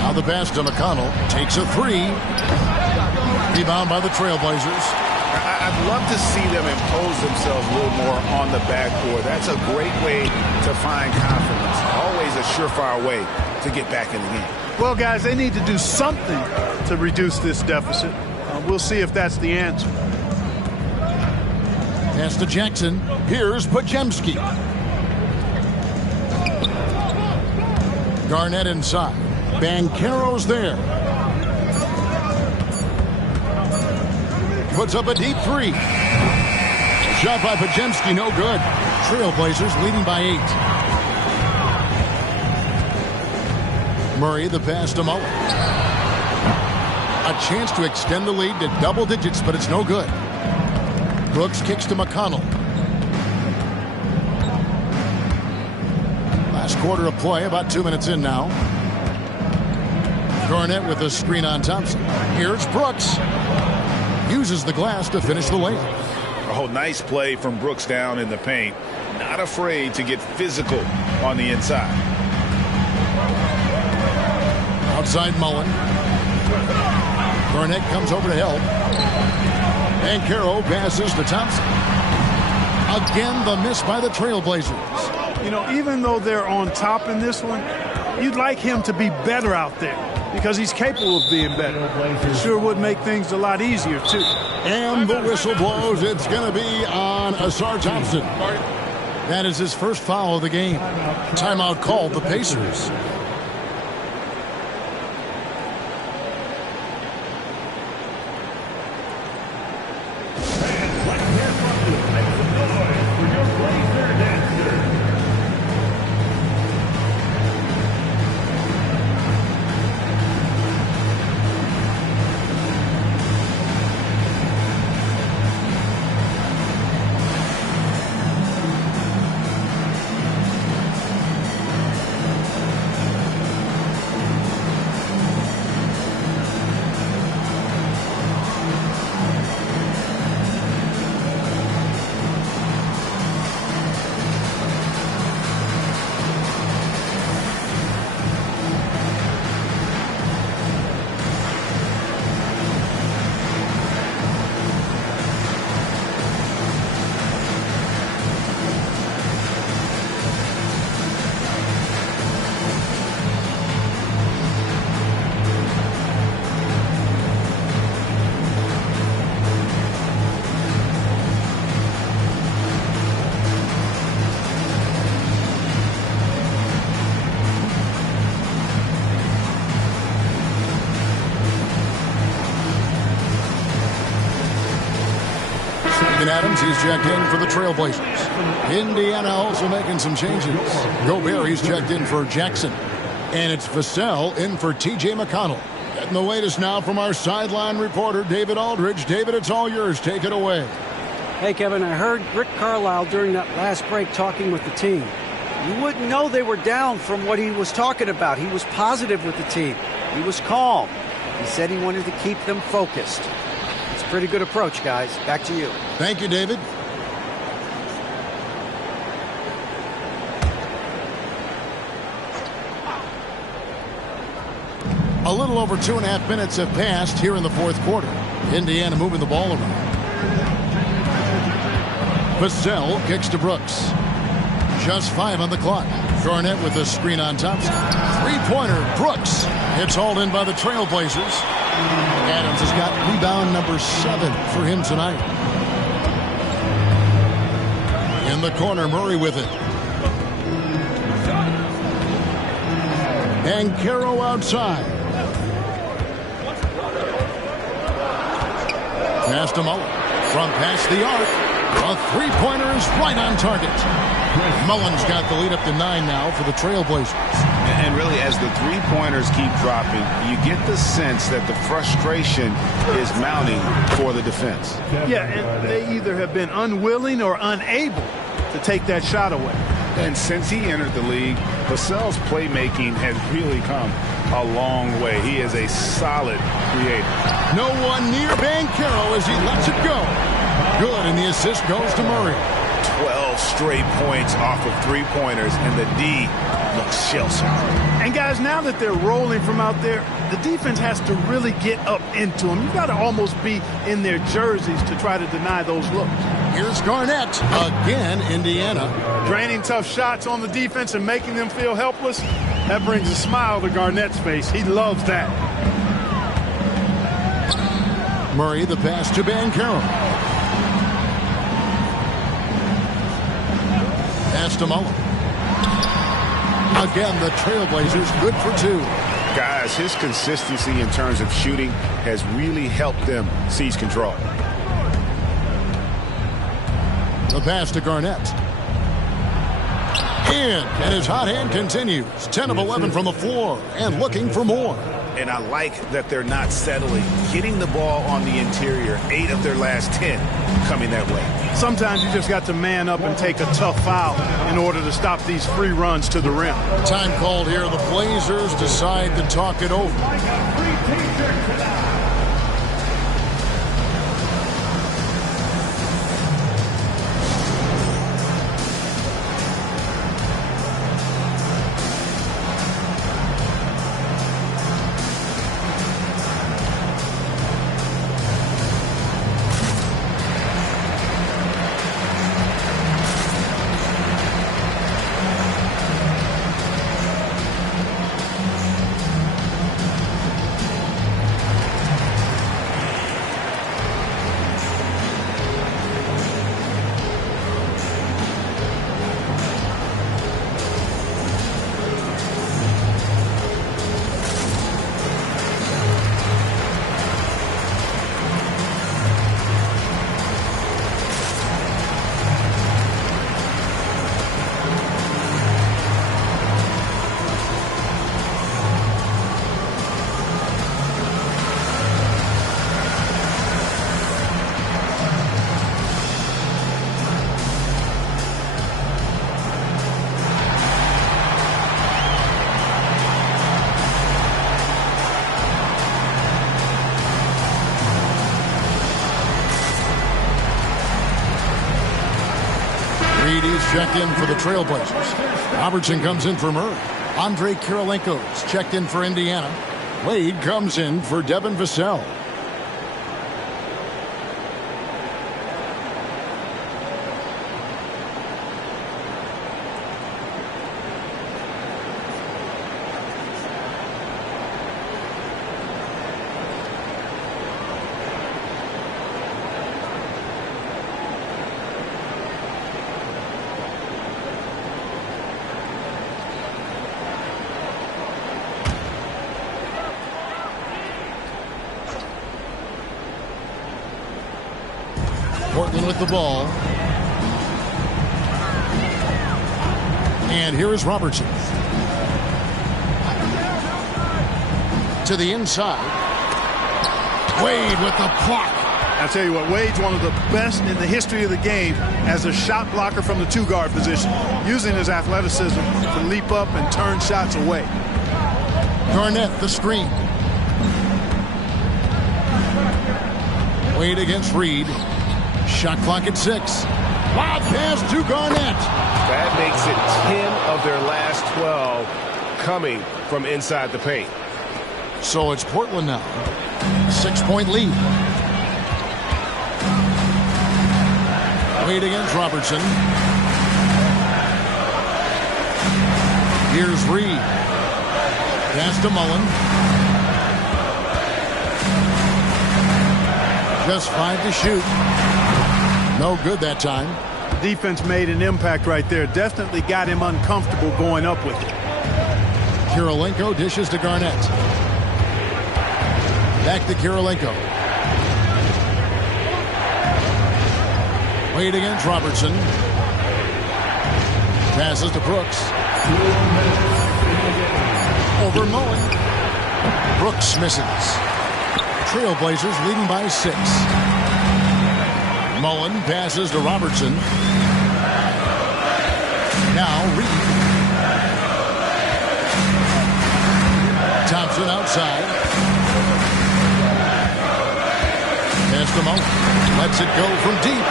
Now the pass to McConnell. Takes a 3. Rebound by the Trailblazers. I'd love to see them impose themselves a little more on the backcourt. That's a great way to find confidence. Always a surefire way to get back in the game. Well, guys, they need to do something to reduce this deficit. We'll see if that's the answer. Pass to Jackson. Here's Podziemski. Garnett inside. Banchero's there. Puts up a deep three. Shot by Podziemski, no good. Trailblazers leading by 8. Murray, the pass to Mullen. A chance to extend the lead to double digits, but it's no good. Brooks kicks to McConnell. Last quarter of play, about 2 minutes in now. Garnett with a screen on Thompson. Here's Brooks. Uses the glass to finish the layup. Oh, nice play from Brooks down in the paint. Not afraid to get physical on the inside. Outside Mullen. Garnett comes over to help. Banchero passes to Thompson. Again, the miss by the Trailblazers. You know, even though they're on top in this one, you'd like him to be better out there because he's capable of being better. It sure would make things a lot easier, too. And the whistle blows. It's going to be on Asar Thompson. That is his first foul of the game. Timeout called the Pacers. Adams, he's checked in for the Trailblazers. Indiana also making some changes. Gobert, he's checked in for Jackson. And it's Vassell in for T.J. McConnell. Getting the latest now from our sideline reporter, David Aldridge. David, it's all yours. Take it away. Hey, Kevin, I heard Rick Carlisle during that last break talking with the team. You wouldn't know they were down from what he was talking about. He was positive with the team. He was calm. He said he wanted to keep them focused. It's a pretty good approach, guys. Back to you. Thank you, David. A little over 2.5 minutes have passed here in the fourth quarter. Indiana moving the ball around. Vassell kicks to Brooks. Just 5 on the clock. Garnett with a screen on Thompson. Three-pointer, Brooks. It's hauled in by the Trailblazers. Adams has got rebound number 7 for him tonight. In the corner, Murray with it. And Caro outside. Pass to Mullen. From past the arc. A three-pointer is right on target. Mullen's got the lead up to 9 now for the Trailblazers. And really, as the three-pointers keep dropping, you get the sense that the frustration is mounting for the defense. Yeah, and they either have been unwilling or unable to take that shot away. And since he entered the league, Vassell's playmaking has really come a long way. He is a solid creator. No one near Banchero as he lets it go. Good, and the assist goes to Murray. 12 straight points off of three-pointers, and the D looks shell-shocked. And guys, now that they're rolling from out there, the defense has to really get up into them. You've got to almost be in their jerseys to try to deny those looks. Here's Garnett. Again, Indiana. Draining tough shots on the defense and making them feel helpless. That brings a smile to Garnett's face. He loves that. Murray, the pass to Banchero. Pass to Mullen. Again, the Trailblazers good for 2. Guys, his consistency in terms of shooting has really helped them seize control. The pass to Garnett. And his hot hand continues. 10 of 11 from the floor and looking for more. And I like that they're not settling. Getting the ball on the interior, 8 of their last 10 coming that way. Sometimes you just got to man up and take a tough foul in order to stop these free runs to the rim. Time called here. The Blazers decide to talk it over. Checked in for the Trailblazers. Robertson comes in for Murray. Andre Kirilenko's checked in for Indiana. Wade comes in for Devin Vassell. Portland with the ball. And here is Robertson. To the inside. Wade with the block. I tell you what, Wade's one of the best in the history of the game as a shot blocker from the two-guard position, using his athleticism to leap up and turn shots away. Garnett, the screen. Wade against Reed. Shot clock at 6. Lob pass to Garnett. That makes it 10 of their last 12 coming from inside the paint. So it's Portland now. 6-point lead. Wade against Robertson. Here's Reed. Pass to Mullen. Just 5 to shoot. No good that time. Defense made an impact right there. Definitely got him uncomfortable going up with it. Kirilenko dishes to Garnett. Back to Kirilenko. Wade against Robertson. Passes to Brooks. Over Mullen. Brooks misses. Trailblazers leading by 6. Mullen passes to Robertson. Now Reed. Thompson outside. Pass to Mullen. Lets it go from deep.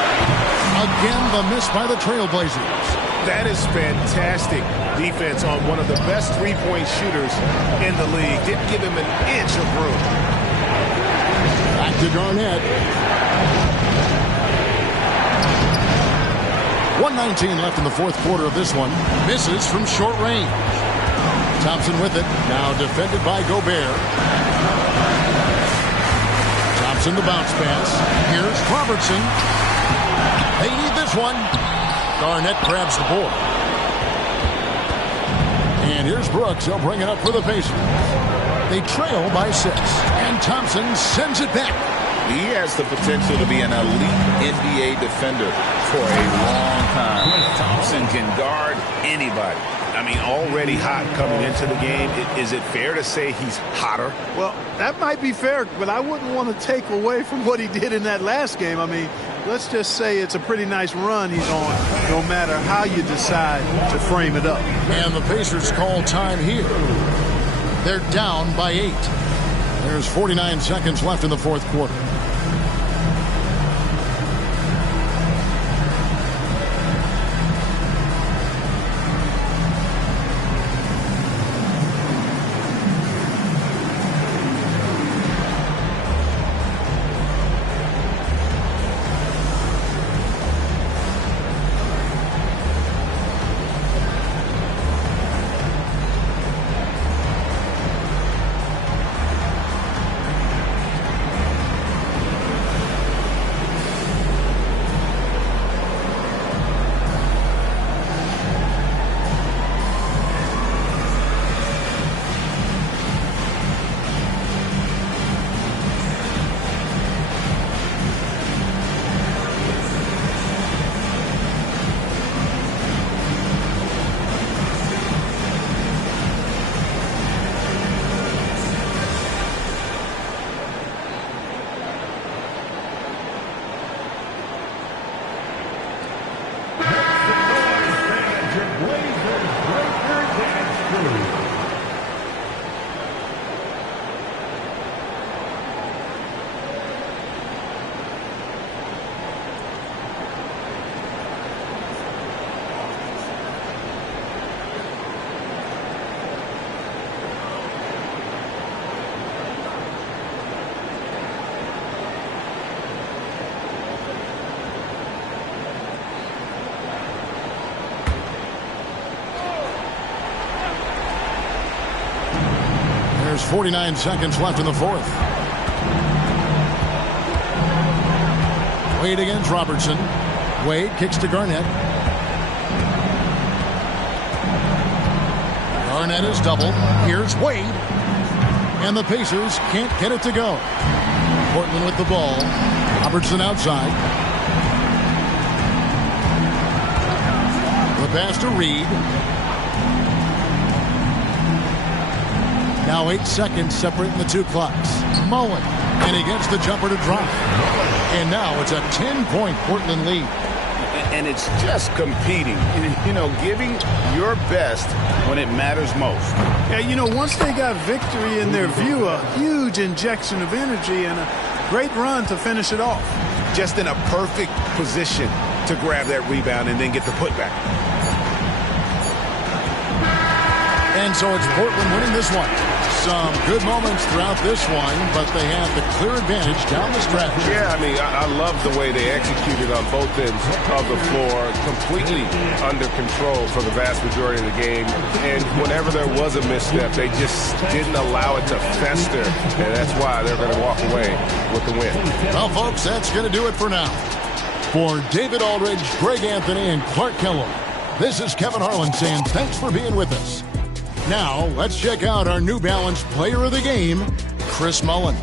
Again, the miss by the Trailblazers. That is fantastic defense on one of the best three-point shooters in the league. Didn't give him an inch of room. Back to Garnett. 1:19 left in the fourth quarter of this one. Misses from short range. Thompson with it. Now defended by Gobert. Thompson the bounce pass. Here's Robertson. They need this one. Garnett grabs the board. And here's Brooks. He'll bring it up for the Pacers. They trail by 6. And Thompson sends it back. He has the potential to be an elite NBA defender for a long time. Thompson can guard anybody. I mean, already hot coming into the game. Is it fair to say he's hotter? Well, that might be fair, but I wouldn't want to take away from what he did in that last game. I mean, let's just say it's a pretty nice run he's on, no matter how you decide to frame it up. And the Pacers call time here. They're down by 8. There's 49 seconds left in the fourth quarter. There's 49 seconds left in the fourth. Wade against Robertson. Wade kicks to Garnett. Garnett is doubled. Here's Wade. And the Pacers can't get it to go. Portland with the ball. Robertson outside. The pass to Reed. Now 8 seconds separating the two clocks. Mullen, and he gets the jumper to drop. And now it's a 10-point Portland lead. And it's just competing, you know, giving your best when it matters most. Yeah, you know, once they got victory in their view, a huge injection of energy and a great run to finish it off. Just in a perfect position to grab that rebound and then get the putback. And so it's Portland winning this one. Some good moments throughout this one, but they have the clear advantage down the stretch. Yeah, I mean, I love the way they executed on both ends of the floor, completely under control for the vast majority of the game. And whenever there was a misstep, they just didn't allow it to fester, and that's why they're going to walk away with the win. Well, folks, that's going to do it for now. For David Aldridge, Greg Anthony, and Clark Kellogg, this is Kevin Harlan saying thanks for being with us. Now, let's check out our New Balance Player of the Game, Chris Mullen.